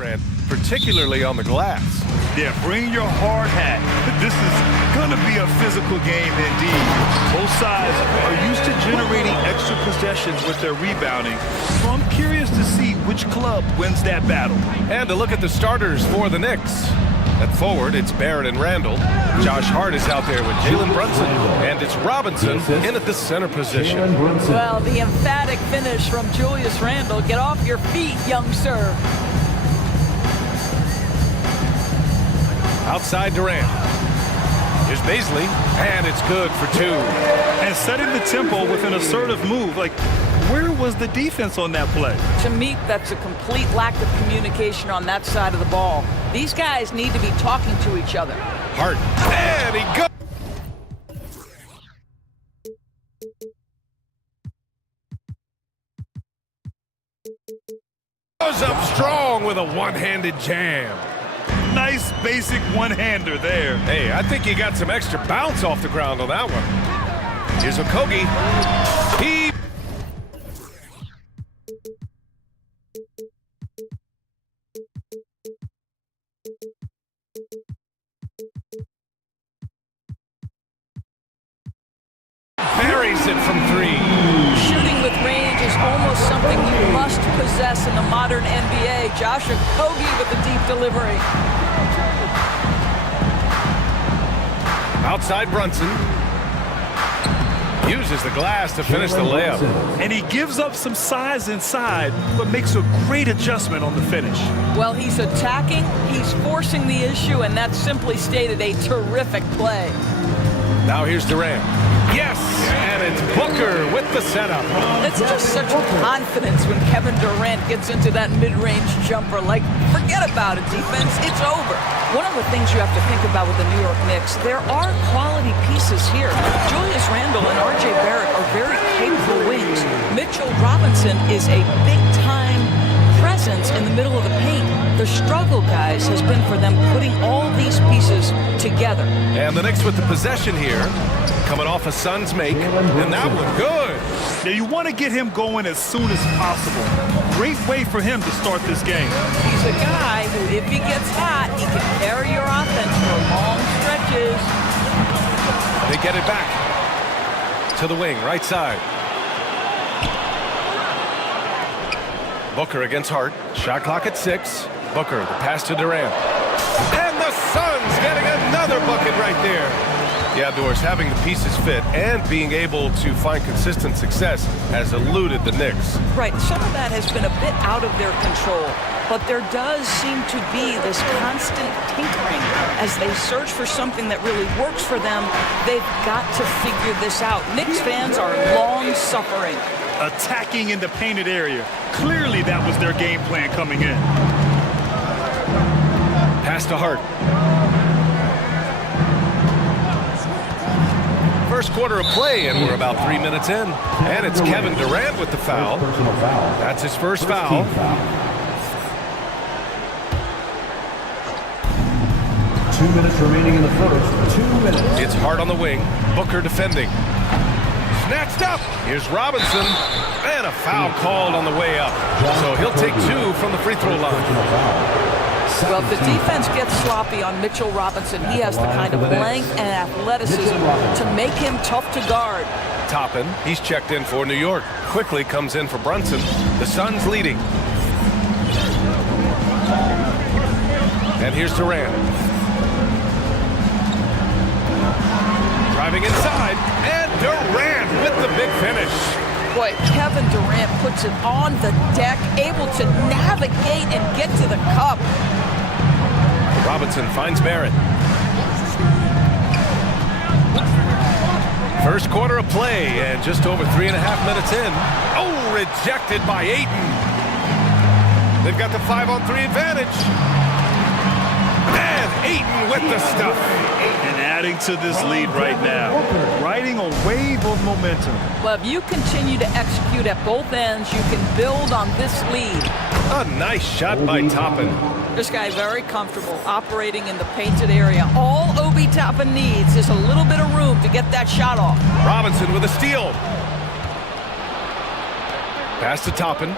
Grant, particularly on the glass. Yeah, bring your hard hat. This is going to be a physical game indeed. Both sides are used to generating extra possessions with their rebounding, so I'm curious to see which club wins that battle. And to look at the starters for the Knicks. At forward, it's Barrett and Randall. Josh Hart is out there with Jalen Brunson. And it's Robinson in at the center position. Well, the emphatic finish from Julius Randle. Get off your feet, young sir. Outside Durant. Here's Baisley, and it's good for two. And setting the tempo with an assertive move. Like, where was the defense on that play? To me, that's a complete lack of communication on that side of the ball. These guys need to be talking to each other. Hart, and he goes. Goes up strong with a one-handed jam. Nice basic one-hander there. Hey, I think he got some extra bounce off the ground on that one. Here's Okogie. He buries it from three. Shooting with range is almost something you must possess in the modern NBA. Josh Okogie with the deep delivery. Outside Brunson. Uses the glass to finish the layup. And he gives up some size inside, but makes a great adjustment on the finish. Well, he's attacking, he's forcing the issue, and that's simply stated a terrific play. Now here's Durant. Yes, and it's Booker with the setup. It's just such confidence when Kevin Durant gets into that mid-range jumper. Like, forget about it, defense. It's over. One of the things you have to think about with the New York Knicks, there are quality pieces here. Julius Randle and R.J. Barrett are very capable wings. Mitchell Robinson is a big-time presence in the middle of the paint. The struggle, guys, has been for them putting all these pieces together. And the Knicks with the possession here, coming off a Suns make, and that one good. Now you want to get him going as soon as possible. Great way for him to start this game. He's a guy who, if he gets hot, he can carry your offense for long stretches. They get it back to the wing, right side. Booker against Hart. Shot clock at 6. Booker, the pass to Durant. And the Suns getting another bucket right there. Yeah, Doris, having the pieces fit and being able to find consistent success has eluded the Knicks. Right, some of that has been a bit out of their control, but there does seem to be this constant tinkering as they search for something that really works for them. They've got to figure this out. Knicks fans are long-suffering. Attacking in the painted area. Clearly that was their game plan coming in. Pass to Hart. First quarter of play, and we're about 3 minutes in. And it's Kevin Durant with the foul. That's his first foul. Two minutes remaining in the first. 2 minutes. It's Hart on the wing. Booker defending. Snatched up. Here's Robinson. And a foul called on the way up. So he'll take 2 from the free throw line. Well, if the defense gets sloppy on Mitchell Robinson, he has the kind of length and athleticism to make him tough to guard. Toppin, he's checked in for New York. Quickly comes in for Brunson. The Suns leading. And here's Durant. Driving inside, and Durant with the big finish. Boy, Kevin Durant puts it on the deck, able to navigate and get to the cup. Robinson finds Barrett. First quarter of play, and just over 3.5 minutes in. Oh, rejected by Ayton. They've got the 5-on-3 advantage. And Ayton with the stuff. And adding to this lead right now. Riding a wave of momentum. Well, if you continue to execute at both ends, you can build on this lead. A nice shot by Toppin. This guy very comfortable operating in the painted area. All Obi Toppin needs is a little bit of room to get that shot off. Robinson with a steal. Pass to Toppin.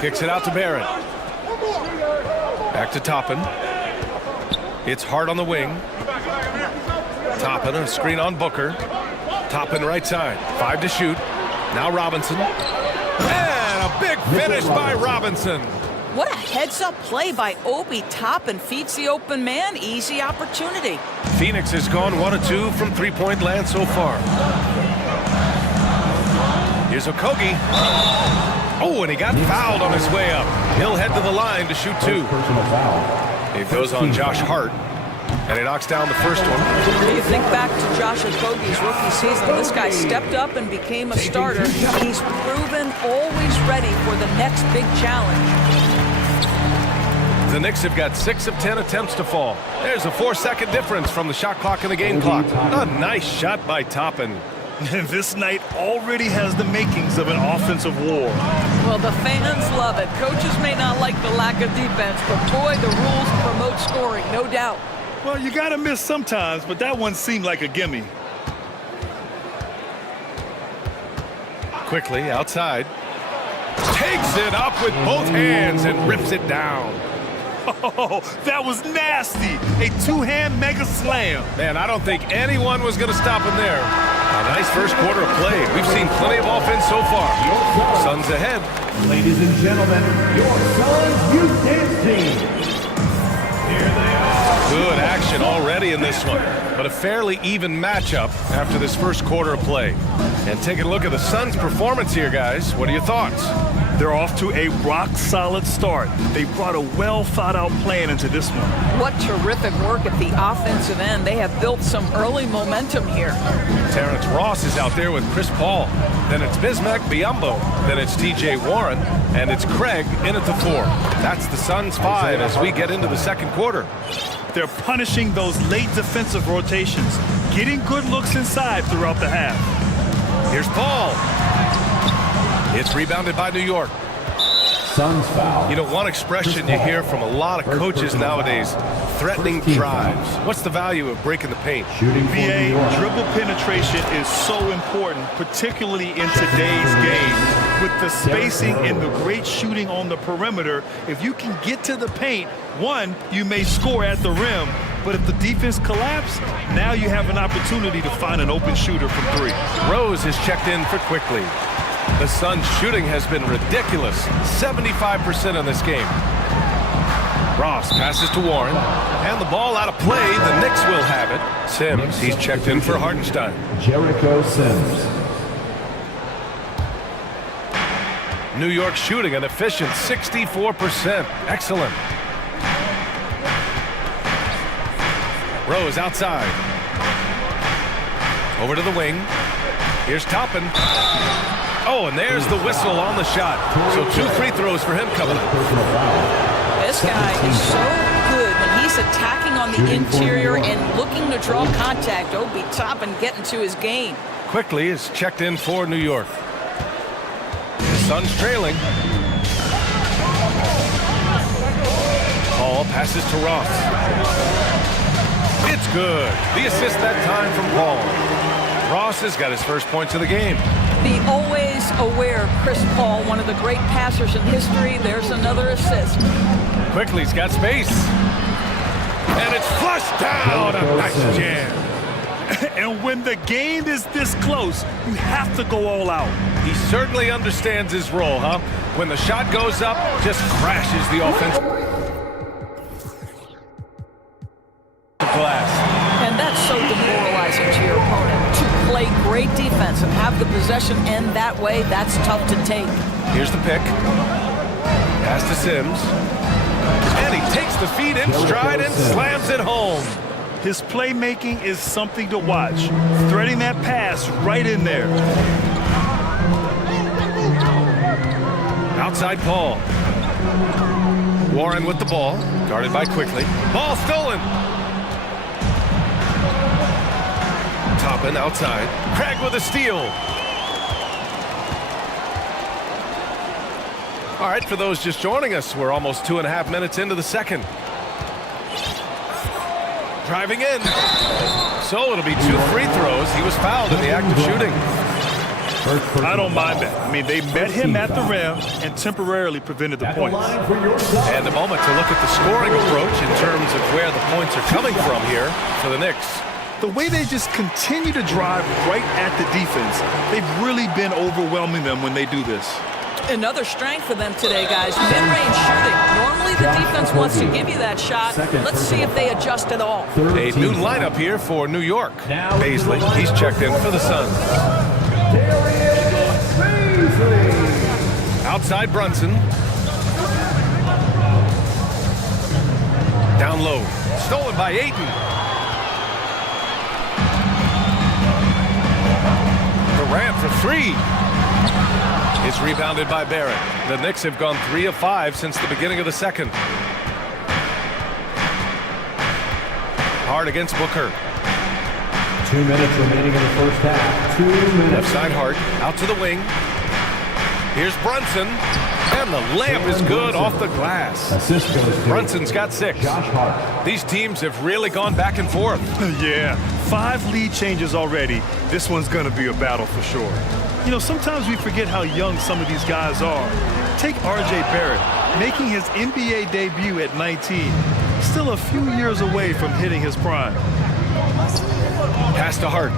Kicks it out to Barrett. Back to Toppin. It's Hart on the wing. Toppin, a screen on Booker. Toppin right side. 5 to shoot. Now Robinson. And a big finish by Robinson. What a heads-up play by Obi. Toppin feeds the open man. Easy opportunity. Phoenix has gone 1 of 2 from three-point land so far. Here's Okogie. Oh, and he got fouled on his way up. He'll head to the line to shoot 2. It goes on Josh Hart, and he knocks down the first one. You think back to Josh Okogie's rookie season. This guy stepped up and became a starter. He's proven always ready for the next big challenge. The Knicks have got 6 of 10 attempts to fall. There's a 4-second difference from the shot clock and the game clock. A nice shot by Toppin. This night already has the makings of an offensive war. Well, the fans love it. Coaches may not like the lack of defense, but boy, the rules promote scoring, no doubt. Well, you gotta miss sometimes, but that one seemed like a gimme. Quickly outside. Takes it up with both hands and rips it down. Oh, that was nasty. A two-hand mega slam. Man, I don't think anyone was going to stop him there. A nice first quarter of play. We've seen plenty of offense so far. Suns ahead. Ladies and gentlemen, your Suns youth dance team. Here they are. Good action already in this one, but a fairly even matchup after this first quarter of play. And taking a look at the Suns' performance here, guys. What are your thoughts? They're off to a rock-solid start. They brought a well-thought-out plan into this one. What terrific work at the offensive end. They have built some early momentum here. Terrence Ross is out there with Chris Paul. Then it's Bismack Biyombo. Then it's TJ Warren. And it's Craig in at the 4. That's the Suns' 5 as we get into the second quarter. They're punishing those late defensive rotations, getting good looks inside throughout the half. Here's Paul. It's rebounded by New York. Suns foul. You know, one expression you hear from a lot of coaches nowadays, threatening drives. What's the value of breaking the paint? VA, dribble penetration is so important, particularly in today's game. With the spacing and the great shooting on the perimeter, if you can get to the paint, one, you may score at the rim, but if the defense collapses, now you have an opportunity to find an open shooter from 3. Rose is checked in for quickly. The Suns' shooting has been ridiculous, 75% in this game. Ross passes to Warren, and the ball out of play. The Knicks will have it. Sims, he's checked in for Hartenstein. Jericho Sims. New York shooting an efficient 64%. Excellent. Rose outside. Over to the wing. Here's Toppin. Oh, and there's the whistle on the shot. So 2 free throws for him coming up. This guy is so good when he's attacking on the interior and looking to draw contact. Obi Toppin getting to his game. Quickly is checked in for New York. The Suns trailing. Paul passes to Ross. It's good. The assist that time from Paul. Ross has got his first points of the game. The always aware Chris Paul, one of the great passers in history. There's another assist. Quickly, he's got space. And it's flushed down. A nice jam. And when the game is this close, you have to go all out. He certainly understands his role, huh? When the shot goes up, just crashes the offense. Glass. And that's so demoralizing to your opponent. To play great defense and have the possession end that way, that's tough to take. Here's the pick. Pass to Sims. And he takes the feed in stride and slams it home. His playmaking is something to watch. Threading that pass right in there. Outside Paul. Warren with the ball. Guarded by Quickly. Ball stolen. Toppin outside. Craig with a steal. All right, for those just joining us, we're almost 2.5 minutes into the second. Driving in. So it'll be 2 free throws. He was fouled in the act of shooting. I don't mind that. I mean, they met him at the rim and temporarily prevented the points. And a moment to look at the scoring approach in terms of where the points are coming from here for the Knicks. The way they just continue to drive right at the defense, they've really been overwhelming them when they do this. Another strength for them today, guys. Mid-range shooting. Normally the defense wants to give you that shot. Let's see if they adjust at all. A new lineup here for New York. Paisley, he's checked in for the Suns. Outside Brunson. Down low. Stolen by Ayton. Durant for three. It's rebounded by Barrett. The Knicks have gone 3 of 5 since the beginning of the second. Hart against Booker. 2 minutes remaining in the first half. 2 minutes. Left side Hart, out to the wing. Here's Brunson, and the layup is good off the glass. Assist goes to Brunson's got 6. Josh Hart. These teams have really gone back and forth. Yeah, 5 lead changes already. This one's going to be a battle for sure. You know, sometimes we forget how young some of these guys are. Take R.J. Barrett, making his NBA debut at 19. Still a few years away from hitting his prime. Pass to Hart.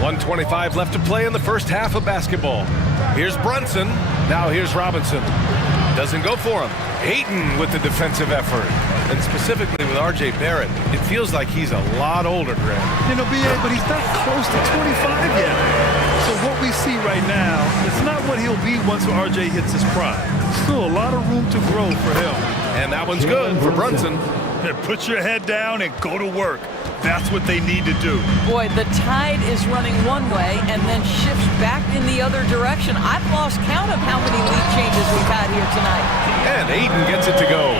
1:25 left to play in the first half of basketball. Here's Brunson. Now here's Robinson. Doesn't go for him. Ayton with the defensive effort. And specifically with R.J. Barrett, it feels like he's a lot older, Graham. You know, B.A., but he's not close to 25 yet. So what we see right now, it's not what he'll be once R.J. hits his prime. Still a lot of room to grow for him. And that one's good for Brunson. Put your head down and go to work. That's what they need to do. Boy, the tide is running one way and then shifts back in the other direction. I've lost count of how many lead changes we've had here tonight. And Ayton gets it to go.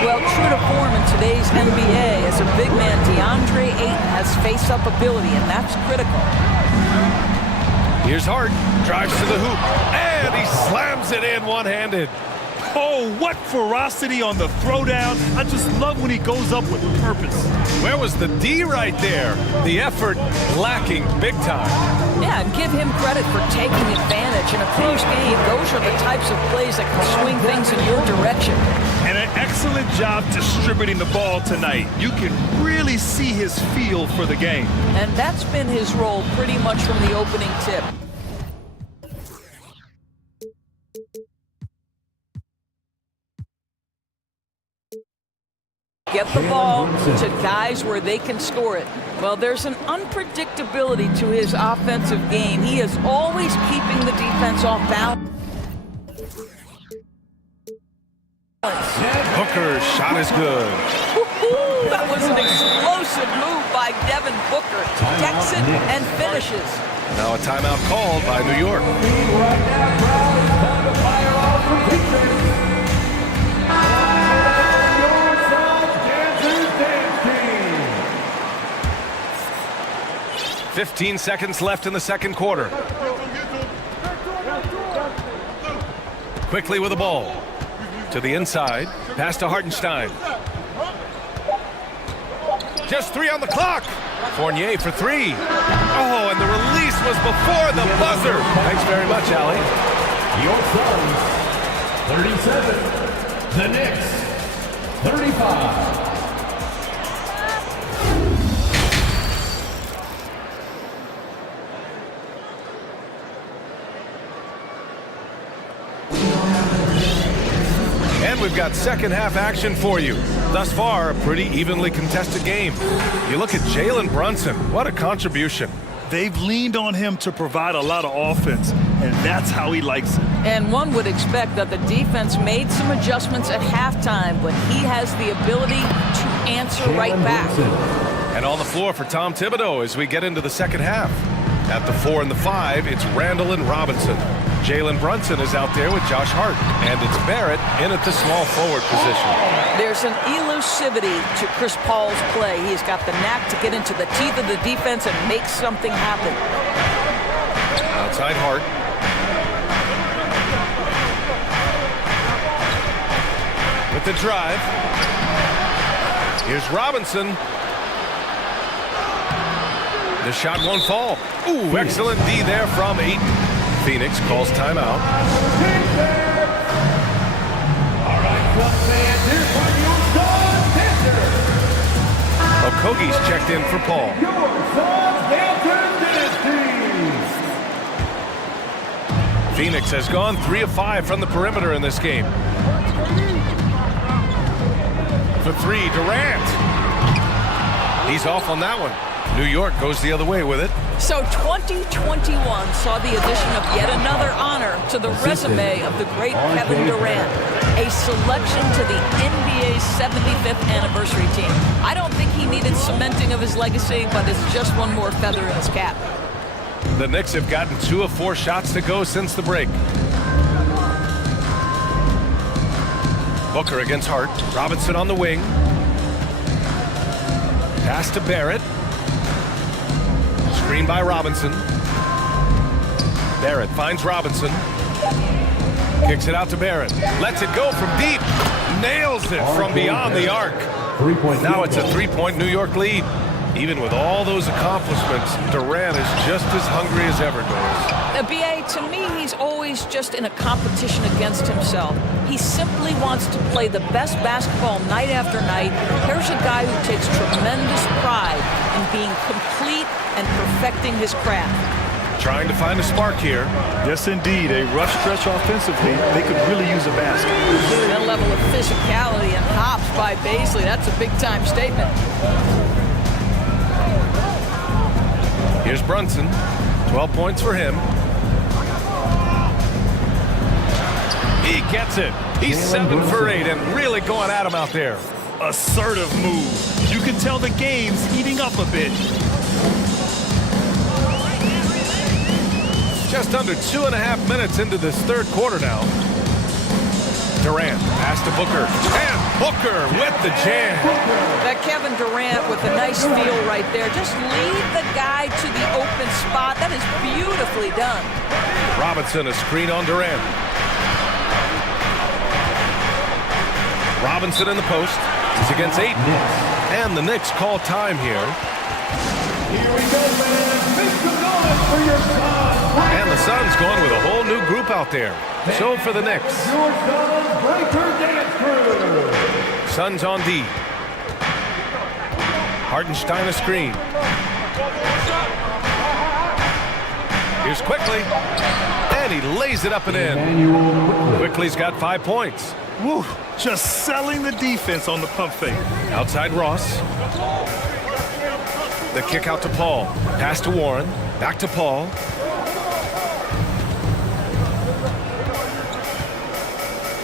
Well, true to form in today's NBA, as a big man, DeAndre Ayton has face-up ability, and that's critical. Here's Hart, drives to the hoop, and he slams it in one-handed. Oh, what ferocity on the throwdown. I just love when he goes up with purpose. Where was the D right there? The effort lacking big time. Yeah, and give him credit for taking advantage. In a close game, those are the types of plays that can swing things in your direction. And an excellent job distributing the ball tonight. You can really see his feel for the game. And that's been his role pretty much from the opening tip. Get the ball to guys where they can score it. Well, there's an unpredictability to his offensive game. He is always keeping the defense off balance. Booker's shot is good. That was an explosive move by Devin Booker. Decks it and finishes. Now a timeout called by New York. 15 seconds left in the second quarter. Quickly with the ball. To the inside. Pass to Hartenstein. Just 3 on the clock. Fournier for 3. Oh, and the release was before the buzzer. Thanks very much, Allie. Your Suns, 37. The Knicks, 35. And we've got second half action for you. Thus far, a pretty evenly contested game. You look at Jalen Brunson, what a contribution. They've leaned on him to provide a lot of offense, and that's how he likes it. And one would expect that the defense made some adjustments at halftime, but he has the ability to answer right back. And on the floor for Tom Thibodeau as we get into the second half. At the 4 and the 5, it's Randall and Robinson. Jalen Brunson is out there with Josh Hart, and it's Barrett in at the small forward position. There's an elusivity to Chris Paul's play. He's got the knack to get into the teeth of the defense and make something happen. Outside Hart. With the drive. Here's Robinson. The shot won't fall. Ooh, excellent D there from Aiton. Phoenix calls timeout. All right, club fans, here's one of your sons dancers. Okogie's checked in for Paul. Your sons dancers dynasty. Phoenix has gone 3 of 5 from the perimeter in this game. For 3, Durant. He's off on that one. New York goes the other way with it. So 2021 saw the addition of yet another honor to the resume of the great Kevin Durant, a selection to the NBA's 75th anniversary team. I don't think he needed cementing of his legacy, but it's just one more feather in his cap. The Knicks have gotten 2 of 4 shots to go since the break. Booker against Hart. Robinson on the wing. Pass to Barrett. Screen by Robinson. Barrett finds Robinson. Kicks it out to Barrett. Lets it go from deep. Nails it from beyond the arc. Now it's a 3-point New York lead. Even with all those accomplishments, Durant is just as hungry as ever, Doris. BA, to me, he's always just in a competition against himself. He simply wants to play the best basketball night after night. Here's a guy who takes tremendous pride in being complete and perfecting his craft. Trying to find a spark here. Yes, indeed. A rough stretch offensively. They could really use a basket. That level of physicality and hops by Baisley, that's a big-time statement. Here's Brunson. 12 points for him. He gets it. He's 7 for 8 and really going at him out there. Assertive move. You can tell the game's heating up a bit. Just under 2.5 minutes into this third quarter now. Durant, pass to Booker. And Booker with the jam. That Kevin Durant with a nice feel right there. Just lead the guy to the open spot. That is beautifully done. Robinson, a screen on Durant. Robinson in the post. He's against Aiton. And the Knicks call time here. Here we go, man. Make some noise for your son. And the Suns going with a whole new group out there. So for the Knicks. Your son's breaker dance crew. Suns on D. Hartenstein a screen. Here's Quickly. And he lays it up and in. Quickly's got 5 points. Woo, just selling the defense on the pump fake. Outside Ross. The kick out to Paul. Pass to Warren. Back to Paul.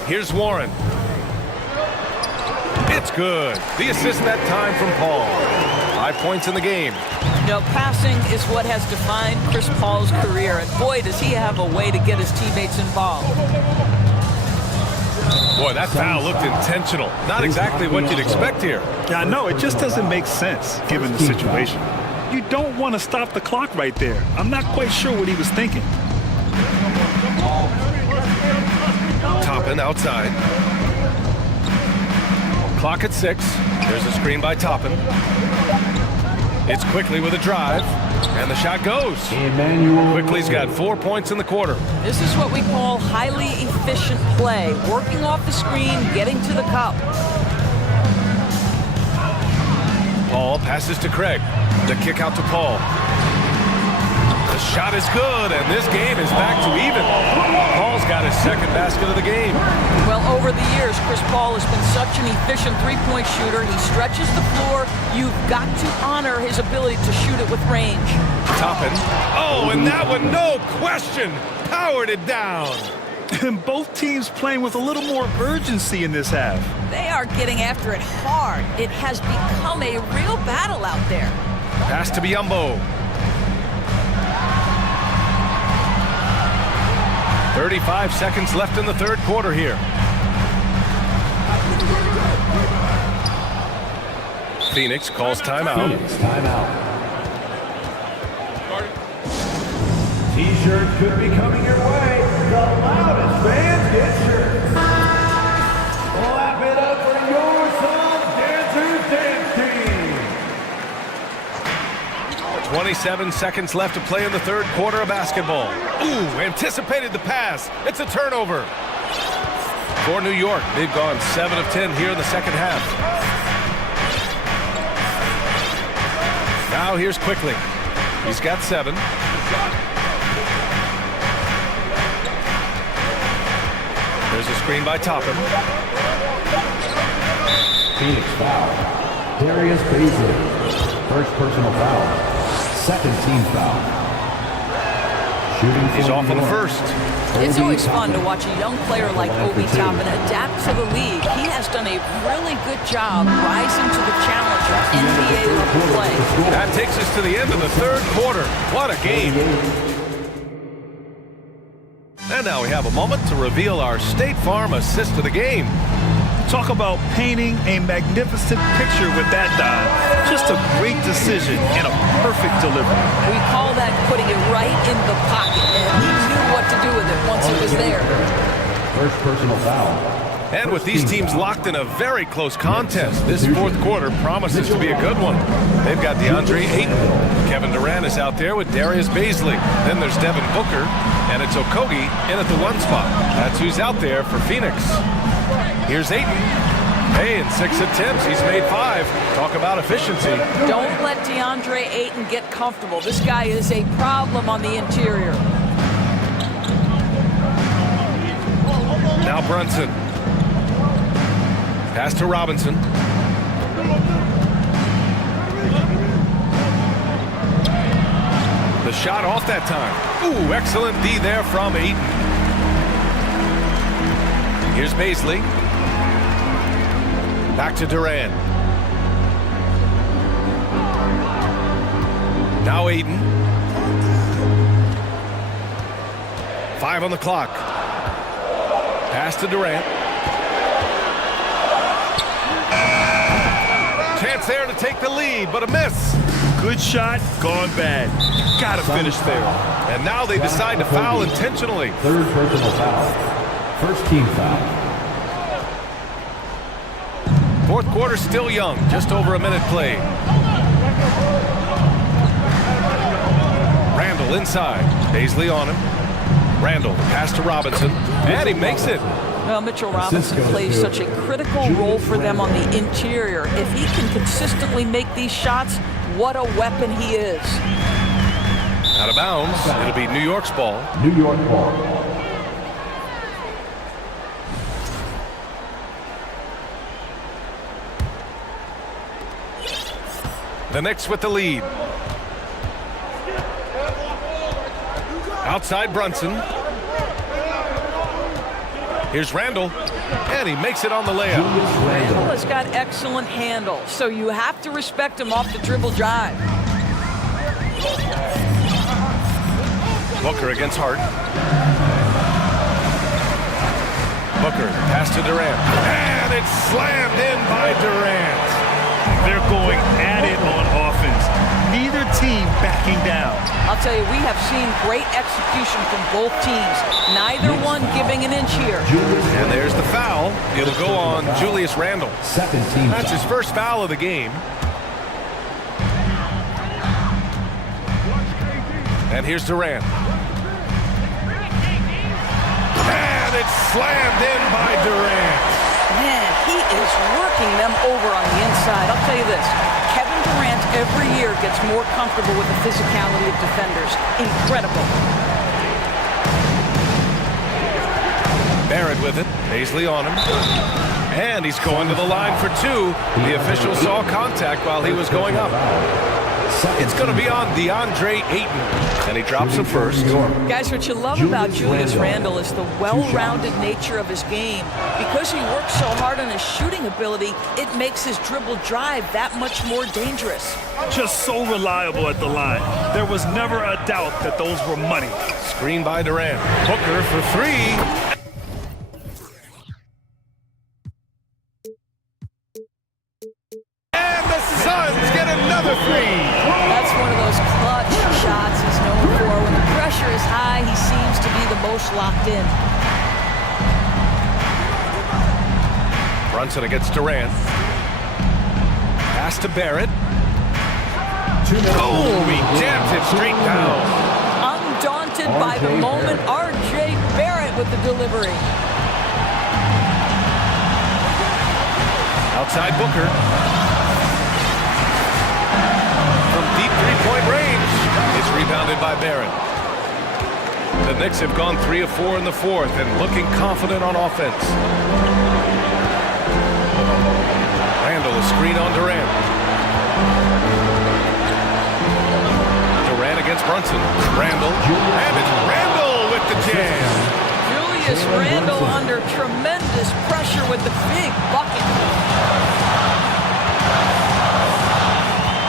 Here's Warren. It's good. The assist that time from Paul. 5 points in the game. You know, passing is what has defined Chris Paul's career. And boy, does he have a way to get his teammates involved. Boy, that foul looked intentional. Not exactly what you'd expect here. Yeah, I know. It just doesn't make sense given the situation. You don't want to stop the clock right there. I'm not quite sure what he was thinking. Toppin outside. Clock at 6. There's a screen by Toppin. It's Quickly with a drive. And the shot goes. Quickly's got 4 points in the quarter. This is what we call highly efficient play. Working off the screen, getting to the cup. Paul passes to Craig. The kick out to Paul. The shot is good, and this game is back to even. Paul's got his second basket of the game. Well, over the years, Chris Paul has been such an efficient three-point shooter. He stretches the floor. You've got to honor his ability to shoot it with range. Toppin. Oh, and that one, no question, powered it down. And both teams playing with a little more urgency in this half. They are getting after it hard. It has become a real battle out there. Pass to Biyombo. 35 seconds left in the third quarter here. Phoenix calls timeout. T-shirt could be coming your way. The loudest fans get shirts. Clap it up for your son's Dancers Dance Team. 27 seconds left to play in the third quarter of basketball. Ooh, anticipated the pass. It's a turnover. For New York, they've gone 7 of 10 here in the second half. Now here's Quickly. He's got 7. There's a screen by Toppin. Phoenix foul. Darius Baisley. First personal foul. Second team foul. Shooting. He's off on the first. It's always fun to watch a young player like Obi Toppin adapt to the league. He has done a really good job rising to the challenge of NBA level play. That takes us to the end of the third quarter. What a game. And now we have a moment to reveal our State Farm assist of the game. Talk about painting a magnificent picture with that dive. Just a great decision and a perfect delivery. We call that putting it right in the pocket, and he knew what to do with it once it was there. First personal foul. And with these teams locked in a very close contest, this fourth quarter promises to be a good one. They've got DeAndre Ayton. Kevin Durant is out there with Darius Baisley. Then there's Devin Booker, and it's Okogie in at the 1 spot. That's who's out there for Phoenix. Here's Ayton. Hey, in 6 attempts, he's made 5. Talk about efficiency. Don't let DeAndre Ayton get comfortable. This guy is a problem on the interior. Now Brunson. Pass to Robinson. The shot off that time. Ooh, excellent D there from Ayton. Here's Baisley. Back to Durant. Now Ayton. 5 on the clock. Pass to Durant. Chance there to take the lead, but a miss. Good shot, gone bad. Gotta finish there. And now they decide to foul intentionally. Third personal foul. First team foul. Fourth quarter still young, just over a minute played. Randall inside. Baisley on him. Randall, pass to Robinson, and he makes it. Well, Mitchell Robinson plays such a critical role for them on the interior. If he can consistently make these shots, what a weapon he is. Out of bounds, it'll be New York's ball. New York ball. The Knicks with the lead. Outside Brunson. Here's Randall, and he makes it on the layup. Randall has got excellent handle, so you have to respect him off the dribble drive. Booker against Hart. Booker, pass to Durant, and it's slammed in by Durant. They're going at it on offense. Neither team backing down. I'll tell you, we have seen great execution from both teams. Neither one giving an inch here. And there's the foul. It'll go on Julius Randle. Second team. That's his first foul of the game. And here's Durant. And it's slammed in by Durant. Man, he is working them over on the inside. I'll tell you this, Kevin Durant every year gets more comfortable with the physicality of defenders. Incredible. Barrett with it. Baisley on him. And he's going to the line for 2. The official saw contact while he was going up. It's going to be on DeAndre Ayton. And he drops him first. Guys, what you love about Julius Randle is the well-rounded nature of his game. Because he works so hard on his shooting ability, it makes his dribble drive that much more dangerous. Just so reliable at the line. There was never a doubt that those were money. Screen by Durant. Booker for 3. Suns get another 3. That's one of those clutch shots he's known for. When the pressure is high, he seems to be the most locked in. Brunson against Durant. Pass to Barrett. Oh, he jams it straight down. Undaunted by the moment, R.J. Barrett with the delivery. Outside Booker. From deep three-point range. It's rebounded by Barrett. The Knicks have gone 3 of 4 in the fourth and looking confident on offense. Randall, a screen on Durant. Durant against Brunson. Randall. And it's Randall with the jam. Julius Randle under tremendous pressure with the big bucket.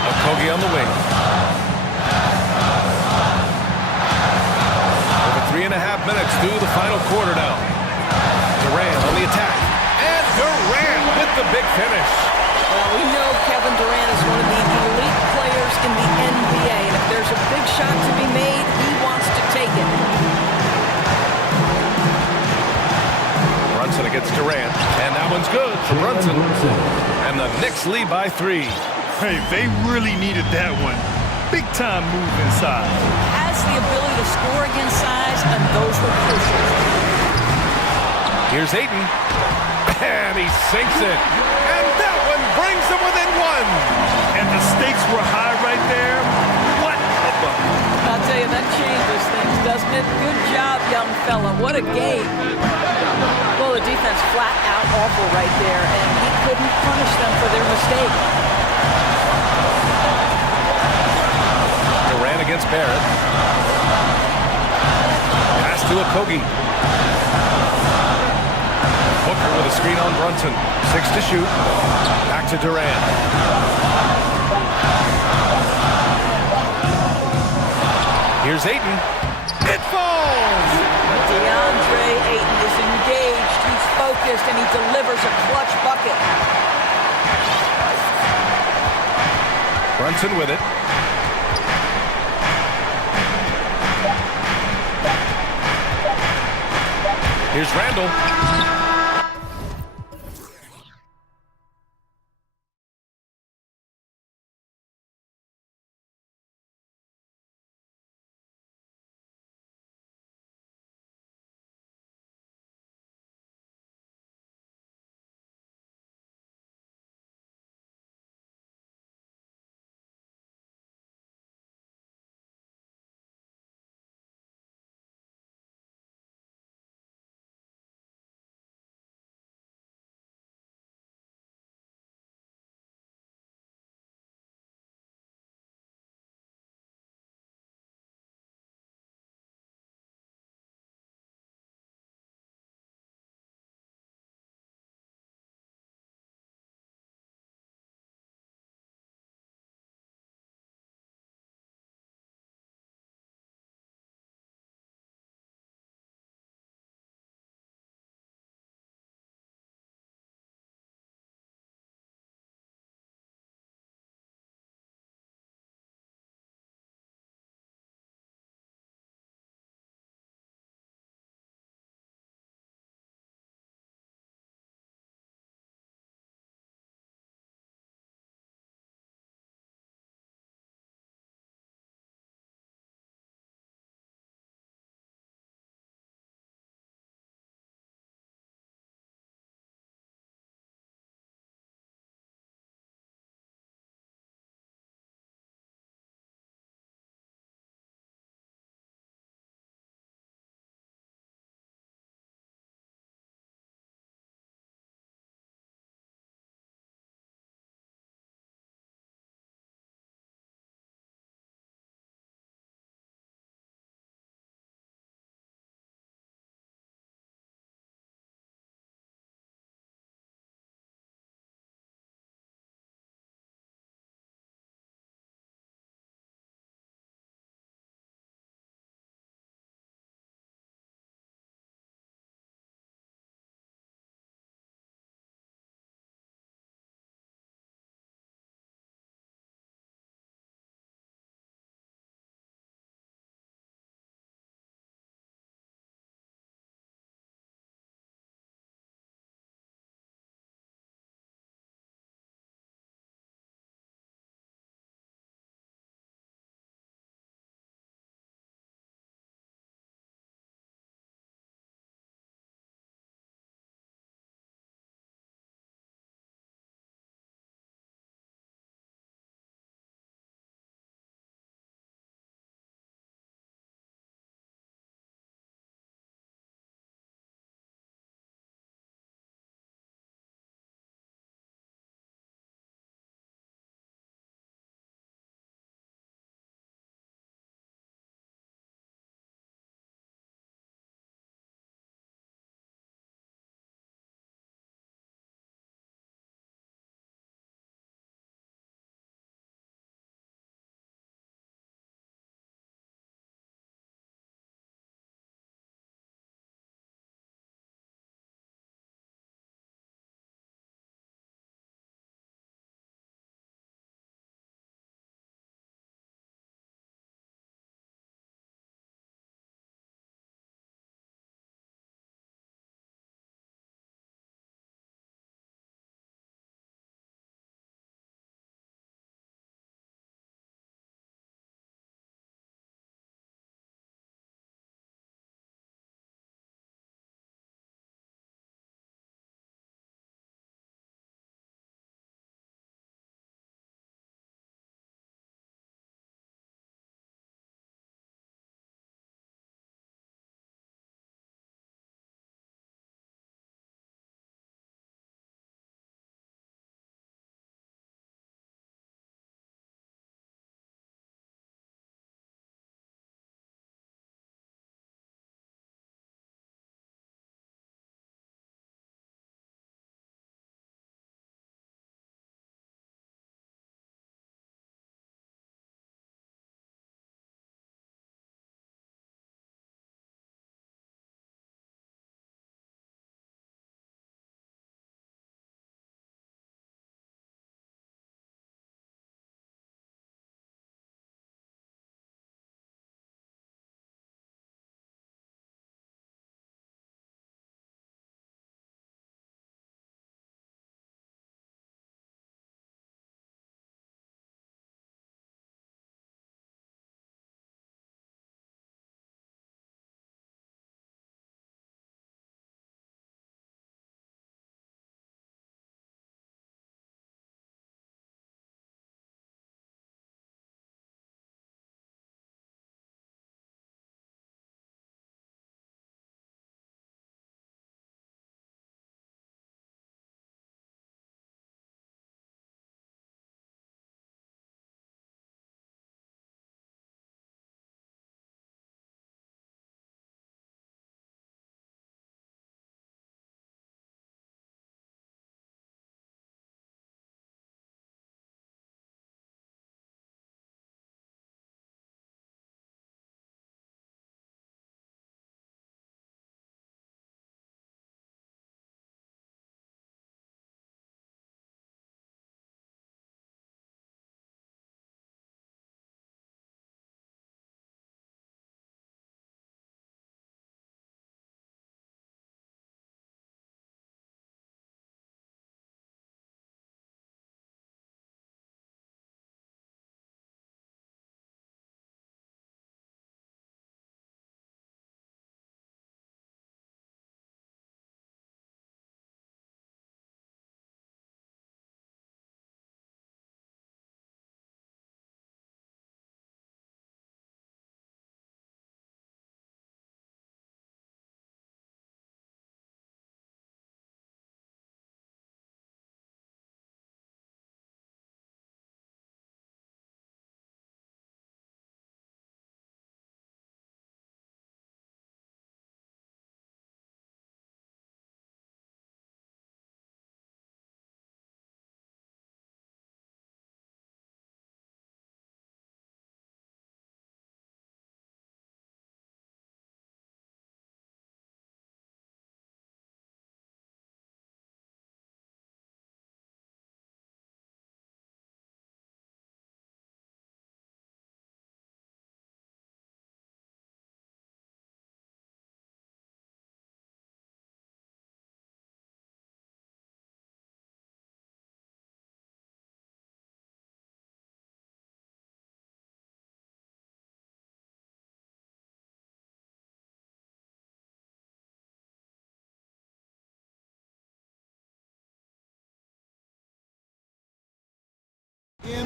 Okogie on the wing. Over 3.5 minutes through the final quarter now. Durant on the attack. And Durant with the big finish. Well, we know Kevin Durant is one of the elite players in the NBA, and if there's a big shot to be made, he wants to take it. Brunson against Durant, and that one's good for Brunson. And the Knicks lead by 3. Hey, they really needed that one. Big time move inside. Has the ability to score against size, and those were crucial. Here's Ayton, and he sinks it. And that one brings them within 1. And the stakes were high right there. What a bucket. I'll tell you, that changes things, doesn't it? Good job, young fella. What a game. Well, the defense flat out awful right there, and he couldn't punish them for their mistake. Durant against Barrett. Pass to Okogie. Booker with a screen on Brunson. 6 to shoot. Back to Durant. Here's Ayton. It falls! DeAndre Ayton is engaged, he's focused, and he delivers a clutch bucket. Brunson with it. Here's Randall.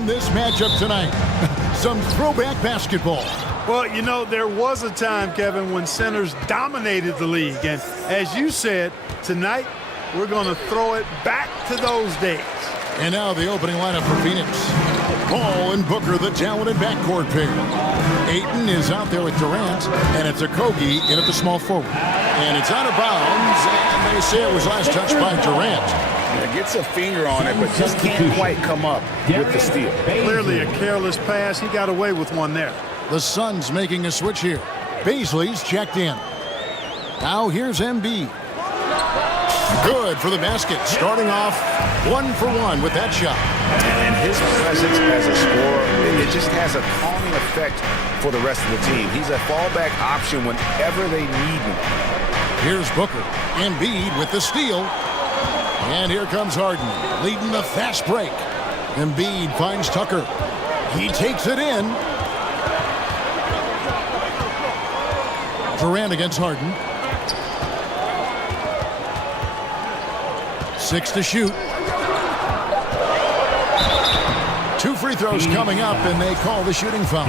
in this matchup tonight? Some throwback basketball. Well, you know, there was a time, Kevin, when centers dominated the league. And as you said, tonight we're going to throw it back to those days. And now the opening lineup for Phoenix. Paul and Booker, the talented backcourt pair. Ayton is out there with Durant, and it's Okogie in at the small forward. And it's out of bounds, and they say it was last touched by Durant. Yeah, gets a finger on it, but just can't quite come up with the steal. Clearly a careless pass. He got away with one there. The Suns making a switch here. Baisley's checked in. Now here's Embiid. Good for the basket, starting off 1 for 1 with that shot. And his presence as a scorer, it just has a calming effect for the rest of the team. He's a fallback option whenever they need him. Here's Booker. Embiid with the steal. And here comes Harden, leading the fast break. Embiid finds Tucker. He takes it in. Durant against Harden. 6 to shoot. 2 free throws coming up, and they call the shooting foul.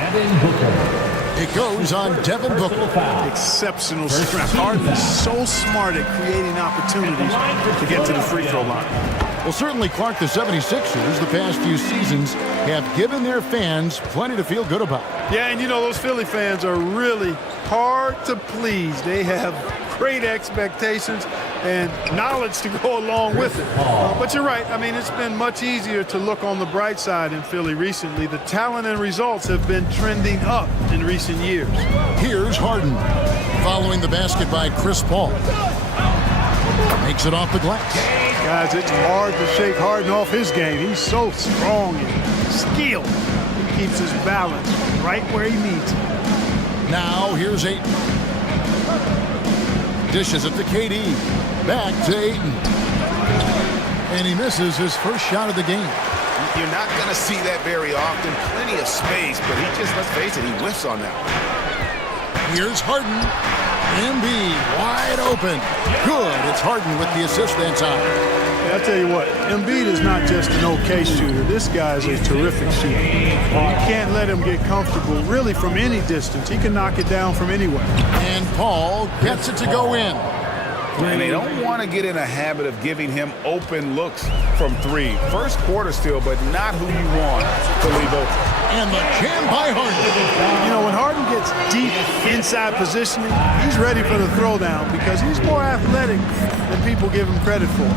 It goes on Devin Booker. Exceptional strength. Harden is so smart at creating opportunities to get to the free throw line. Well, certainly, Clark, the 76ers the past few seasons have given their fans plenty to feel good about. Yeah, and you know, those Philly fans are really hard to please. They have great expectations and knowledge to go along with it. But you're right. I mean, it's been much easier to look on the bright side in Philly recently. The talent and results have been trending up in recent years. Here's Harden, following the basket by Chris Paul. Makes it off the glass. Guys, it's hard to shake Harden off his game. He's so strong and skilled. He keeps his balance right where he needs it. Now here's Ayton. Dishes it to KD. Back to Ayton. And he misses his first shot of the game. You're not going to see that very often. Plenty of space, but he just, let's face it, he whiffs on that one. Here's Harden. Embiid wide open. Good. It's Harden with the assist that time. I'll tell you what, Embiid is not just an okay shooter. This guy is a terrific shooter. You can't let him get comfortable really from any distance. He can knock it down from anywhere. And Paul gets it to go in. And they don't want to get in a habit of giving him open looks from 3. First quarter still, but not who you want to leave open. And the jam by Harden. You know, when Harden gets deep inside positioning, he's ready for the throwdown because he's more athletic than people give him credit for.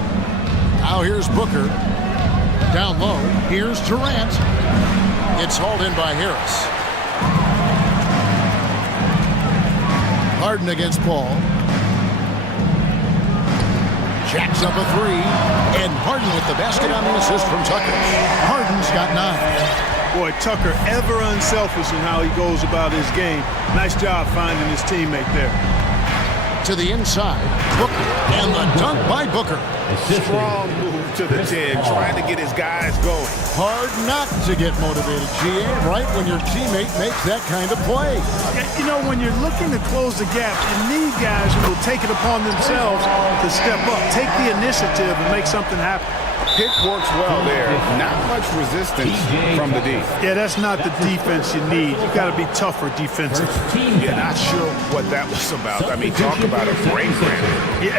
Now here's Booker. Down low. Here's Durant. It's hauled in by Harris. Harden against Paul. Jacks up a 3. And Harden with the basket on the assist from Tucker. Harden's got 9. Boy, Tucker ever unselfish in how he goes about his game. Nice job finding his teammate there. To the inside, Booker, and the dunk by Booker. Strong move to the 10, trying to get his guys going. Hard not to get motivated, GA, right when your teammate makes that kind of play. You know, when you're looking to close the gap, you need guys who will take it upon themselves to step up, take the initiative, and make something happen. Pick works well there. Not much resistance from the D. Yeah, that's not the defense you need. You got to be tougher defensively. Yeah, not sure what that was about. I mean, talk about a brain fade.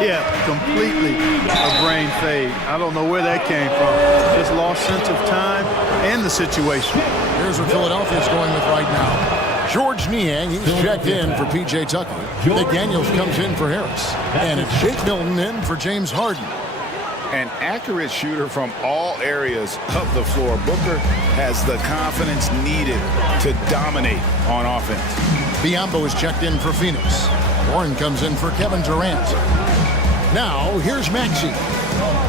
Yeah, completely a brain fade. I don't know where that came from. Just lost sense of time and the situation. Here's what Philadelphia's going with right now. George Niang, he's checked in for P.J. Tucker. McDaniels comes in for Harris. And it's Shake Milton in for James Harden. An accurate shooter from all areas of the floor. Booker has the confidence needed to dominate on offense. Biyombo is checked in for Phoenix. Warren comes in for Kevin Durant. Now, here's Maxey.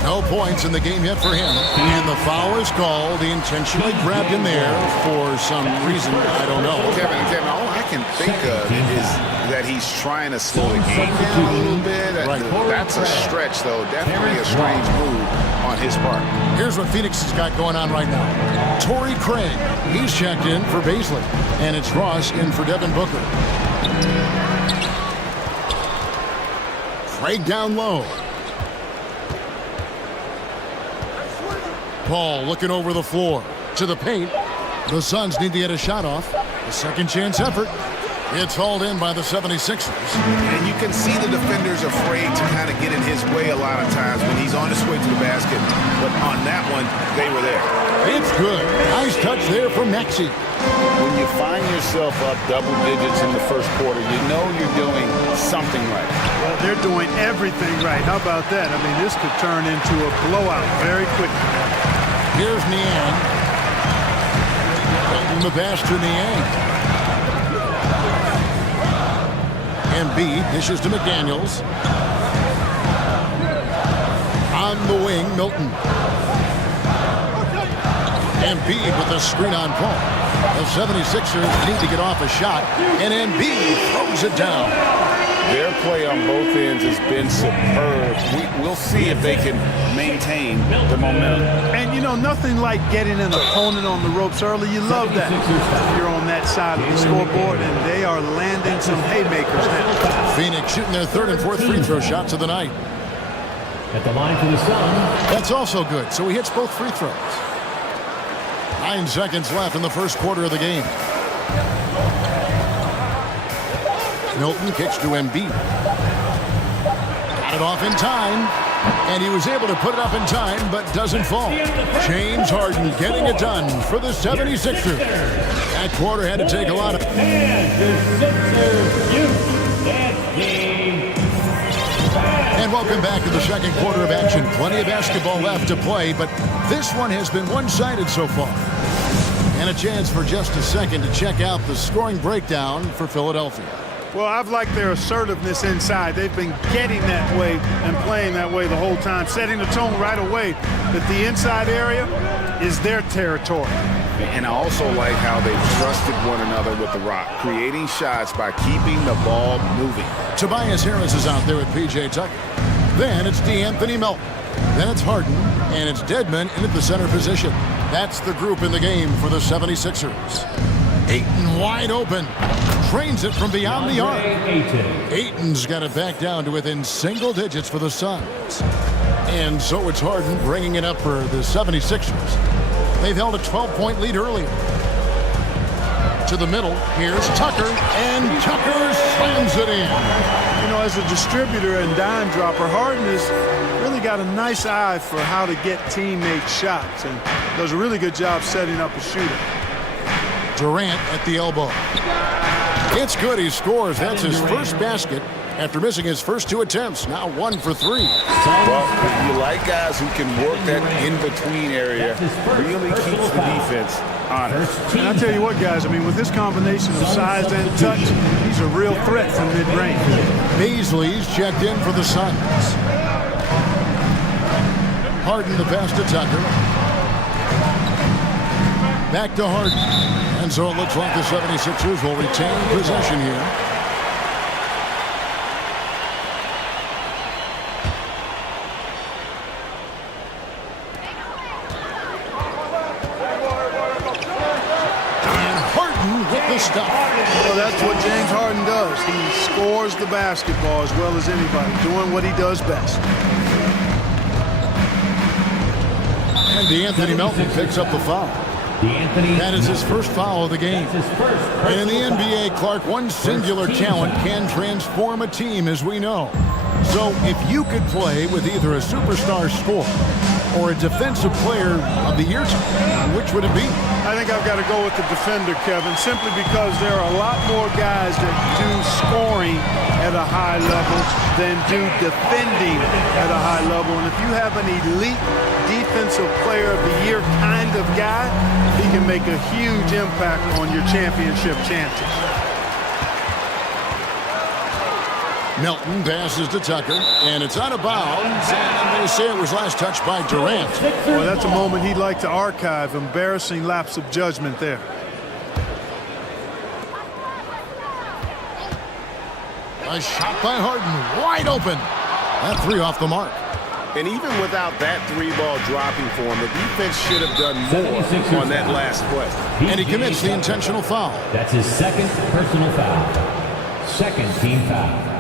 No points in the game yet for him. And the foul is called. He intentionally grabbed him there for some reason. I don't know. Kevin, all I can think of is that he's trying to slow the game down a little bit. Right. That's a stretch, though. Definitely a strange move on his part. Here's what Phoenix has got going on right now. Torrey Craig, he's checked in for Baisley. And it's Ross in for Devin Booker. Craig down low. Paul looking over the floor. To the paint. The Suns need to get a shot off. A second chance effort. It's hauled in by the 76ers. And you can see the defenders afraid to kind of get in his way a lot of times when he's on his way to the basket. But on that one, they were there. It's good. Nice touch there from Maxey. When you find yourself up double digits in the first quarter, you know you're doing something right. Well, they're doing everything right. How about that? I mean, this could turn into a blowout very quickly. Here's Niang. The pass to Niang. Embiid dishes to McDaniels. On the wing, Milton. Embiid with a screen on Paul. The 76ers need to get off a shot, and Embiid throws it down. Their play on both ends has been superb. We'll see if they can maintain the momentum. And, you know, nothing like getting an opponent on the ropes early. You love that. You're on that side of the scoreboard, and they are landing some haymakers now. Phoenix shooting their third and fourth free throw shots of the night. At the line for the Suns. That's also good, so he hits both free throws. 9 seconds left in the first quarter of the game. Milton kicks to Embiid. Got it off in time, and he was able to put it up in time, but doesn't fall. James Harden getting it done for the 76ers. That quarter had to take a lot of... And welcome back to the second quarter of action. Plenty of basketball left to play, but this one has been one-sided so far. And a chance for just a second to check out the scoring breakdown for Philadelphia. Well, I've liked their assertiveness inside. They've been getting that way and playing that way the whole time, setting the tone right away that the inside area is their territory. And I also like how they trusted one another with the rock, creating shots by keeping the ball moving. Tobias Harris is out there with P.J. Tucker. Then it's DeAnthony Melton. Then it's Harden, and it's Dedmon in at the center position. That's the group in the game for the 76ers. Ayton wide open. Trains it from beyond the arc. Ayton's got it back down to within single digits for the Suns. And so it's Harden bringing it up for the 76ers. They've held a 12-point lead earlier. To the middle, here's Tucker, and Tucker slams it in. You know, as a distributor and dime dropper, Harden has really got a nice eye for how to get teammate shots and does a really good job setting up a shooter. Durant at the elbow. It's good, he scores. That's his first basket after missing his first 2 attempts. Now 1 for 3. Well, you like guys who can work that in-between area, really keeps the defense honest. And I'll tell you what, guys, I mean, with this combination of size and touch, he's a real threat from mid-range. Beasley's checked in for the Suns. Harden the pass to Tucker. Back to Harden. And so it looks like the 76ers will retain possession here. And Harden with the stop. Well, that's what James Harden does. He scores the basketball as well as anybody, doing what he does best. And DeAnthony Melton picks up the foul. That is his first foul of the game. And in the NBA, Clark, one singular talent can transform a team, as we know. So if you could play with either a superstar scorer or a defensive player of the year, which would it be? I think I've got to go with the defender, Kevin, simply because there are a lot more guys that do scoring at a high level than do defending at a high level. And if you have an elite defensive player of the year kind of guy, he can make a huge impact on your championship chances. Melton passes to Tucker, and it's out of bounds, and they say it was last touched by Durant. Well, that's a moment he'd like to archive. Embarrassing lapse of judgment there. A shot by Harden, wide open. That 3 off the mark. And even without that 3-ball dropping for him, the defense should have done more on that last play. And he commits the intentional foul. That's his second personal foul. Second team foul.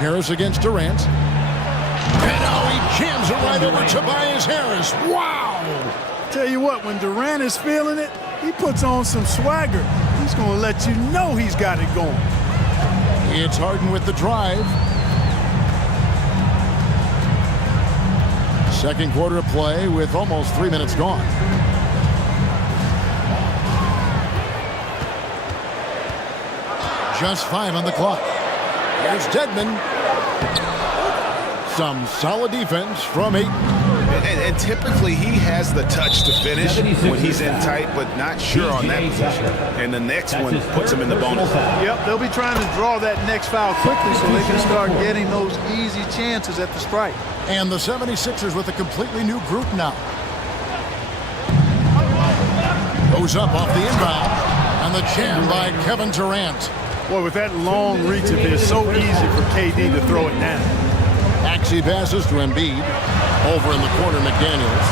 Harris against Durant. And now he jams it right over Tobias Harris. Wow! Tell you what, when Durant is feeling it, he puts on some swagger. He's going to let you know he's got it going. It's Harden with the drive. Second quarter of play with almost 3 minutes gone. Just 5 on the clock. Here's Dedmon. Some solid defense from Ayton. And typically he has the touch to finish when he's in tight, but not sure on that position. And the next one puts him in the bonus. Yep, they'll be trying to draw that next foul quickly so they can start getting those easy chances at the strike. And the 76ers with a completely new group now. Goes up off the inbound. And the jam by Kevin Durant. Boy, with that long reach of his, so easy for KD to throw it down. Maxey passes to Embiid. Over in the corner, McDaniels.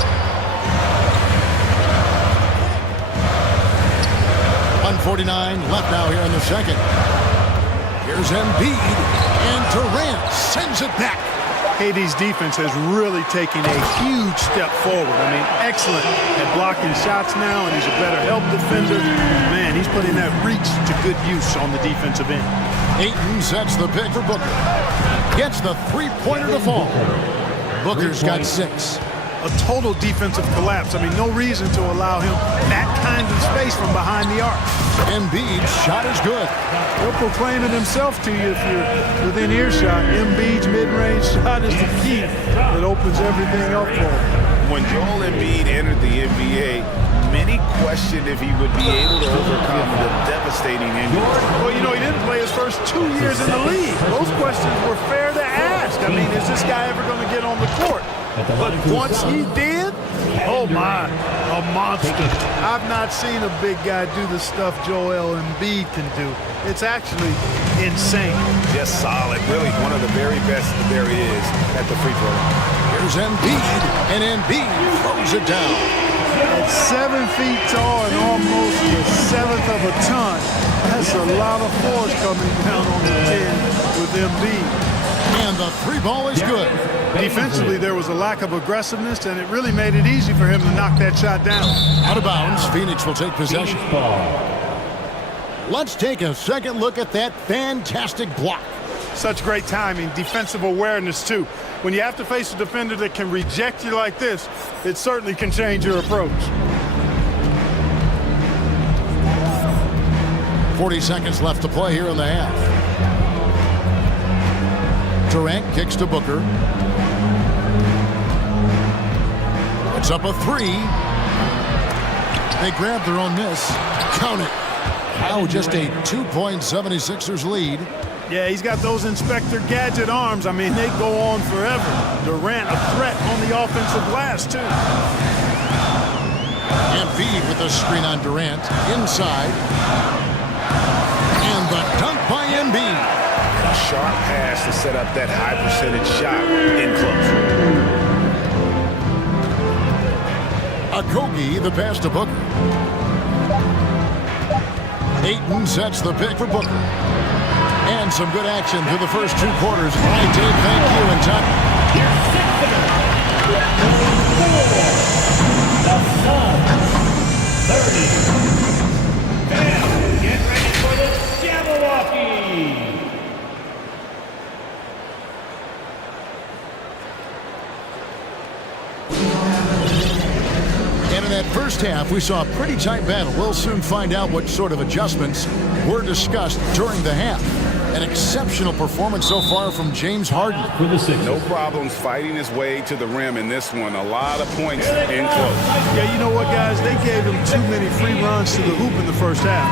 1:49 left now here in the second. Here's Embiid, and Durant sends it back. KD's defense has really taken a huge step forward. I mean, excellent at blocking shots now, and he's a better help defender. Man, he's putting that reach to good use on the defensive end. Ayton sets the pick for Booker. Gets the three-pointer to fall. Booker's got 6. A total defensive collapse. I mean, no reason to allow him that kind of space from behind the arc. Embiid's shot is good. He'll proclaim it himself to you if you're within earshot. Embiid's mid-range shot is the key that opens everything up for him. When Joel Embiid entered the NBA, many questioned if he would be able to overcome the devastating injury. Well, you know, he didn't play his first 2 years in the league. Those questions were fair to ask. I mean, is this guy ever going to get on the court? But once he did, oh my, a monster. I've not seen a big guy do the stuff Joel Embiid can do. It's actually insane. Just solid, really one of the very best there is at the free throw line. Here's Embiid, and Embiid throws it down. At 7 feet tall and almost the 7th of a ton, that's a lot of force coming down on the 10 with Embiid. And the 3 ball is good. Defensively, there was a lack of aggressiveness, and it really made it easy for him to knock that shot down. Out of bounds, Phoenix will take possession. Let's take a second look at that fantastic block. Such great timing, defensive awareness, too. When you have to face a defender that can reject you like this, it certainly can change your approach. 40 seconds left to play here in the half. Durant kicks to Booker. It's up a 3. They grab their own miss. Count it. Now just a 2-point 76ers lead. Yeah, he's got those Inspector Gadget arms. I mean, they go on forever. Durant, a threat on the offensive glass, too. Embiid with a screen on Durant. Inside. And the dunk by Embiid. A sharp pass to set up that high percentage shot in close. Okogie, the pass to Booker. Ayton sets the pick for Booker. And some good action through the first 2 quarters. All right, Dave, thank you. And time. The Suns, 30. Fans, get ready for the Jabberwocky. And in that first half, we saw a pretty tight battle. We'll soon find out what sort of adjustments were discussed during the half. An exceptional performance so far from James Harden. No problems fighting his way to the rim in this one. A lot of points in close. Yeah, you know what, guys? They gave him too many free runs to the hoop in the first half.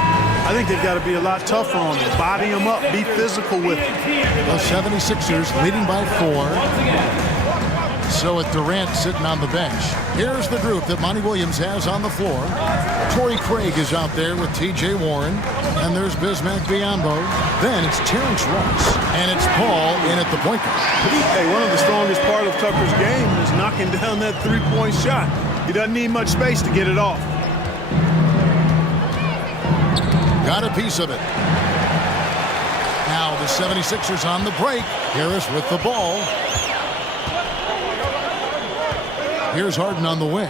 I think they've got to be a lot tougher on him. Body him up, be physical with him. The 76ers leading by 4. So with Durant sitting on the bench. Here's the group that Monty Williams has on the floor. Torrey Craig is out there with T.J. Warren. And there's Bismack Biyombo. Then it's Terrence Ross. And it's Paul in at the point guard. Hey, one of the strongest part of Tucker's game is knocking down that three-point shot. He doesn't need much space to get it off. Got a piece of it. Now the 76ers on the break. Harris with the ball. Here's Harden on the wing.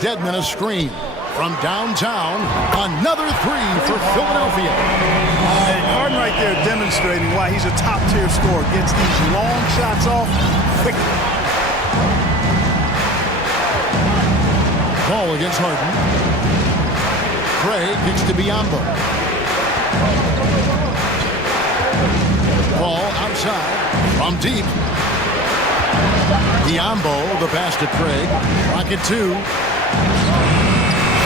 Dedmon a screen. From downtown, another three for Philadelphia. And Harden right there demonstrating why he's a top-tier scorer. Gets these long shots off quickly. Ball against Harden. Craig kicks to Biyombo. Ball outside from deep. Biyombo, the pass to Craig. Rocket 2.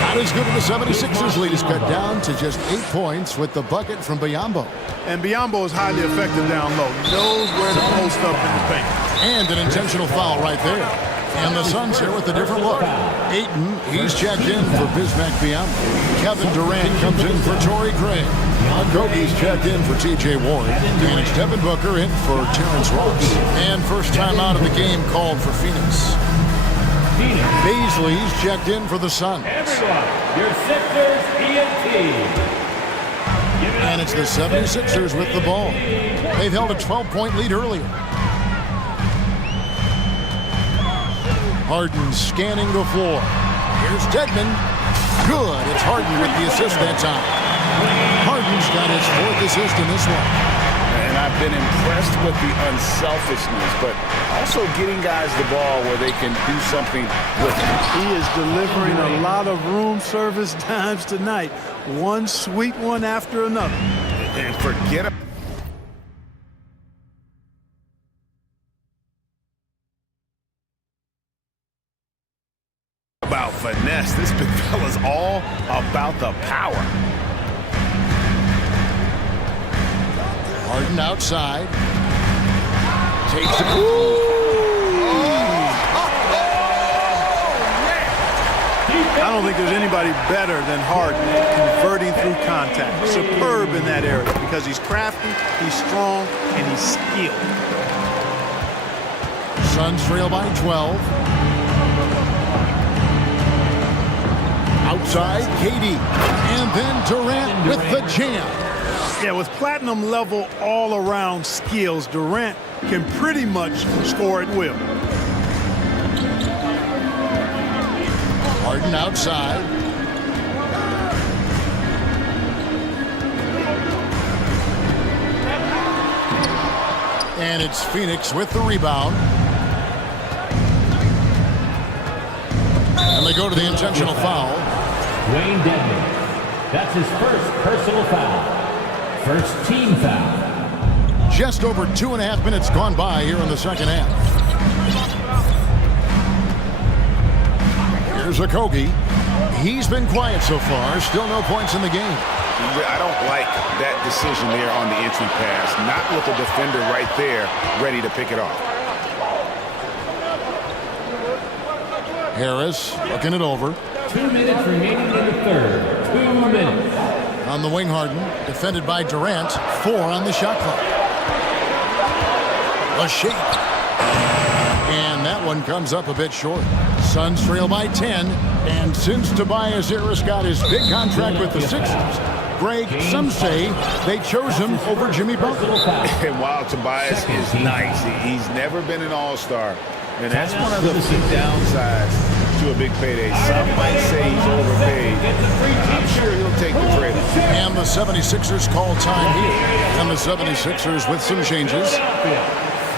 Not as good as the 76ers lead is cut down to just 8 points with the bucket from Biyombo. And Biyombo is highly effective down low. Knows where to post up in the paint. And an intentional foul right there. And the Suns here with a different look. Ayton, he's checked in for Bismack Biyombo. Kevin Durant comes in for Torrey Craig. Okogie's checked in for T.J. Ward. And it's Devin Booker in for Terrence Ross. And first time out of the game called for Phoenix. Beasley's checked in for the Suns. Everyone, your Sixers ENT. And it's the 76ers with the ball. They've held a 12-point lead earlier. Harden scanning the floor. Here's Dedmon. Good. It's Harden with the assist that time. Harden's got his 4th assist in this one. And I've been impressed with the unselfishness, but also getting guys the ball where they can do something with it. He is delivering a lot of room service times tonight. One sweet one after another. And forget about finesse. This big fella's all about the power. Harden outside. Takes the I don't think there's anybody better than Harden converting through contact. Superb in that area because he's crafty, he's strong, and he's skilled. Suns trail by 12. Outside, KD. And then Durant with the jam. Yeah, with platinum level all-around skills, Durant can pretty much score at will. Harden outside. And it's Phoenix with the rebound. And they go to the intentional foul. Wayne Dedmon. That's his first personal foul. First team foul. Just over 2.5 minutes gone by here in the second half. Here's Okogie. He's been quiet so far. Still no points in the game. I don't like that decision there on the entry pass. Not with the defender right there ready to pick it off. Harris looking it over. 2 minutes remaining in the third. 2 minutes. On the wing, Harden, defended by Durant. 4 on the shot clock. A shake. And that one comes up a bit short. Suns trail by 10. And since Tobias Harris got his big contract with the Sixers, Greg, some say they chose him over Jimmy Butler. And while Tobias is nice, he's never been an all-star. And that's one of the downsides to a big payday. Some might say he's overpaid. I'm sure he'll take the trade. And the 76ers call time here. And the 76ers with some changes.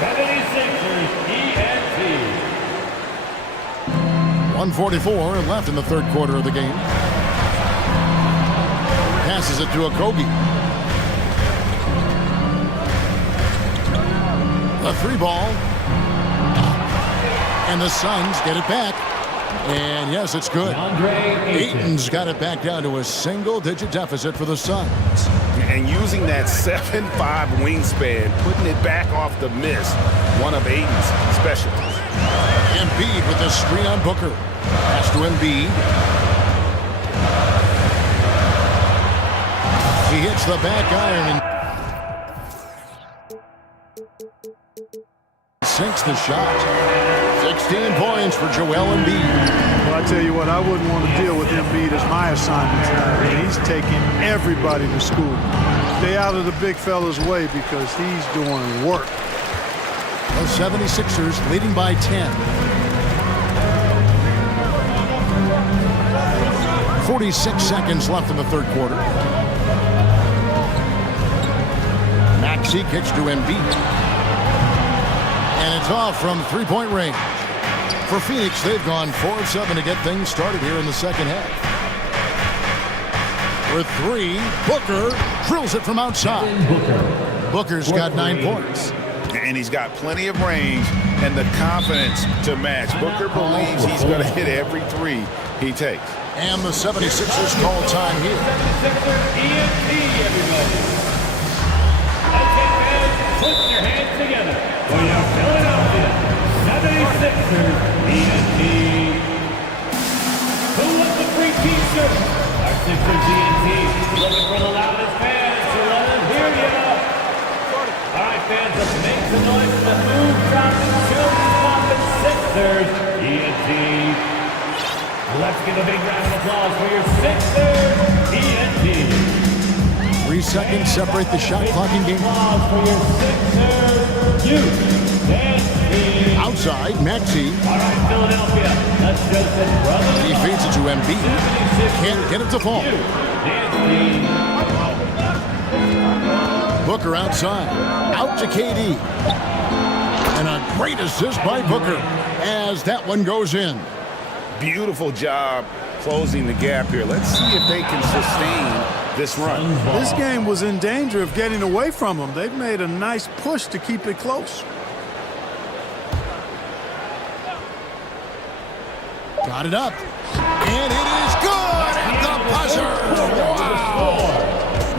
76ers ENT. 1:44 left in the third quarter of the game. Passes it to Okogie. A 3-ball. And the Suns get it back. And yes, it's good. Ayton's got it back down to a single-digit deficit for the Suns. And using that 7'5" wingspan, putting it back off the miss, one of Ayton's specialties. Embiid with the screen on Booker. Pass to Embiid. He hits the back iron and sinks the shot. 16 points for Joel Embiid. Well, I tell you what, I wouldn't want to deal with Embiid as my assignment tonight. He's taking everybody to school. Stay out of the big fella's way because he's doing work. The 76ers leading by 10. 46 seconds left in the third quarter. Maxey kicks to Embiid. And it's off from three-point range. For Phoenix, they've gone 4 of 7 to get things started here in the second half. For 3, Booker drills it from outside. Booker's got 9 points. And he's got plenty of range and the confidence to match. Booker believes he's going to hit every 3 he takes. And the 76ers call time here. Put your hands together for your Philadelphia 76ers ENT. Who wants the free t-shirt? Our Sixers ENT looking for the loudest fans to let us hear you. All right, fans, let's make some noise for the move, dropping, shooting, popping Sixers ENT. Let's give a big round of applause for your Sixers ENT. 3 seconds separate the shot clock in game. Outside, Maxey. All right, Philadelphia. Let's just He feeds it to Embiid. Can't get it to fall. Booker outside. Out to KD. And a great assist by Booker as that one goes in. Beautiful job closing the gap here. Let's see if they can sustain this run. This game was in danger of getting away from them. They've made a nice push to keep it close. Got it up. And it is good at the buzzer. Wow.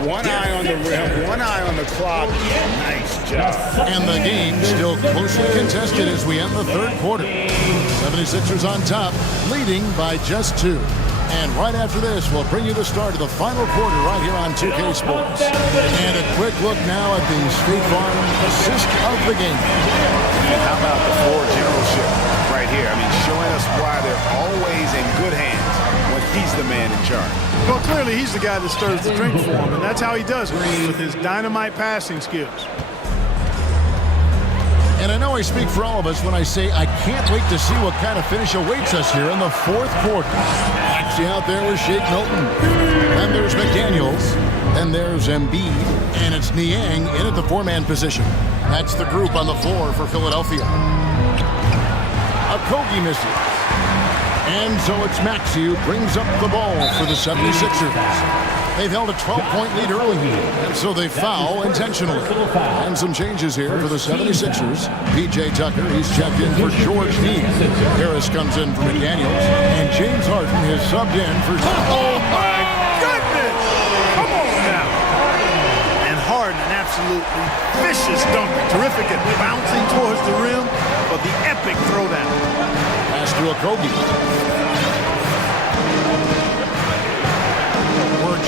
One eye on the rim, one eye on the clock. Nice job. And the game still closely contested as we end the third quarter. 76ers on top, leading by just 2. And right after this, we'll bring you the start of the final quarter right here on 2K Sports. And a quick look now at the State Farm assist of the game. How about the floor generalship right here? I mean, showing us why they're always in good hands when he's the man in charge. Well, clearly he's the guy that stirs the drink for him, and that's how he does it, with his dynamite passing skills. And I know I speak for all of us when I say I can't wait to see what kind of finish awaits us here in the fourth quarter. Actually out there with Shake Milton. Then there's McDaniels. Then there's Embiid. And it's Niang in at the 4-man position. That's the group on the floor for Philadelphia. Okogie misses. And so it's Maxey who brings up the ball for the 76ers. They've held a 12-point lead early, and so they foul intentionally. And some changes here for the 76ers. P.J. Tucker, he's checked in for George Niang. Harris comes in for McDaniels, and James Harden has subbed in for... Oh, my goodness! Come on now! And Harden, an absolutely vicious dunker. Terrific at bouncing towards the rim, but the epic throwdown. Pass to Okogie.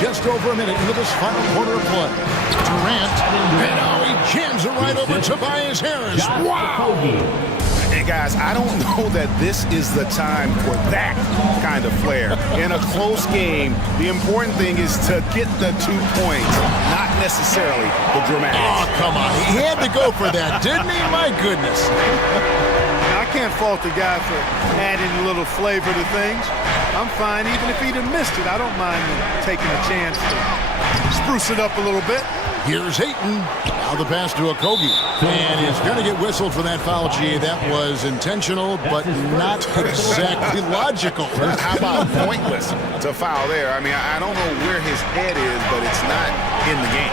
Just over a minute into this final quarter of play. Durant, and oh, he jams it right over Tobias Harris. Wow! Hey, guys, I don't know that this is the time for that kind of flair. In a close game, the important thing is to get the 2 points, not necessarily the dramatics. Oh, come on. He had to go for that, didn't he? My goodness. I can't fault the guy for adding a little flavor to things. I'm fine, even if he'd have missed it. I don't mind taking a chance to spruce it up a little bit. Here's Ayton. Now the pass to Okogie. And he's going to get whistled for that foul, G. That was intentional, but not exactly logical. How about pointless to foul there? I mean, I don't know where his head is, but it's not in the game.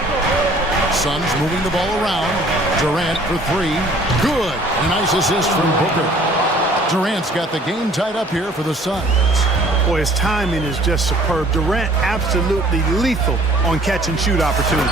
Suns moving the ball around. Durant for 3. Good. A nice assist from Booker. Durant's got the game tied up here for the Suns. Boy, his timing is just superb. Durant absolutely lethal on catch and shoot opportunities.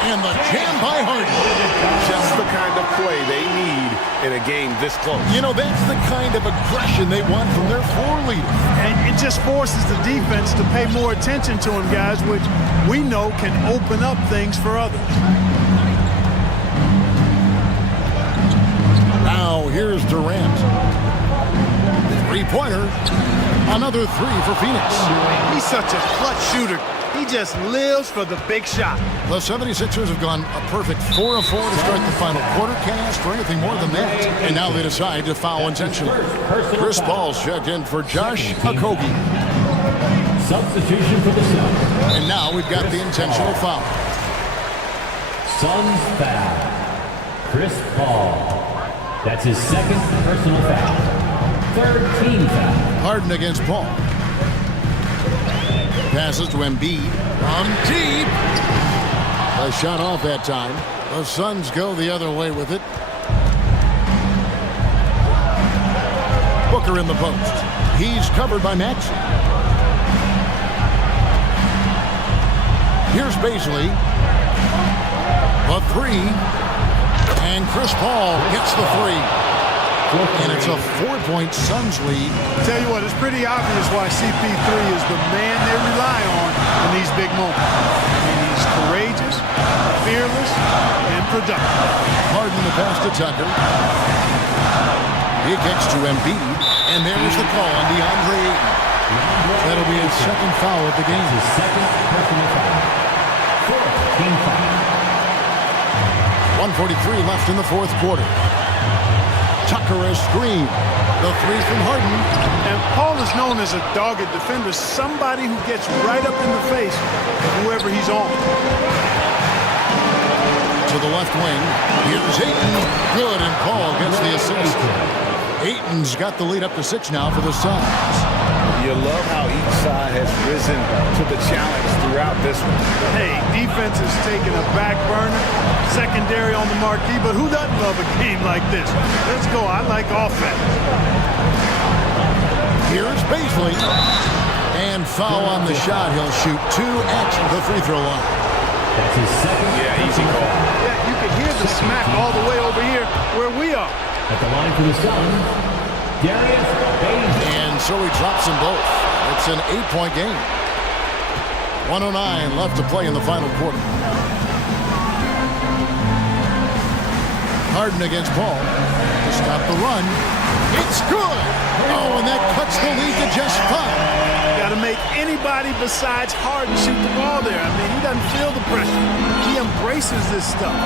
And the jam by Harden. Just the kind of play they need in a game this close. You know, that's the kind of aggression they want from their floor leader. And it just forces the defense to pay more attention to him, guys, which we know can open up things for others. Now here's Durant. Three-pointer. Another three for Phoenix. He's such a clutch shooter. He just lives for the big shot. The 76ers have gone a perfect 4 of 4 to start the final quarter. Can't ask for anything more than that. And now they decide to foul intentionally. Chris Paul's checked in for Josh Okogie. Substitution for the Suns. And now we've got the intentional foul. Suns foul. Chris Paul. That's his second personal foul. Third team foul. Harden against Paul. Passes to Embiid. From deep. A shot off that time. The Suns go the other way with it. Booker in the post. He's covered by Maxey. Here's Baisley. The three. And Chris Paul gets the three. And it's a 4-point Suns lead. Tell you what, it's pretty obvious why CP3 is the man they rely on in these big moments. He's courageous, fearless, and productive. Harden the pass to Tucker. He kicks to Embiid, and there's the call on DeAndre Ayton. That'll be his second foul of the game. His second personal foul. Fourth team foul. 1:43 left in the fourth quarter. Tucker has screen. The three from Harden. And Paul is known as a dogged defender, somebody who gets right up in the face of whoever he's on. To the left wing. Here's Ayton. Good, and Paul gets the assist. Ayton's got the lead up to 6 now for the Suns. You love how each side has risen to the challenge throughout this one. Hey, defense is taking a back burner, secondary on the marquee, but who doesn't love a game like this? Let's go. I like offense. Here's Baisley. And foul on the shot. He'll shoot 2 at the free throw line. That's his second. Yeah, easy call. Yeah, you can hear the smack all the way over here where we are. At the line for the Suns, Darius Baisley. And so he drops them both. It's an 8-point game. 1:09 left to play in the final quarter. Harden against Paul to stop the run. It's good. Oh, and that cuts the lead to just 5. Got to make anybody besides Harden shoot the ball there. I mean, he doesn't feel the pressure. He embraces this stuff.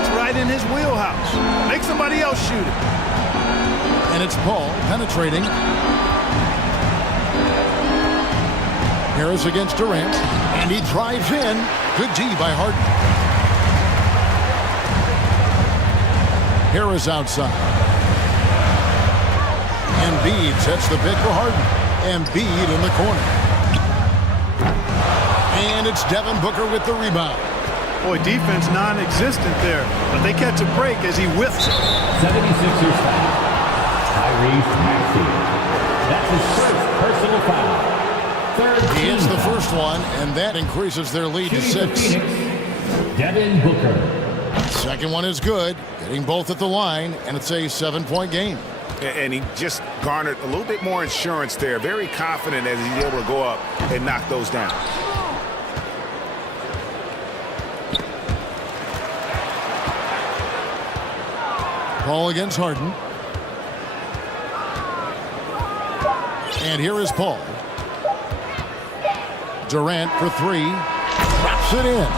It's right in his wheelhouse. Make somebody else shoot it. And it's Paul penetrating. Harris against Durant. And he drives in. Good D by Harden. Harris outside. Embiid sets the pick for Harden. Embiid in the corner. And it's Devin Booker with the rebound. Boy, defense non-existent there. But they catch a break as he whips it. 76ers foul. Tyrese Maxey. That's his first personal foul. Third He team hits the foul. first one, and that increases their lead to Shooting for 6. Phoenix, Devin Booker. Second one is good. Getting both at the line, and it's a 7-point game. And he just garnered a little bit more insurance there. Very confident as he's able to go up and knock those down. Paul against Harden. And here is Paul. Durant for 3. Drops it in.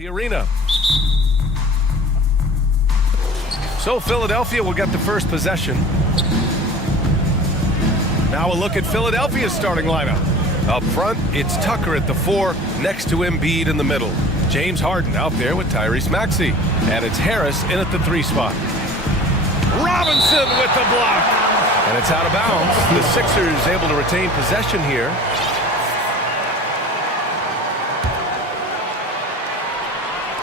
the arena. So Philadelphia will get the first possession. Now a look at Philadelphia's starting lineup. Up front, it's Tucker at the 4, next to Embiid in the middle. James Harden out there with Tyrese Maxey. And it's Harris in at the 3 spot. Robinson with the block. And it's out of bounds. The Sixers able to retain possession here.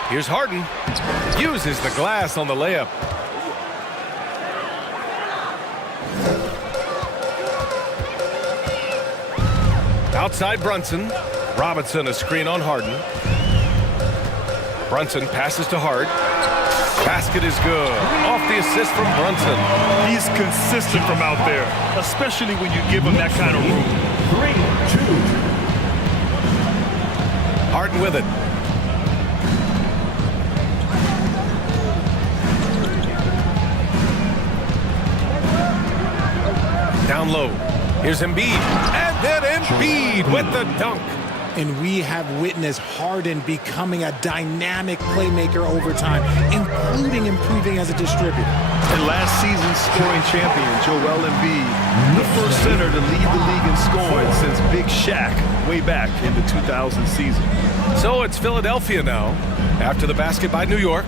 Here's Harden. Uses the glass on the layup. Outside Brunson. Robinson a screen on Harden. Brunson passes to Hart. Basket is good. Off the assist from Brunson. He's consistent from out there, especially when you give him that kind of room. 3-2. Harden with it. Down low. Here's Embiid. And then Embiid with the dunk. And we have witnessed Harden becoming a dynamic playmaker over time, including improving as a distributor. And last season's scoring champion, Joel Embiid, the first center to lead the league in scoring since Big Shaq way back in the 2000 season. So it's Philadelphia now, after the basket by New York.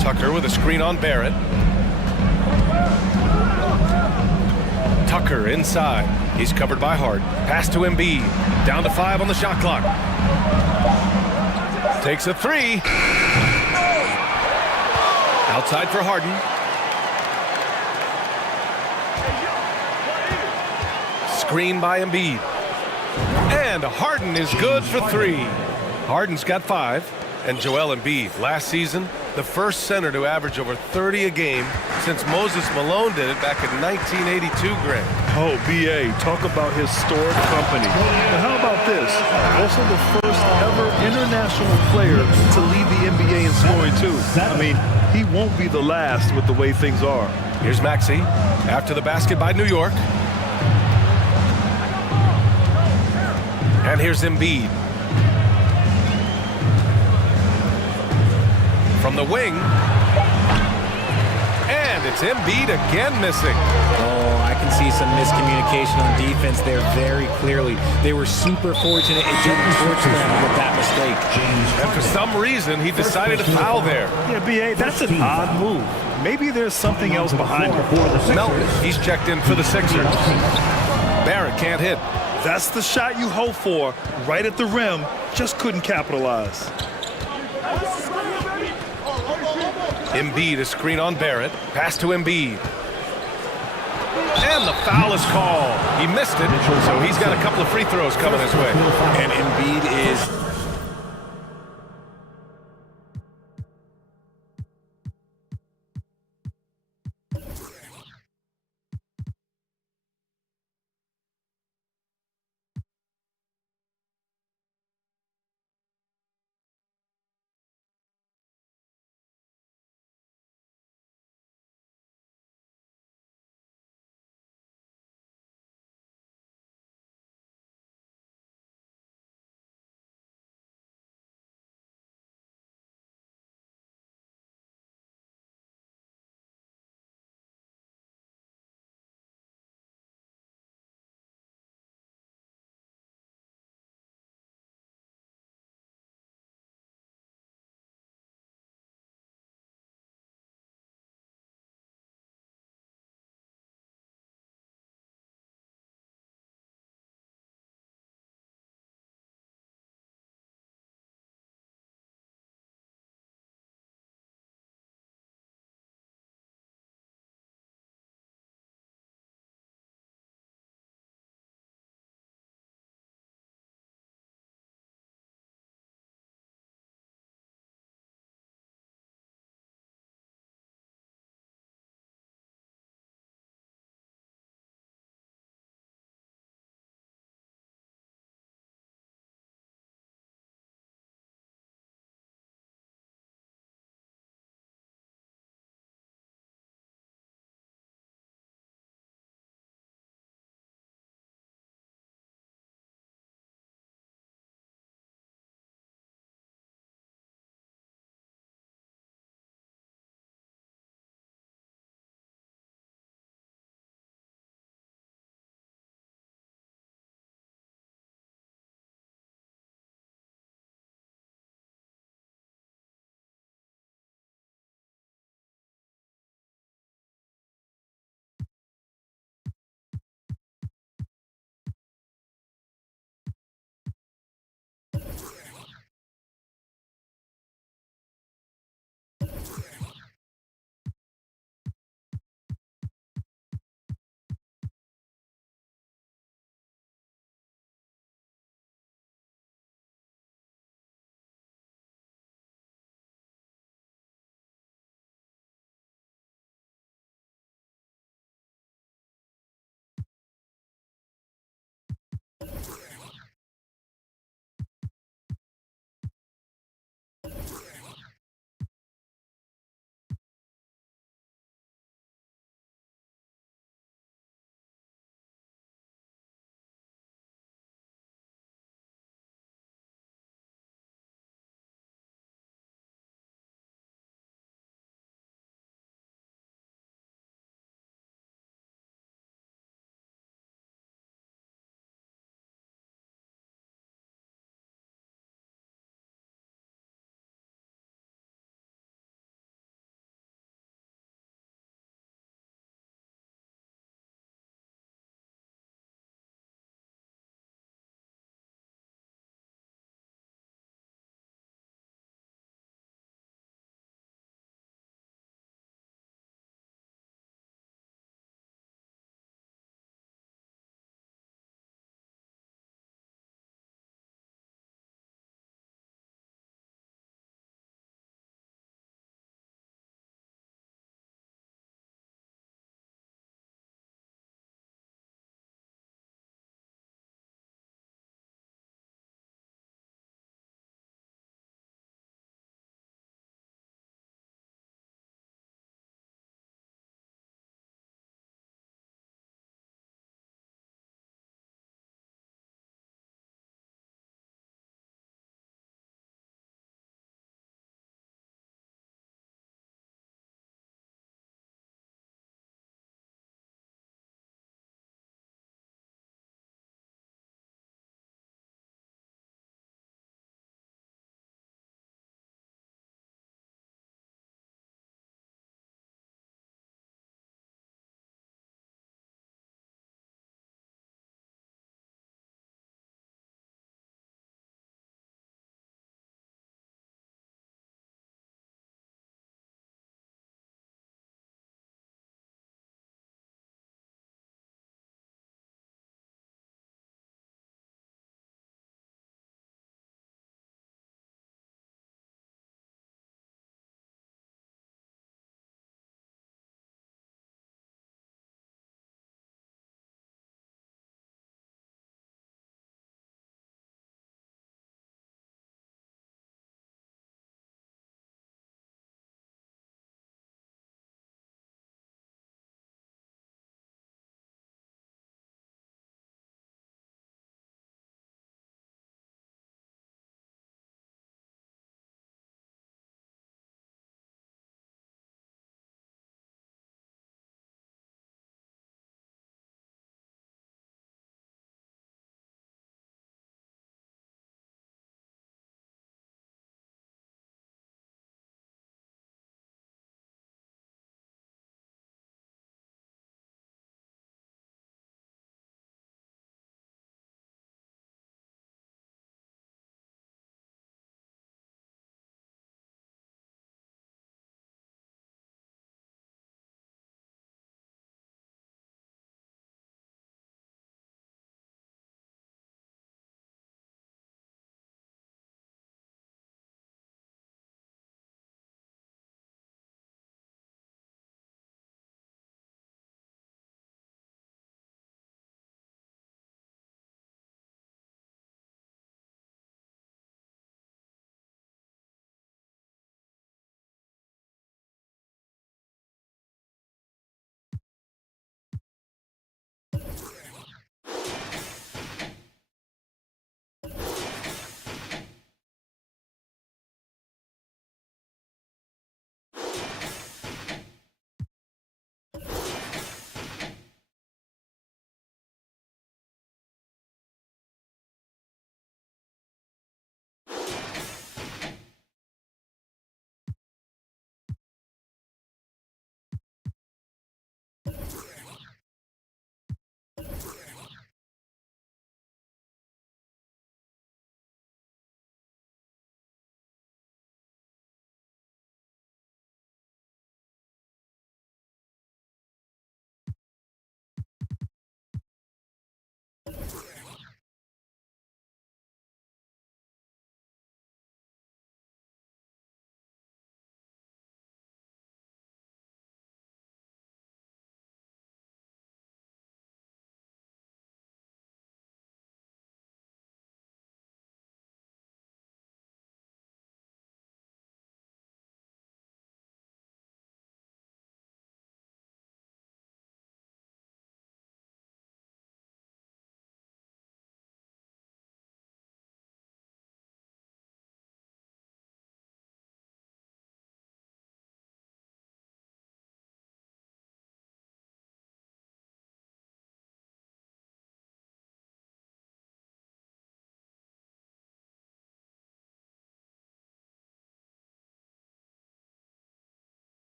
Tucker with a screen on Barrett. Tucker inside. He's covered by Hart. Pass to Embiid. Down to 5 on the shot clock. Takes a 3. Outside for Harden. Screen by Embiid. And Harden is good for 3. Harden's got 5. And Joel Embiid, last season, the first center to average over 30 a game since Moses Malone did it back in 1982, Grant. Oh, B.A., talk about historic company. And how about this? Also the first ever international player to lead the NBA in scoring, too. I mean, he won't be the last with the way things are. Here's Maxey after the basket by New York. And here's Embiid. From the wing. And it's Embiid again missing. Oh, I can see some miscommunication on defense there very clearly. They were super fortunate it didn't torch them with that mistake. And for some reason, he decided to foul there. Yeah, B.A., that's an odd move. Maybe there's something else behind it. Melton, he's checked in for the Sixers. Barrett can't hit. That's the shot you hope for, right at the rim. Just couldn't capitalize. Embiid, a screen on Barrett. Pass to Embiid. And the foul is called. He missed it, so he's got a couple of free throws coming his way. And Embiid is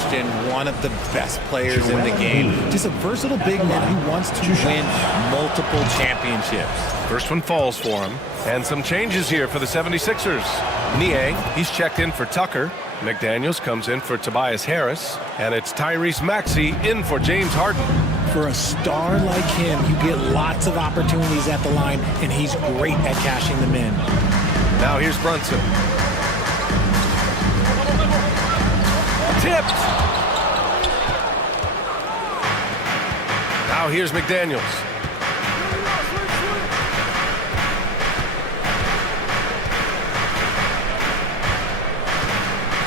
question, one of the best players in the game. Just a versatile big man who wants to win multiple championships. First one falls for him. And some changes here for the 76ers. Niang, he's checked in for Tucker. McDaniels comes in for Tobias Harris. And it's Tyrese Maxey in for James Harden. For a star like him, you get lots of opportunities at the line, and he's great at cashing them in. Now here's Brunson. Tipped. Now here's McDaniels.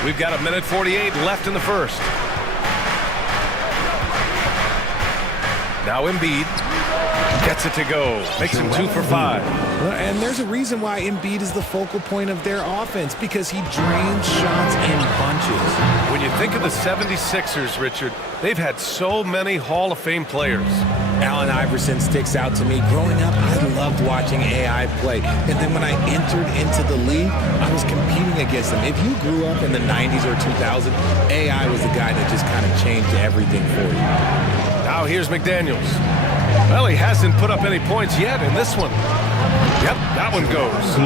We've got 1:48 left in the first. Now Embiid gets it to go. Makes him 2 for 5. And there's a reason why Embiid is the focal point of their offense, because he drains shots in bunches. When you think of the 76ers, Richard, they've had so many Hall of Fame players. Allen Iverson sticks out to me. Growing up, I loved watching AI play. And then when I entered into the league, I was competing against him. If you grew up in the 90s or 2000s, AI was the guy that just kind of changed everything for you. Now here's McDaniels. Well, he hasn't put up any points yet in this one. Yep, that one goes.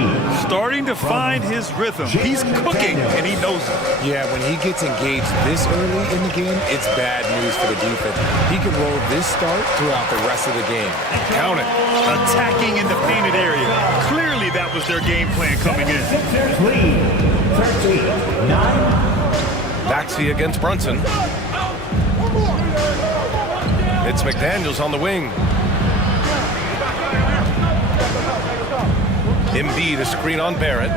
Starting to find his rhythm. He's cooking, and he knows it. Yeah, when he gets engaged this early in the game, it's bad news for the defense. He can roll this start throughout the rest of the game. Count it. Attacking in the painted area. Clearly, that was their game plan coming in. 13-9. Maxey against Brunson. It's McDaniels on the wing. Embiid, a screen on Barrett.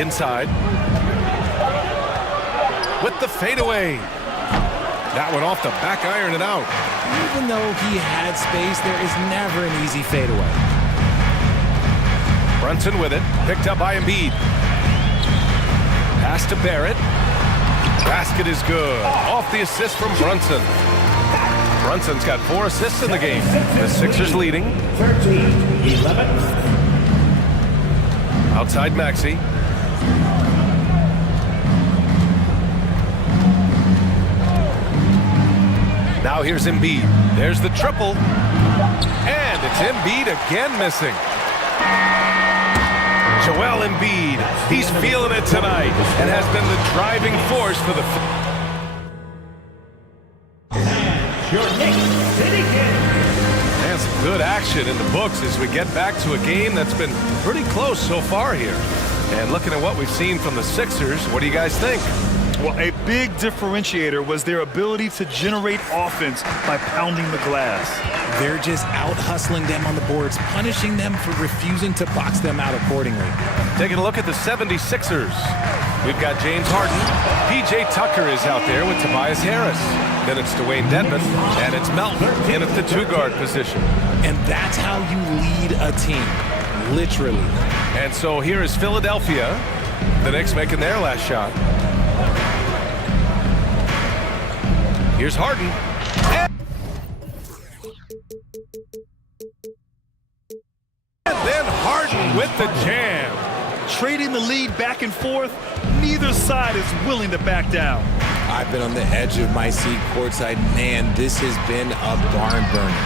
Inside. With the fadeaway. That one off the back iron and out. Even though he had space, there is never an easy fadeaway. Brunson with it. Picked up by Embiid. Pass to Barrett. Basket is good. Off the assist from Brunson. Brunson's got 4 assists in the game. The Sixers leading. 13-11. Outside Maxey. Now here's Embiid. There's the triple. And it's Embiid again missing. Joel Embiid. He's feeling it tonight and has been the driving force for the... And some good action in the books as we get back to a game that's been pretty close so far here. And looking at what we've seen from the Sixers, what do you guys think? Well, a big differentiator was their ability to generate offense by pounding the glass. They're just out-hustling them on the boards, punishing them for refusing to box them out accordingly. Taking a look at the 76ers. We've got James Harden. P.J. Tucker is out there with Tobias Harris. Then it's Dwayne Dedmon, and it's Melton in at the 2-guard position. And that's how you lead a team, literally. And so here is Philadelphia. The Knicks making their last shot. Here's Harden. And then Harden with the jam. Trading the lead back and forth, neither side is willing to back down. I've been on the edge of my seat courtside. Man, this has been a barn burner.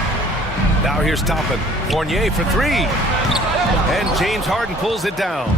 Now here's Toppin. Fournier for 3. And James Harden pulls it down.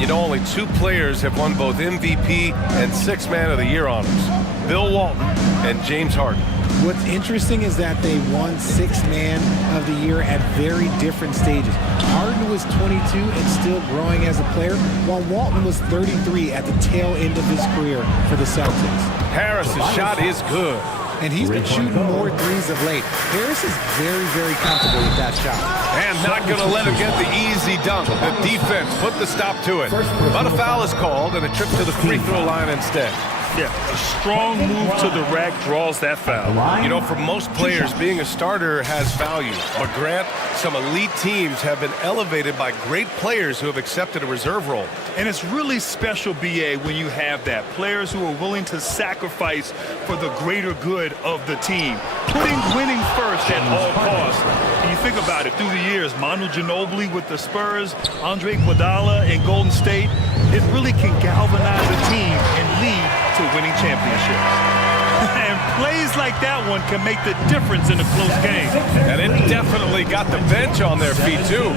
You know, only 2 players have won both MVP and 6th Man of the Year honors. Bill Walton and James Harden. What's interesting is that they won 6th Man of the Year at very different stages. Harden was 22 and still growing as a player, while Walton was 33 at the tail end of his career for the Celtics. Harris's shot is good. And he's been shooting more threes of late. Harris is very, very comfortable with that shot. And not going to let him get the easy dunk. The defense put the stop to it. But a foul is called and a trip to the free throw line instead. Yeah, a strong move to the rack draws that foul. You know, for most players, being a starter has value. But Grant, some elite teams have been elevated by great players who have accepted a reserve role. And it's really special, BA, when you have that. Players who are willing to sacrifice for the greater good of the team. Putting winning first at all costs. And you think about it, through the years, Manu Ginobili with the Spurs, Andre Iguodala in Golden State, it really can galvanize a team and lead to winning championships. And plays like that one can make the difference in a close game. And it definitely got the bench on their feet, too.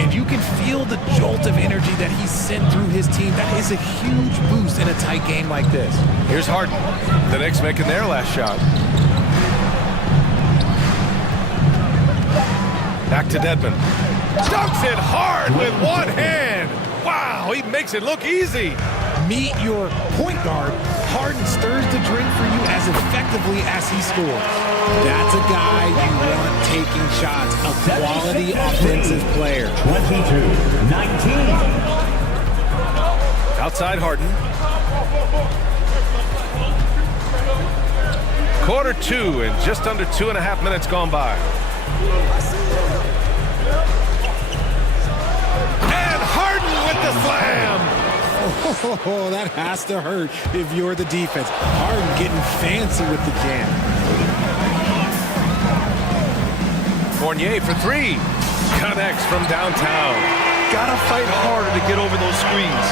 And you can feel the jolt of energy that he sent through his team. That is a huge boost in a tight game like this. Here's Harden. The Knicks making their last shot. Back to Dedmon. Dunks it hard with one hand. Wow, he makes it look easy. Meet your point guard. Harden stirs the drink for you as effectively as he scores. That's a guy you want taking shots, a quality offensive player. 22-19. Outside Harden. Quarter 2 and just under 2.5 minutes gone by. And Harden with the slam. Oh, that has to hurt if you're the defense. Harden getting fancy with the jam. Fournier for 3. Connects from downtown. Gotta fight harder to get over those screens.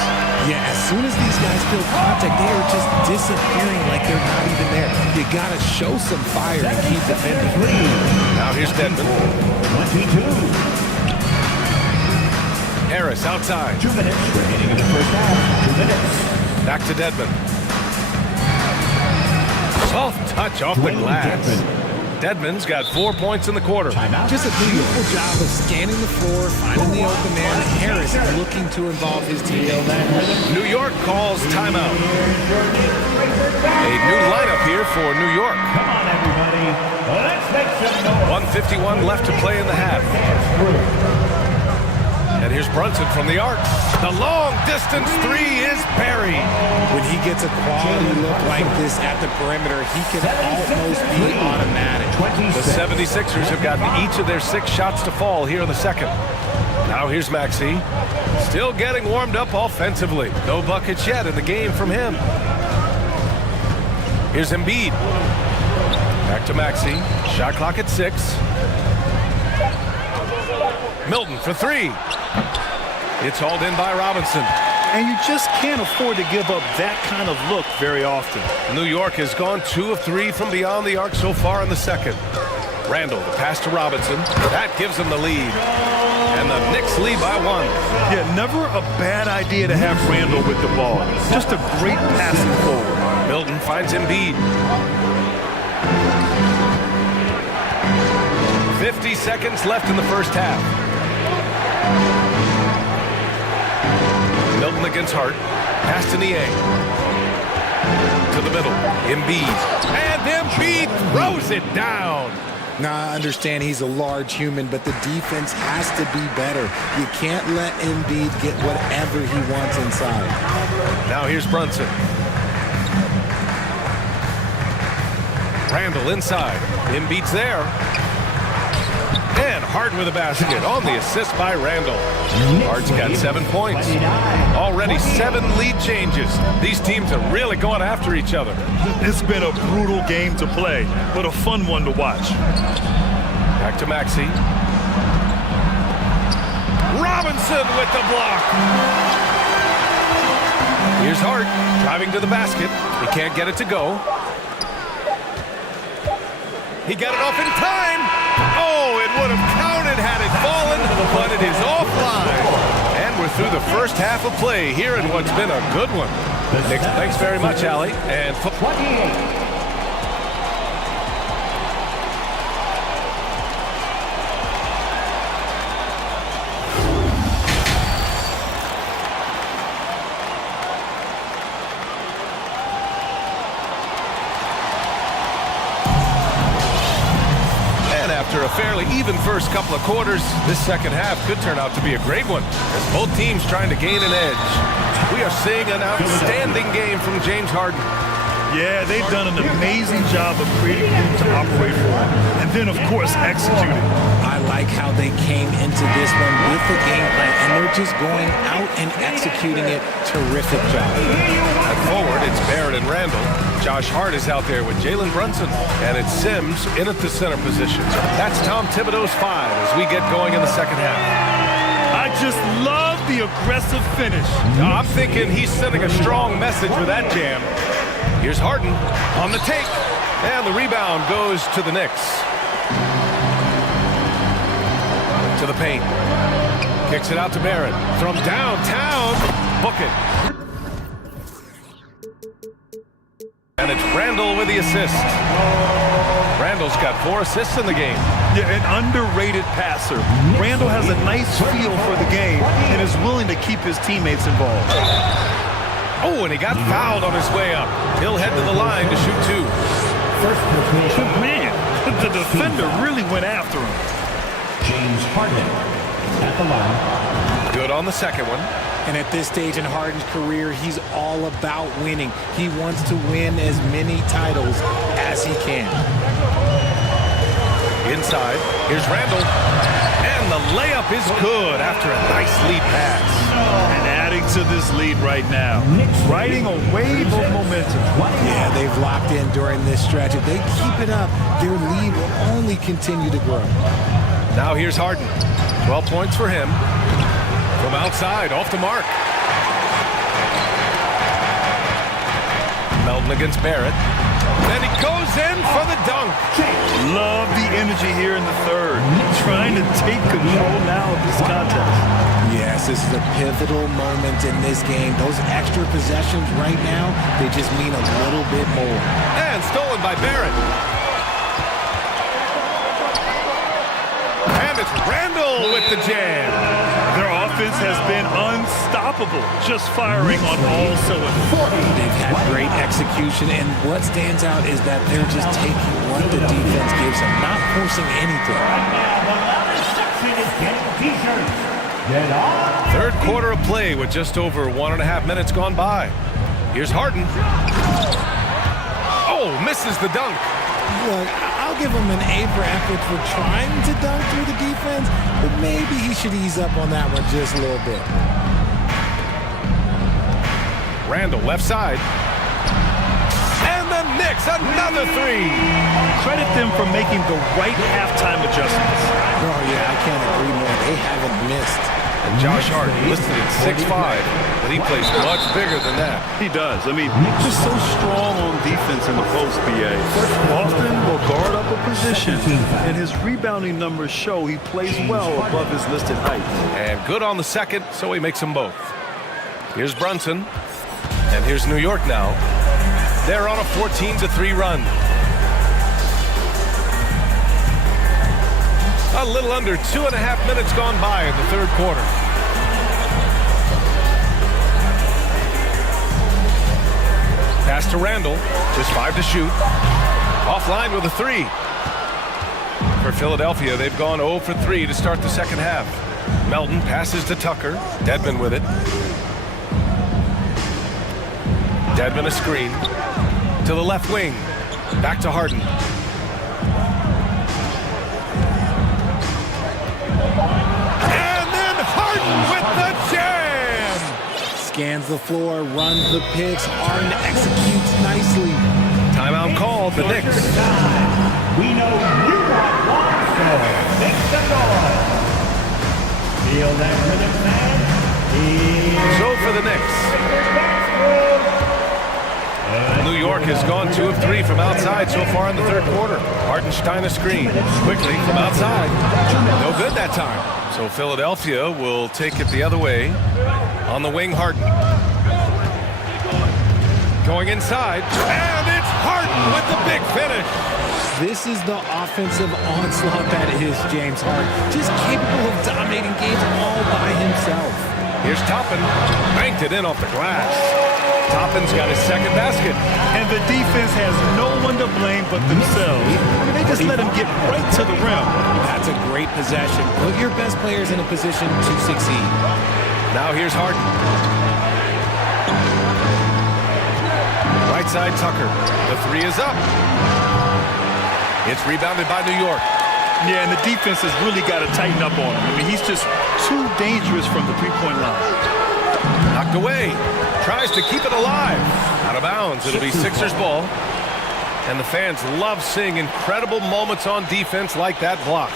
Yeah, as soon as these guys feel contact, they are just disappearing like they're not even there. You gotta show some fire and keep defending. Now here's Dedmon. 22. Harris outside. 2 minutes remaining in the first half. 2 minutes. Back to Dedmon. Soft touch off the glass. Dedmon's got 4 points in the quarter. Just a beautiful job of scanning the floor, finding the open man. Harris looking to involve his team. New York calls timeout. A new lineup here for New York. Come on, everybody. Let's make some noise. 1:51 left to play in the half. And here's Brunson from the arc. The long distance 3 is buried. When he gets a quality look like this at the perimeter, he can almost be automatic. The 76ers have gotten each of their 6 shots to fall here in the second. Now here's Maxey. Still getting warmed up offensively. No buckets yet in the game from him. Here's Embiid. Back to Maxey. Shot clock at 6. Milton for 3. It's hauled in by Robinson. And you just can't afford to give up that kind of look very often. New York has gone 2 of 3 from beyond the arc so far in the second. Randall, the pass to Robinson. That gives them the lead. And the Knicks lead by 1. Yeah, never a bad idea to have Randall with the ball. Just a great passing forward. Milton finds Embiid. 50 seconds left in the first half. Milton against Hart. Pass to Niang. To the middle. Embiid. And Embiid throws it down. Now, I understand he's a large human, but the defense has to be better. You can't let Embiid get whatever he wants inside. Now here's Brunson. Randall inside. Embiid's there. And Harden with a basket on the assist by Randall. Hart's got 7 points. Already 7 lead changes. These teams are really going after each other. It's been a brutal game to play, but a fun one to watch. Back to Maxey. Robinson with the block. Here's Hart driving to the basket. He can't get it to go. He got it off in time. Oh, it would have counted had it fallen, but it is offline. And we're through the first half of play here in what's been a good one. Thanks very much, Allie. And 28. After a fairly even first couple of quarters, this second half could turn out to be a great one, as both teams trying to gain an edge. We are seeing an outstanding game from James Harden. Yeah, they've done an amazing job of creating room to operate for him, and then, of course, executing. I like how they came into this one with the game plan, and they're just going out and executing it. Terrific job. At forward, it's Barrett and Randall. Josh Hart is out there with Jalen Brunson, and it's Sims in at the center position. That's Tom Thibodeau's 5 as we get going in the second half. I just love the aggressive finish. I'm thinking he's sending a strong message with that jam. Here's Harden on the take. And the rebound goes to the Knicks. To the paint. Kicks it out to Barrett. From downtown. Book it. And it's Randall with the assist. Randall's got 4 assists in the game. Yeah, an underrated passer. Randall has a nice feel for the game and is willing to keep his teammates involved. Oh, and he got fouled on his way up. He'll head to the line to shoot 2. Man, the defender really went after him. James Harden at the line. Good on the second one. And at this stage in Harden's career, he's all about winning. He wants to win as many titles as he can. Inside, here's Randall. And the layup is good after a nice lead pass. And adding to this lead right now, riding a wave of momentum. Yeah, they've locked in during this stretch. If they keep it up, their lead will only continue to grow. Now here's Harden. 12 points for him. From outside, off the mark. Melton against Barrett. Then he goes in for the dunk. Love the energy here in the third. Trying to take control now of this contest. Yes, this is a pivotal moment in this game. Those extra possessions right now, they just mean a little bit more. And stolen by Barrett. And it's Randall with the jam. Their offense has been unstoppable, just firing on all cylinders. They've had great execution, and what stands out is that they're just taking what the defense gives them, not forcing anything. Third quarter of play with just over 1.5 minutes gone by. Here's Harden. Oh, misses the dunk. Look, I'll give him an A for effort for trying to dunk through the defense, but maybe he should ease up on that one just a little bit. Randall left side. And the Knicks, another 3. Credit them for making the right halftime adjustments. Oh, yeah, I can't agree more. They haven't missed. And Josh Hart listed at 6'5", but he plays much bigger than that. He does. I mean, he's just so strong on defense in the post, BA. Often will guard up a position, and his rebounding numbers show he plays well above his listed height. And good on the second, so he makes them both. Here's Brunson, and here's New York now. They're on a 14-3 run. A little under 2.5 minutes gone by in the third quarter. Pass to Randall, just 5 to shoot. Offline with a 3. For Philadelphia, they've gone 0 for 3 to start the second half. Melton passes to Tucker. Dedmon with it. Dedmon a screen. To the left wing. Back to Harden. And then Harden with the jam! Scans the floor, runs the picks. Harden executes nicely. Timeout called, the Knicks. We know you want one, so make some noise. Feel that rhythm, man? So for the Knicks. New York has gone 2 of 3 from outside so far in the third quarter. Hartenstein a screen. Quickly from outside. No good that time. So Philadelphia will take it the other way. On the wing, Harden. Going inside. And it's Harden with the big finish. This is the offensive onslaught that is James Harden. Just capable of dominating games all by himself. Here's Toppin. Banked it in off the glass. Toppin's got his second basket. And the defense has no one to blame but themselves. They just let him get right to the rim. That's a great possession. Put your best players in a position to succeed. Now here's Harden. Right side Tucker. The 3 is up. It's rebounded by New York. Yeah, and the defense has really got to tighten up on him. I mean, he's just too dangerous from the three-point line. Knocked away. Tries to keep it alive. Out of bounds. It'll be Sixers ball. And the fans love seeing incredible moments on defense like that block.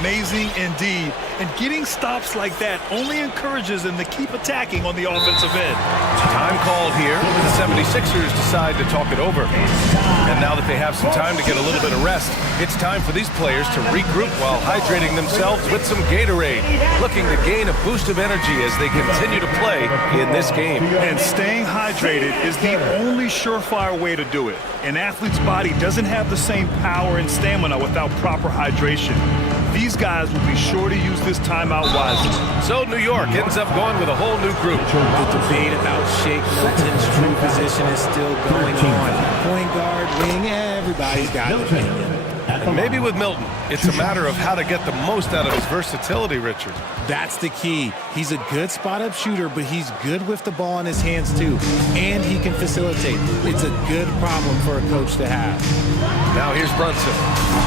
Amazing indeed. And getting stops like that only encourages them to keep attacking on the offensive end. Time called here. The 76ers decide to talk it over. And now that they have some time to get a little bit of rest, it's time for these players to regroup while hydrating themselves with some Gatorade, looking to gain a boost of energy as they continue to play in this game. And staying hydrated is the only surefire way to do it. An athlete's body doesn't have the same power and stamina without proper hydration. These guys will be sure to use this timeout wisely. So New York ends up going with a whole new group. The debate about Shake Milton's true position is still going on. Point guard, wing, everybody's got an opinion. And maybe with Milton, it's a matter of how to get the most out of his versatility, Richard. That's the key. He's a good spot-up shooter, but he's good with the ball in his hands, too. And he can facilitate. It's a good problem for a coach to have. Now here's Brunson.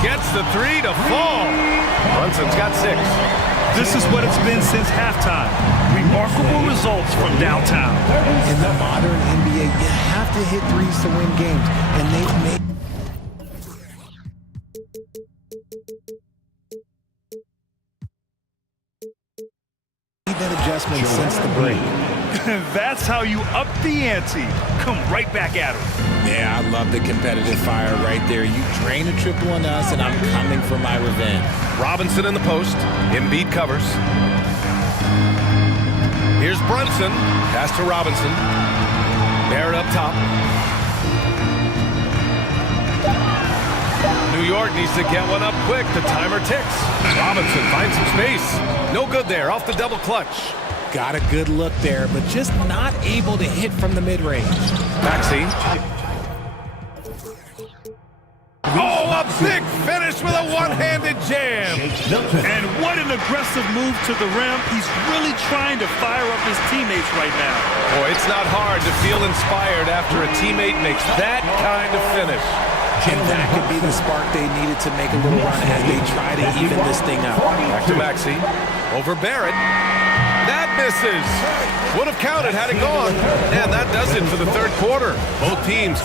Gets the three to fall. Brunson's got 6. This is what it's been since halftime. Remarkable results from downtown. In the modern NBA, you have to hit threes to win games. And they've made... that adjustment since the break. That's how you up the ante. Come right back at him. Yeah, I love the competitive fire right there. You drain a triple on us, and I'm coming for my revenge. Robinson in the post. Embiid covers. Here's Brunson. Pass to Robinson. Barrett up top. New York needs to get one up quick. The timer ticks. Robinson finds some space. No good there. Off the double clutch. Got a good look there, but just not able to hit from the mid-range. Maxey. Oh, a big finish with a one-handed jam. And what an aggressive move to the rim. He's really trying to fire up his teammates right now. Boy, it's not hard to feel inspired after a teammate makes that kind of finish. And that could be the spark they needed to make a little run as they try to even this thing up. Back to Maxey. Over Barrett. That misses. Would have counted had it gone. And that does it for the third quarter. Both teams.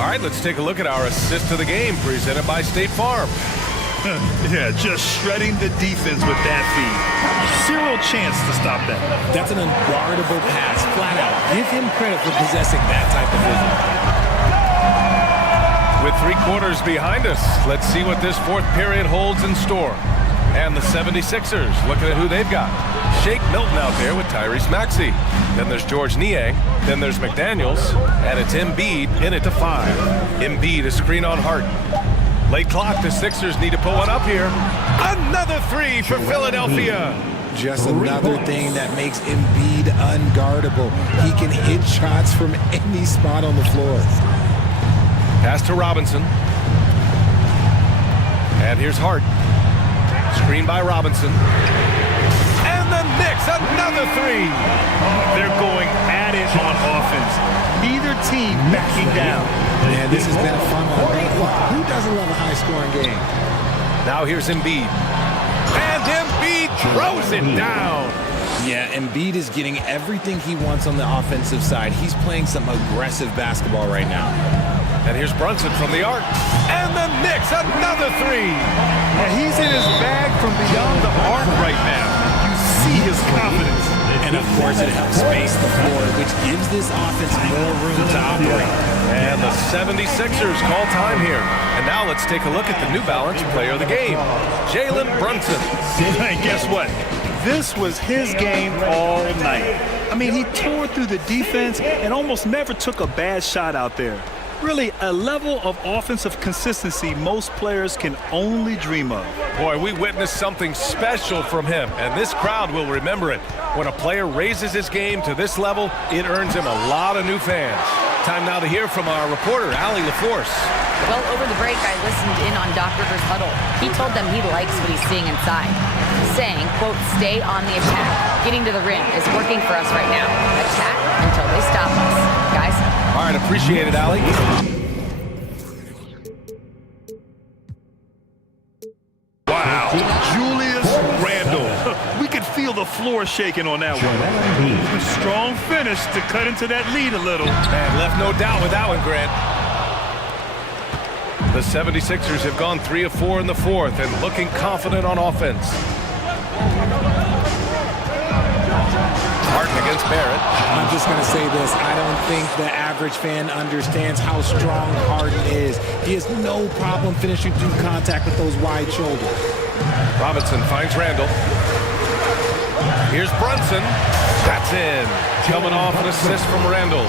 All right, let's take a look at our assist to the game presented by State Farm. Yeah, just shredding the defense with that feed. Zero chance to stop that. That's an unguardable pass, flat out. Give him credit for possessing that type of vision. With 3 quarters behind us, let's see what this fourth period holds in store. And the 76ers, looking at who they've got. Shake Milton out there with Tyrese Maxey. Then there's George Niang. Then there's McDaniels. And it's Embiid in it to 5. Embiid a screen on Harden. Late clock, the Sixers need to put one up here. Another 3 for Philadelphia. Just another thing that makes Embiid unguardable. He can hit shots from any spot on the floor. Pass to Robinson. And here's Harden. Screen by Robinson. And the Knicks, another 3. They're going at it on offense. Neither team backing down. Man, this has been a fun one. Who doesn't love a high-scoring game? Now here's Embiid. And Embiid throws it down. Yeah, Embiid is getting everything he wants on the offensive side. He's playing some aggressive basketball right now. And here's Brunson from the arc. And the Knicks, another 3. And he's in his bag from beyond the arc right now. You see his confidence. And, of course, it helps space the floor, which gives this offense more room to operate. And the 76ers call time here. And now let's take a look at the New Balance player of the game, Jalen Brunson. Hey, guess what? This was his game all night. I mean, he tore through the defense and almost never took a bad shot out there. Really, a level of offensive consistency most players can only dream of. Boy, we witnessed something special from him, and this crowd will remember it. When a player raises his game to this level, it earns him a lot of new fans. Time now to hear from our reporter, Allie LaForce. Well, over the break, I listened in on Doc Rivers' huddle. He told them he likes what he's seeing inside, saying, quote, stay on the attack. Getting to the rim is working for us right now. Attack until they stop us. Guys? All right, appreciate it, Allie. Wow, Julius Randle. We could feel the floor shaking on that one. A strong finish to cut into that lead a little. Man, left no doubt with that one, Grant. The 76ers have gone 3 of 4 in the fourth and looking confident on offense. Harden against Barrett. I'm just going to say this. I don't think the average fan understands how strong Harden is. He has no problem finishing through contact with those wide shoulders. Robinson finds Randall. Here's Brunson. That's in. Coming off an assist from Randall.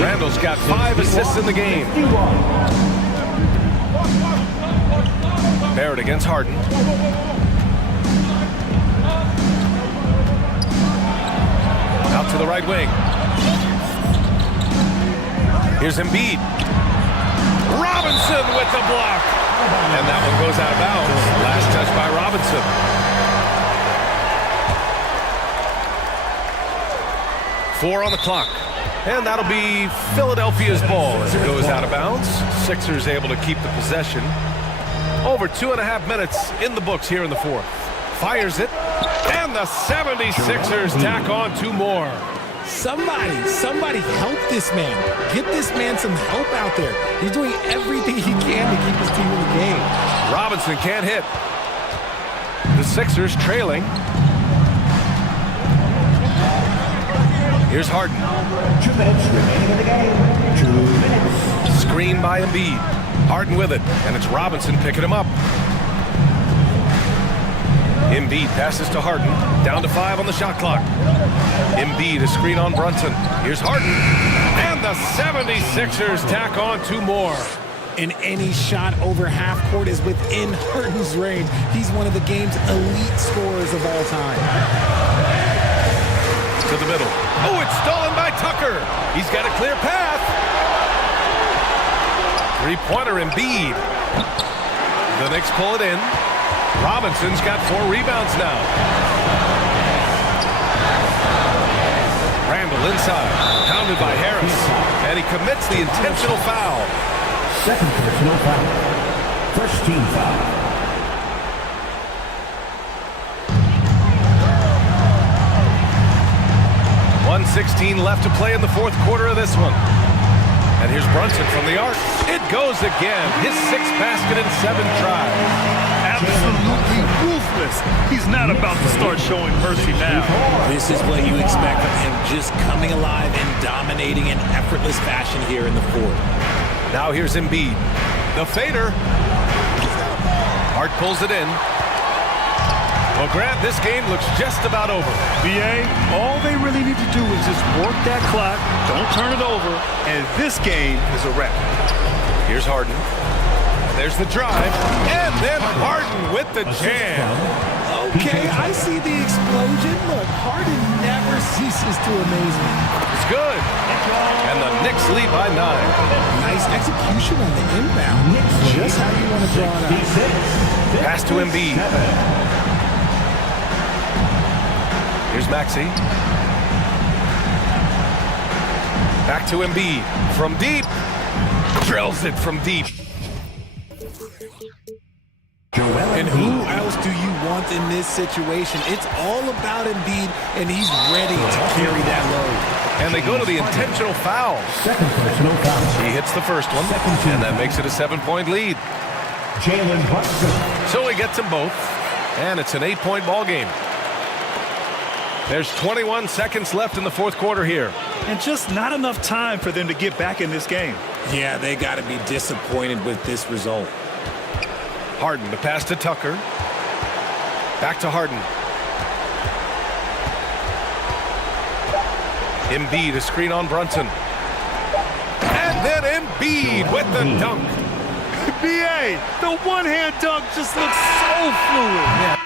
Randall's got 5 assists in the game. Barrett against Harden. Out to the right wing. Here's Embiid. Robinson with the block. And that one goes out of bounds. Last touch by Robinson. Four on the clock. And that'll be Philadelphia's ball as it goes out of bounds. Sixers able to keep the possession. Over 2.5 minutes in the books here in the fourth. Fires it. And the 76ers tack on 2 more. Somebody help this man. Get this man some help out there. He's doing everything he can to keep his team in the game. Robinson can't hit. The Sixers trailing. Here's Harden. 2 minutes remaining in the game. 2 minutes. Screen by Embiid. Harden with it, and it's Robinson picking him up. Embiid passes to Harden. Down to 5 on the shot clock. Embiid, a screen on Brunson. Here's Harden. And the 76ers tack on 2 more. And any shot over half court is within Harden's range. He's one of the game's elite scorers of all time. To the middle. Oh, it's stolen by Tucker. He's got a clear path. 3-pointer Embiid. The Knicks pull it in. Robinson's got 4 rebounds now. Randall inside. Pounded by Harris. And he commits the intentional foul. Second personal foul. First team foul. .116 left to play in the fourth quarter of this one. And here's Brunson from the arc. It goes again. His 6th basket in 7 tries. Absolutely ruthless. He's not about to start showing mercy now. This is what you expect from him, just coming alive and dominating in effortless fashion here in the fourth. Now here's Embiid. The fader. Hart pulls it in. Well, Grant, this game looks just about over. BA, all they really need to do is just work that clock, don't turn it over, and this game is a wrap. Here's Harden. There's the drive. And then Harden with the jam. Okay, I see the explosion. Look, Harden never ceases to amaze me. It's good. And the Knicks lead by 9. Nice execution on the inbound. Just how you want to draw it out. Pass to Embiid. Here's Maxey. Back to Embiid. From deep. Drills it from deep. And who else do you want in this situation? It's all about Embiid, and he's ready to carry that load. And they go to the intentional foul. Second personal foul. He hits the first one, and that makes it a 7-point lead. Jalen Brunson. So he gets them both, and it's an 8-point ball game. There's 21 seconds left in the fourth quarter here. And just not enough time for them to get back in this game. Yeah, they got to be disappointed with this result. Harden, the pass to Tucker. Back to Harden. Embiid, a screen on Brunson. And then Embiid with the dunk. BA, the one-hand dunk just looks so fluid. Yeah.